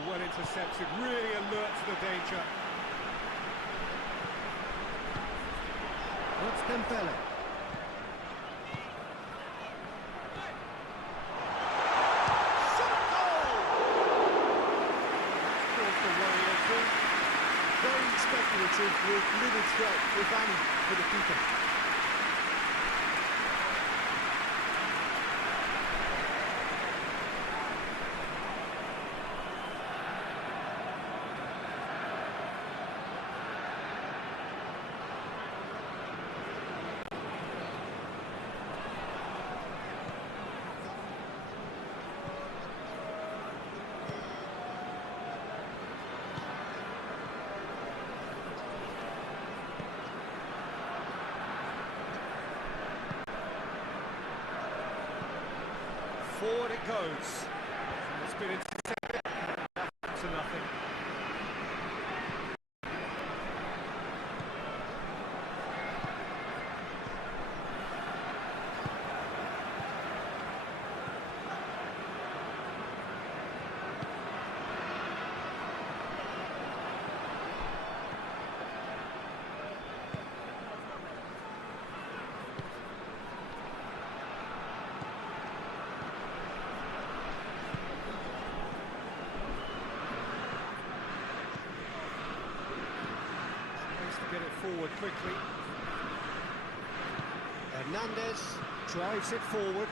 Well intercepted, really alert to the danger. It's Dembele. Shot goal! Caused the worry or two. Very speculative with little threat, if any, for the keeper. Forward it goes. It's been intercepted. To nothing. Get it forward quickly. Hernandez drives it forward.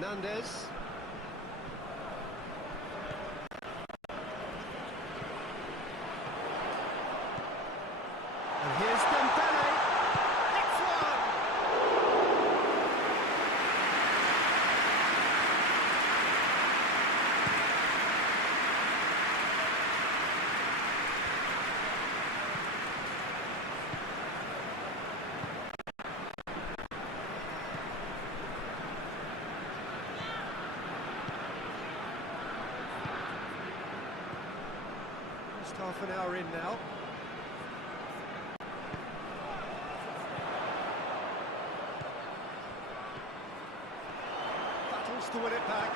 Hernandez. And here's Dembele. It's one! Just half an hour in now. Battles to win it back.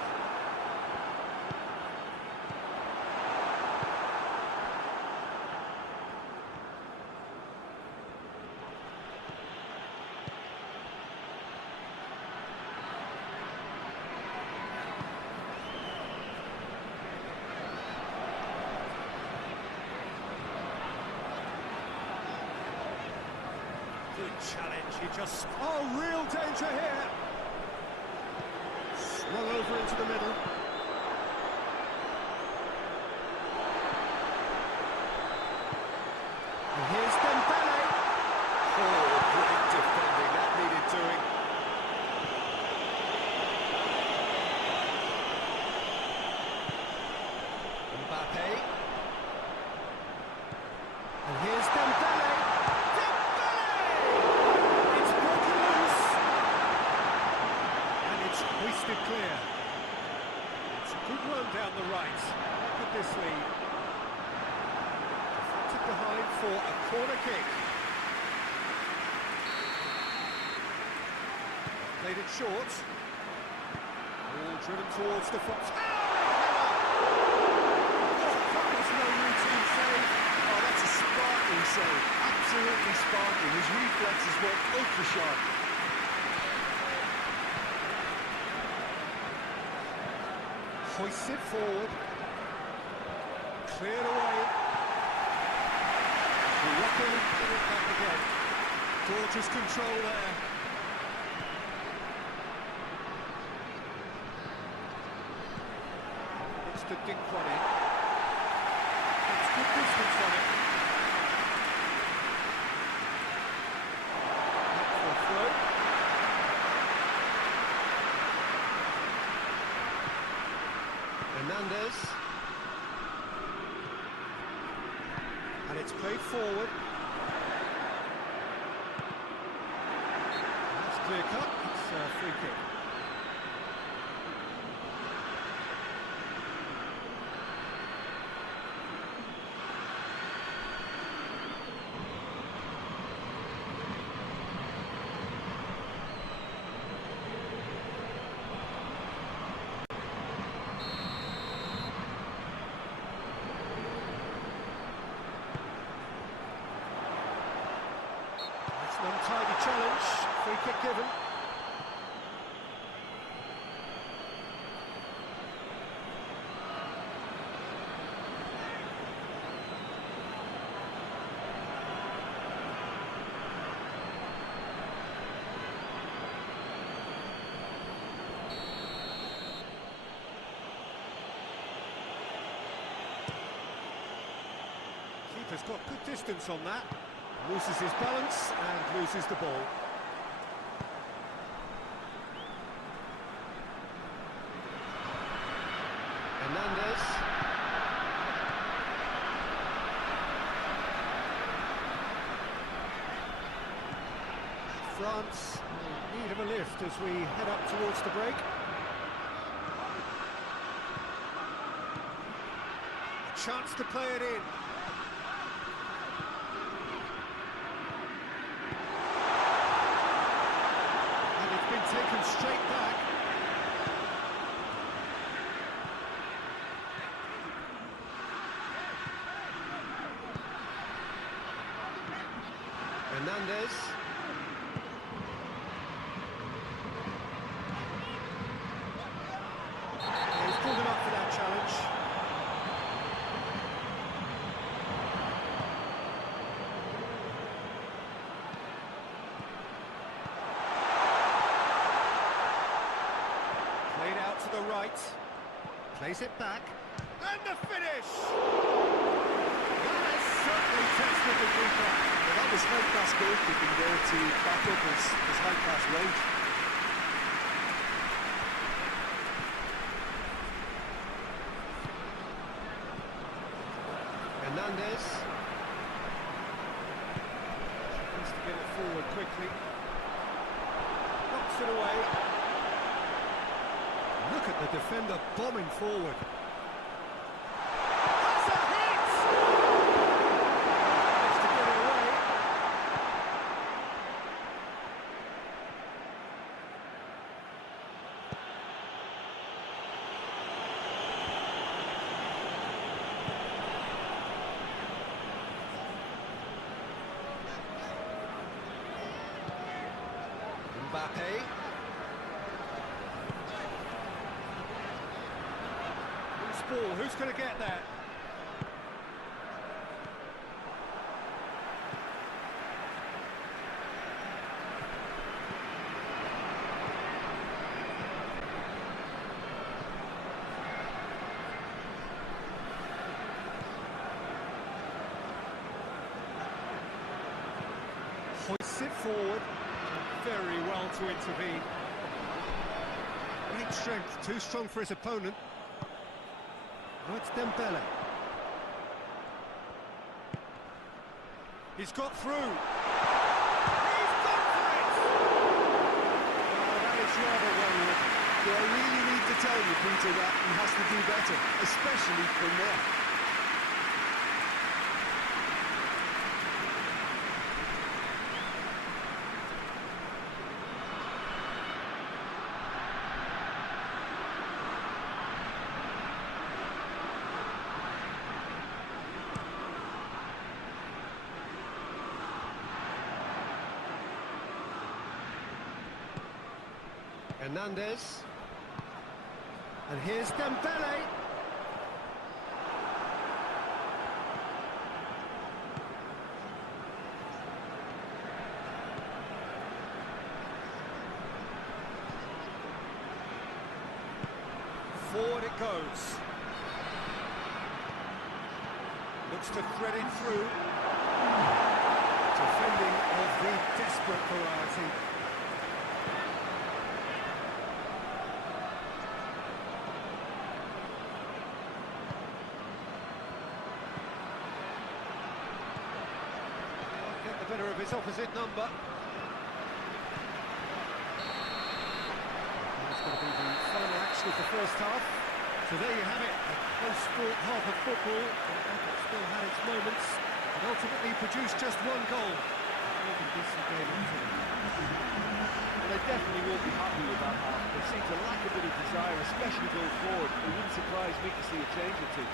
Good challenge, he just... Oh, real danger here! Swung over into the middle. And here's Dembele! Oh, great defending, that needed doing. Mbappe. And here's Dembele! Hoisted clear. It's a good run down the right. Look at this lead. Deflected behind for a corner kick. Played it short. All driven towards the foot. Oh, that was no routine save. Oh, that's a sparkling save. Absolutely sparkling. His reflexes were ultra sharp. Hoisted forward. Cleared away. Morocco put it back again. Gorgeous control there. It's to dink on it. It's good distance on it. Up for a throw. Hernandez. And it's played forward. That's clear cut. It's a free kick. An untidy challenge, free kick given. Keeper's got good distance on that. Loses his balance and loses the ball. Hernandez. France in need of a lift as we head up towards the break. A chance to play it in. Taken straight back. Hernandez. He's pulled him up for that challenge. the right. Plays it back. And the finish! That has certainly tested the keeper. Well, that was high-class goalkeeping there to back up his high-class range. Hernandez. Tries to get it forward quickly. Knocks it away. Look at the defender bombing forward. That's a hit! Managed to get it away. Mbappe. Loose ball, who's going to get that? Hoists it forward. Very well to intervene. Great strength, too strong for his opponent. Now it's Dembele. He's got through. He's gone for it! Oh, that is rather wayward. Do I really need to tell you, Peter, that he has to do better, especially from there? Hernandez. And here's Dembele. Forward it goes. Looks to thread it through. Defending of the desperate variety. The better of his opposite number. That's going to be the final action of the first half. So there you have it, a close-sport half of football. It still had its moments, and ultimately produced just one goal. Really decent game on two. Well, they definitely won't be happy with that half. They seem to lack a bit of desire, especially going forward. It wouldn't surprise me to see a change or two.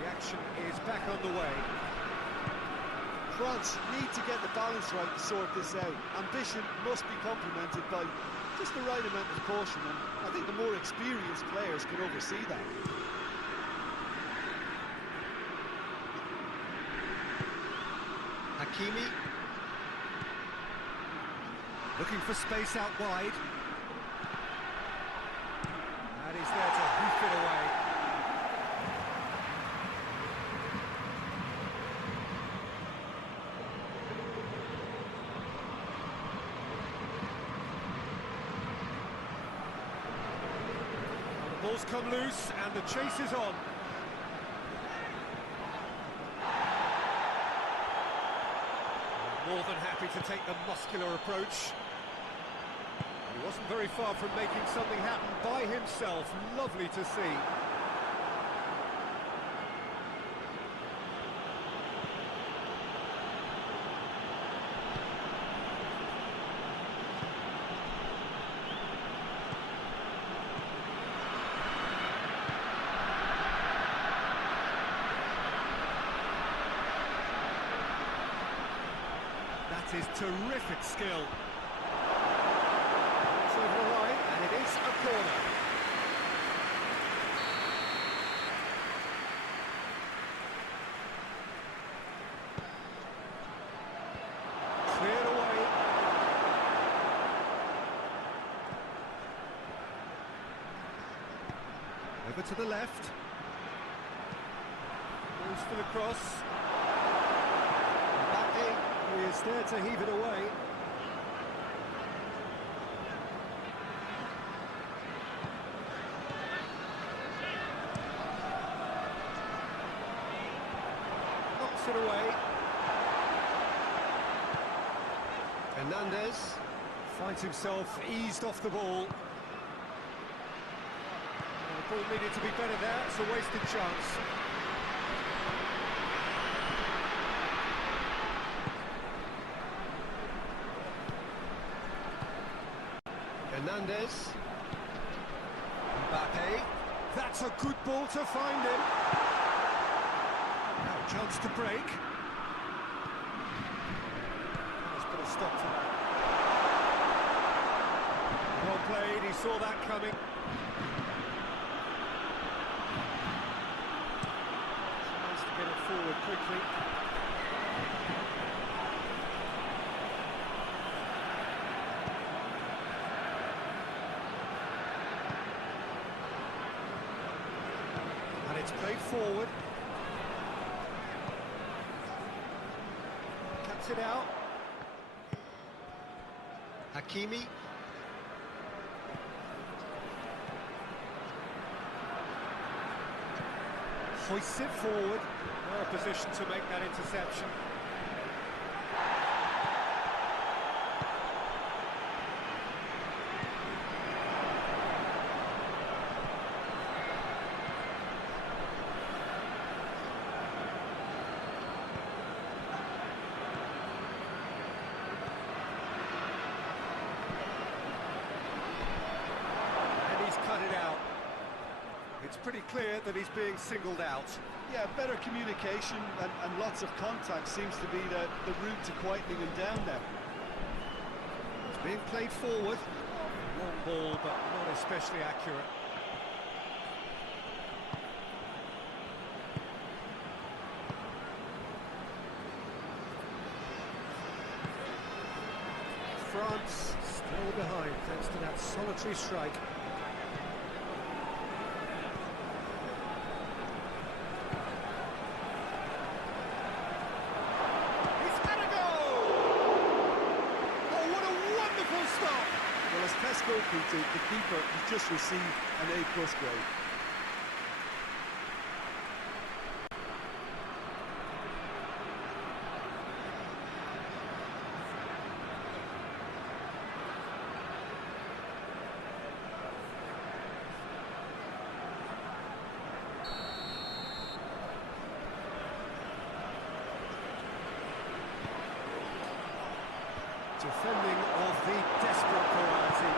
The action is back on the way. France need to get the balance right to sort this out. Ambition must be complemented by just the right amount of caution, and I think the more experienced players can oversee that. Hakimi. Looking for space out wide. And he's there to hoof it away. Ball's come loose and the chase is on. More than happy to take the muscular approach. He wasn't very far from making something happen by himself. Lovely to see. That is terrific skill. It's over the line, and it is a corner. Cleared away. Over to the left. Moves for the cross. He is there to heave it away. Knocks it away. Hernandez finds himself eased off the ball. The ball needed to be better there. It's a wasted chance. Hernandez. Mbappe. That's a good ball to find him. Now a chance to break. Let's put a stop to that. Well played, he saw that coming. Nice to get it forward quickly. It's played forward. Cuts it out. Hakimi. Hoists it forward. Well positioned to make that interception. It's pretty clear that he's being singled out. Yeah, better communication and lots of contact seems to be the route to quietening him down there. It's being played forward. Long ball, but not especially accurate. France still behind thanks to that solitary strike. The keeper has just received an A+ grade. Defending of the desperate variety.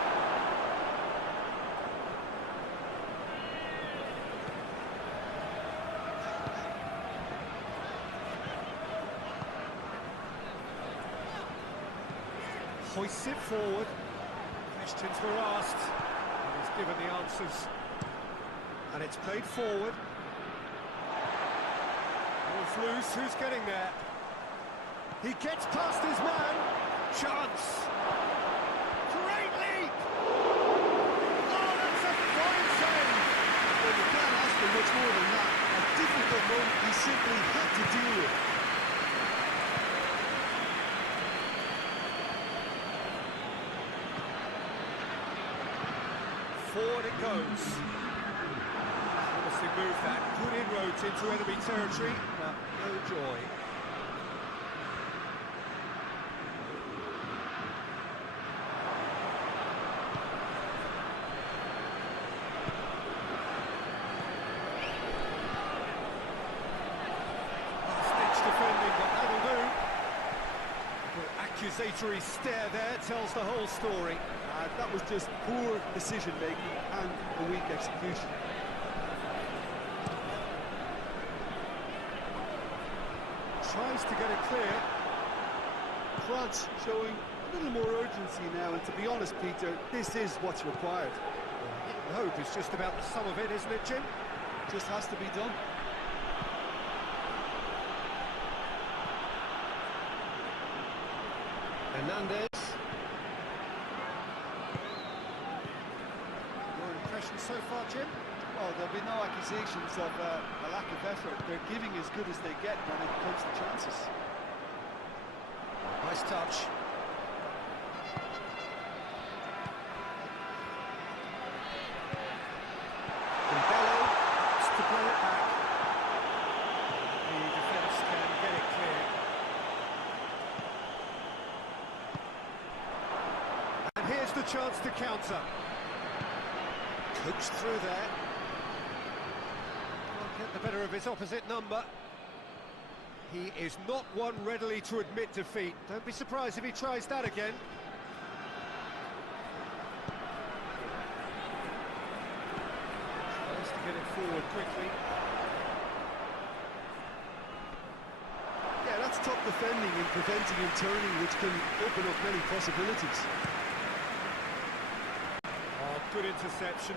Hoists it forward. Questions were asked, and he's given the answers. And it's played forward. Ball's loose, who's getting there? He gets past his man. Chance. Great leap! Oh, that's a fine save! Well, you can't ask for much more than that. A difficult moment he simply had to deal with. Forward it goes. remove that. Good inroads into enemy territory, but no joy. Last-ditch defending, but that'll do. The accusatory stare there tells the whole story. That was just poor decision-making and a weak execution. Tries to get it clear. France showing a little more urgency now, and to be honest, Peter, this is what's required. The hope is just about the sum of it, isn't it, Jim? Just has to be done. Hernandez. Your impression so far, Jim? Well, there'll be no accusations of a lack of effort. They're giving as good as they get when it comes to chances. Nice touch. Dembele has to play it back. The defence can get it clear. And here's the chance to counter. Coached through there. Can't get the better of his opposite number. He is not one readily to admit defeat. Don't be surprised if he tries that again. Tries to get it forward quickly. Yeah, that's top defending and preventing him turning, which can open up many possibilities. Oh, good interception.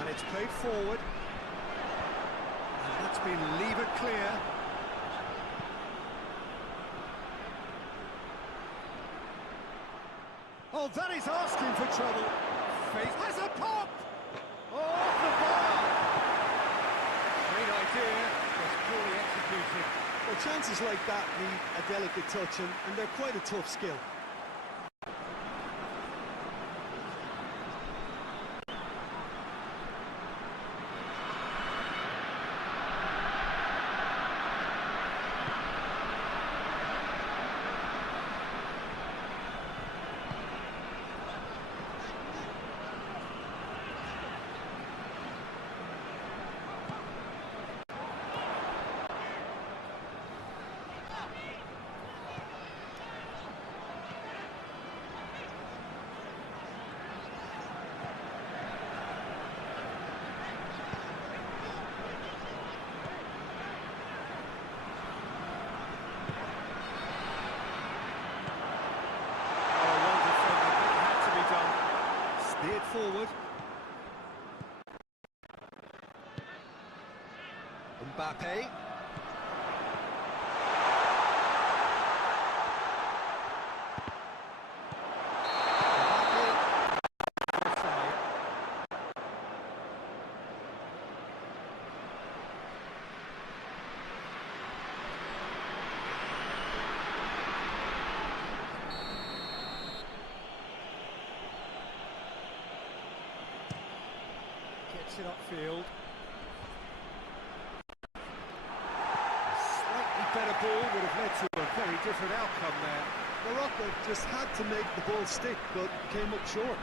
And it's played forward. And that's been levered clear. Oh, that is asking for trouble. Faith has a pop! Oh, off the bar! Great idea, was poorly executed. Well, chances like that need a delicate touch, and they're quite a tough skill. Steered forward. Mbappe. Gets it upfield. Slightly better ball would have led to a very different outcome there. Morocco just had to make the ball stick, but came up short.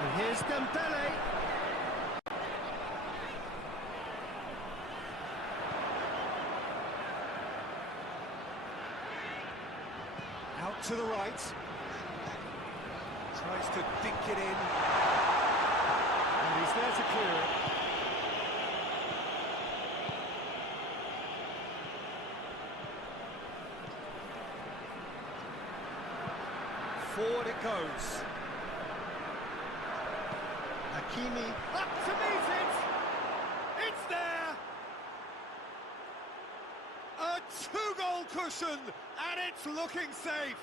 And here's Dembele. Out to the right. Tries to dink it in. And he's there to clear it. Forward it goes. Hakimi up to meet it! It's there! A two-goal cushion, and it's looking safe!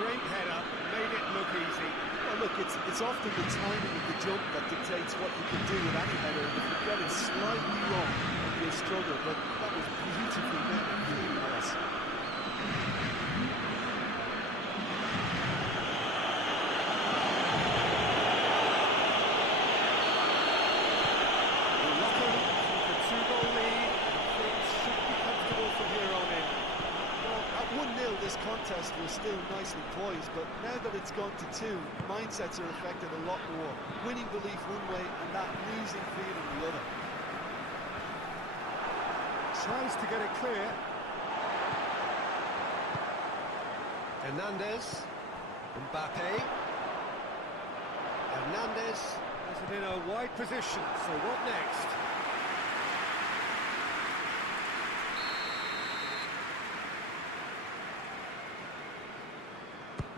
Great header, made it look easy. Well, look, it's often the timing of the jump that dictates what you can do with any header. If you get it slightly wrong, you'll struggle, but that was beautifully met and clean pass. Morocco with a 2-goal lead, and things should be comfortable from here on in. Well, at 1-0, this contest was still nicely poised, but now that it's gone to 2, mindsets are affected a lot more. Winning belief one way and that losing feeling the other. Tries to get it clear. Hernandez, Mbappe. Hernandez has it in a wide position, so what next?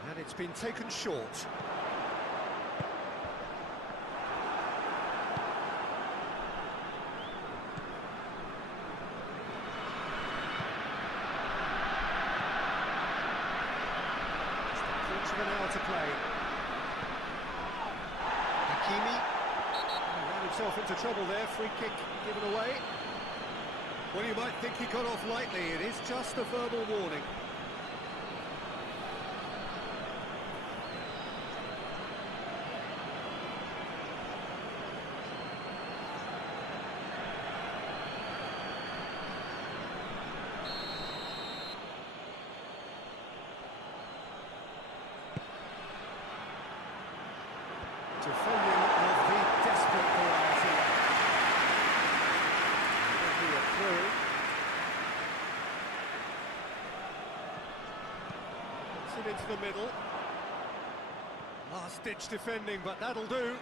And it's been taken short. Of an hour to play. Hakimi ran himself into trouble there. Free kick given away. Well, you might think he got off lightly. It is just a verbal warning. Defending of the desperate variety. That'll be a through. Puts it into the middle. Last-ditch defending, but that'll do.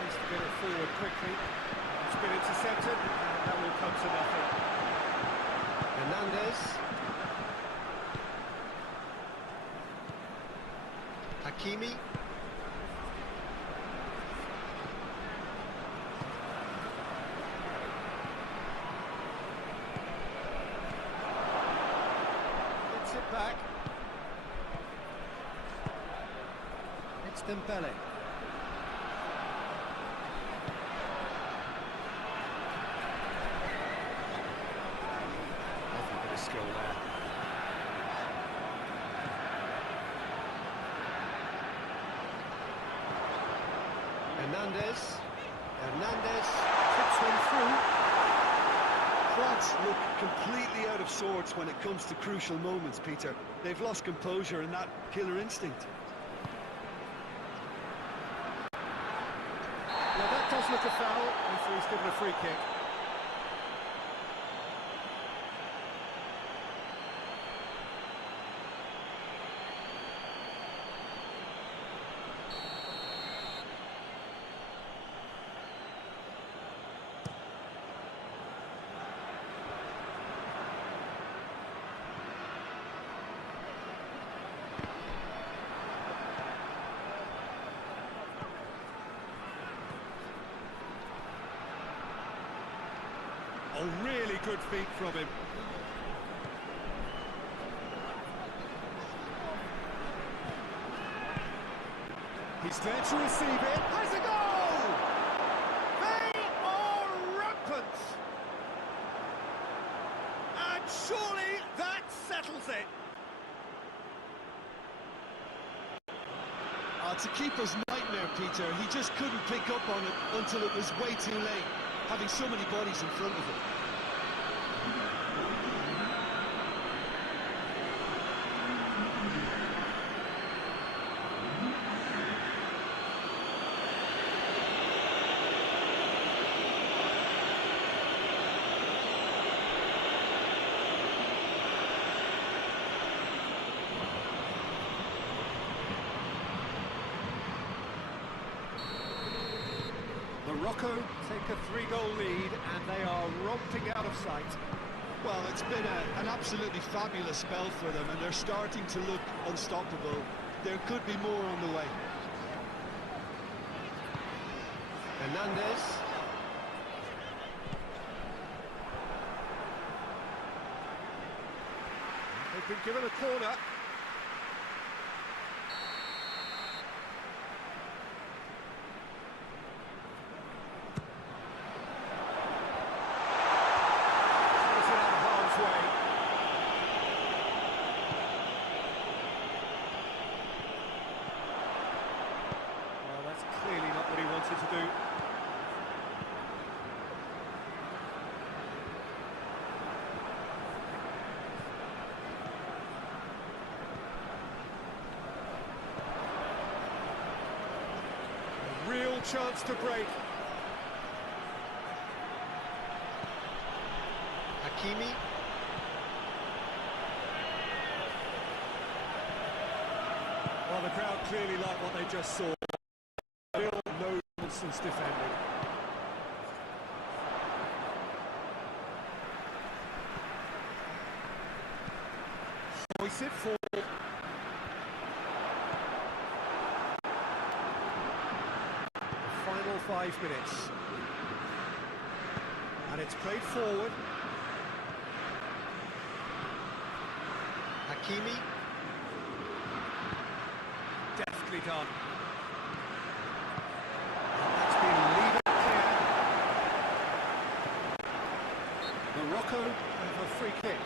Needs to get it forward quickly. It's been intercepted, and that will come to nothing. Hernandez. Hakimi. Gets it back. It's Dembele. Skill there. Hernandez tips one through. France look completely out of sorts when it comes to crucial moments, Peter. They've lost composure and that killer instinct. Well, that does look a foul. Referee's given a free kick. A really good feat from him. He's there to receive it. Has a goal! They are rampant! And surely that settles it. It's a keeper's nightmare, Peter. He just couldn't pick up on it until it was way too late, having so many bodies in front of him. Morocco take a 3-goal lead and they are romping out of sight. Well, it's been an absolutely fabulous spell for them, and they're starting to look unstoppable. There could be more on the way. Hernandez. been given a corner. It's out of harm's way. Well, that's clearly not what he wanted to do. Real chance to break. Hakimi. Well, the crowd clearly like what they just saw. Real no-nonsense defending. Hoist it forward. Final 5 minutes. And it's played forward. Hakimi. Deftly done. That's been levered clear. Morocco have a free kick.